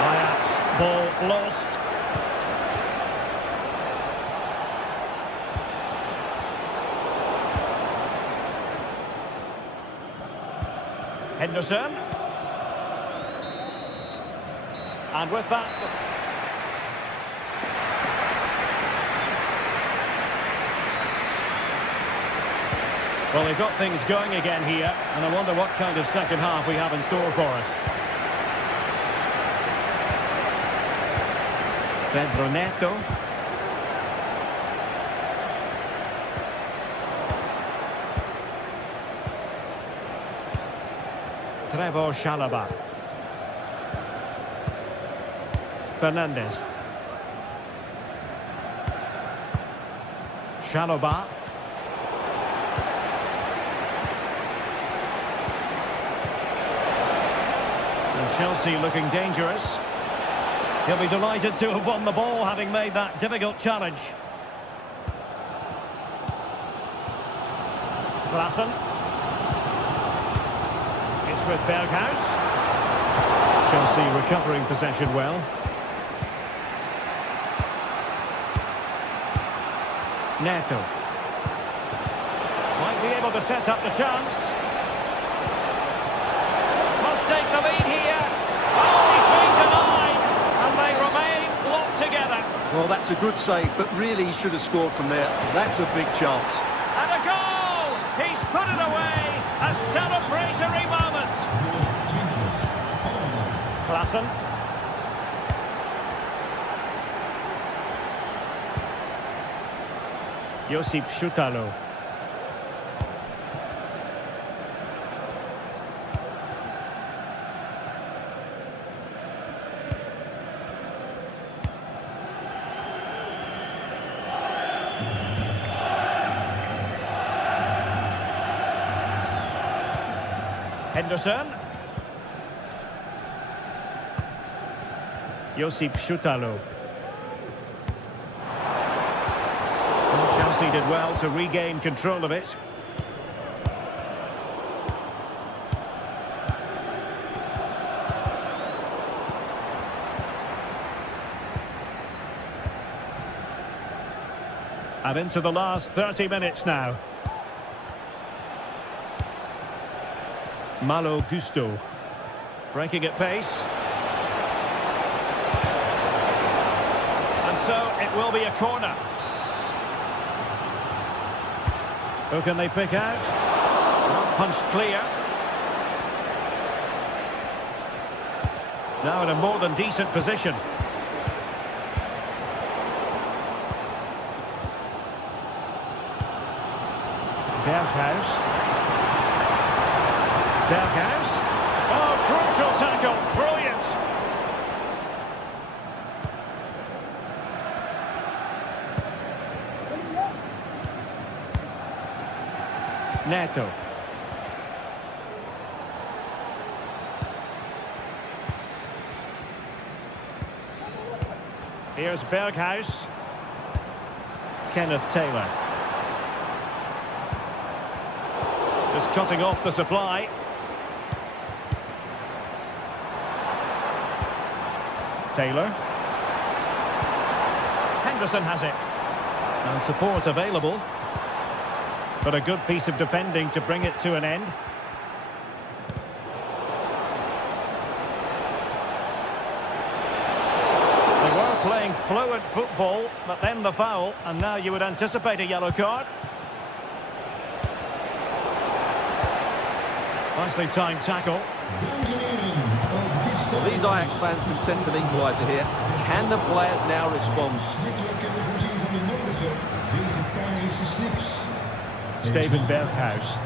Ajax, ball lost. Henderson. And with that... Well, they've got things going again here, and I wonder what kind of second half we have in store for us. Pedro Neto. Trevor Chalobah. Fernandes. Chalobah. Chelsea looking dangerous. He'll be delighted to have won the ball, having made that difficult challenge. Klassen. It's with Berghuis. Chelsea recovering possession well. Neto. Might be able to set up the chance. Must take the lead here. Oh, he's been denied, and they remain locked together. Well, that's a good save, but really he should have scored from there. That's a big chance. And a goal! He's put it away. A celebratory moment. Klassen. Josip Schutalo. Henderson. Josip Schutalo. Well, Chelsea did well to regain control of it. And into the last 30 minutes now. Malo Gusto, breaking at pace. And so it will be a corner. Who can they pick out? Punched clear. Now in a more than decent position. Berghuis. Berghuis. Oh, crucial tackle. Brilliant. Neto. Here's Berghuis. Kenneth Taylor. Just cutting off the supply. Taylor. Henderson has it. And support available. But a good piece of defending to bring it to an end. They were playing fluent football, but then the foul, and now you would anticipate a yellow card. Nicely timed tackle. Well, these Ajax fans can sense an equaliser here. Can the players now respond? Steven Berghuis.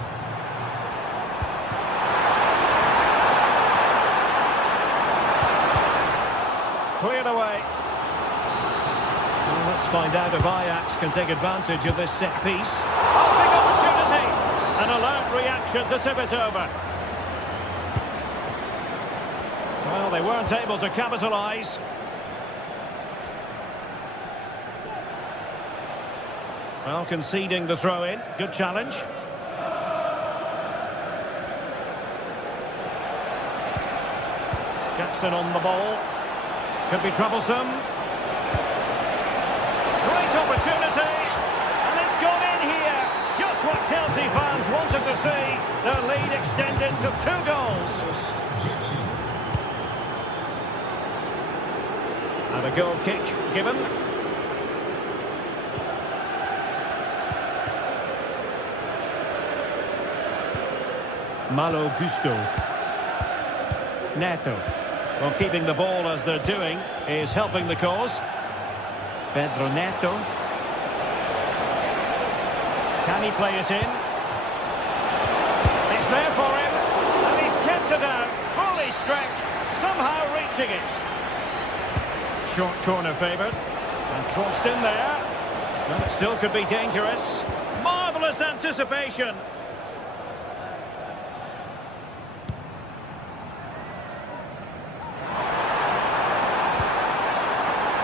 Cleared away. Well, let's find out if Ajax can take advantage of this set piece. Oh, big opportunity! An alert reaction to tip it over. Well, they weren't able to capitalise. Well, conceding the throw-in. Good challenge. Jackson on the ball. Could be troublesome. Great opportunity. And it's gone in here. Just what Chelsea fans wanted to see. Their lead extended to 2 goals. And a goal kick given. Malo Gusto. Neto. Well, keeping the ball as they're doing is helping the cause. Pedro Neto. Can he play it in? It's there for him. And he's kept it out. Fully stretched. Somehow reaching it. Short corner favoured. And crossed in there. Well, it still could be dangerous. Marvellous anticipation.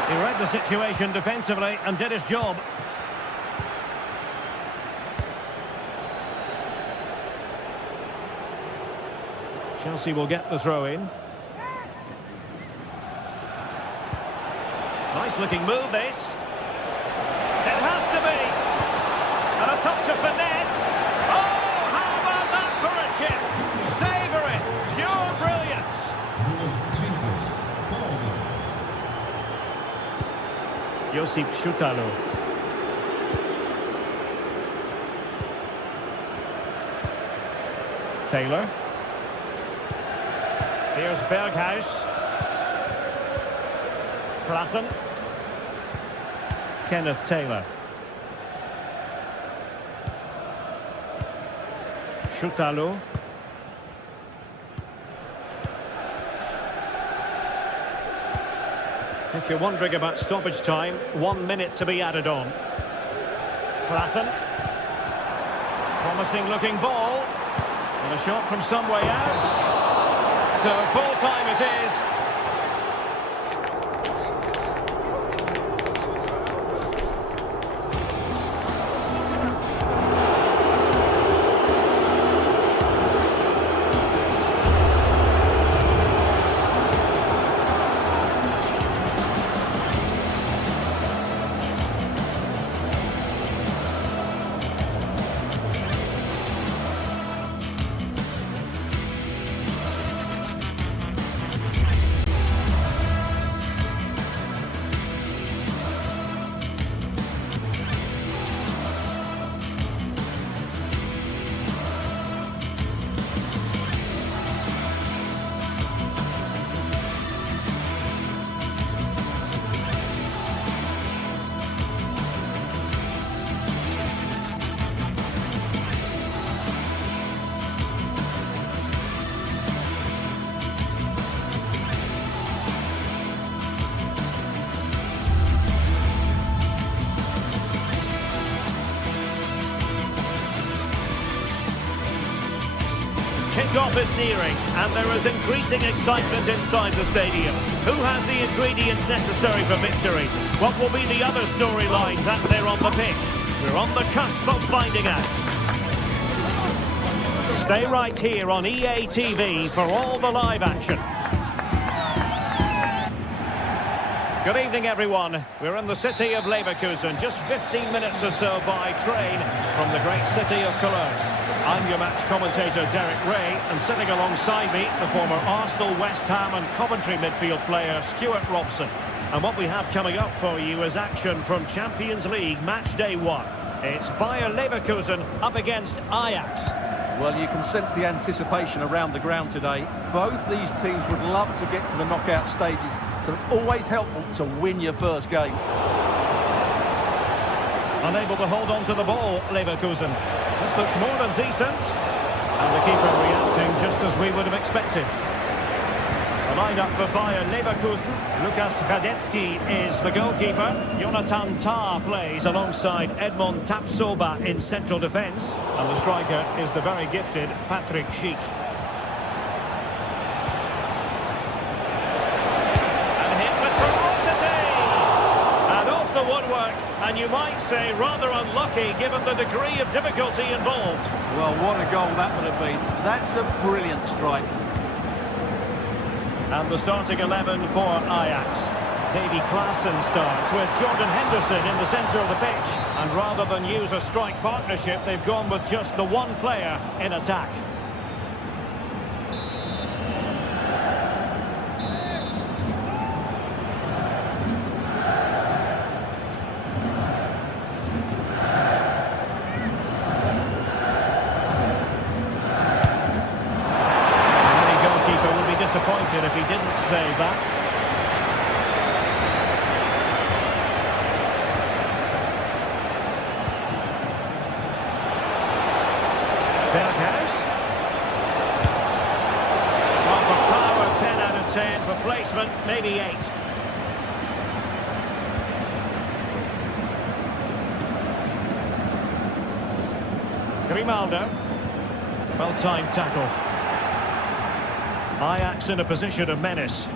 He read the situation defensively and did his job. Chelsea will get the throw-in. Nice looking move, this. It has to be. And a touch of finesse. Oh, how about that for a chip? Savour it. Pure brilliance. Josip Šutalo. Taylor. Here's Berghuis. Klassen. Kenneth Taylor. Šutalo. If you're wondering about stoppage time, 1 minute to be added on. Klassen. Promising looking ball. And a shot from some way out. So full time it is. Kick-off is nearing, and there is increasing excitement inside the stadium. Who has the ingredients necessary for victory? What will be the other storylines out there on the pitch? We're on the cusp of finding out. Stay right here on EA TV for all the live action. Good evening, everyone. We're in the city of Leverkusen, just 15 minutes or so by train from the great city of Cologne. I'm your match commentator, Derek Ray, and sitting alongside me, the former Arsenal, West Ham and Coventry midfield player, Stuart Robson. And what we have coming up for you is action from Champions League match day 1. It's Bayer Leverkusen up against Ajax. Well, you can sense the anticipation around the ground today. Both these teams would love to get to the knockout stages, so it's always helpful to win your first game. Unable to hold on to the ball, Leverkusen. This looks more than decent. And the keeper reacting just as we would have expected. The line-up for Bayer Leverkusen. Lukas Radetzky is the goalkeeper. Jonathan Tah plays alongside Edmond Tapsoba in central defence. And the striker is the very gifted Patrick Schick. And hit with ferocity! And off the woodwork. And you might say rather unlucky given the degree of difficulty involved. Well, what a goal that would have been. That's a brilliant strike. And the starting 11 for Ajax. Davy Klaassen starts with Jordan Henderson in the centre of the pitch. And rather than use a strike partnership, they've gone with just the one player in attack. Disappointed if he didn't save that. Berghuis. Well, for power, 10 out of 10. For placement, maybe 8. Grimaldo. Well-timed tackle. Ajax in a position of menace.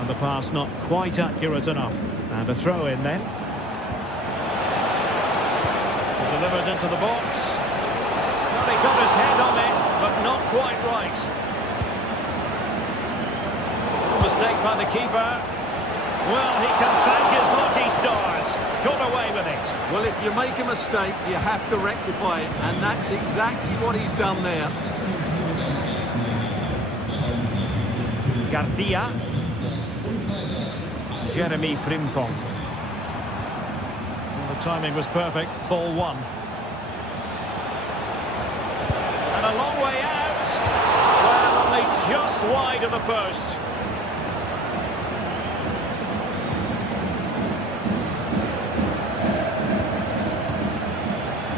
And the pass not quite accurate enough. And a throw in then. Delivered into the box. Well, he got his head on it, but not quite right. Mistake by the keeper. Well, he can thank his lucky stars. Got away with it. Well, if you make a mistake, you have to rectify it. And that's exactly what he's done there. Garcia. Jeremy Frimpong. The timing was perfect. Ball 1. And a long way out. Well, only just wide of the post.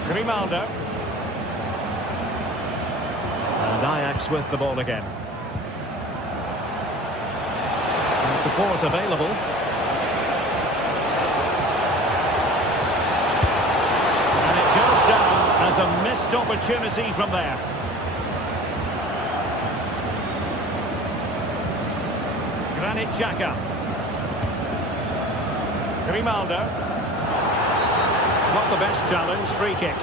Grimaldo. And Ajax with the ball again. Support available. And it goes down as a missed opportunity from there. Granit Xhaka. Grimaldo. Not the best challenge, free kick.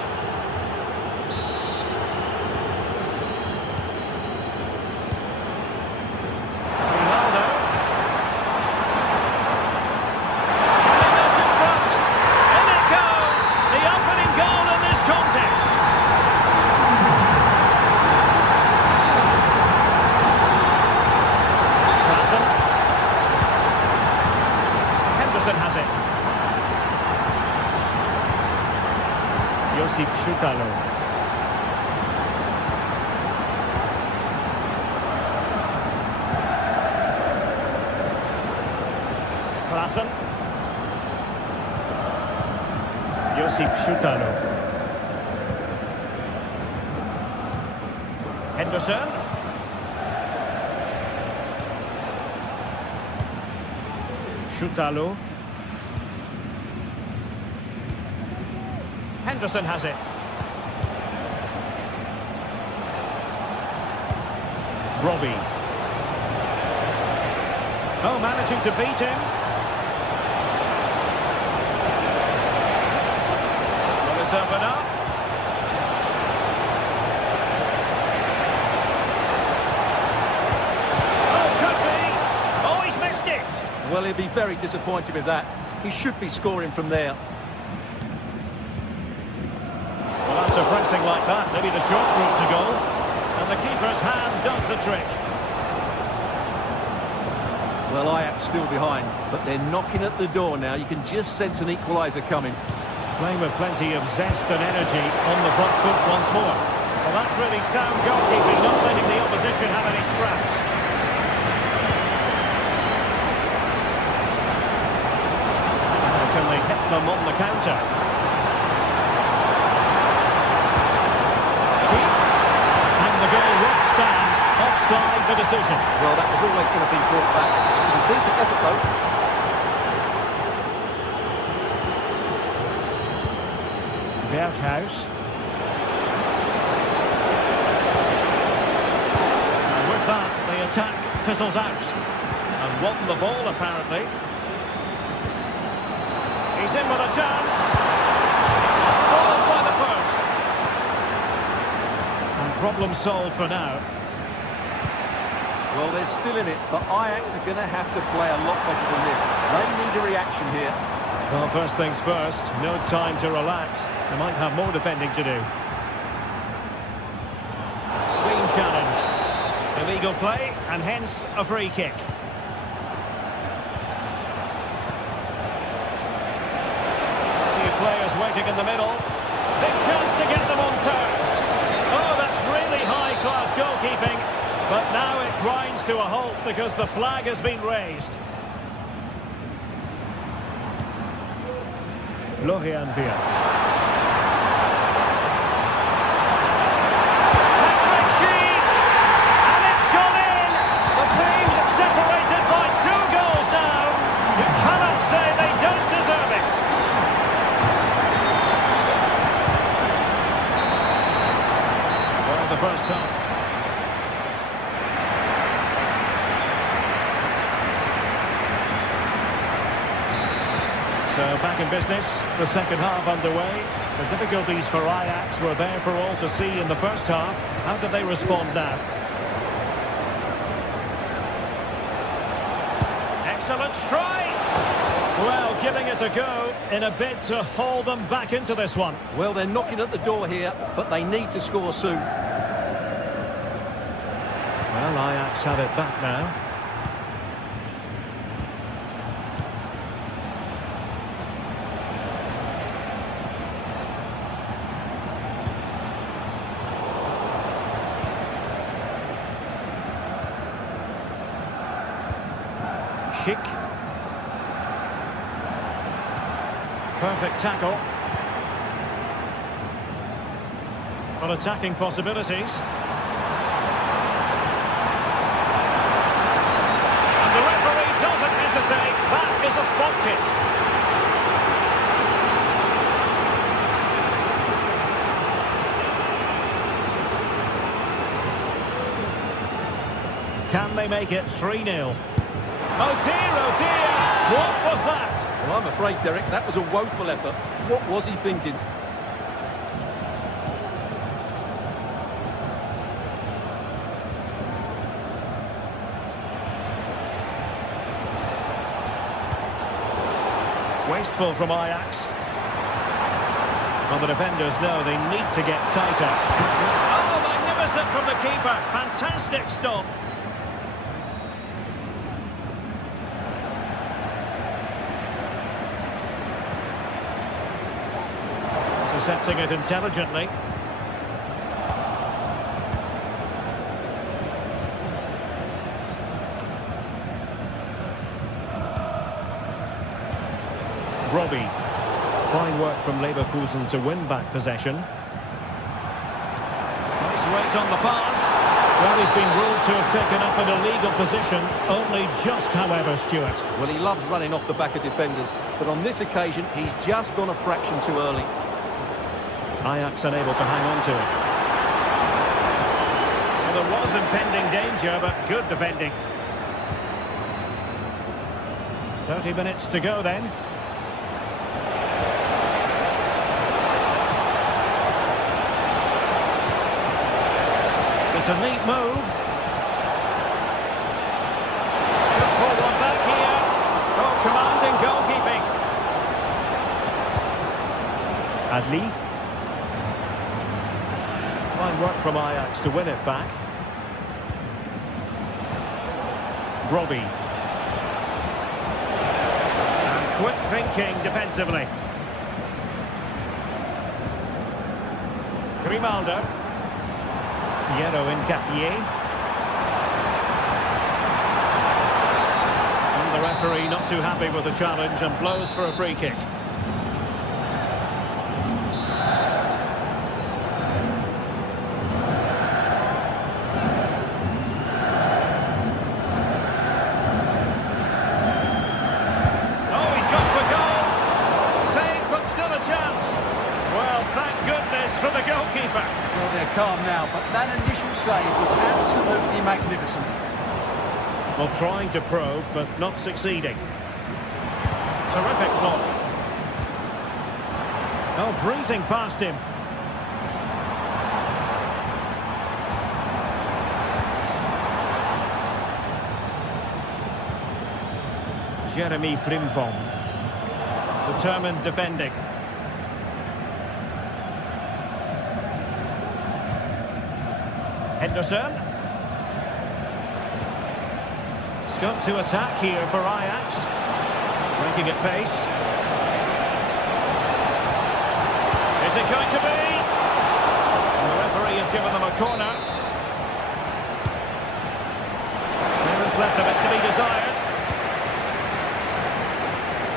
Klaassen. Josip Schutalo. Henderson. Schutalo. Henderson has it. Robbie. Oh, managing to beat him. Well, it's up and up. Oh, could be. Oh, he's missed it. Well, he'll be very disappointed with that. He should be scoring from there. Well, after pressing like that, maybe the short route to goal. And the keeper's hand does the trick. Well, Ajax still behind, but they're knocking at the door now. You can just sense an equaliser coming. Playing with plenty of zest and energy on the front foot once more. Well, that's really sound goalkeeping, not letting the opposition have any scraps. How can they hit them on the counter? And the goal won't stand. Offside the decision. Well, that was always going to be brought back. It was a decent effort, though. Berghuis. And with that, the attack fizzles out. And won the ball, apparently. He's in with a chance. Followed by the first. And problem solved for now. Well, they're still in it, but Ajax are going to have to play a lot better than this. They need a reaction here. Well, first things first, no time to relax. They might have more defending to do. Clean challenge. Illegal play, and hence a free kick. Two players waiting in the middle. Big chance to get them on terms. Oh, that's really high-class goalkeeping. But now it grinds to a halt because the flag has been raised. Florian Wirtz. Patrick Sheik! And it's gone in! The team's separated by 2 goals now. You cannot say they don't deserve it. Well, the first half. So back in business, the second half underway. The difficulties for Ajax were there for all to see in the first half. How do they respond now? Excellent strike! Well, giving it a go in a bid to haul them back into this one. Well, they're knocking at the door here, but they need to score soon. Well, Ajax have it back now. Schick. Perfect tackle. Well, attacking possibilities. And the referee doesn't hesitate. That is a spot kick. Can they make it 3-0? Oh dear, what was that? Well, I'm afraid, Derek, that was a woeful effort. What was he thinking? Wasteful from Ajax. Well, the defenders know they need to get tighter. Oh, magnificent from the keeper. Fantastic stop. Intercepting it intelligently. Robbie. Fine work from Leverkusen to win back possession. Nice weight on the pass. Well, he's been ruled to have taken up an illegal position. Only just, however, Stuart. Well, he loves running off the back of defenders, but on this occasion, he's just gone a fraction too early. Ajax unable to hang on to it. Well, there was impending danger, but good defending. 30 minutes to go then. It's a neat move. Could pull one back here. Oh, commanding goalkeeping. Adli. Fine work from Ajax to win it back. Robbie. Quick thinking defensively. Grimaldo. Piero Incapié. And the referee not too happy with the challenge and blows for a free kick. For the goalkeeper. Well, they're calm now, but that initial save was absolutely magnificent. Well, trying to probe, but not succeeding. Terrific block. Oh, breezing past him. Jeremy Frimpong. Determined defending. Henderson. Scope to attack here for Ajax. Breaking at pace. Is it going to be? And the referee has given them a corner. Clearance left a bit to be desired.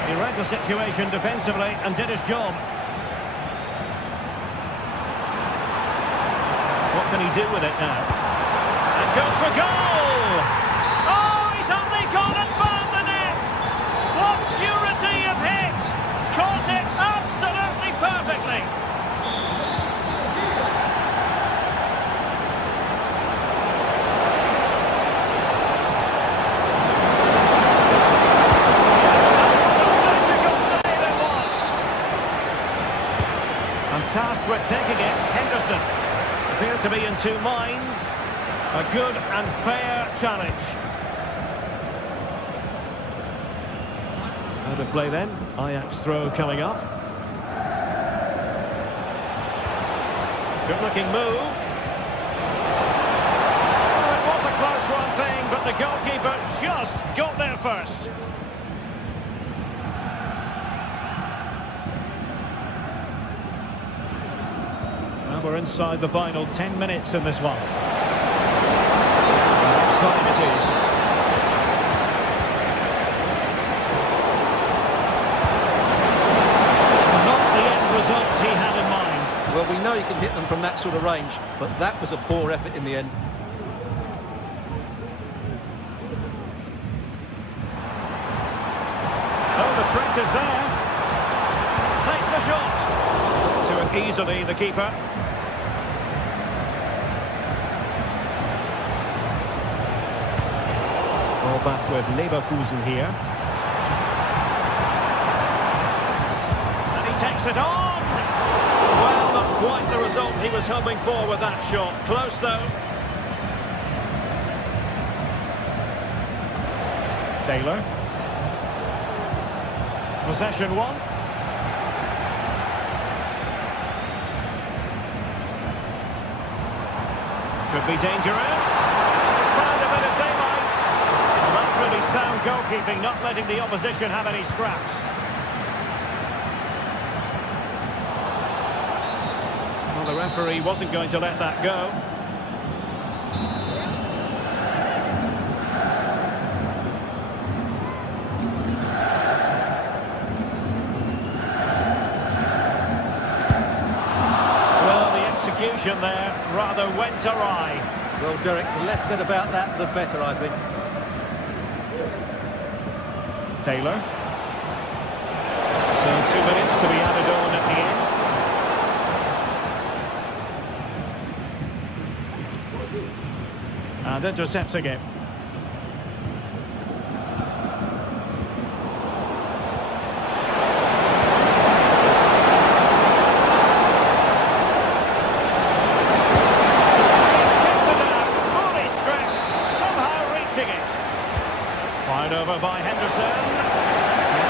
He read the situation defensively and did his job. What can he do with it now? And goes for goal! Oh, he's only gone and found the net! What purity of hit! Caught it absolutely perfectly! That was a magical save it was! And tasked with taking it, Henderson. Appear to be in two minds. A good and fair challenge. Out of play then. Ajax throw coming up. Good looking move. Oh, it was a close one thing, but the goalkeeper just got there first. We're inside the final 10 minutes in this one. Offside it is. Not the end result he had in mind. Well, we know you can hit them from that sort of range, but that was a poor effort in the end. Oh, the threat is there. Takes the shot. To it easily, the keeper. Ball back with Leverkusen here. And he takes it on! Well, not quite the result he was hoping for with that shot. Close, though. Taylor. Possession one. Could be dangerous. He's found a bit of daylight. Well, that's really sound goalkeeping, not letting the opposition have any scraps. Well, the referee wasn't going to let that go. Well, the execution there rather went awry. Well, Derek, the less said about that, the better, I think. Taylor. So 2 minutes to be added on at the end. And intercepts again. Fired over by Henderson.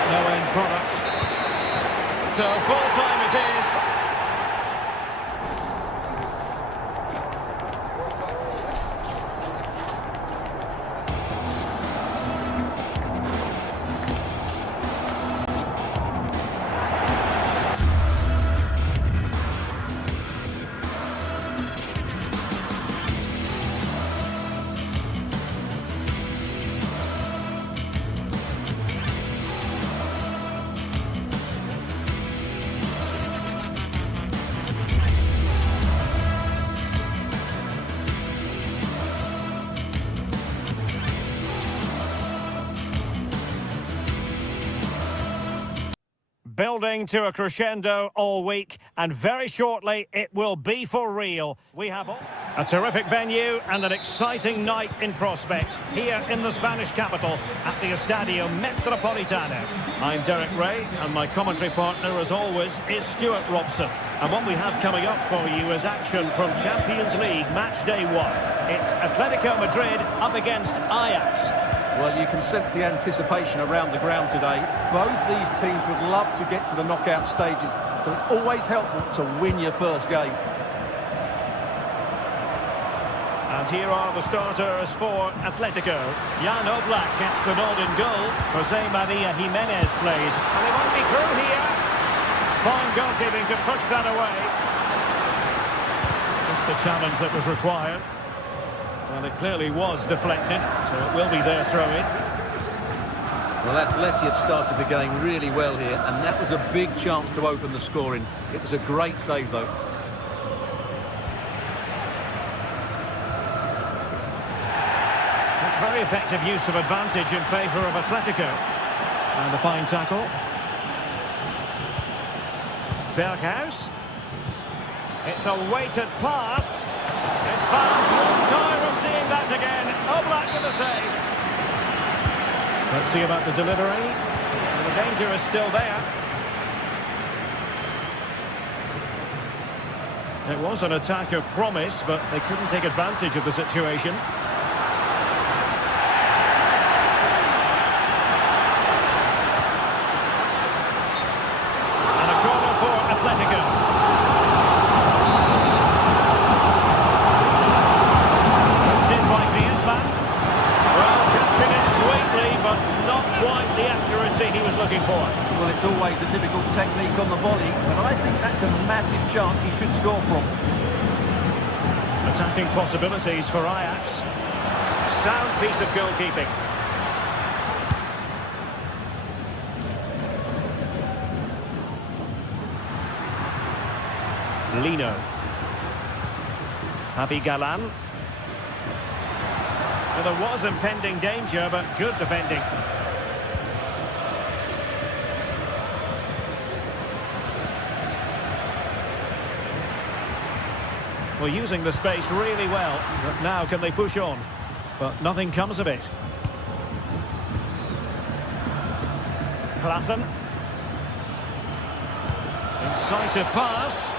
No end product. So full time it is. building to a crescendo all week, and very shortly it will be for real. We have a terrific venue and an exciting night in prospect here in the Spanish capital at the Estadio Metropolitano. I'm Derek Ray, and my commentary partner, as always, is Stuart Robson. And what we have coming up for you is action from Champions League match day 1. It's Atletico Madrid up against Ajax. Well, you can sense the anticipation around the ground today. Both these teams would love to get to the knockout stages, so it's always helpful to win your first game. And here are the starters for Atletico. Jan Oblak gets the nod in goal. Jose Maria Jimenez plays. And they might be through here. Fine goalkeeping to push that away. Just the challenge that was required. Well, it clearly was deflected, so it will be their throw-in. Well, Atleti have started the game really well here, and that was a big chance to open the scoring. It was a great save, though. That's very effective use of advantage in favour of Atletico. And a fine tackle. Berghuis. It's a weighted pass. His fans won't tire of seeing that again. Oblak with the save. Let's see about the delivery. And the danger is still there. It was an attack of promise, but they couldn't take advantage of the situation. And a corner for Atletico. But not quite the accuracy he was looking for. Well, it's always a difficult technique on the volley, but I think that's a massive chance he should score from. Attacking possibilities for Ajax. Sound piece of goalkeeping. Lino. Javi Galan. Well, there was impending danger, but good defending. Well, using the space really well, but now can they push on? But nothing comes of it. Klaassen. Incisive pass.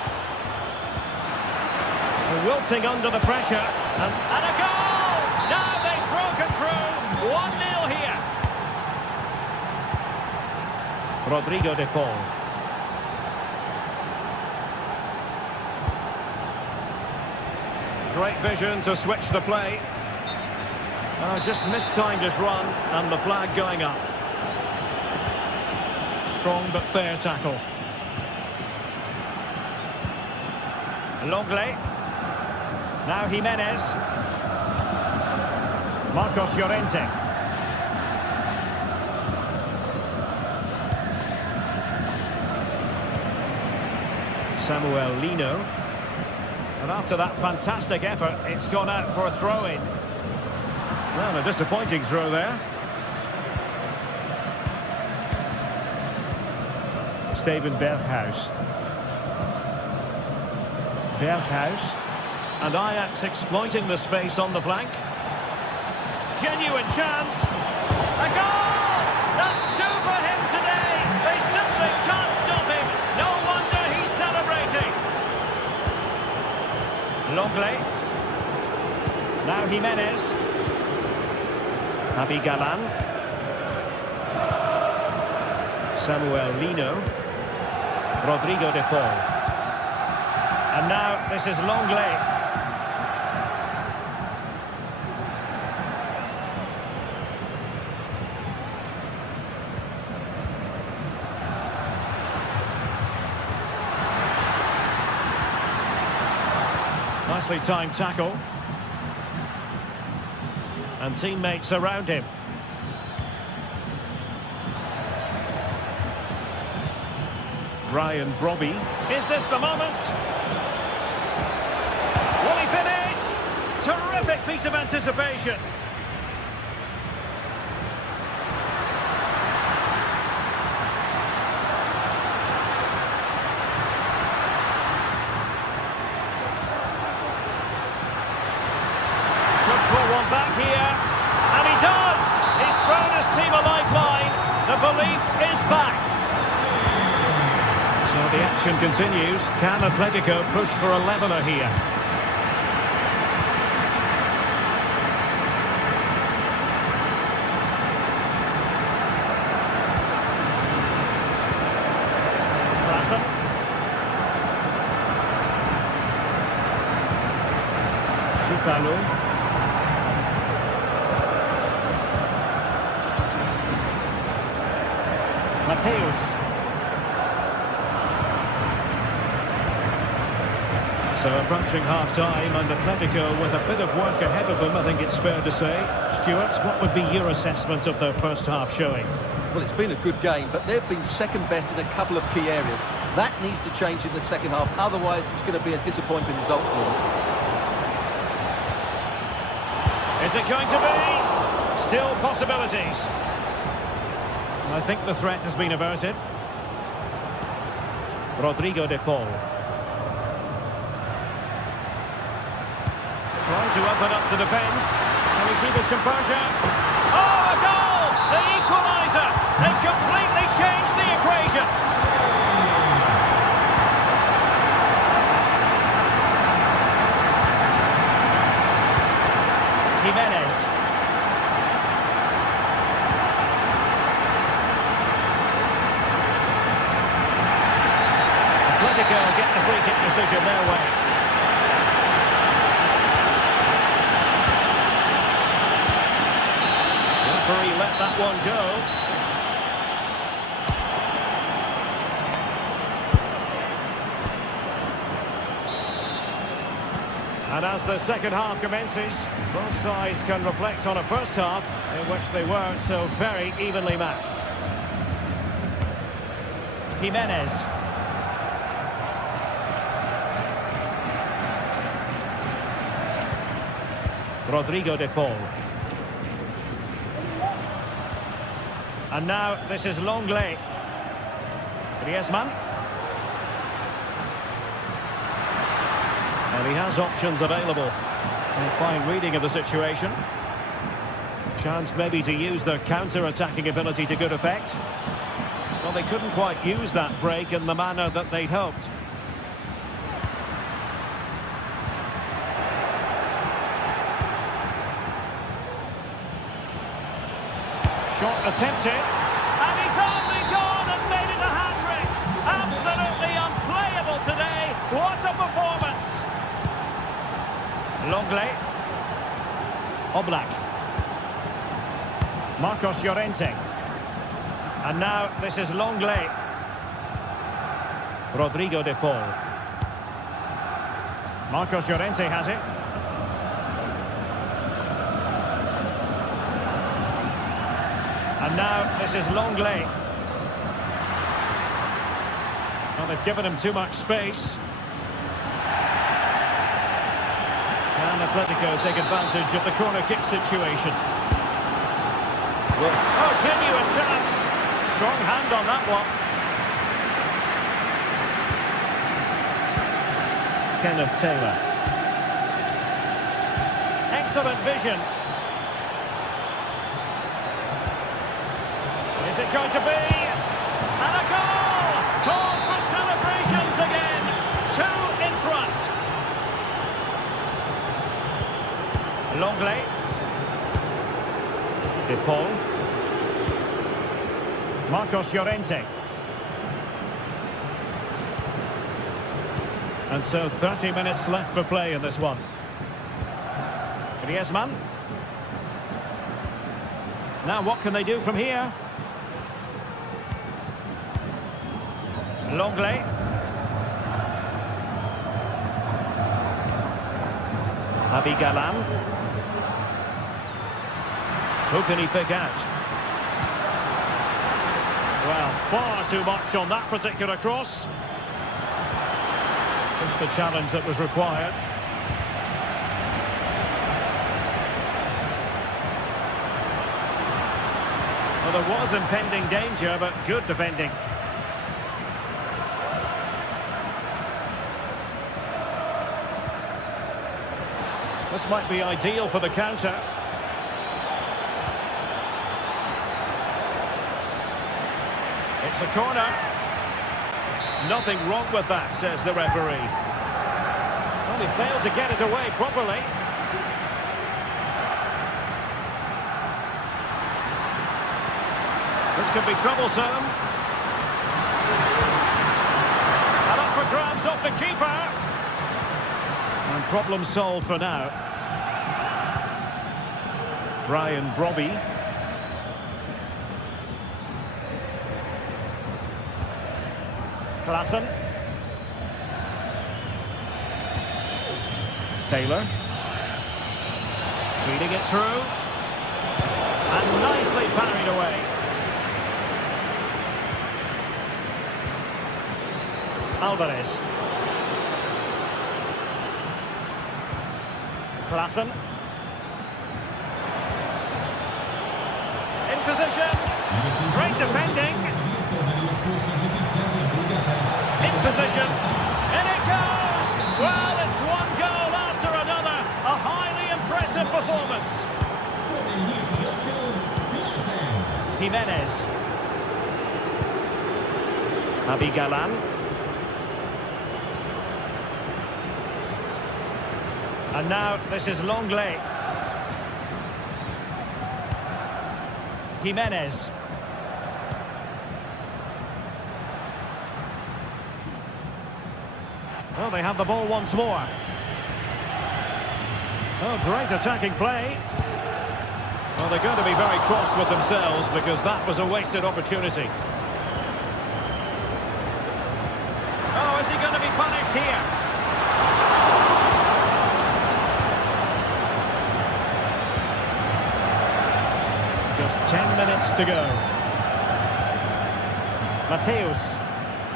Wilting under the pressure, and a goal! Now they've broken through. 1-0 here. Rodrigo de Paul. Great vision to switch the play. Just mistimed his run, and the flag going up. Strong but fair tackle. Longley. Now Jimenez. Marcos Llorente. Samuel Lino. And after that fantastic effort, it's gone out for a throw-in. Well, a disappointing throw there. Steven Berghuis. Berghuis. And Ajax exploiting the space on the flank. Genuine chance. A goal! That's 2 for him today. They simply can't stop him. No wonder he's celebrating. Longley. Now Jimenez. Javi Galan. Samuel Lino. Rodrigo de Paul. And now this is Longley. Nicely timed tackle. And teammates around him. Brian Brobby. Is this the moment? Will he finish? Terrific piece of anticipation. team a lifeline. The belief is back. So the action continues. Can Atletico push for a leveller here? Chupalo. Mateus. So approaching half-time and Atletico with a bit of work ahead of them, I think it's fair to say. Stuart, what would be your assessment of their first half showing? Well, it's been a good game, but they've been second best in a couple of key areas. That needs to change in the second half, otherwise it's going to be a disappointing result for them. Is it going to be? Still possibilities. I think the threat has been averted. Rodrigo de Paul. Trying to open up the defence. Can he keep his composure? Oh, a goal! The equaliser! They've completely changed the equation. Jimenez. Atletico get the free kick decision their way. Referee let that one go. And as the second half commences, both sides can reflect on a first half in which they weren't so very evenly matched. Jimenez. Rodrigo de Paul. And now this is Longley. Griezmann. And he has options available. A fine reading of the situation. Chance maybe to use their counter-attacking ability to good effect. Well, they couldn't quite use that break in the manner that they'd hoped. Shot attempted. And he's only gone and made it a hat-trick. Absolutely unplayable today. What a performance. Longley. Oblak. Marcos Llorente. And now this is Longley. Rodrigo de Paul. Marcos Llorente has it. And now this is Longley. Well, they've given him too much space. Can Atletico take advantage of the corner kick situation? Oh, genuine chance. Strong hand on that one. Kenneth Taylor. Excellent vision. Is it going to be? And a goal! Calls for celebrations again. 2 in front. Longley. De Paul. Marcos Llorente. And so 30 minutes left for play in this one. Griezmann. Now what can they do from here? Longley. Javi Galan. Who can he pick out? Well, far too much on that particular cross. Just the challenge that was required. Well, there was impending danger, but good defending. This might be ideal for the counter. It's a corner. Nothing wrong with that, says the referee. Well, he failed to get it away properly. This could be troublesome. And up for grabs off the keeper. And problem solved for now. Brian Brobby. Klassen. Taylor. Feeding it through. And nicely parried away. Alvarez. Klassen. In position. Great defending. In position. And it goes! Well, it's one goal after another. A highly impressive performance. Jimenez. Abigalan. And now this is Longley. Jimenez. Well, they have the ball once more. Oh, great attacking play. Well, they're going to be very cross with themselves because that was a wasted opportunity. Oh, is he going to be punished here? Just 10 minutes to go. Mateus.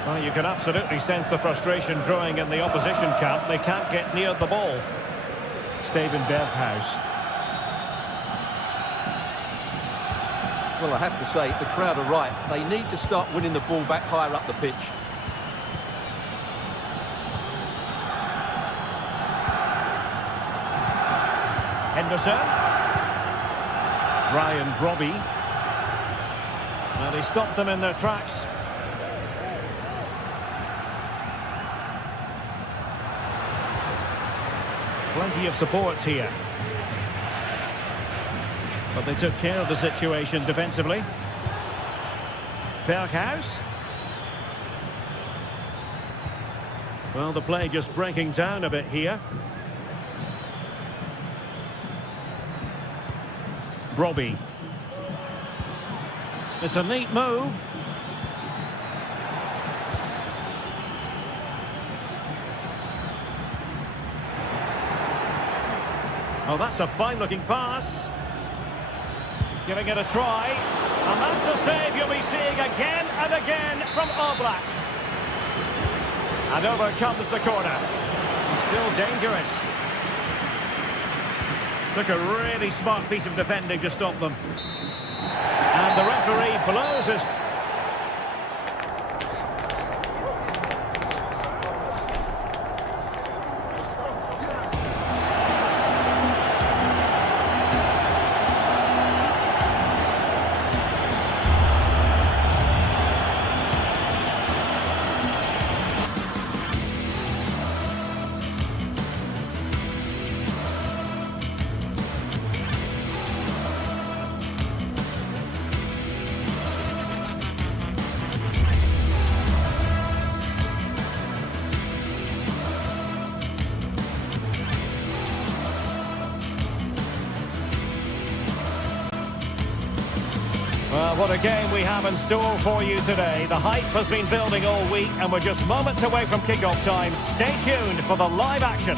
Well, you can absolutely sense the frustration growing in the opposition camp. They can't get near the ball. Steven Berghuis. Well, I have to say, the crowd are right. They need to start winning the ball back higher up the pitch. Henderson. Brian Brobby. Well, he stopped them in their tracks. Plenty of support here. But they took care of the situation defensively. Berghuis. Well, the play just breaking down a bit here. Brobby. It's a neat move. Oh, that's a fine-looking pass. Giving it a try. And that's a save you'll be seeing again and again from Oblak. And over comes the corner. Still dangerous. Took a really smart piece of defending to stop them. And the referee blows his... Well, what a game we have in store for you today. The hype has been building all week and we're just moments away from kick-off time. Stay tuned for the live action.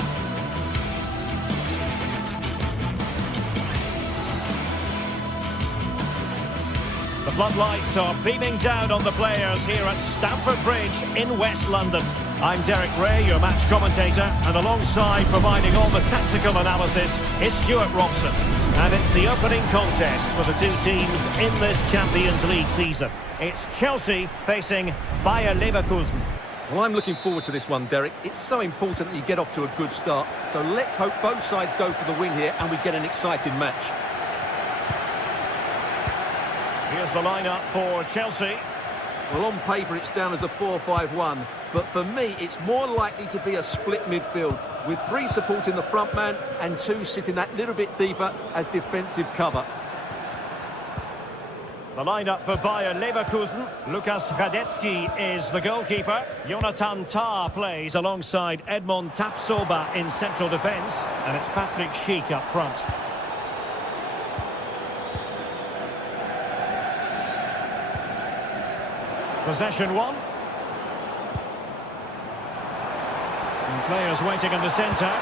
The floodlights are beaming down on the players here at Stamford Bridge in West London. I'm Derek Ray, your match commentator, and alongside providing all the tactical analysis is Stuart Robson. And it's the opening contest for the two teams in this Champions League season. It's Chelsea facing Bayer Leverkusen. Well, I'm looking forward to this one, Derek. It's so important that you get off to a good start. So let's hope both sides go for the win here and we get an exciting match. Here's the lineup for Chelsea. Well, on paper, it's down as a 4-5-1. But for me, it's more likely to be a split midfield, with 3 supporting the front man and 2 sitting that little bit deeper as defensive cover. The lineup for Bayer Leverkusen. Lukas Radetzky is the goalkeeper. Jonathan Tah plays alongside Edmond Tapsoba in central defence. And it's Patrick Schick up front. Possession 1. And players waiting in the centre.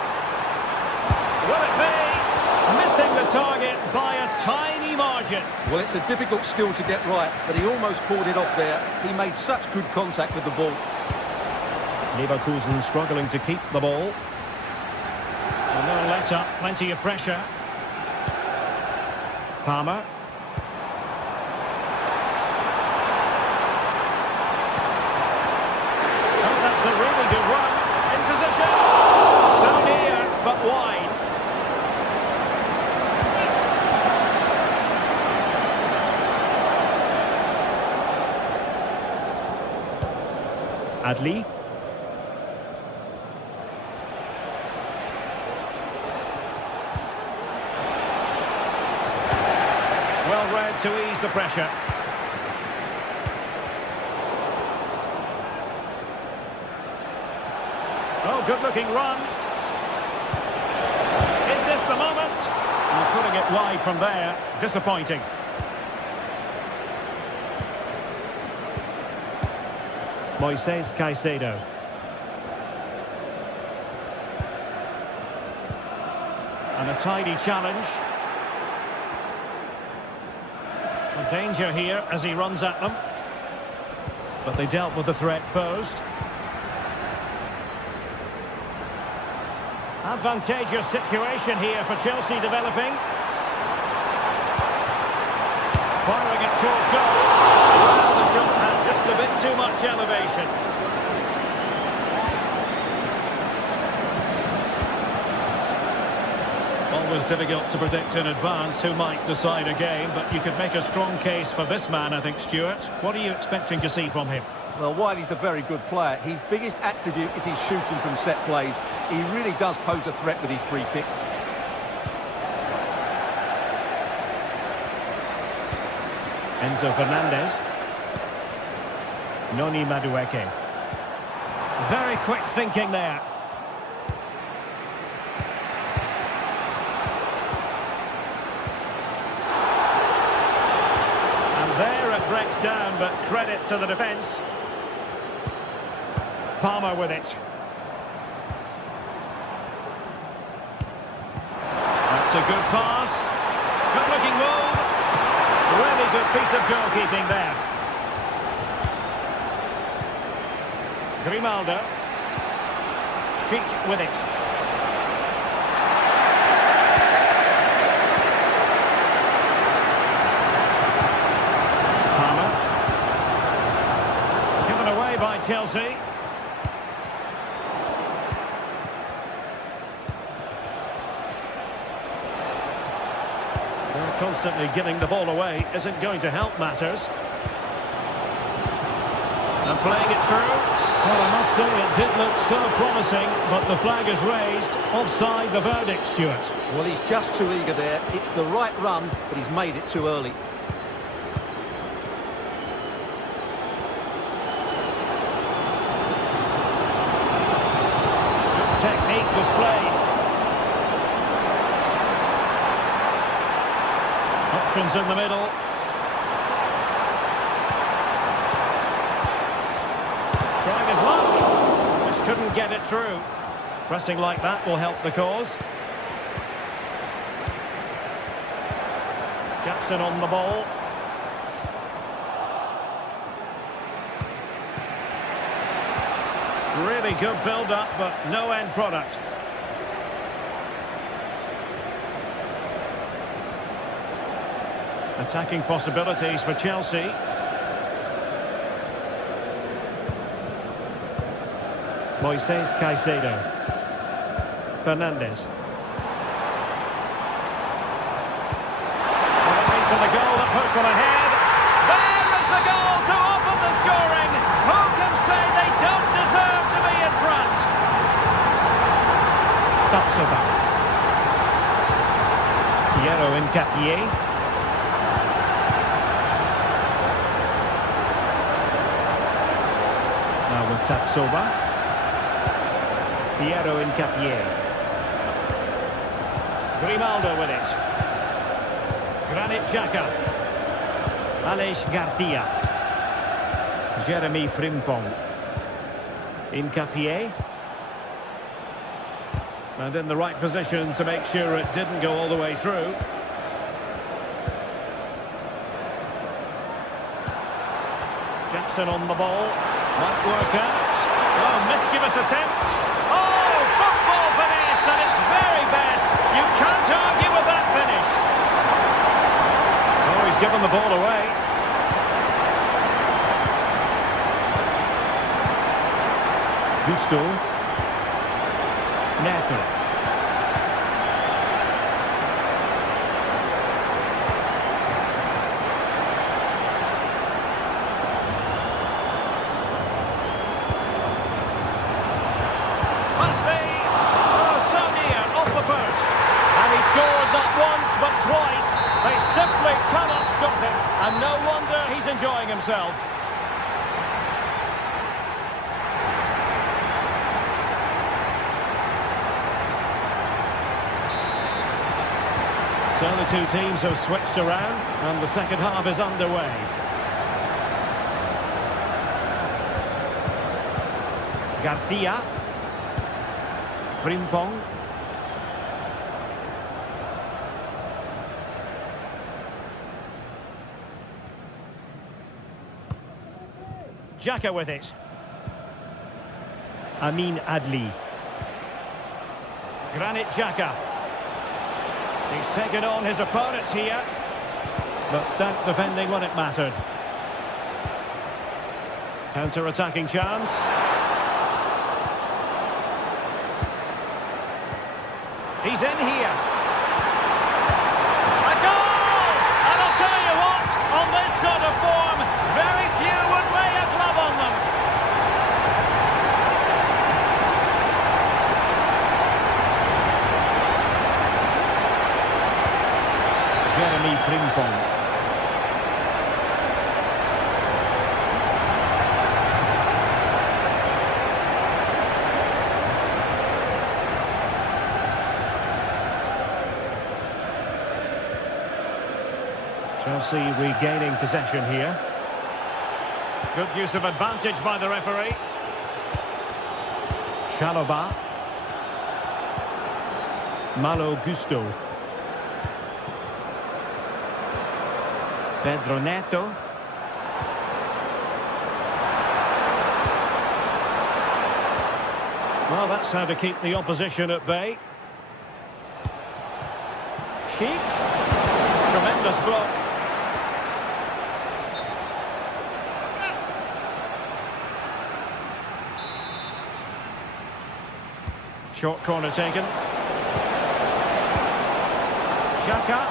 Will it be? Missing the target by a tiny margin. Well, it's a difficult skill to get right, but he almost pulled it off there. He made such good contact with the ball. Leverkusen struggling to keep the ball. And no let up, plenty of pressure. Palmer. Oh, that's a really good run. In position. So near, but wide. Adli. Well read to ease the pressure. Oh, good-looking run. Is this the moment? And putting it wide from there. Disappointing. Moises Caicedo. And a tidy challenge. A danger here as he runs at them. But they dealt with the threat posed. Advantageous situation here for Chelsea developing. Firing it towards goal. Well, the shot had just a bit too much elevation. Always difficult to predict in advance who might decide a game, but you could make a strong case for this man, I think, Stuart. What are you expecting to see from him? Well, while he's a very good player, his biggest attribute is his shooting from set plays. He really does pose a threat with his free kicks. Enzo Fernandez. Noni Madueke. Very quick thinking there. And there it breaks down, but credit to the defence. Palmer with it. That's a good pass. Good-looking move. Really good piece of goalkeeping there. Grimaldo. Schick with it. Palmer. Given away by Chelsea. Constantly giving the ball away isn't going to help matters. And playing it through. Well, I must say it did look so promising, but the flag is raised. Offside the verdict, Stuart. Well, he's just too eager there. It's the right run, but he's made it too early. Good technique displayed. Options in the middle. Trying his luck. Just couldn't get it through. Pressing like that will help the cause. Jackson on the ball. Really good build-up, but no end product. Attacking possibilities for Chelsea. Moises Caicedo. Fernandez. For the goal that puts them ahead. There is the goal to open the scoring. Tapsoba. Piero Hincapié. Now with Tapsoba. Piero Hincapié. Grimaldo with it. Granit Xhaka. Aleix Garcia. Jeremy Frimpong. Hincapié. And in the right position to make sure it didn't go all the way through. Jackson on the ball. Might work out. Oh, mischievous attempt. Oh, football finish at its very best. You can't argue with that finish. Oh, he's given the ball away. Gusto. Neto. Must be. Oh, so near, off the post. And he scores not once, but twice. They simply cannot stop him. And no wonder he's enjoying himself. So the two teams have switched around and the second half is underway. Garcia. Frimpong. Xhaka with it. Amin Adli. Granit Xhaka. He's taken on his opponent here, but stout defending when it mattered. Counter-attacking chance. He's in here. A goal! And I'll tell you what, on this sort of form, very few would lay a glove on them. Jeremy Frimpong. Chelsea regaining possession here. Good use of advantage by the referee. Chalobah. Malo Gusto. Pedro Neto. Well, that's how to keep the opposition at bay. Sheik. Tremendous block. Short corner taken. Xhaka.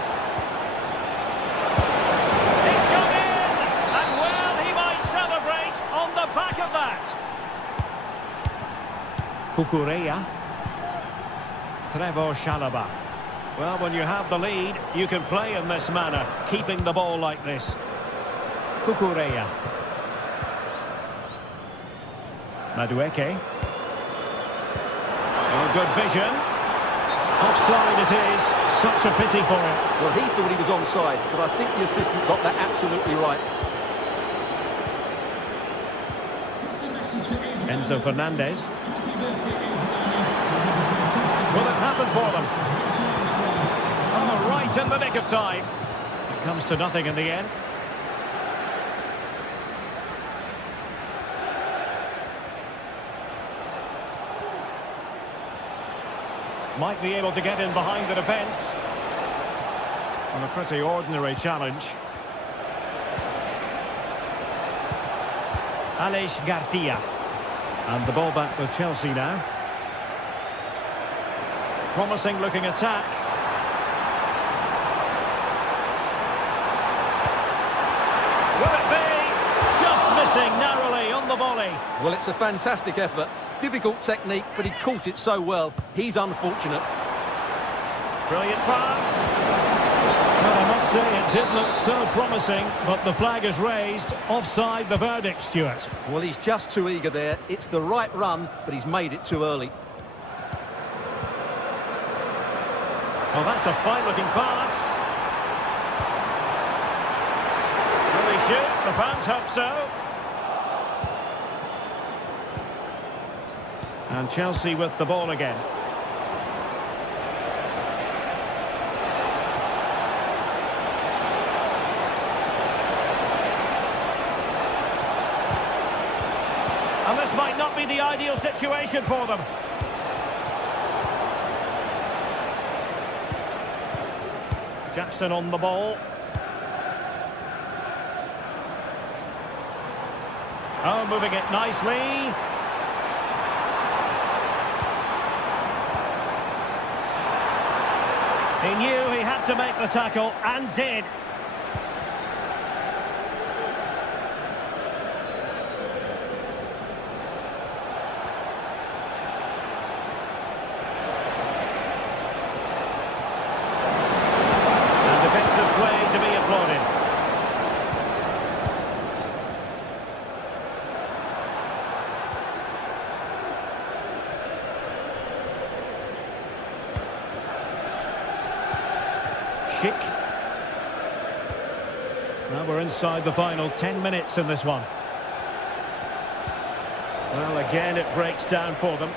He's gone in! And well, he might celebrate on the back of that. Cucurella. Trevoh Chalobah. Well, when you have the lead, you can play in this manner, keeping the ball like this. Cucurella. Madueke. Oh, good vision. Offside it is. Such a pity for him. Well, he thought he was onside, but I think the assistant got that absolutely right. Enzo Fernandez. Will it happen for them? Oh, right in the nick of time. It comes to nothing in the end. Might be able to get in behind the defence. On a pretty ordinary challenge. Aleix Garcia. And the ball back with Chelsea now. Promising looking attack. Will it be? Just missing narrowly on the volley. Well, it's a fantastic effort, Difficult technique, but he caught it so well. He's unfortunate. Brilliant pass. Well, I must say it did look so promising, but the flag is raised. Offside the verdict, Stuart. Well, he's just too eager there. It's the right run, but he's made it too early. Well, that's a fine-looking pass. Will he shoot? The fans hope so. And Chelsea with the ball again. And this might not be the ideal situation for them. Jackson on the ball. Oh, moving it nicely. He knew he had to make the tackle, and did. And defensive play to be applauded. Schick. Now we're inside the final 10 minutes in this one. Well, again, it breaks down for them.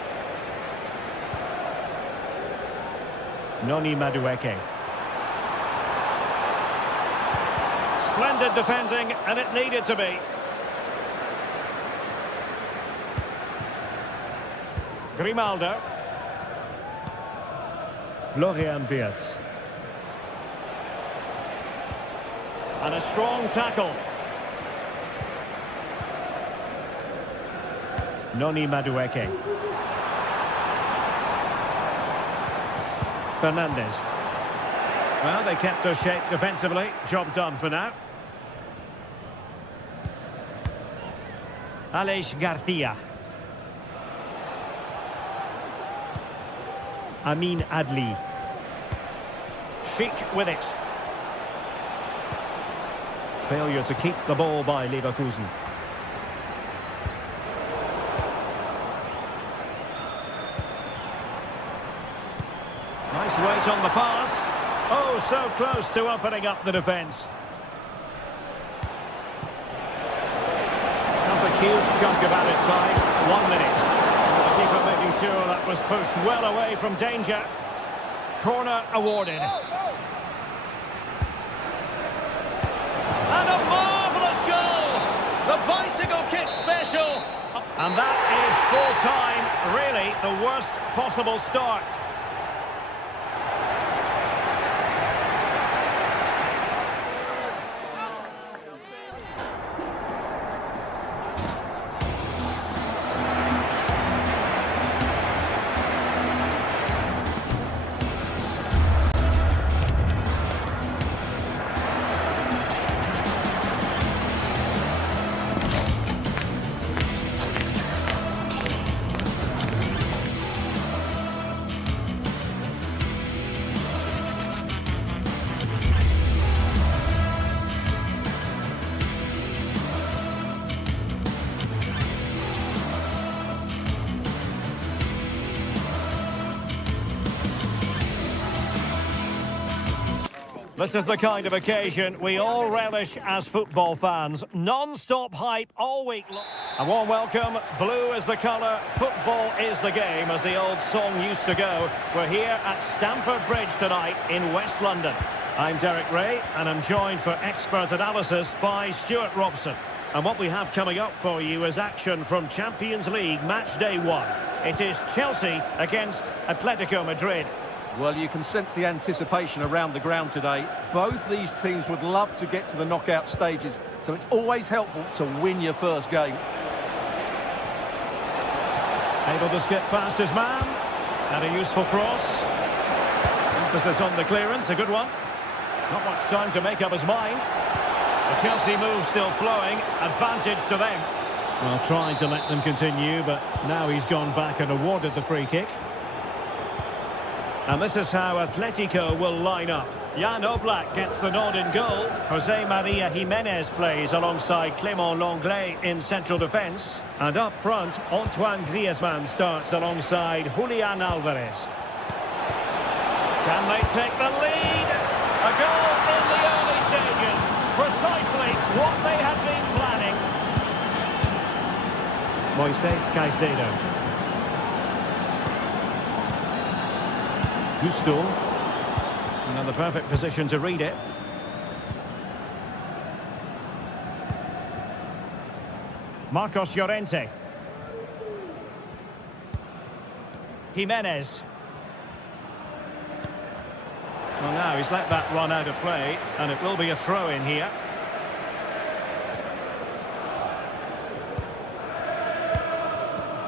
Noni Madueke. Splendid defending, and it needed to be. Grimaldo. Florian Wirtz. And a strong tackle. Noni Madueke. Fernandez. Well, they kept their shape defensively. Job done for now. Aleix Garcia. Amin Adli. Schick with it. Failure to keep the ball by Leverkusen. Nice weight on the pass. Oh, so close to opening up the defence. Not a huge chunk of added time. 1 minute. The keeper making sure that was pushed well away from danger. Corner awarded. And a marvellous goal! The bicycle kick special! And that is full time. Really, the worst possible start. This is the kind of occasion we all relish as football fans. Non-stop hype all week long. A warm welcome. Blue is the colour, football is the game, as the old song used to go. We're here at Stamford Bridge tonight in West London. I'm Derek Ray, and I'm joined for expert analysis by Stuart Robson. And what we have coming up for you is action from Champions League match day 1. It is Chelsea against Atletico Madrid. Well, you can sense the anticipation around the ground today. Both these teams would love to get to the knockout stages, so it's always helpful to win your first game. Able to skip past his man. And a useful cross. Emphasis on the clearance, a good one. Not much time to make up his mind. The Chelsea move still flowing. Advantage to them. Well, trying to let them continue, but now he's gone back and awarded the free kick. And this is how Atletico will line up. Jan Oblak gets the nod in goal. Jose Maria Jimenez plays alongside Clément Lenglet in central defence. And up front, Antoine Griezmann starts alongside Julian Alvarez. Can they take the lead? A goal in the early stages. Precisely what they had been planning. Moises Caicedo. Gusto. And the perfect position to read it. Marcos Llorente. Jimenez. Well, now he's let that run out of play, and it will be a throw in here.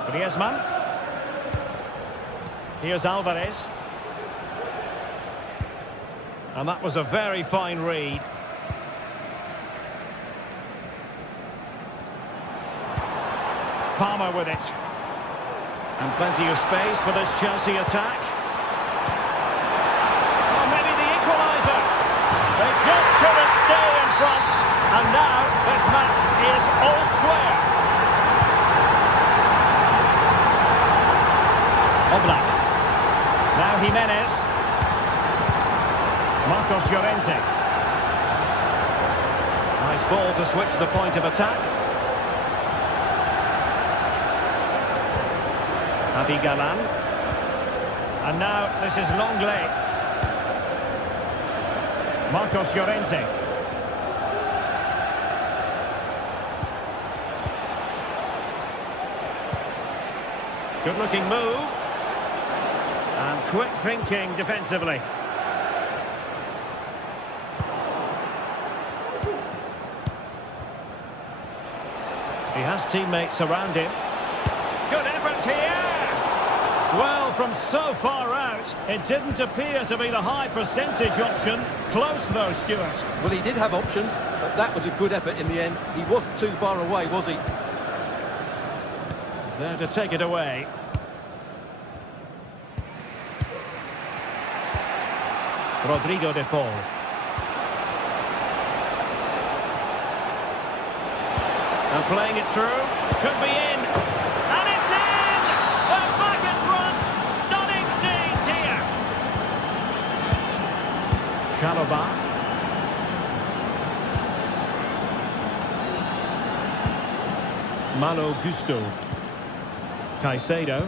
Griezmann. Here's Alvarez. And that was a very fine read. Palmer with it. And plenty of space for this Chelsea attack. Oh, maybe the equaliser. They just couldn't stay in front. And now this match is all square. Oblak. Now Jimenez. Marcos Llorente. Nice ball to switch the point of attack. Adi Galan. And now this is Lenglet. Marcos Llorente. Good looking move. And quick thinking defensively. He has teammates around him. Good effort here. Well, from so far out, it didn't appear to be the high percentage option. Close though, Stuart. Well, he did have options, but that was a good effort in the end. He wasn't too far away, was he? There to take it away. Rodrigo de Paul. And playing it through. Could be in. And it's in! They're back in front. Stunning scenes here. Chalobah. Malo Gusto. Caicedo.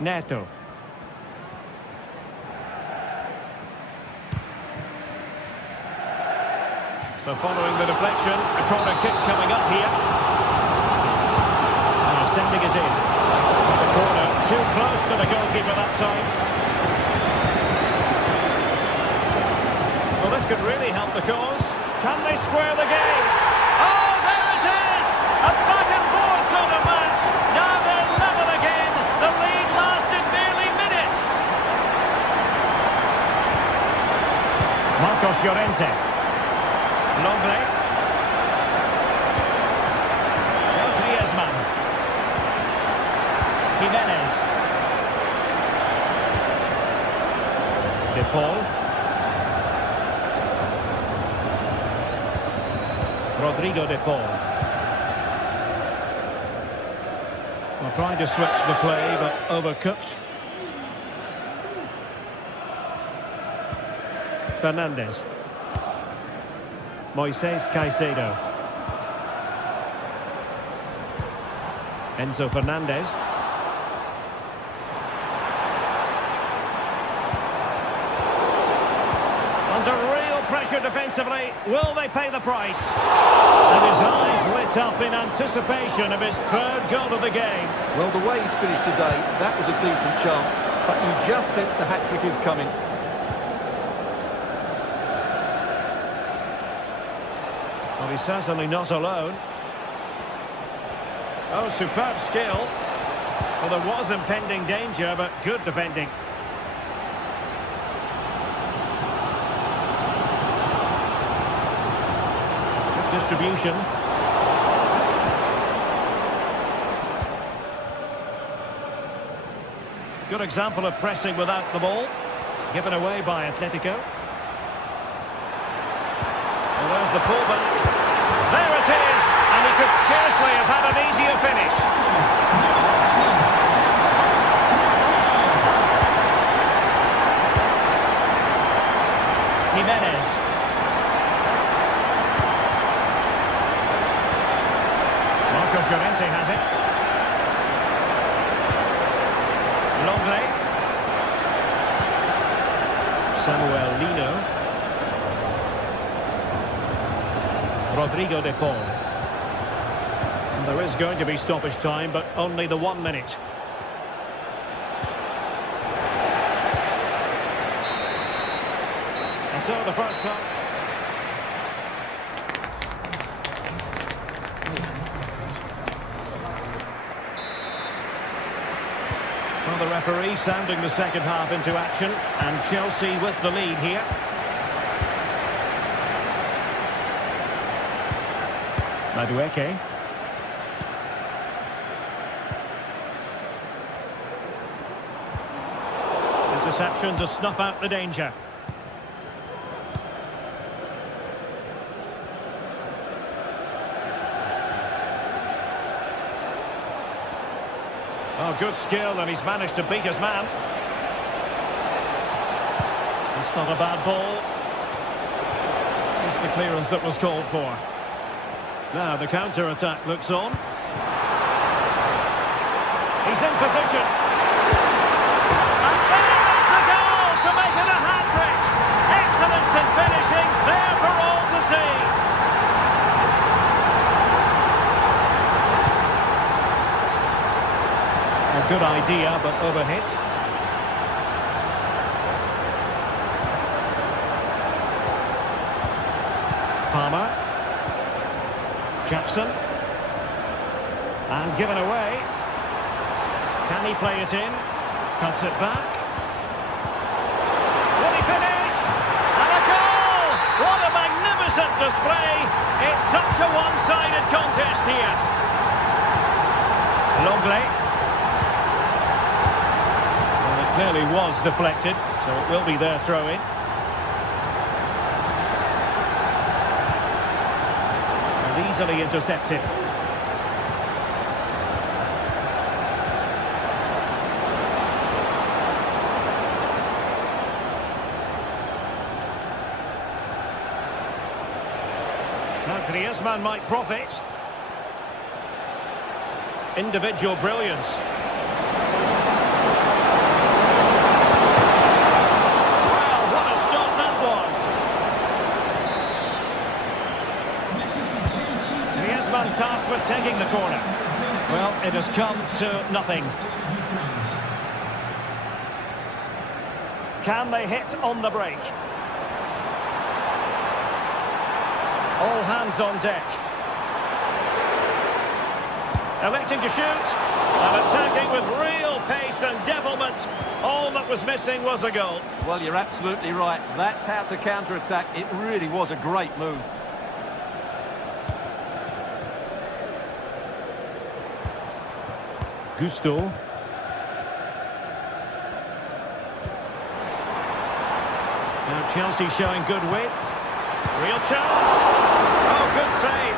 Neto. So following the deflection, a corner kick coming up here. And sending it in. The corner too close to the goalkeeper that time. Well, this could really help the cause. Can they square the game? Oh, there it is! A back and forth sort of match. Now they're level again. The lead lasted merely minutes. Marcos Llorente. Lenglet. Griezmann. Jimenez. De Paul. Rodrigo de Paul. Well, trying to switch the play, but overcooked. Fernandes. Moises Caicedo. Enzo Fernandez. Under real pressure defensively. Will they pay the price? And his eyes lit up in anticipation of his third goal of the game. Well, the way he's finished today, that was a decent chance. But you just sense the hat-trick is coming. Well, he's certainly not alone. Oh, superb skill. Well, there was impending danger, but good defending. distribution. Good example of pressing without the ball. Given away by Atletico. Well, there's the pullback. There it is! And he could scarcely have had an easier finish. Jimenez. Marcos Llorente has it. Longley. Samuel Lino. Rodrigo de Paul. And there is going to be stoppage time, but only the 1 minute. And so the first time. Well, the referee sounding the second half into action, and Chelsea with the lead here. Madueke. Interception to snuff out the danger. Oh, good skill, and he's managed to beat his man. It's not a bad ball. It's the clearance that was called for. Now the counter-attack looks on. He's in position. And there is the goal to make it a hat-trick. Excellence in finishing, there for all to see. A good idea, but overhit. Palmer. Jackson. And given away. Can he play it in? Cuts it back. Will he finish? And a goal! What a magnificent display! It's such a one-sided contest here. Longley. Well, it clearly was deflected, so it will be their throw-in. Easily intercepted. Now Griezmann might profit. Individual brilliance. Well, what a stop that was. Griezmann tasked with taking the corner. Well, it has come to nothing. Can they hit on the break? All hands on deck. Electing to shoot. And attacking with real pace and devilment. All that was missing was a goal. Well, you're absolutely right. That's how to counter-attack. It really was a great move. Gusto. Now Chelsea showing good width. Real chance. Oh, good save.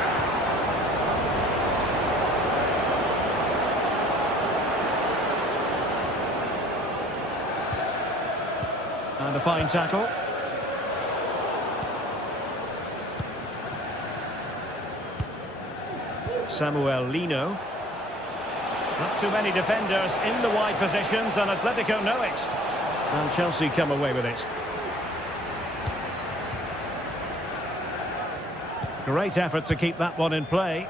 And a fine tackle. Samuel Lino. Not too many defenders in the wide positions, and Atletico know it. And Chelsea come away with it. Great effort to keep that one in play.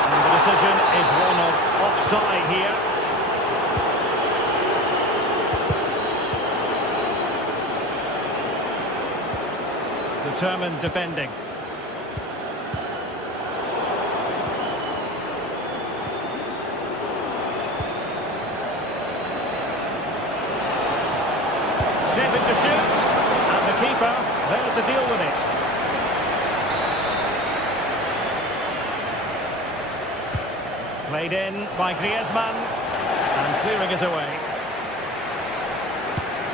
And the decision is one of offside here. Determined defending. Shaping to shoot, and the keeper there to deal with it. Played in by Griezmann. And clearing it away.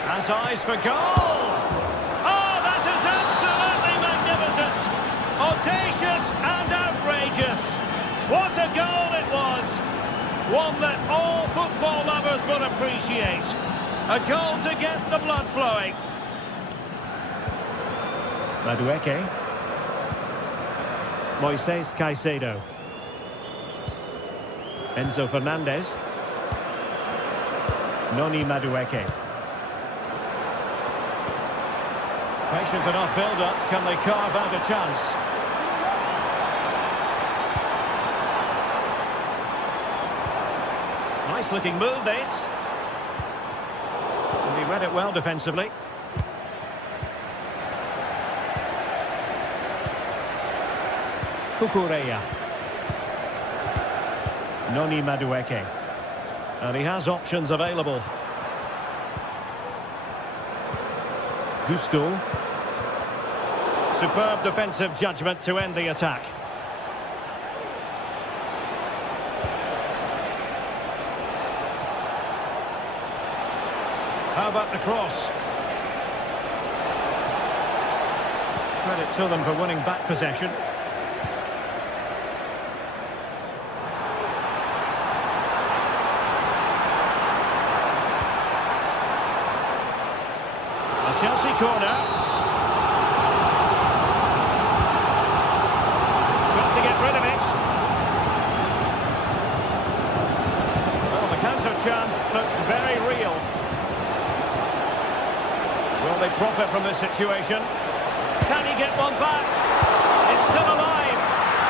Has eyes for goal! Oh, that is absolutely magnificent! Audacious and outrageous! What a goal it was! One that all football lovers will appreciate. A goal to get the blood flowing. Madueke. Moises Caicedo. Enzo Fernandez. Noni Madueke. Patient enough build-up. Can they carve out a chance? Nice looking move, this. And he read it well defensively. Cucurella. Noni Madueke. And he has options available. Gusto. Superb defensive judgment to end the attack. How about the cross? Credit to them for winning back possession. A Chelsea corner. Got to get rid of it. Well, the counter chance looks very real. Will they profit from this situation? Can he get one back? It's still alive.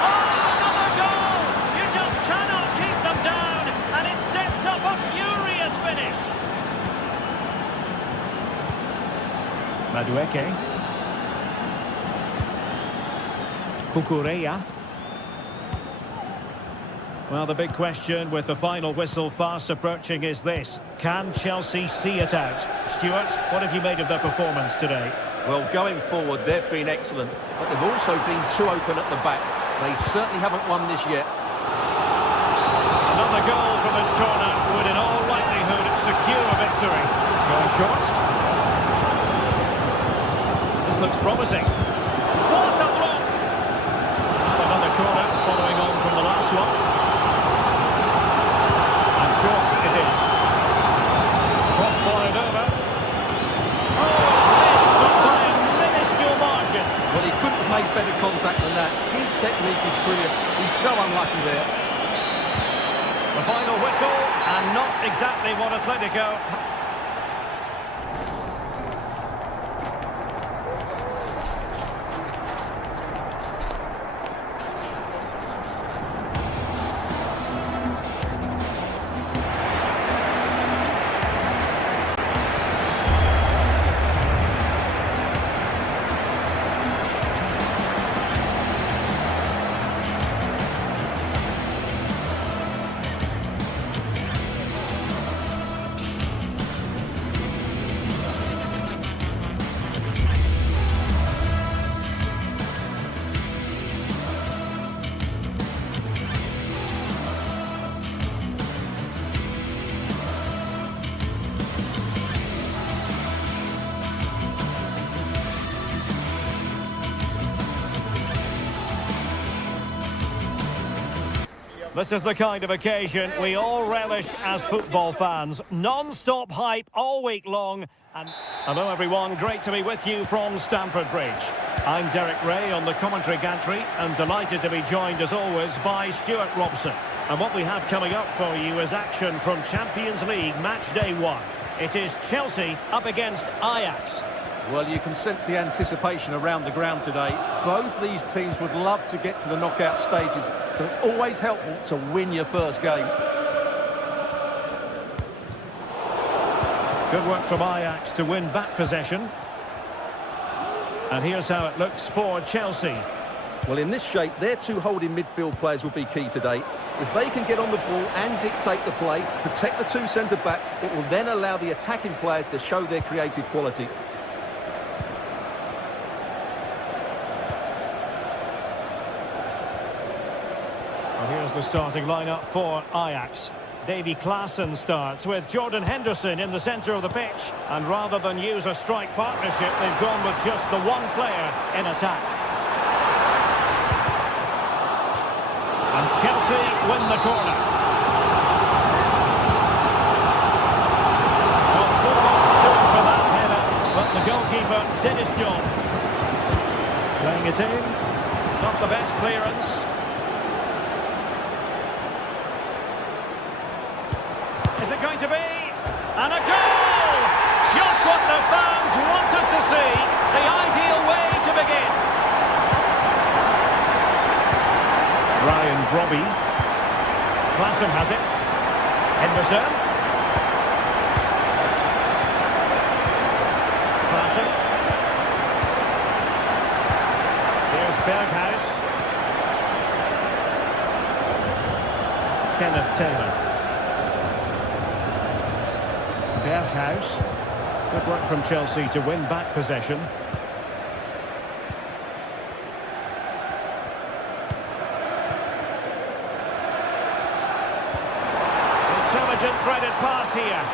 Oh, another goal! You just cannot keep them down, and it sets up a furious finish. Madueke. Cucurella. Well, the big question with the final whistle fast approaching is this. Can Chelsea see it out? Stuart, what have you made of their performance today? Well, going forward, they've been excellent, but they've also been too open at the back. They certainly haven't won this yet. Another goal from this corner would in all likelihood secure a victory. Going short. This looks promising. What a block! Another corner following on from the last one. And short it is. Cross fired over. Well, he couldn't have made better contact than that. His technique is brilliant. He's so unlucky there. The final whistle, and not exactly what Atletico... This is the kind of occasion we all relish as football fans. Non-stop hype all week long. And hello everyone, great to be with you from Stamford Bridge. I'm Derek Ray on the commentary gantry and delighted to be joined as always by Stuart Robson. And what we have coming up for you is action from Champions League match day 1. It is Chelsea up against Ajax. Well, you can sense the anticipation around the ground today. Both these teams would love to get to the knockout stages, so it's always helpful to win your first game. Good work from Ajax to win back possession. And here's how it looks for Chelsea. Well, in this shape, their two holding midfield players will be key today. If they can get on the ball and dictate the play, protect the two centre-backs, it will then allow the attacking players to show their creative quality. Well, here's the starting lineup for Ajax. Davy Klaassen starts with Jordan Henderson in the centre of the pitch. And rather than use a strike partnership, they've gone with just the one player in attack. And Chelsea win the corner. Well, full marks to it for that header, but the goalkeeper did his job. Playing it in, not the best clearance. Is it going to be? And a goal! Just what the fans wanted to see. The ideal way to begin. Ryan Brobby. Klaassen has it. Henderson. Klaassen. Here's Berghuis. Kenneth Taylor. Berghuis. Good work from Chelsea to win back possession. Intelligent threaded pass here.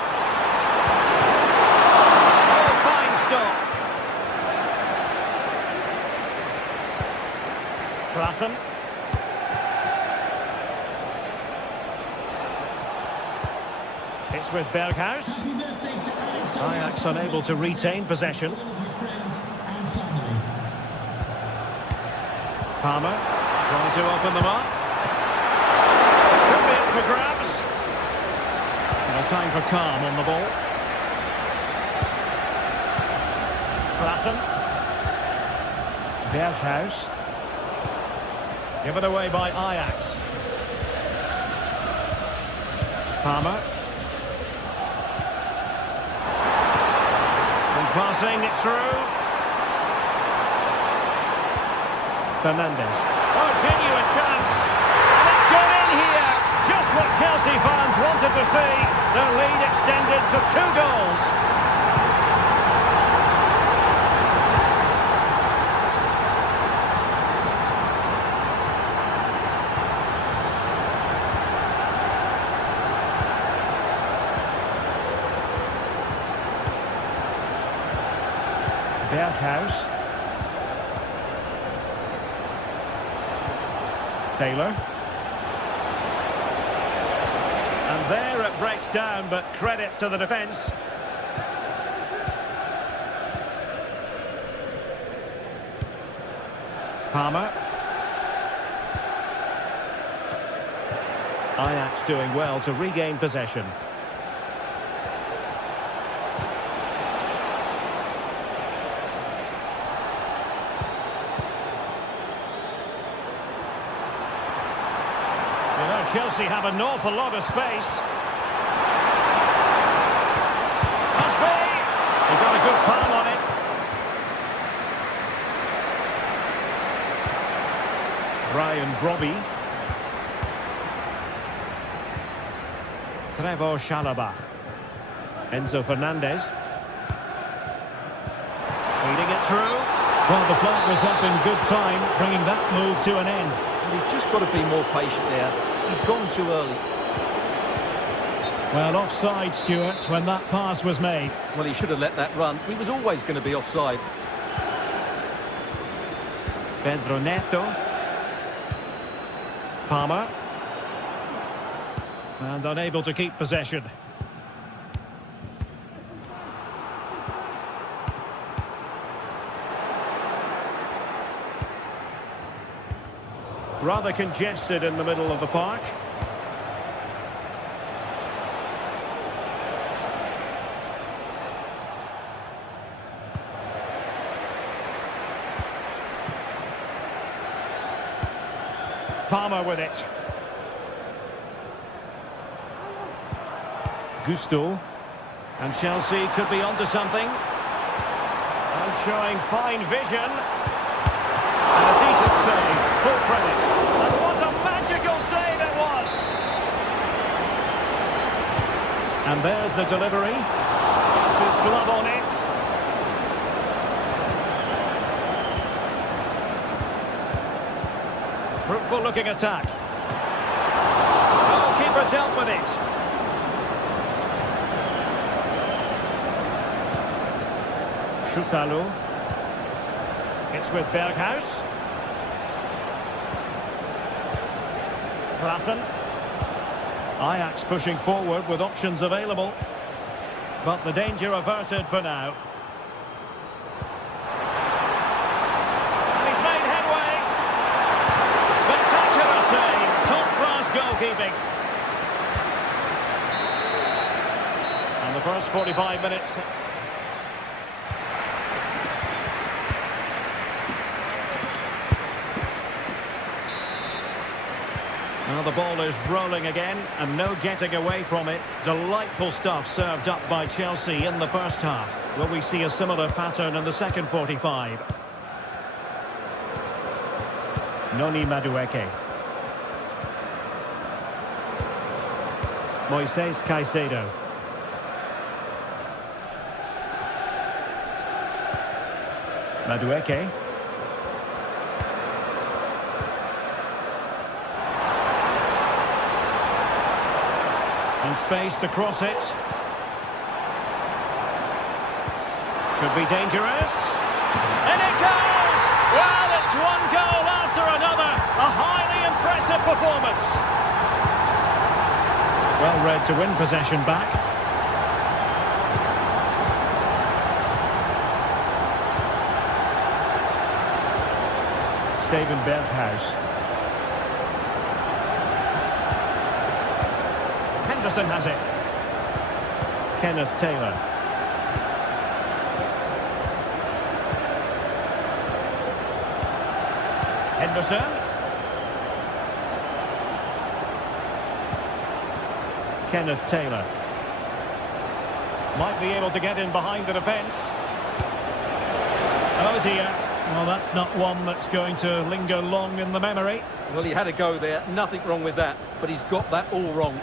Oh, fine stop. Klaassen. It's with Berghuis. Ajax unable to retain possession. Palmer trying to open them up. Could be up for grabs. No time for calm on the ball. Klaassen. Berghuis. Given away by Ajax. Palmer. Passing it through. Fernandes. Oh, genuine chance. And it's gone in here. Just what Chelsea fans wanted to see. Their lead extended to 2 goals. Berghuis. Taylor. And there it breaks down, but credit to the defence. Palmer. Ajax doing well to regain possession. Chelsea have an awful lot of space. Must be! He got a good palm on it. Ryan Brobby. Trevor Chalobah. Enzo Fernandez. Feeding it through. Well, the clock was up in good time, bringing that move to an end. And he's just got to be more patient there. He's gone too early. Well, offside, Stuart, when that pass was made. Well, he should have let that run. He was always going to be offside. Pedro Neto. Palmer. And unable to keep possession. Rather congested in the middle of the park. Palmer with it. Gusto. And Chelsea could be onto something. And showing fine vision. And a decent save. Full credit. And what a magical save it was. And there's the delivery. Puts his glove on it. Fruitful looking attack. keeper dealt with it. Schutalo. It's with Berghuis. Klaassen. Ajax pushing forward with options available. But the danger averted for now. And he's made headway. Spectacular save. Top-class goalkeeping. And the first 45 minutes... Now the ball is rolling again, and no getting away from it. Delightful stuff served up by Chelsea in the first half. Will we see a similar pattern in the second 45? Noni Madueke. Moises Caicedo. Madueke. And space to cross it. Could be dangerous. And it goes! Well, it's one goal after another. A highly impressive performance. Well read to win possession back. Steven Berghuis. Henderson has it. Kenneth Taylor. Henderson. Kenneth Taylor. Might be able to get in behind the defence. Oh dear. Well, that's not one that's going to linger long in the memory. Well, he had a go there. Nothing wrong with that. But he's got that all wrong.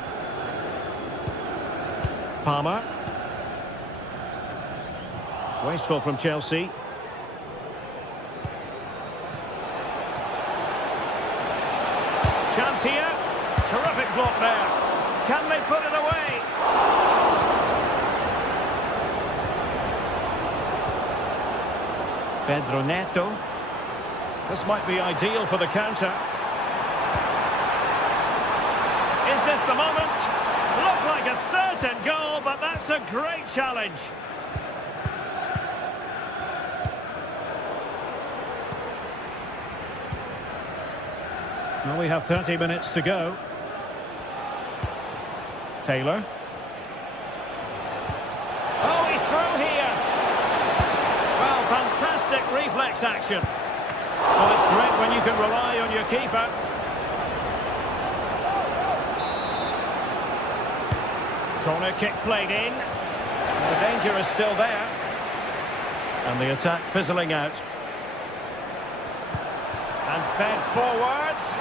Palmer. Wasteful from Chelsea. Chance here. Terrific block there. Can they put it away? Pedro Neto. This might be ideal for the counter. Is this the moment? Looked like a certain goal, but that's a great challenge. Well, we have 30 minutes to go. Taylor. Oh, he's through here. Well, fantastic reflex action. Well, it's great when you can rely on your keeper. Corner kick played in. The danger is still there. And the attack fizzling out. And fed forwards.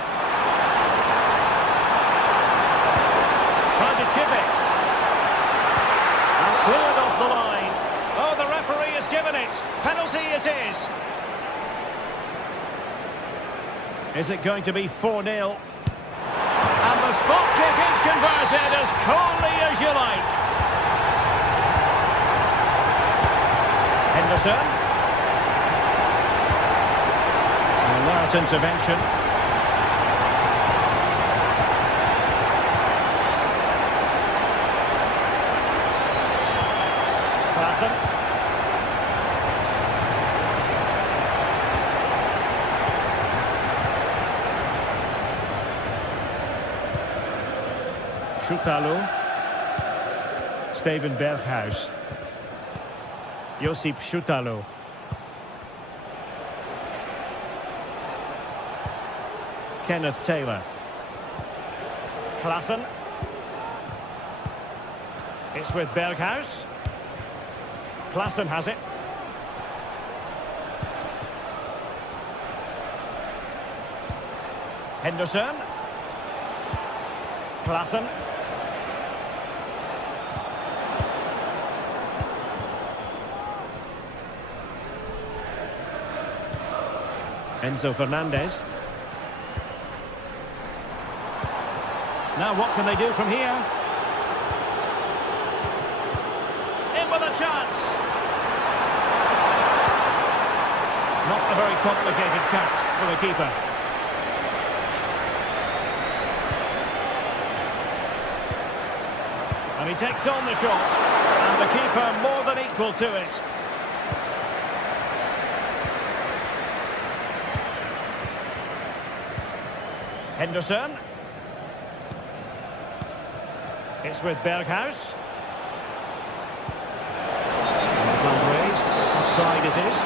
Trying to chip it. And cleared off the line. Oh, the referee has given it. Penalty it is. Is it going to be 4-0? And the spot kick is converted as coolly as you like. Henderson. Alert intervention. Klaassen. Schutalo. Steven Berghuis. Josip Schutalo. Kenneth Taylor. Klaassen. It's with Berghuis. Klaassen has it. Henderson. Klaassen. Enzo Fernandez. Now what can they do from here? In with a chance. Not a very complicated catch for the keeper. And he takes on the shot. And the keeper more than equal to it. Henderson. It's with Berghuis. Flag raised. Offside it is.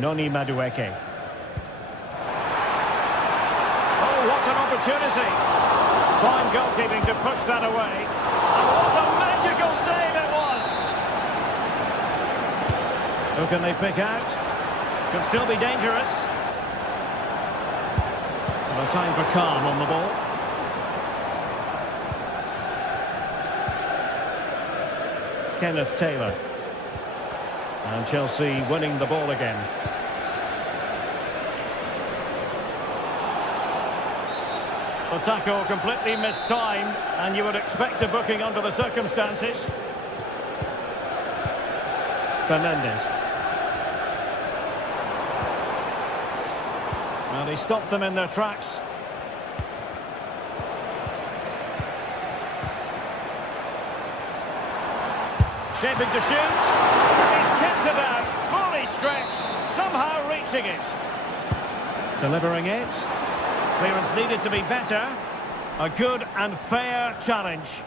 Noni Madueke. Oh, what an opportunity. Fine goalkeeping to push that away. And what a magical save it was. Who can they pick out? Could still be dangerous. A time for calm on the ball. Kenneth Taylor. And Chelsea winning the ball again. The tackle completely mistimed, and you would expect a booking under the circumstances. Fernandes. Well, he stopped them in their tracks. Shaping to shoot. He's kicked it out, fully stretched, somehow reaching it. Delivering it. Clearance needed to be better. A good and fair challenge.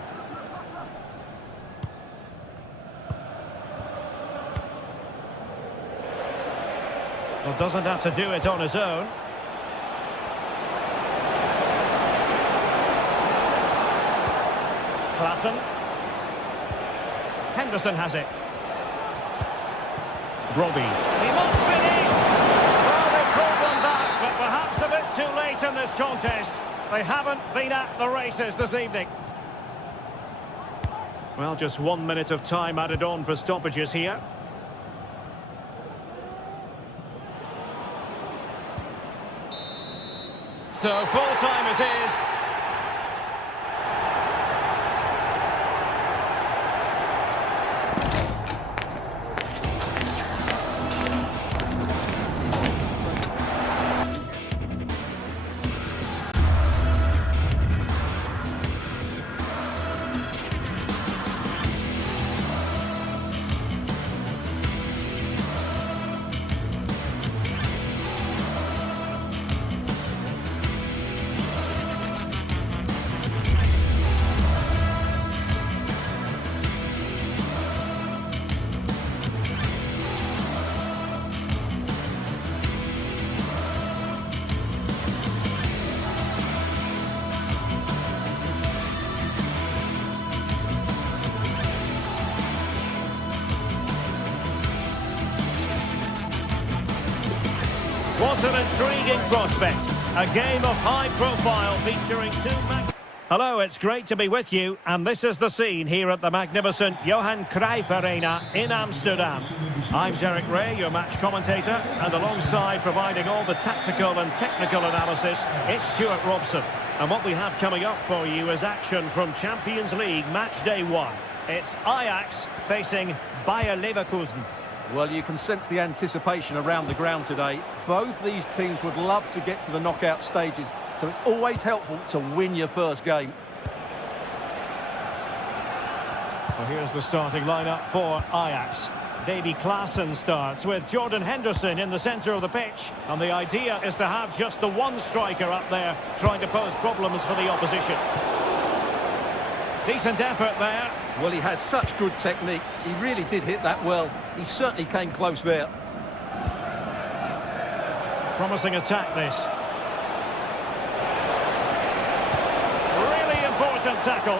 Well, doesn't have to do it on his own. Klassen. Henderson has it. Robbie. He must finish! Well, they pulled them back, but perhaps a bit too late in this contest. They haven't been at the races this evening. Well, just 1 minute of time added on for stoppages here. So full time it is. What an intriguing prospect. A game of high profile featuring Hello, it's great to be with you, and this is the scene here at the magnificent Johan Cruyff Arena in Amsterdam. I'm Derek Ray, your match commentator, and alongside providing all the tactical and technical analysis, it's Stuart Robson. And what we have coming up for you is action from Champions League match day 1. It's Ajax facing Bayer Leverkusen. Well, you can sense the anticipation around the ground today. Both these teams would love to get to the knockout stages, so it's always helpful to win your first game. Well, here's the starting lineup for Ajax. Davy Klaassen starts with Jordan Henderson in the centre of the pitch. And the idea is to have just the one striker up there trying to pose problems for the opposition. Decent effort there. Well, he has such good technique. He really did hit that well. He certainly came close there. Promising attack, this. Really important tackle.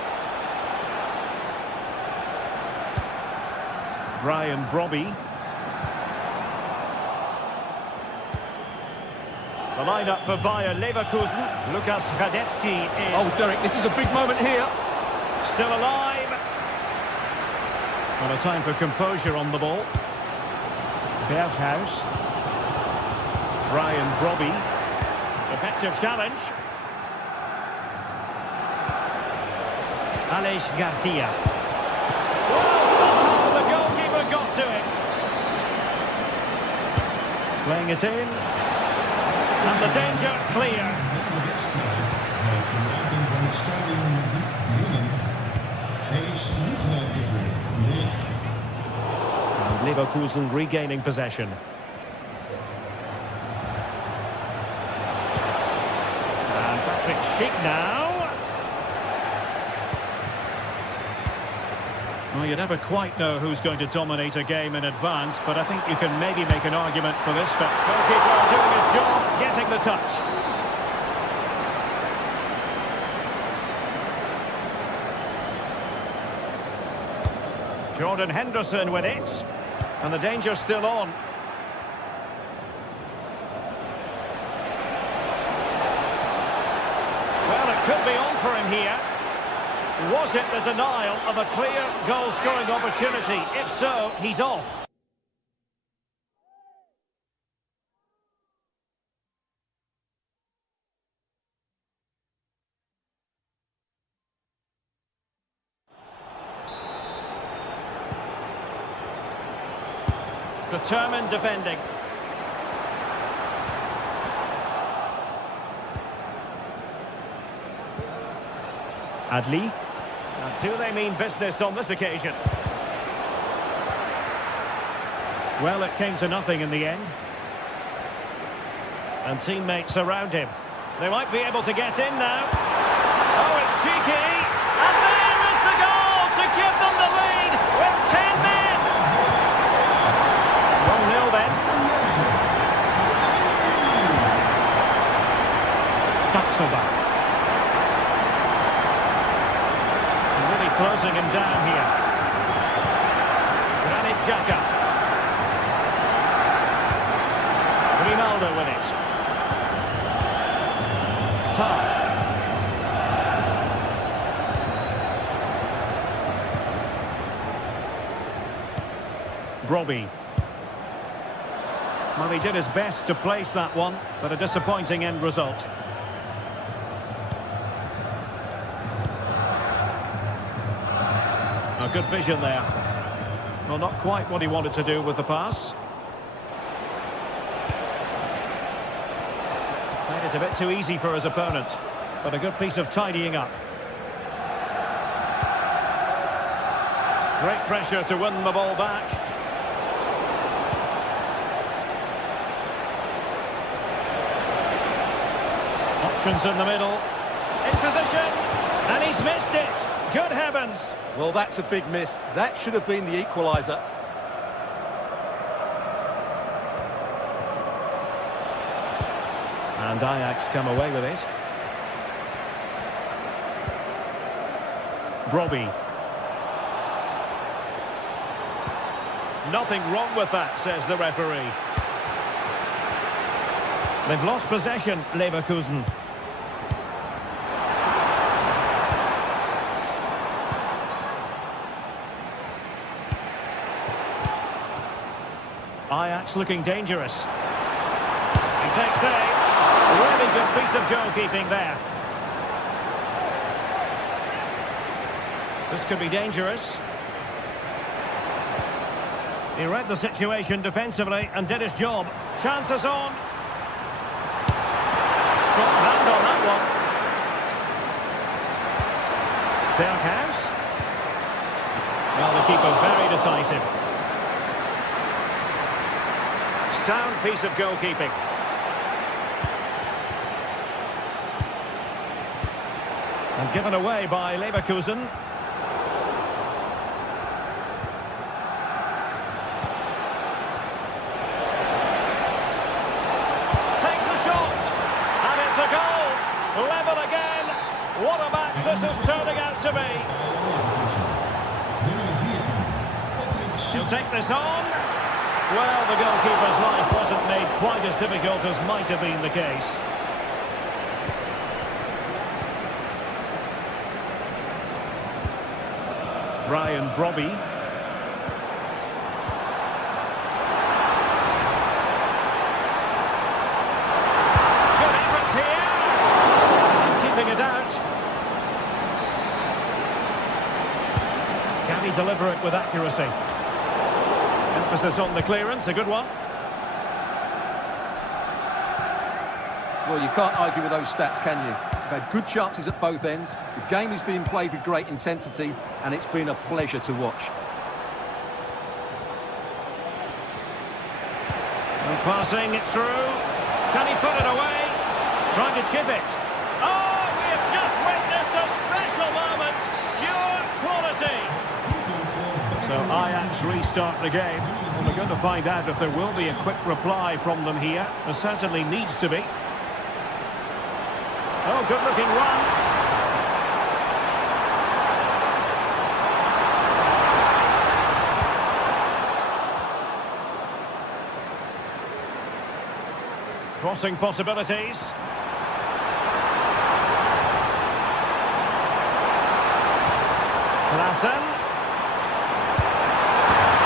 Brian Brobby. The lineup for Bayer Leverkusen. Lukas Radetzky is... Oh, Derek, this is a big moment here. Still alive. Well, a time for composure on the ball. Berghuis. Brian Brobby. Effective challenge. Aleix Garcia. Well, somehow the goalkeeper got to it. Playing it in. And the danger clear. And Leverkusen regaining possession. And Patrick Schick now. Well, you never quite know who's going to dominate a game in advance, but I think you can maybe make an argument for this. But goalkeeper doing his job, getting the touch. Jordan Henderson with it, and the danger's still on. Well, it could be on for him here. Was it the denial of a clear goal-scoring opportunity? If so, he's off. Determined defending. Adli. And do they mean business on this occasion? Well, it came to nothing in the end. And teammates around him. They might be able to get in now. Oh, it's cheeky. And there is the goal to give them the lead with 10 men. 1-0 then. Tatsuba. Closing him down here. Granit Xhaka. Grimaldo with it. Tar. Brobbey. Well, he did his best to place that one, but a disappointing end result. A good vision there. Well, not quite what he wanted to do with the pass. Made it a bit too easy for his opponent, but a good piece of tidying up. Great pressure to win the ball back. Options in the middle. In position, and he's missed it. Good heavens. Well, that's a big miss. That should have been the equaliser. And Ajax come away with it. Brobbey. Nothing wrong with that, says the referee. They've lost possession, Leverkusen. Ajax looking dangerous. He takes aim. Really good piece of goalkeeping there. This could be dangerous. He read the situation defensively and did his job. Chances on. Strong hand on that one. Berghuis. Well, the keeper very decisive. Sound piece of goalkeeping. And given away by Leverkusen. Takes the shot. And it's a goal. Level again. What a match this is turning out to be. He'll take this on. Well, the goalkeeper's life wasn't made quite as difficult as might have been the case. Brian Brobbey. Good effort here. deliver it with accuracy. Emphasis on the clearance, a good one. Well, you can't argue with those stats, can you? They've had good chances at both ends. The game is being played with great intensity, and it's been a pleasure to watch. And passing it through. Can he put it away? Trying to chip it. Oh, we have just witnessed a special moment. Pure quality. So Ajax restart the game. And we're going to find out if there will be a quick reply from them here. There certainly needs to be. Oh, good-looking run. Crossing possibilities. Klassen.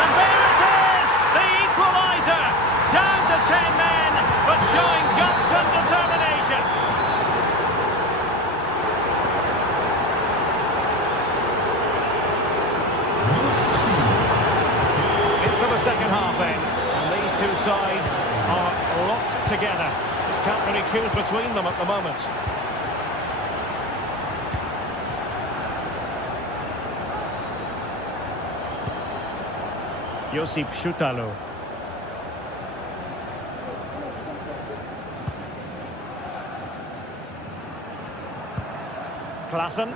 And there it is! The equaliser! Down to 10 men, but showing guts and determination. Into the second half then. And these two sides are locked together. Just can't really choose between them at the moment. Josip Schutalo. Klassen.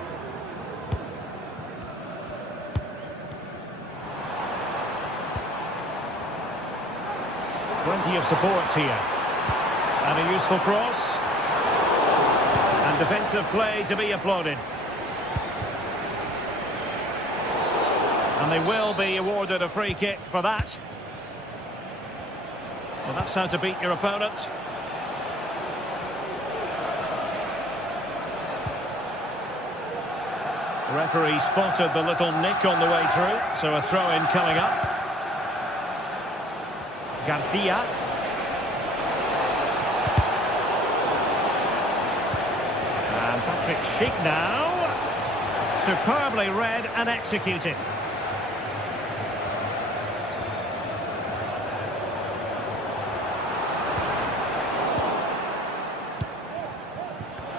Plenty of support here. And a useful cross. And defensive play to be applauded. And they will be awarded a free kick for that. Well, that's how to beat your opponent. The referee spotted the little nick on the way through, so a throw-in coming up. Garcia. And Patrick Schick now. Superbly read and executed.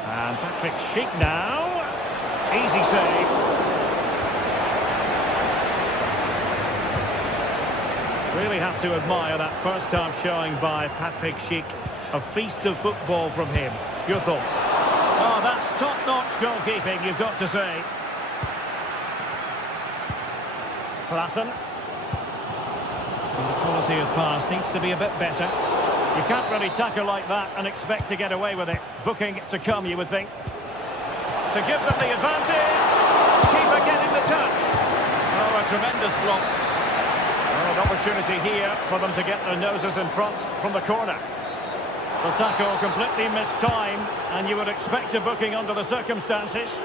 And Patrick Schick now. Easy save. Really have to admire that first half showing by Patrick Schick. A feast of football from him. Your thoughts? Oh, that's top-notch goalkeeping, you've got to say. Klassen. And the quality of pass needs to be a bit better. You can't really tackle like that and expect to get away with it. Booking to come, you would think. To give them the advantage. Keeper getting the touch. Oh, a tremendous block. Well, an opportunity here for them to get their noses in front from the corner. The tackle completely mistimed, and you would expect a booking under the circumstances.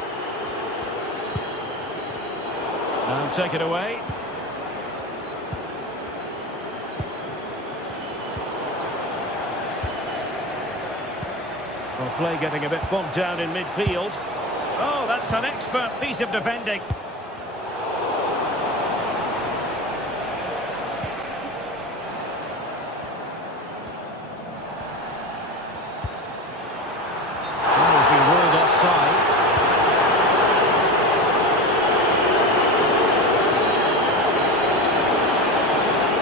And take it away. Well, play getting a bit bogged down in midfield. Oh, that's an expert piece of defending. Oh, he's been ruled offside.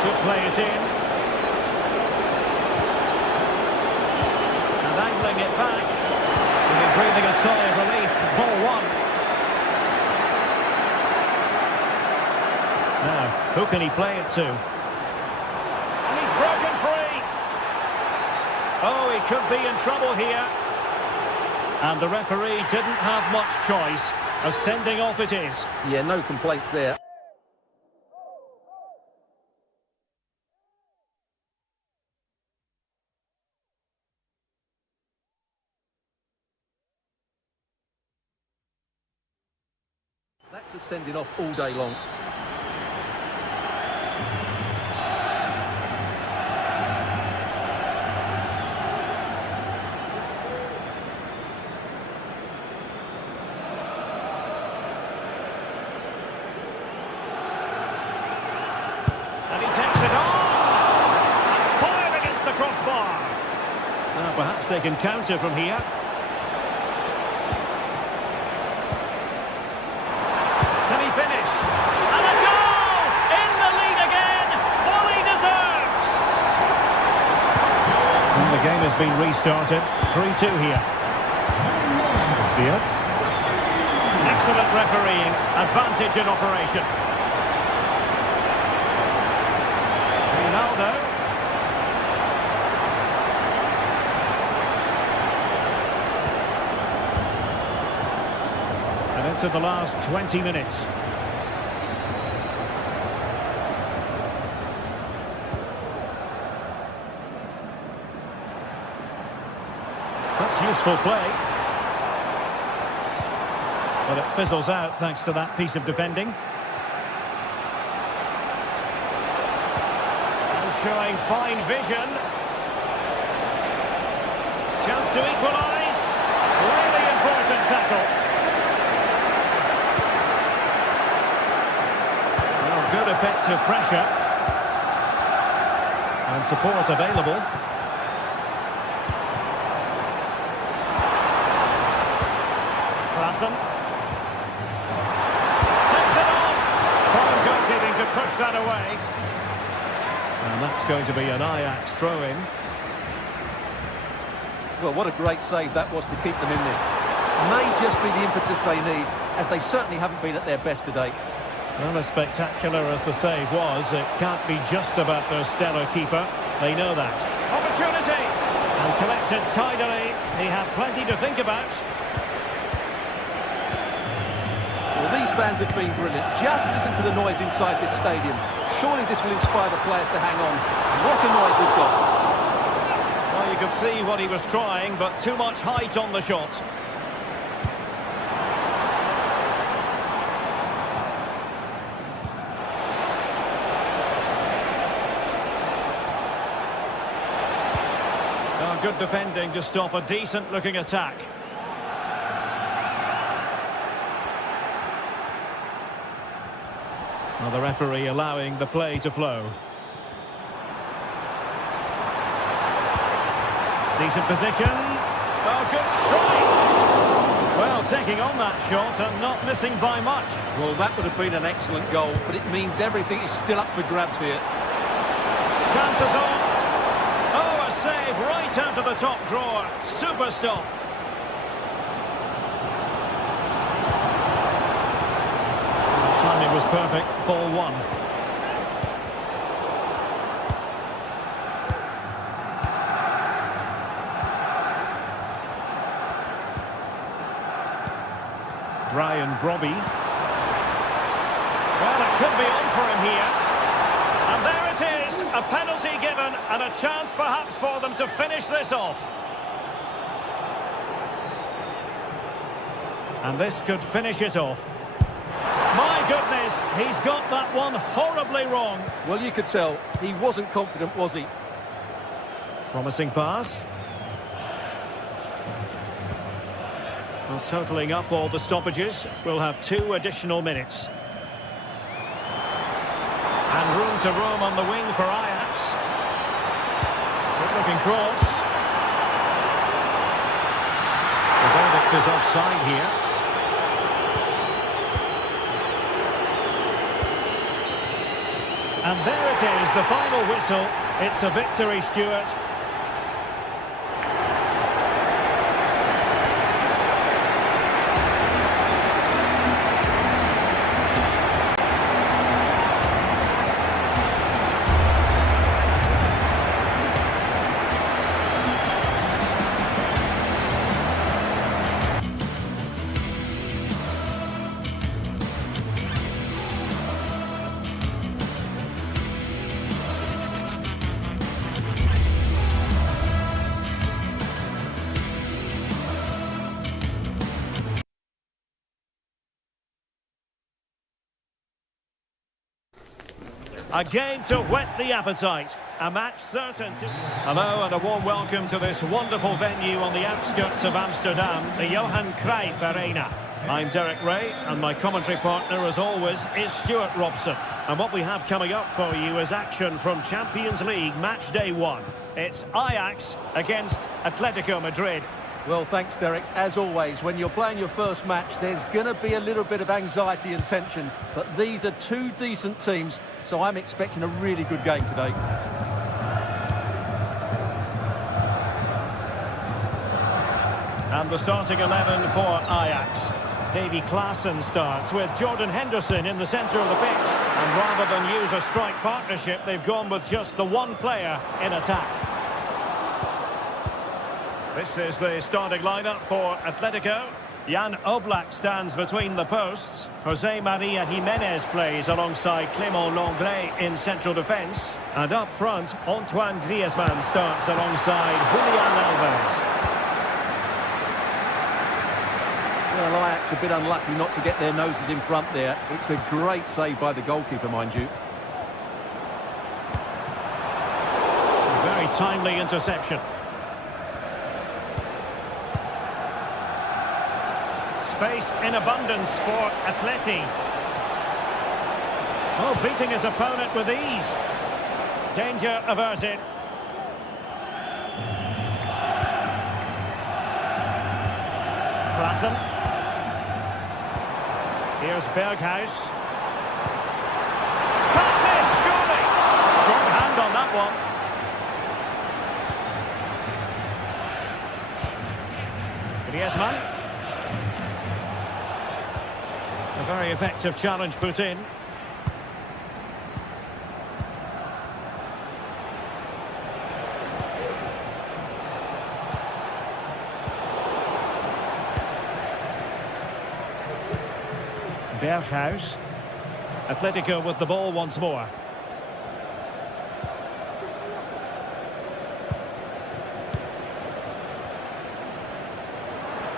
Could play it in. And angling it back. And he's breathing a sigh of relief. Ball one. Now, who can he play it to? And he's broken free. Oh, he could be in trouble here. And the referee didn't have much choice. A sending off it is. Yeah, no complaints there. That's a sending off all day long. Perhaps they can counter from here. Can he finish? And a goal! In the lead again! Fully deserved! And the game has been restarted. 3-2 here. Fields. Excellent refereeing. Advantage in operation. Ronaldo. And into the last 20 minutes. That's useful play. But it fizzles out thanks to that piece of defending. And showing fine vision. Chance to equalise. Really important tackle. Well, good effective pressure. And support available. Klassen. To push that away. And that's going to be an Ajax throw-in. Well, what a great save that was to keep them in this. May just be the impetus they need, as they certainly haven't been at their best today. Well, as spectacular as the save was, it can't be just about their stellar keeper. They know that. Opportunity! And collected tidily. He had plenty to think about. Well, these fans have been brilliant. Just listen to the noise inside this stadium. Surely this will inspire the players to hang on. What a noise we've got. Well, you could see what he was trying, but too much height on the shot. Oh, good defending to stop a decent-looking attack. Well, the referee allowing the play to flow. Decent position. Oh, good strike. Well, taking on that shot and not missing by much. Well, that would have been an excellent goal, but it means everything is still up for grabs here. Chances on. Oh, a save right out of the top drawer. Super stop. Timing was perfect. Ball one. Brian Brobby. Well, it could be on for him here. And there it is. A penalty given and a chance perhaps for them to finish this off. And this could finish it off. My goodness, he's got that one horribly wrong. Well, you could tell he wasn't confident, was he? Promising pass. Well, totalling up all the stoppages, we'll have 2 additional minutes. And room to roam on the wing for Ajax. Good-looking cross. The verdict is offside here. And there it is, the final whistle. It's a victory, Stuart. A game to whet the appetite. A match certain to... Hello and a warm welcome to this wonderful venue on the outskirts of Amsterdam, the Johan Cruijff Arena. I'm Derek Ray, and my commentary partner, as always, is Stuart Robson. And what we have coming up for you is action from Champions League Match Day 1. It's Ajax against Atletico Madrid. Well, thanks, Derek. As always, when you're playing your first match, there's going to be a little bit of anxiety and tension. But these are two decent teams, so I'm expecting a really good game today. And the starting 11 for Ajax. Davy Klaassen starts with Jordan Henderson in the centre of the pitch. And rather than use a strike partnership, they've gone with just the one player in attack. This is the starting lineup for Atletico. Jan Oblak stands between the posts. Jose Maria Jimenez plays alongside Clément Lenglet in central defence. And up front, Antoine Griezmann starts alongside Julian Alvarez. Well, Ajax a bit unlucky not to get their noses in front there. It's a great save by the goalkeeper, mind you. Very timely interception. Space in abundance for Atleti. Oh, beating his opponent with ease. Danger averted. Klaassen. Here's Berghuis. Can't miss, surely. Strong hand on that one. Griezmann. A very effective challenge put in. Berghuis. Atletico with the ball once more.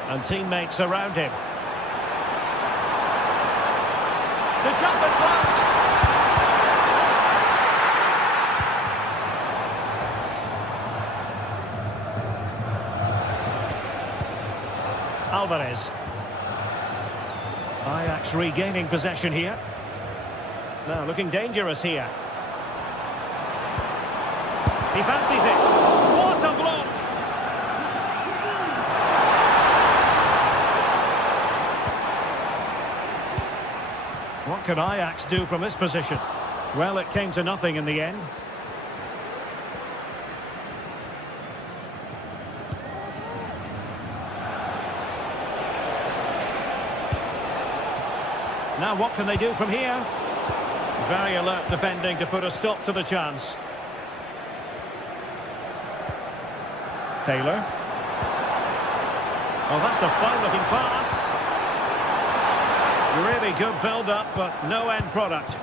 And teammates around him. To jump in front. Alvarez. Ajax regaining possession here. Now looking dangerous here. He fancies it. What a block! What can Ajax do from this position? Well, it came to nothing in the end. Now what can they do from here? Very alert defending to put a stop to the chance. Taylor. Oh, that's a fine-looking pass. Really good build-up, but no end product.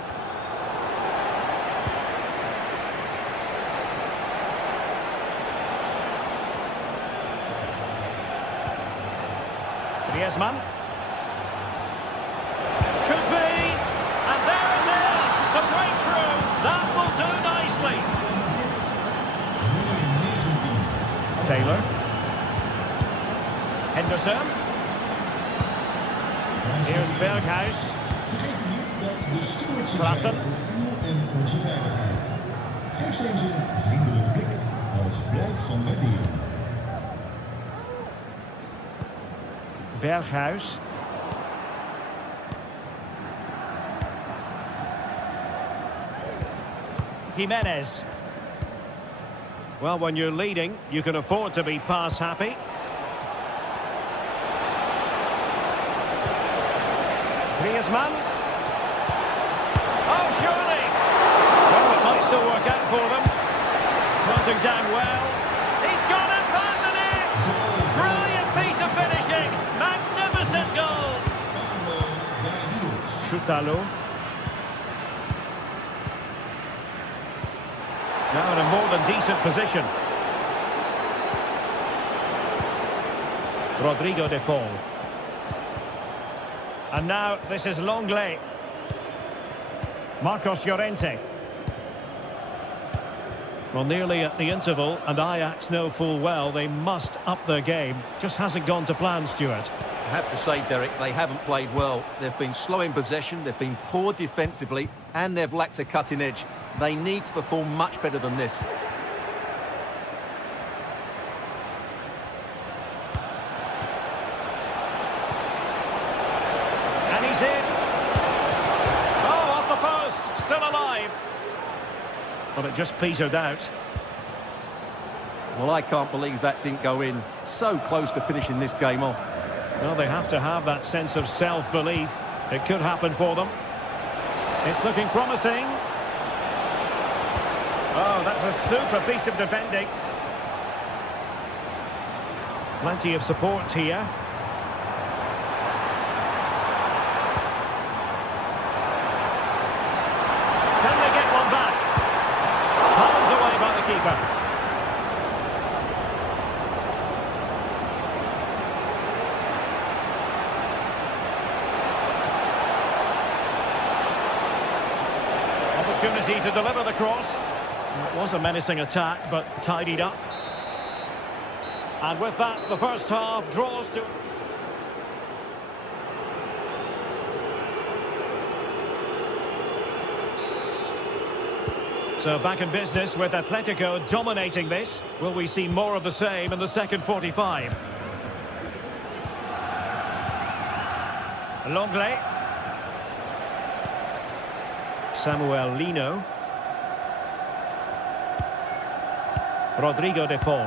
Griezmann. Could be, and there it is, the breakthrough. That will do nicely. Taylor. Henderson. Here's Berghuis. Klaassen. En onze veiligheid. Geef ze eens een vriendelijke blik als blijk van waardering. Berghuis. Jimenez. Well, when you're leading, you can afford to be pass happy. Griezmann. Oh, surely. Well, it might still work out for them. Crossing down well. He's gone and found the net. Brilliant piece of finishing. Magnificent goal. Chutalo. Now in a more than decent position. Rodrigo de Paul. And now this is Lenglet. Marcos Llorente. Well, nearly at the interval, and Ajax know full well they must up their game. Just hasn't gone to plan, Stuart. I have to say, Derek, they haven't played well. They've been slow in possession, they've been poor defensively, and they've lacked a cutting edge. They need to perform much better than this. But it just petered out. Well, I can't believe that didn't go in. So close to finishing this game off. Well, they have to have that sense of self-belief. It could happen for them. It's looking promising. Oh, that's a super piece of defending. Plenty of support here. Can they get one back? Palmed away by the keeper. Opportunity to deliver the cross. It was a menacing attack, but tidied up. And with that, the first half draws to... So back in business with Atletico dominating this. Will we see more of the same in the second 45? Longley. Samuel Lino. Rodrigo de Paul.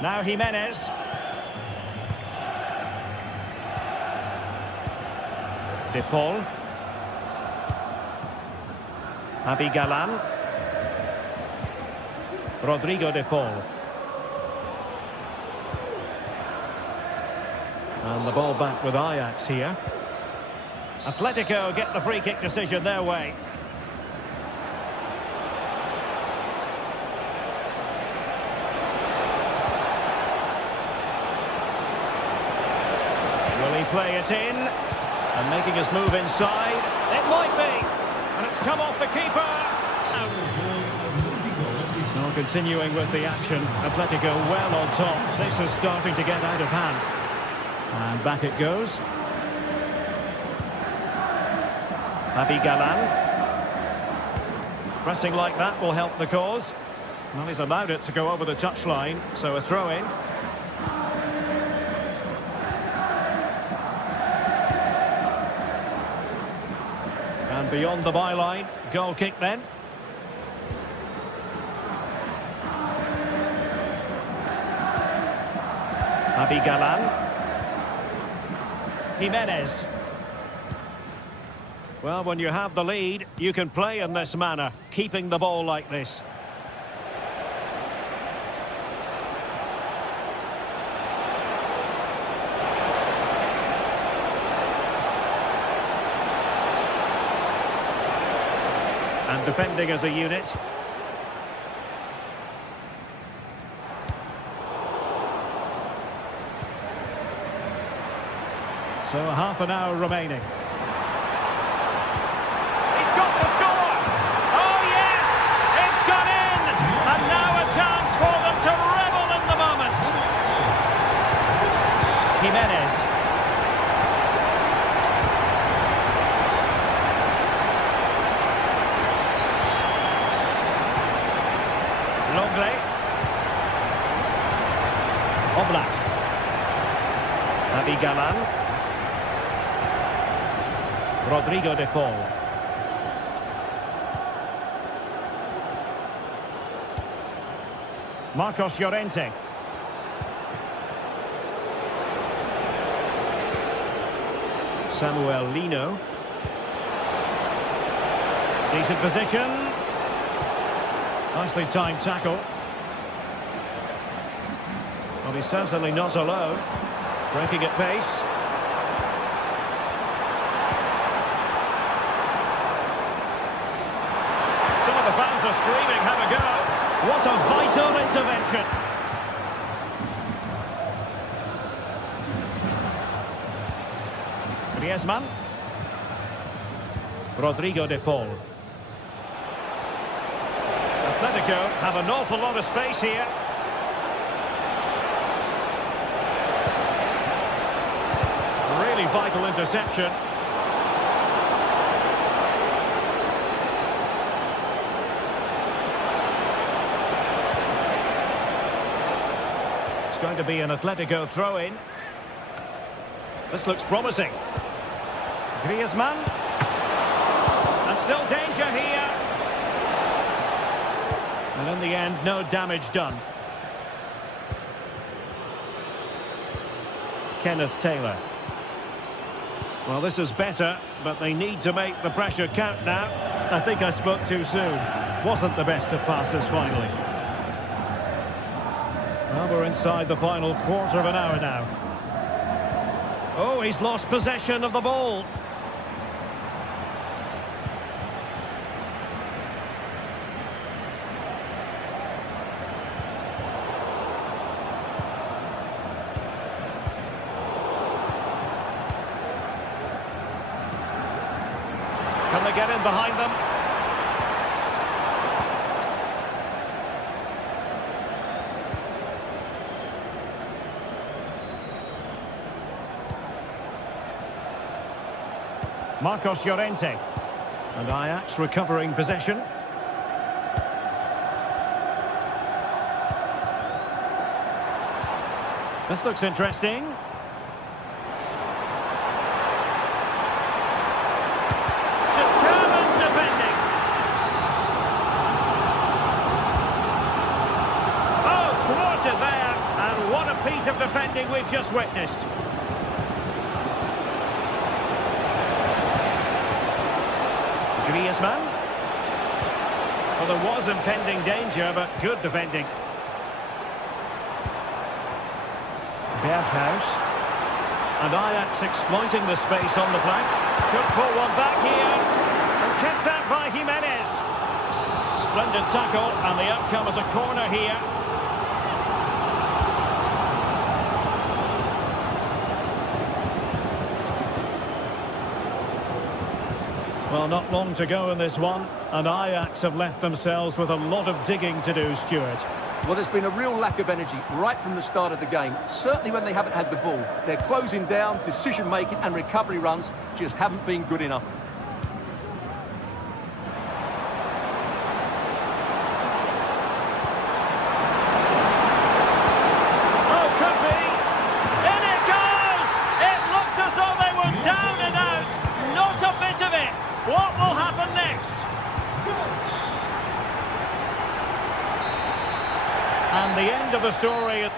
Now Jimenez. De Paul. Javi Galan. Rodrigo de Paul. And the ball back with Ajax here. Atletico get the free kick decision their way. Will he play it in? And making his move inside. It might be. And it's come off the keeper. Now continuing with the action. Atletico well on top. This is starting to get out of hand. And back it goes. Javi Galan. Pressing like that will help the cause. Well, he's allowed it to go over the touchline, so a throw-in. And beyond the byline, goal kick then. Javi Galan. Jimenez. Well, when you have the lead, you can play in this manner, keeping the ball like this. And defending as a unit. So half an hour remaining. And now a chance for them to revel in the moment. Jimenez. Longley. Oblak. Javi Galan. Rodrigo de Paul. Marcos Llorente. Samuel Lino. Decent position. Nicely timed tackle. Well, he's certainly not alone. Breaking at pace. Some of the fans are screaming, have a go. What a vital intervention. Griezmann. Rodrigo de Paul. Atletico have an awful lot of space here. Really vital interception. Going to be an Atletico throw-in. This looks promising. Griezmann. And Still danger here. And in the end, no damage done. Kenneth Taylor. Well, this is better, but they need to make the pressure count now. I think I spoke too soon. Wasn't the best of passes finally. Well, we're inside the final quarter of an hour now. Oh, he's lost possession of the ball. Can they get in behind them? Marcos Llorente. And Ajax recovering possession. This looks interesting. Determined defending. Oh, thwarted there. And what a piece of defending we've just witnessed. Griezmann. Well, there was impending danger, but good defending. Berghuis. And Ajax exploiting the space on the flank. Could pull one back here. And kept out by Jimenez. Splendid tackle, and the outcome is a corner here. Well, not long to go in this one, and Ajax have left themselves with a lot of digging to do, Stuart. Well, there's been a real lack of energy right from the start of the game. Certainly when they haven't had the ball. They're closing down, decision-making and recovery runs just haven't been good enough. Oh, could be! In it goes! It looked as though they were down and out! Not a bit of it! What will happen next? And the end of the story.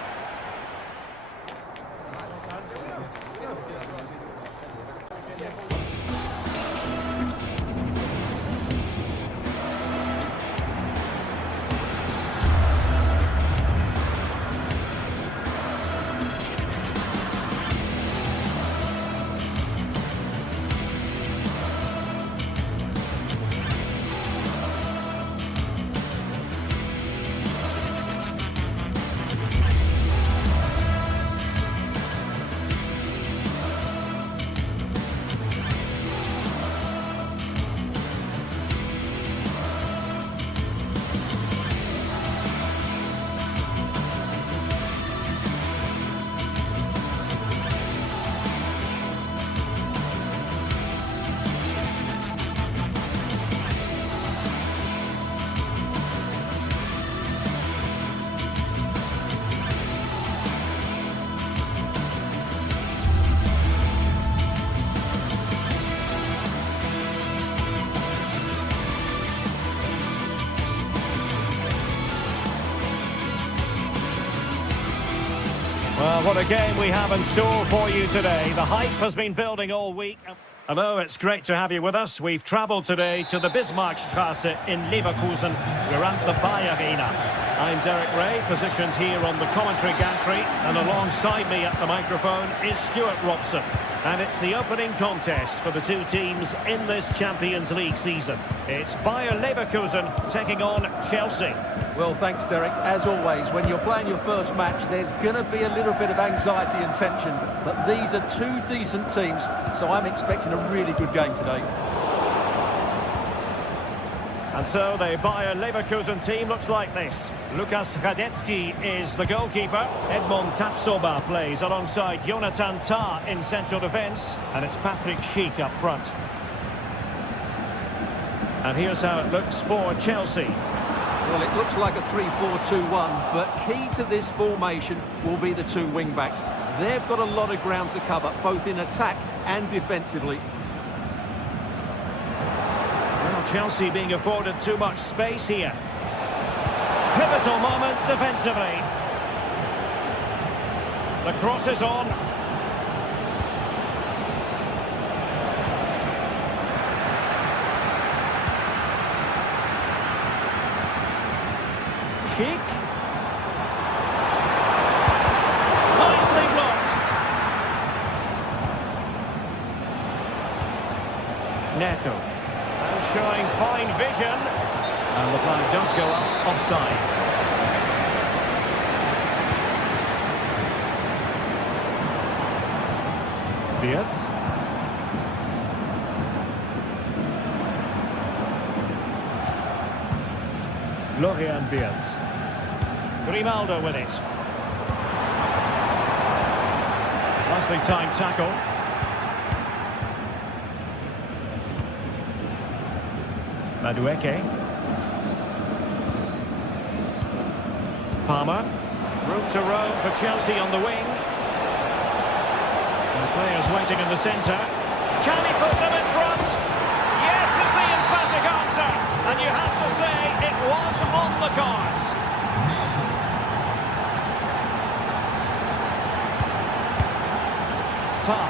Well, what a game we have in store for you today. The hype has been building all week. Hello, it's great to have you with us. We've travelled today to the Bismarckstraße in Leverkusen. We're at the Bayer Arena. I'm Derek Ray, positioned here on the commentary gantry, and alongside me at the microphone is Stuart Robson. And it's the opening contest for the two teams in this Champions League season. It's Bayer Leverkusen taking on Chelsea. Well, thanks, Derek. As always, when you're playing your first match, there's going to be a little bit of anxiety and tension. But these are two decent teams, so I'm expecting a really good game today. And so the Bayer Leverkusen team looks like this. Lukas Radetzky is the goalkeeper. Edmond Tapsoba plays alongside Jonathan Tah in central defence. And it's Patrick Schick up front. And here's how it looks for Chelsea. Well, it looks like a 3-4-2-1, but key to this formation will be the two wing-backs. They've got a lot of ground to cover, both in attack and defensively. Well, Chelsea being afforded too much space here. Pivotal moment defensively. The cross is on. Cheek. Nicely blocked. Neto. And showing fine vision. And the flag does go up offside. Beards. Florian Beards. Grimaldo with it. Nicely timed tackle. Madueke. Palmer. Room to roam for Chelsea on the wing. And players waiting in the centre. Can he put them in front? Yes is the emphatic answer. And you have to say it was on the cards. Tar.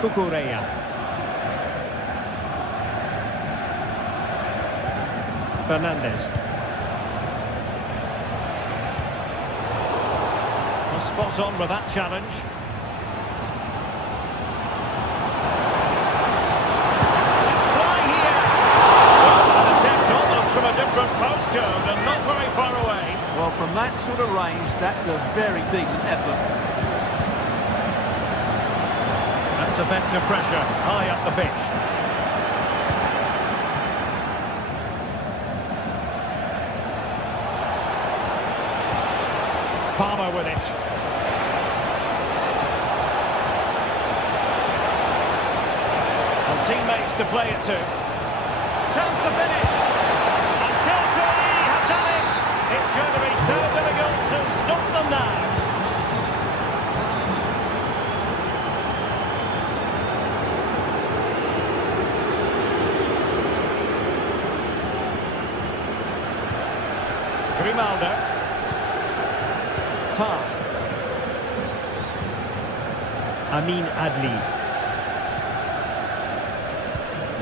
Cucurella. Fernandez. Spot on with that challenge. Let's fly here. Well, an attempt almost from a different postcode and not very far away. Well, from that sort of range, that's a very decent effort. That's effective pressure high up the pitch. Palmer with it. And teammates to play it to. Chance to finish. And Chelsea have done it. It's going to be so difficult to stop them now. Grimaldo. Tar. Amin Adli.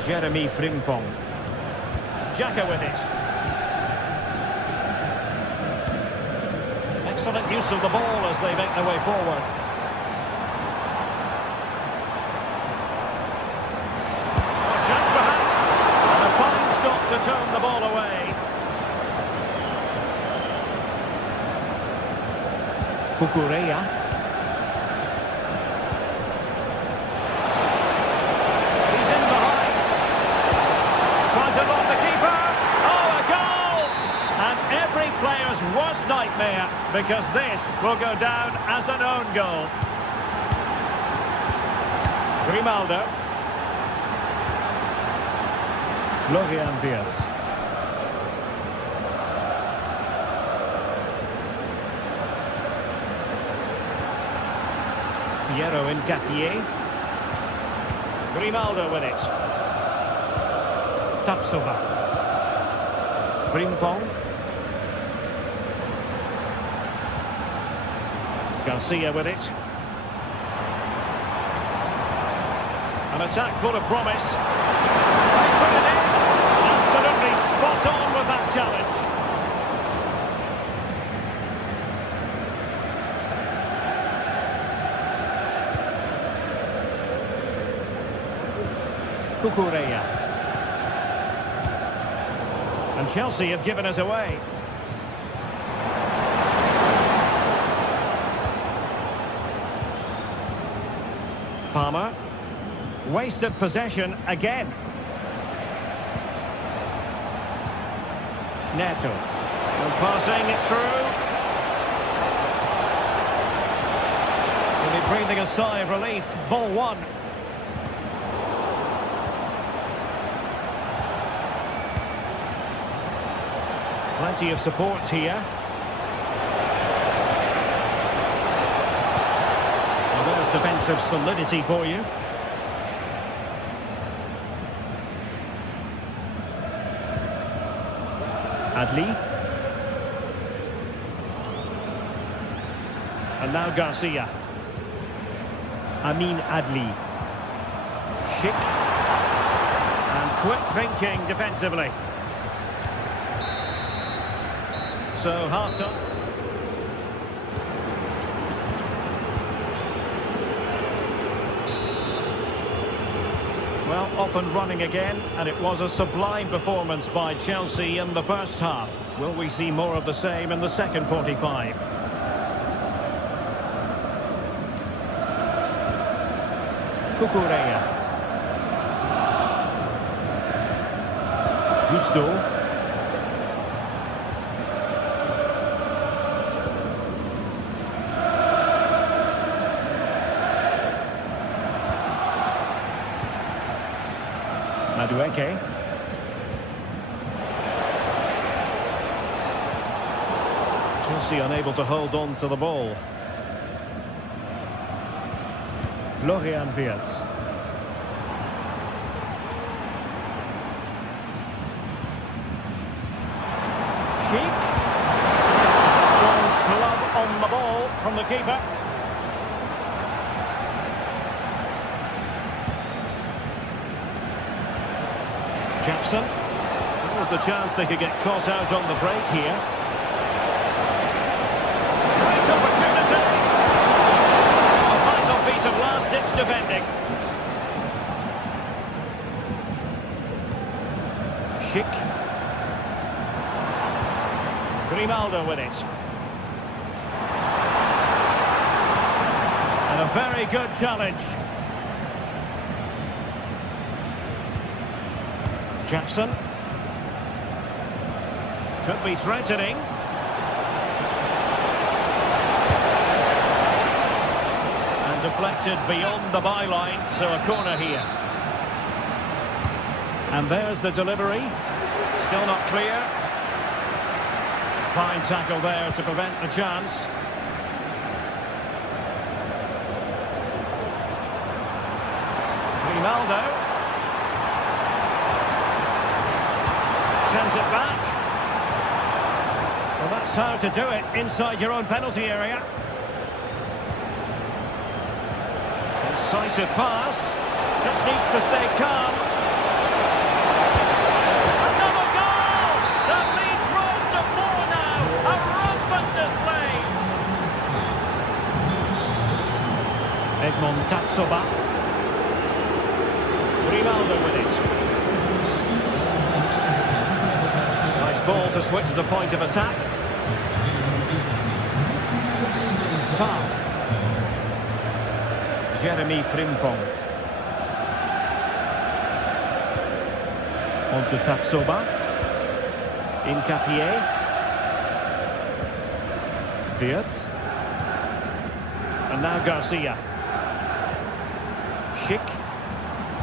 Jeremy Frimpong. Xhaka with it. Excellent use of the ball as they make their way forward. A chance perhaps. And a fine stop to turn the ball away. Cucurella. He's in behind. Trying to lock the keeper. Oh, a goal! And every player's worst nightmare, because this will go down as an own goal. Grimaldo. Florian Beards. Piero Ngapié. Grimaldo with it. Tapsova. Frimpong. Garcia with it. An attack full of promise. They put it in. Absolutely spot on with that challenge. Cucurella. And Chelsea have given us away. Palmer. Wasted possession again. Neto. And passing it through. Will be breathing a sigh of relief. Ball one. Plenty of support here. There's defensive solidity for you. Adli. And now Garcia. Amin Adli. Schick. And quick thinking defensively. So half time. Well, off and running again, and it was a sublime performance by Chelsea in the first half. Will we see more of the same in the second 45? Cucurella. Gusto. Madueke. Chelsea unable to hold on to the ball. Florian Wirtz. Sheik. Strong club on the ball from the keeper. Jackson. That was the chance they could get caught out on the break here. Great opportunity. A vital piece of last-ditch defending. Schick. Grimaldo with it. And a very good challenge. Jackson. Could be threatening. And deflected beyond the byline, so a corner here. And there's the delivery. Still not clear. Fine tackle there to prevent the chance. Grimaldo. Sends it back. Well, that's how to do it inside your own penalty area. Decisive pass. Just needs to stay calm. Another goal! The lead grows to 4 now. A rampant display. Edmond Tapsoba. Grimaldo with it. Ball to switch the point of attack. Tam. Jeremy Frimpong. On to Tapsoba. Incapié. Wirtz. And now Garcia. Schick.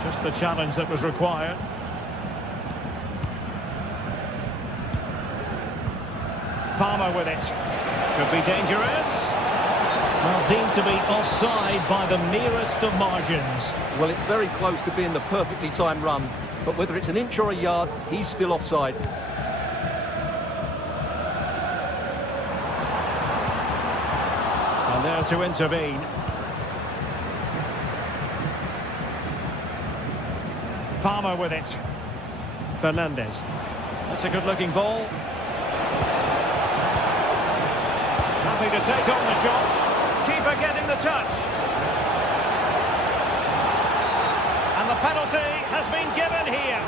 Just the challenge that was required. Palmer with it. Could be dangerous. Well, deemed to be offside by the merest of margins. Well, it's very close to being the perfectly timed run, but whether it's an inch or a yard, he's still offside. And there to intervene. Palmer with it. Fernandez. That's a good-looking ball. Happy to take on the shot. Keeper getting the touch. And the penalty has been given here.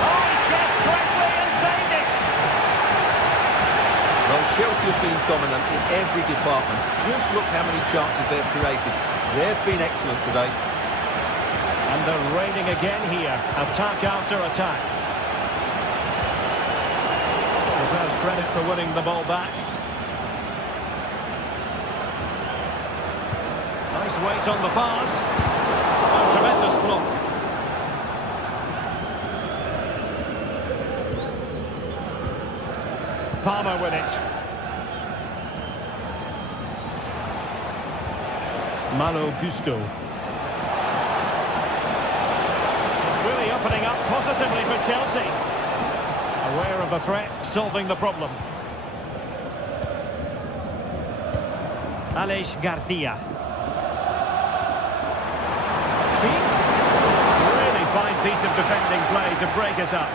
Oh, he's guessed correctly and saved it. Well, Chelsea have been dominant in every department. Just look how many chances they've created. They've been excellent today. And they're raining again here. Attack after attack. Deserves credit for winning the ball back. Nice weight on the pass. A tremendous block. Palmer with it. Malo Gusto. It's really opening up positively for Chelsea. Aware of the threat, solving the problem. Aleix Garcia. Really fine piece of defending play to break us up.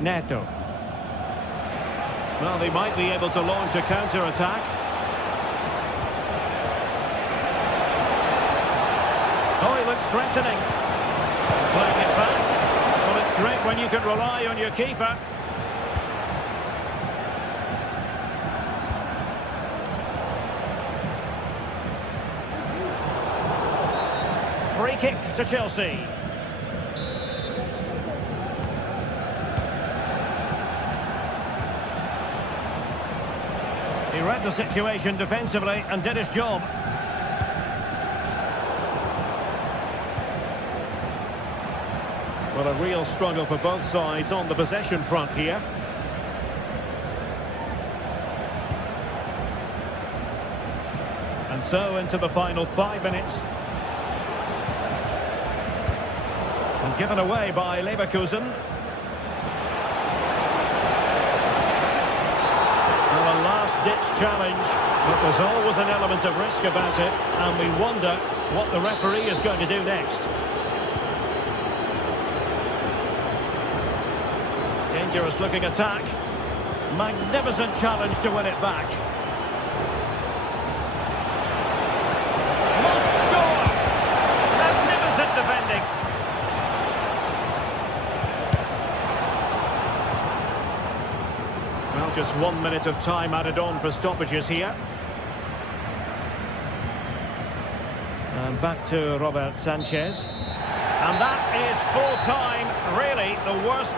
Neto. Well, they might be able to launch a counter-attack. Oh, he looks threatening. Playing it back. Well, it's great when you can rely on your keeper. Free kick to Chelsea. He read the situation defensively and did his job. Well, a real struggle for both sides on the possession front here. And so into the final 5 minutes. And given away by Leverkusen. Well, a last-ditch challenge, but there's always an element of risk about it, and we wonder what the referee is going to do next. Dangerous-looking attack. Magnificent challenge to win it back. Must score! Magnificent defending. Well, just 1 minute of time added on for stoppages here. And back to Robert Sanchez. And that is full time. Really, the worst.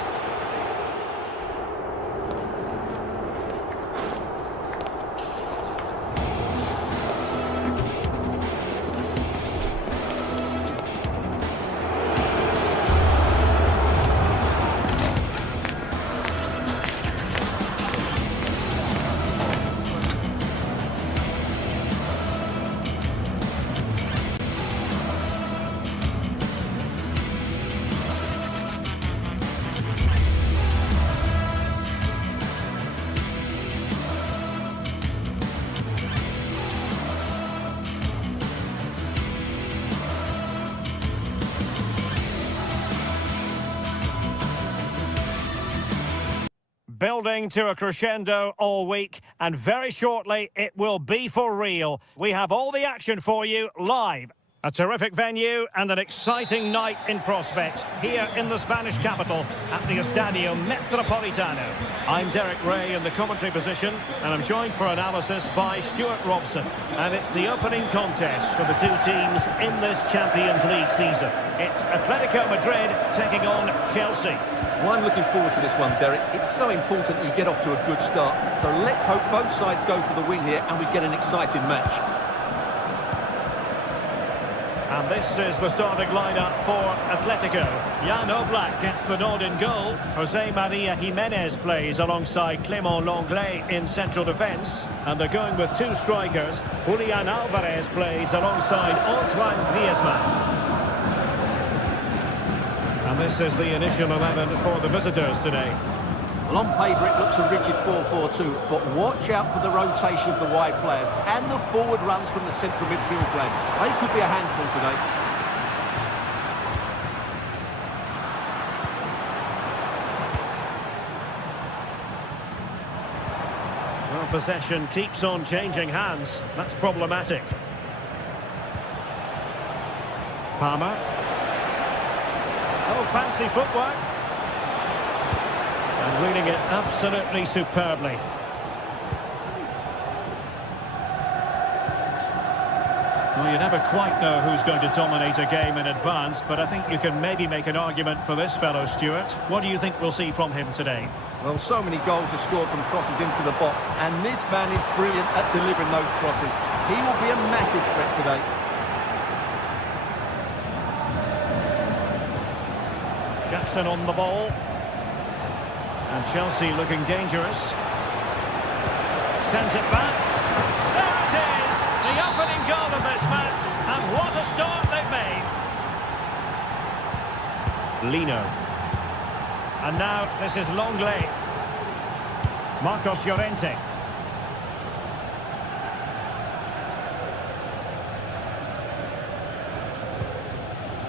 Building to a crescendo all week, and very shortly it will be for real. We have all the action for you live. A terrific venue and an exciting night in prospect here in the Spanish capital at the Estadio Metropolitano. I'm Derek Ray in the commentary position, and I'm joined for analysis by Stuart Robson. And it's the opening contest for the two teams in this Champions League season. It's Atletico Madrid taking on Chelsea. Well, I'm looking forward to this one, Derek. It's so important you get off to a good start. So let's hope both sides go for the win here and we get an exciting match. And this is the starting lineup for Atletico. Jan Oblak gets the nod in goal. Jose Maria Jimenez plays alongside Clément Lenglet in central defence. And they're going with two strikers. Julian Alvarez plays alongside Antoine Griezmann. And this is the initial 11 for the visitors today. Well, on paper it looks a rigid 4-4-2, but watch out for the rotation of the wide players and the forward runs from the central midfield players. They could be a handful today. Well, possession keeps on changing hands. That's problematic. Palmer. Oh, fancy footwork. And reading it absolutely superbly. Well, you never quite know who's going to dominate a game in advance, but I think you can maybe make an argument for this fellow, Stuart. What do you think we'll see from him today? Well, so many goals are scored from crosses into the box, and this man is brilliant at delivering those crosses. He will be a massive threat today. Jackson on the ball. And Chelsea looking dangerous. Sends it back. There it is! The opening goal of this match. And what a start they've made. Lino. And now this is Longley. Marcos Llorente.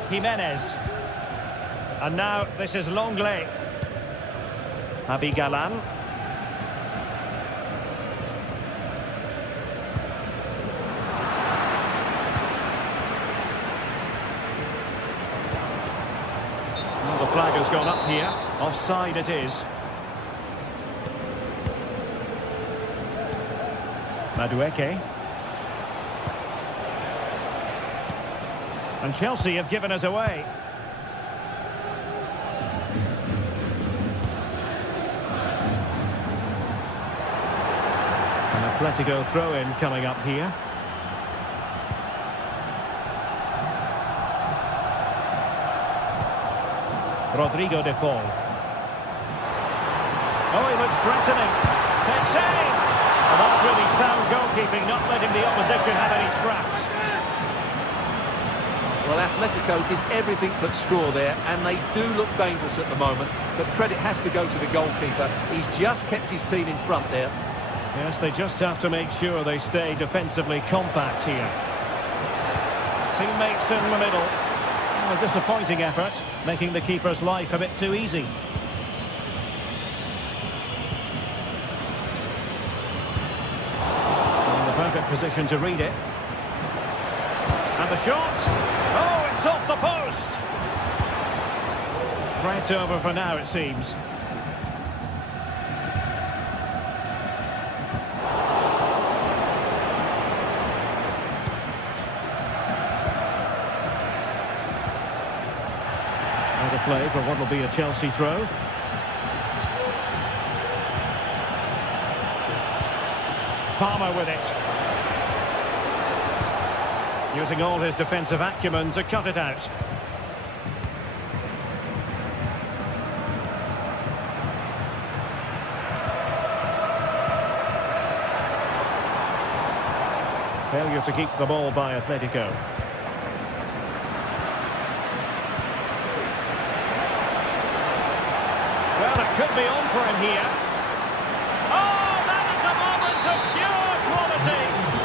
Jimenez. And now this is Longley. Javi Galan. Well, the flag has gone up here. Offside it is. Madueke. And Chelsea have given us away. An Atletico throw-in coming up here. Rodrigo de Paul. Oh, he looks threatening. Takes aim. Well, that's really sound goalkeeping, not letting the opposition have any scraps. Well, Atletico did everything but score there, and they do look dangerous at the moment, but credit has to go to the goalkeeper. He's just kept his team in front there. Yes, they just have to make sure they stay defensively compact here. Teammates in the middle. A disappointing effort, making the keeper's life a bit too easy. In the perfect position to read it. And the shot. Oh, it's off the post. Threat over for now, it seems. Out of play for what will be a Chelsea throw. Palmer with it. Using all his defensive acumen to cut it out. Failure to keep the ball by Atletico. Well, it could be on for him here. Oh, that is a moment of pure quality.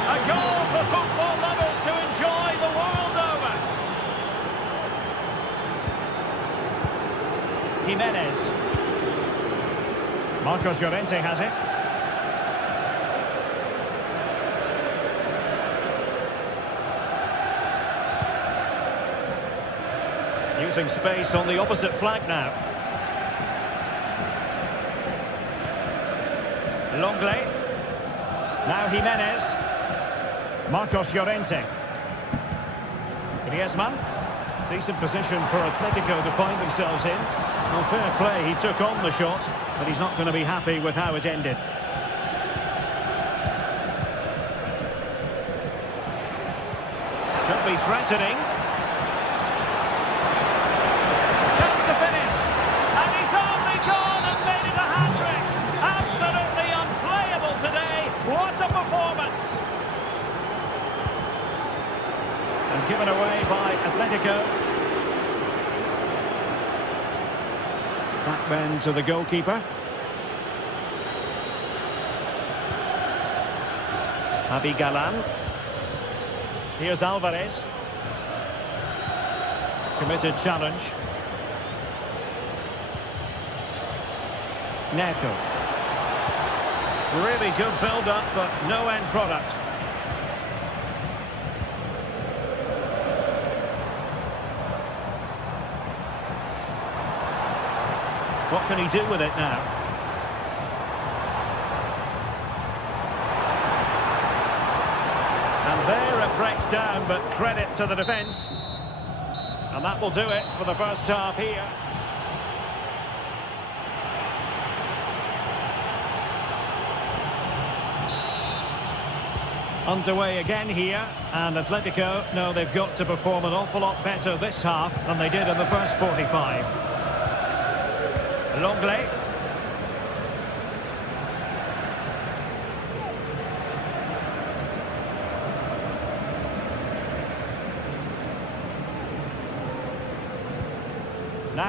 A goal for football lovers to enjoy the world over. Jimenez. Marcos Llorente has it. Using space on the opposite flank now. Longley. Now Jimenez. Marcos Llorente. Griezmann. Decent position for Atletico to find themselves in. Well, fair play, he took on the shot, but he's not going to be happy with how it ended. Could be threatening. Chance to finish. And he's only gone and made it a hat-trick. Absolutely unplayable today. What a performance. And given away by Atletico. Back then to the goalkeeper. Javi Galan. Here's Alvarez. Committed challenge. Neto. Really good build-up, but no end product. What can he do with it now? And there it breaks down, but credit to the defence. And that will do it for the first half here. Underway again here, and Atletico know they've got to perform an awful lot better this half than they did in the first 45. Longley.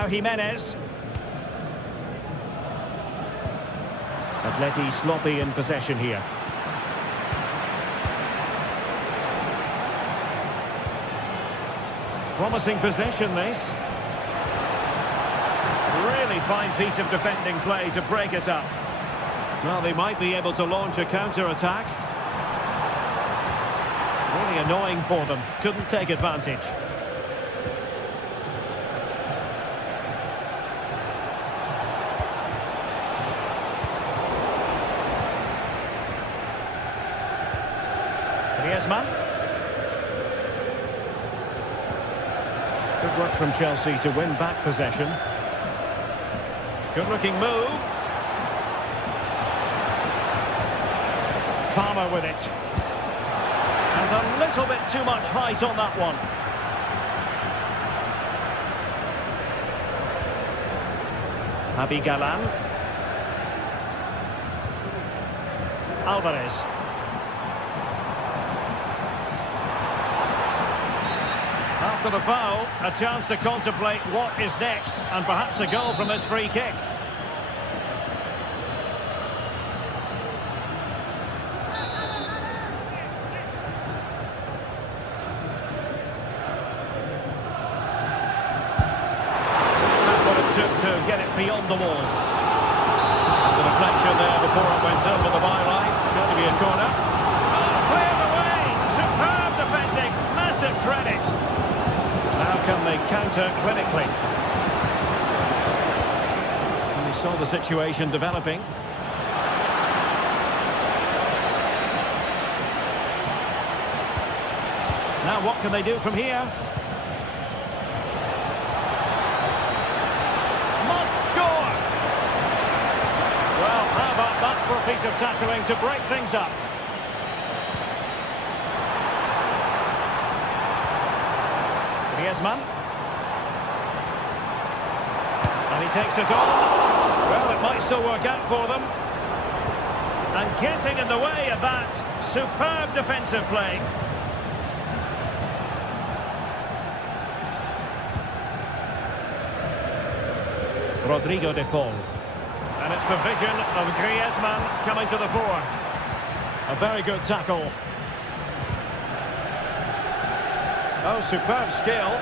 now Jimenez. Atleti sloppy in possession here. Promising possession, this. Really fine piece of defending play to break it up. Well, they might be able to launch a counter-attack. Really annoying for them. Couldn't take advantage. Griezmann. Good work from Chelsea to win back possession. Good looking move. Palmer with it. And a little bit too much height on that one. Javi Galan. Alvarez. After the foul, a chance to contemplate what is next, and perhaps a goal from this free kick. That's what it took to get it beyond the wall. The deflection there before it went over the byline. Going to be a corner. Oh, cleared away! Superb defending. Massive credit. How can they counter clinically? And we saw the situation developing. Now what can they do from here? Must score! Well, how about that for a piece of tackling to break things up? Griezmann. And he takes it on. Well, it might still work out for them. And getting in the way of that superb defensive play. Rodrigo de Paul. And it's the vision of Griezmann coming to the fore. A very good tackle. Oh, superb skill.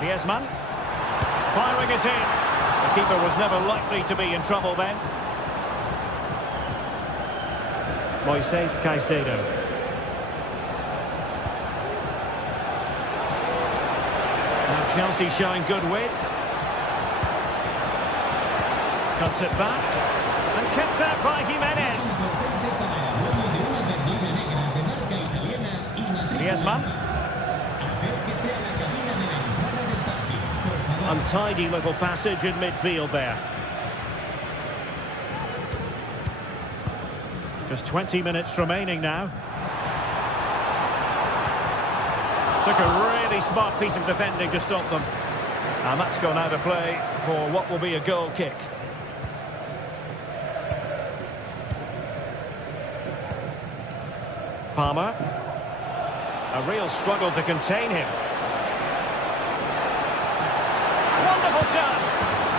Griezmann. Firing it in. The keeper was never likely to be in trouble then. Moises Caicedo. Now Chelsea showing good width. Cuts it back. And kept out by Jimenez. Griezmann. Untidy little passage in midfield there. Just 20 minutes remaining now. Took a really smart piece of defending to stop them. And that's gone out of play for what will be a goal kick. Palmer. A real struggle to contain him. Wonderful chance.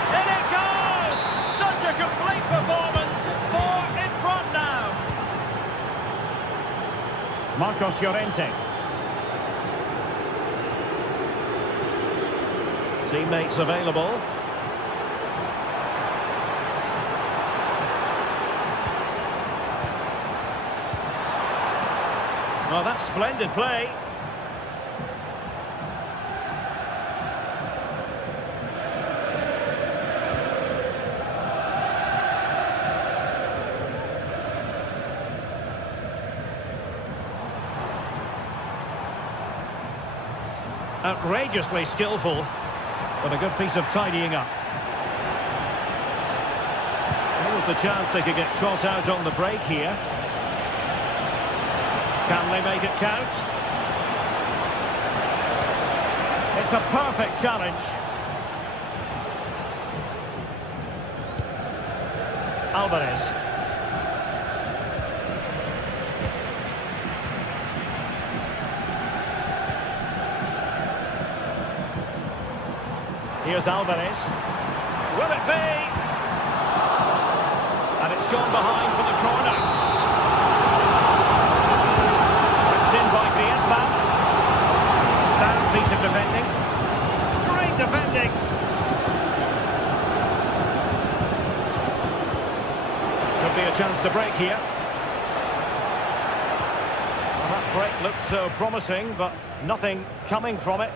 In it goes! Such a complete performance. 4 in front now. Marcos Llorente. Teammates available. Oh, that's splendid play. Outrageously skillful, but a good piece of tidying up. There was the chance they could get caught out on the break here. Can they make it count? It's a perfect challenge. Alvarez. Here's Alvarez. Will it be? And it's gone behind for the corner. It's in by Griezmann. Sound piece of defending. Great defending. Could be a chance to break here. Well, that break looked so promising, but nothing coming from it.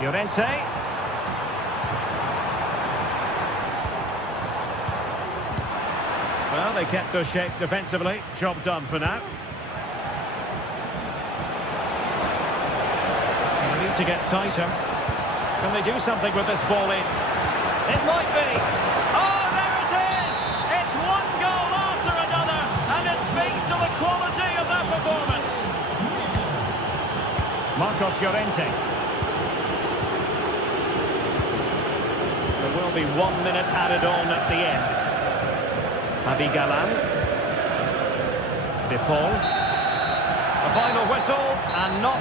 Llorente. Well, they kept their shape defensively. Job done for now. They need to get tighter. Can they do something with this ball in? It might be. Oh, there it is! It's one goal after another, and it speaks to the quality of their performance. Marcos Llorente. There will be 1 minute added on at the end. Javi Galán. De Paul. A final whistle, and not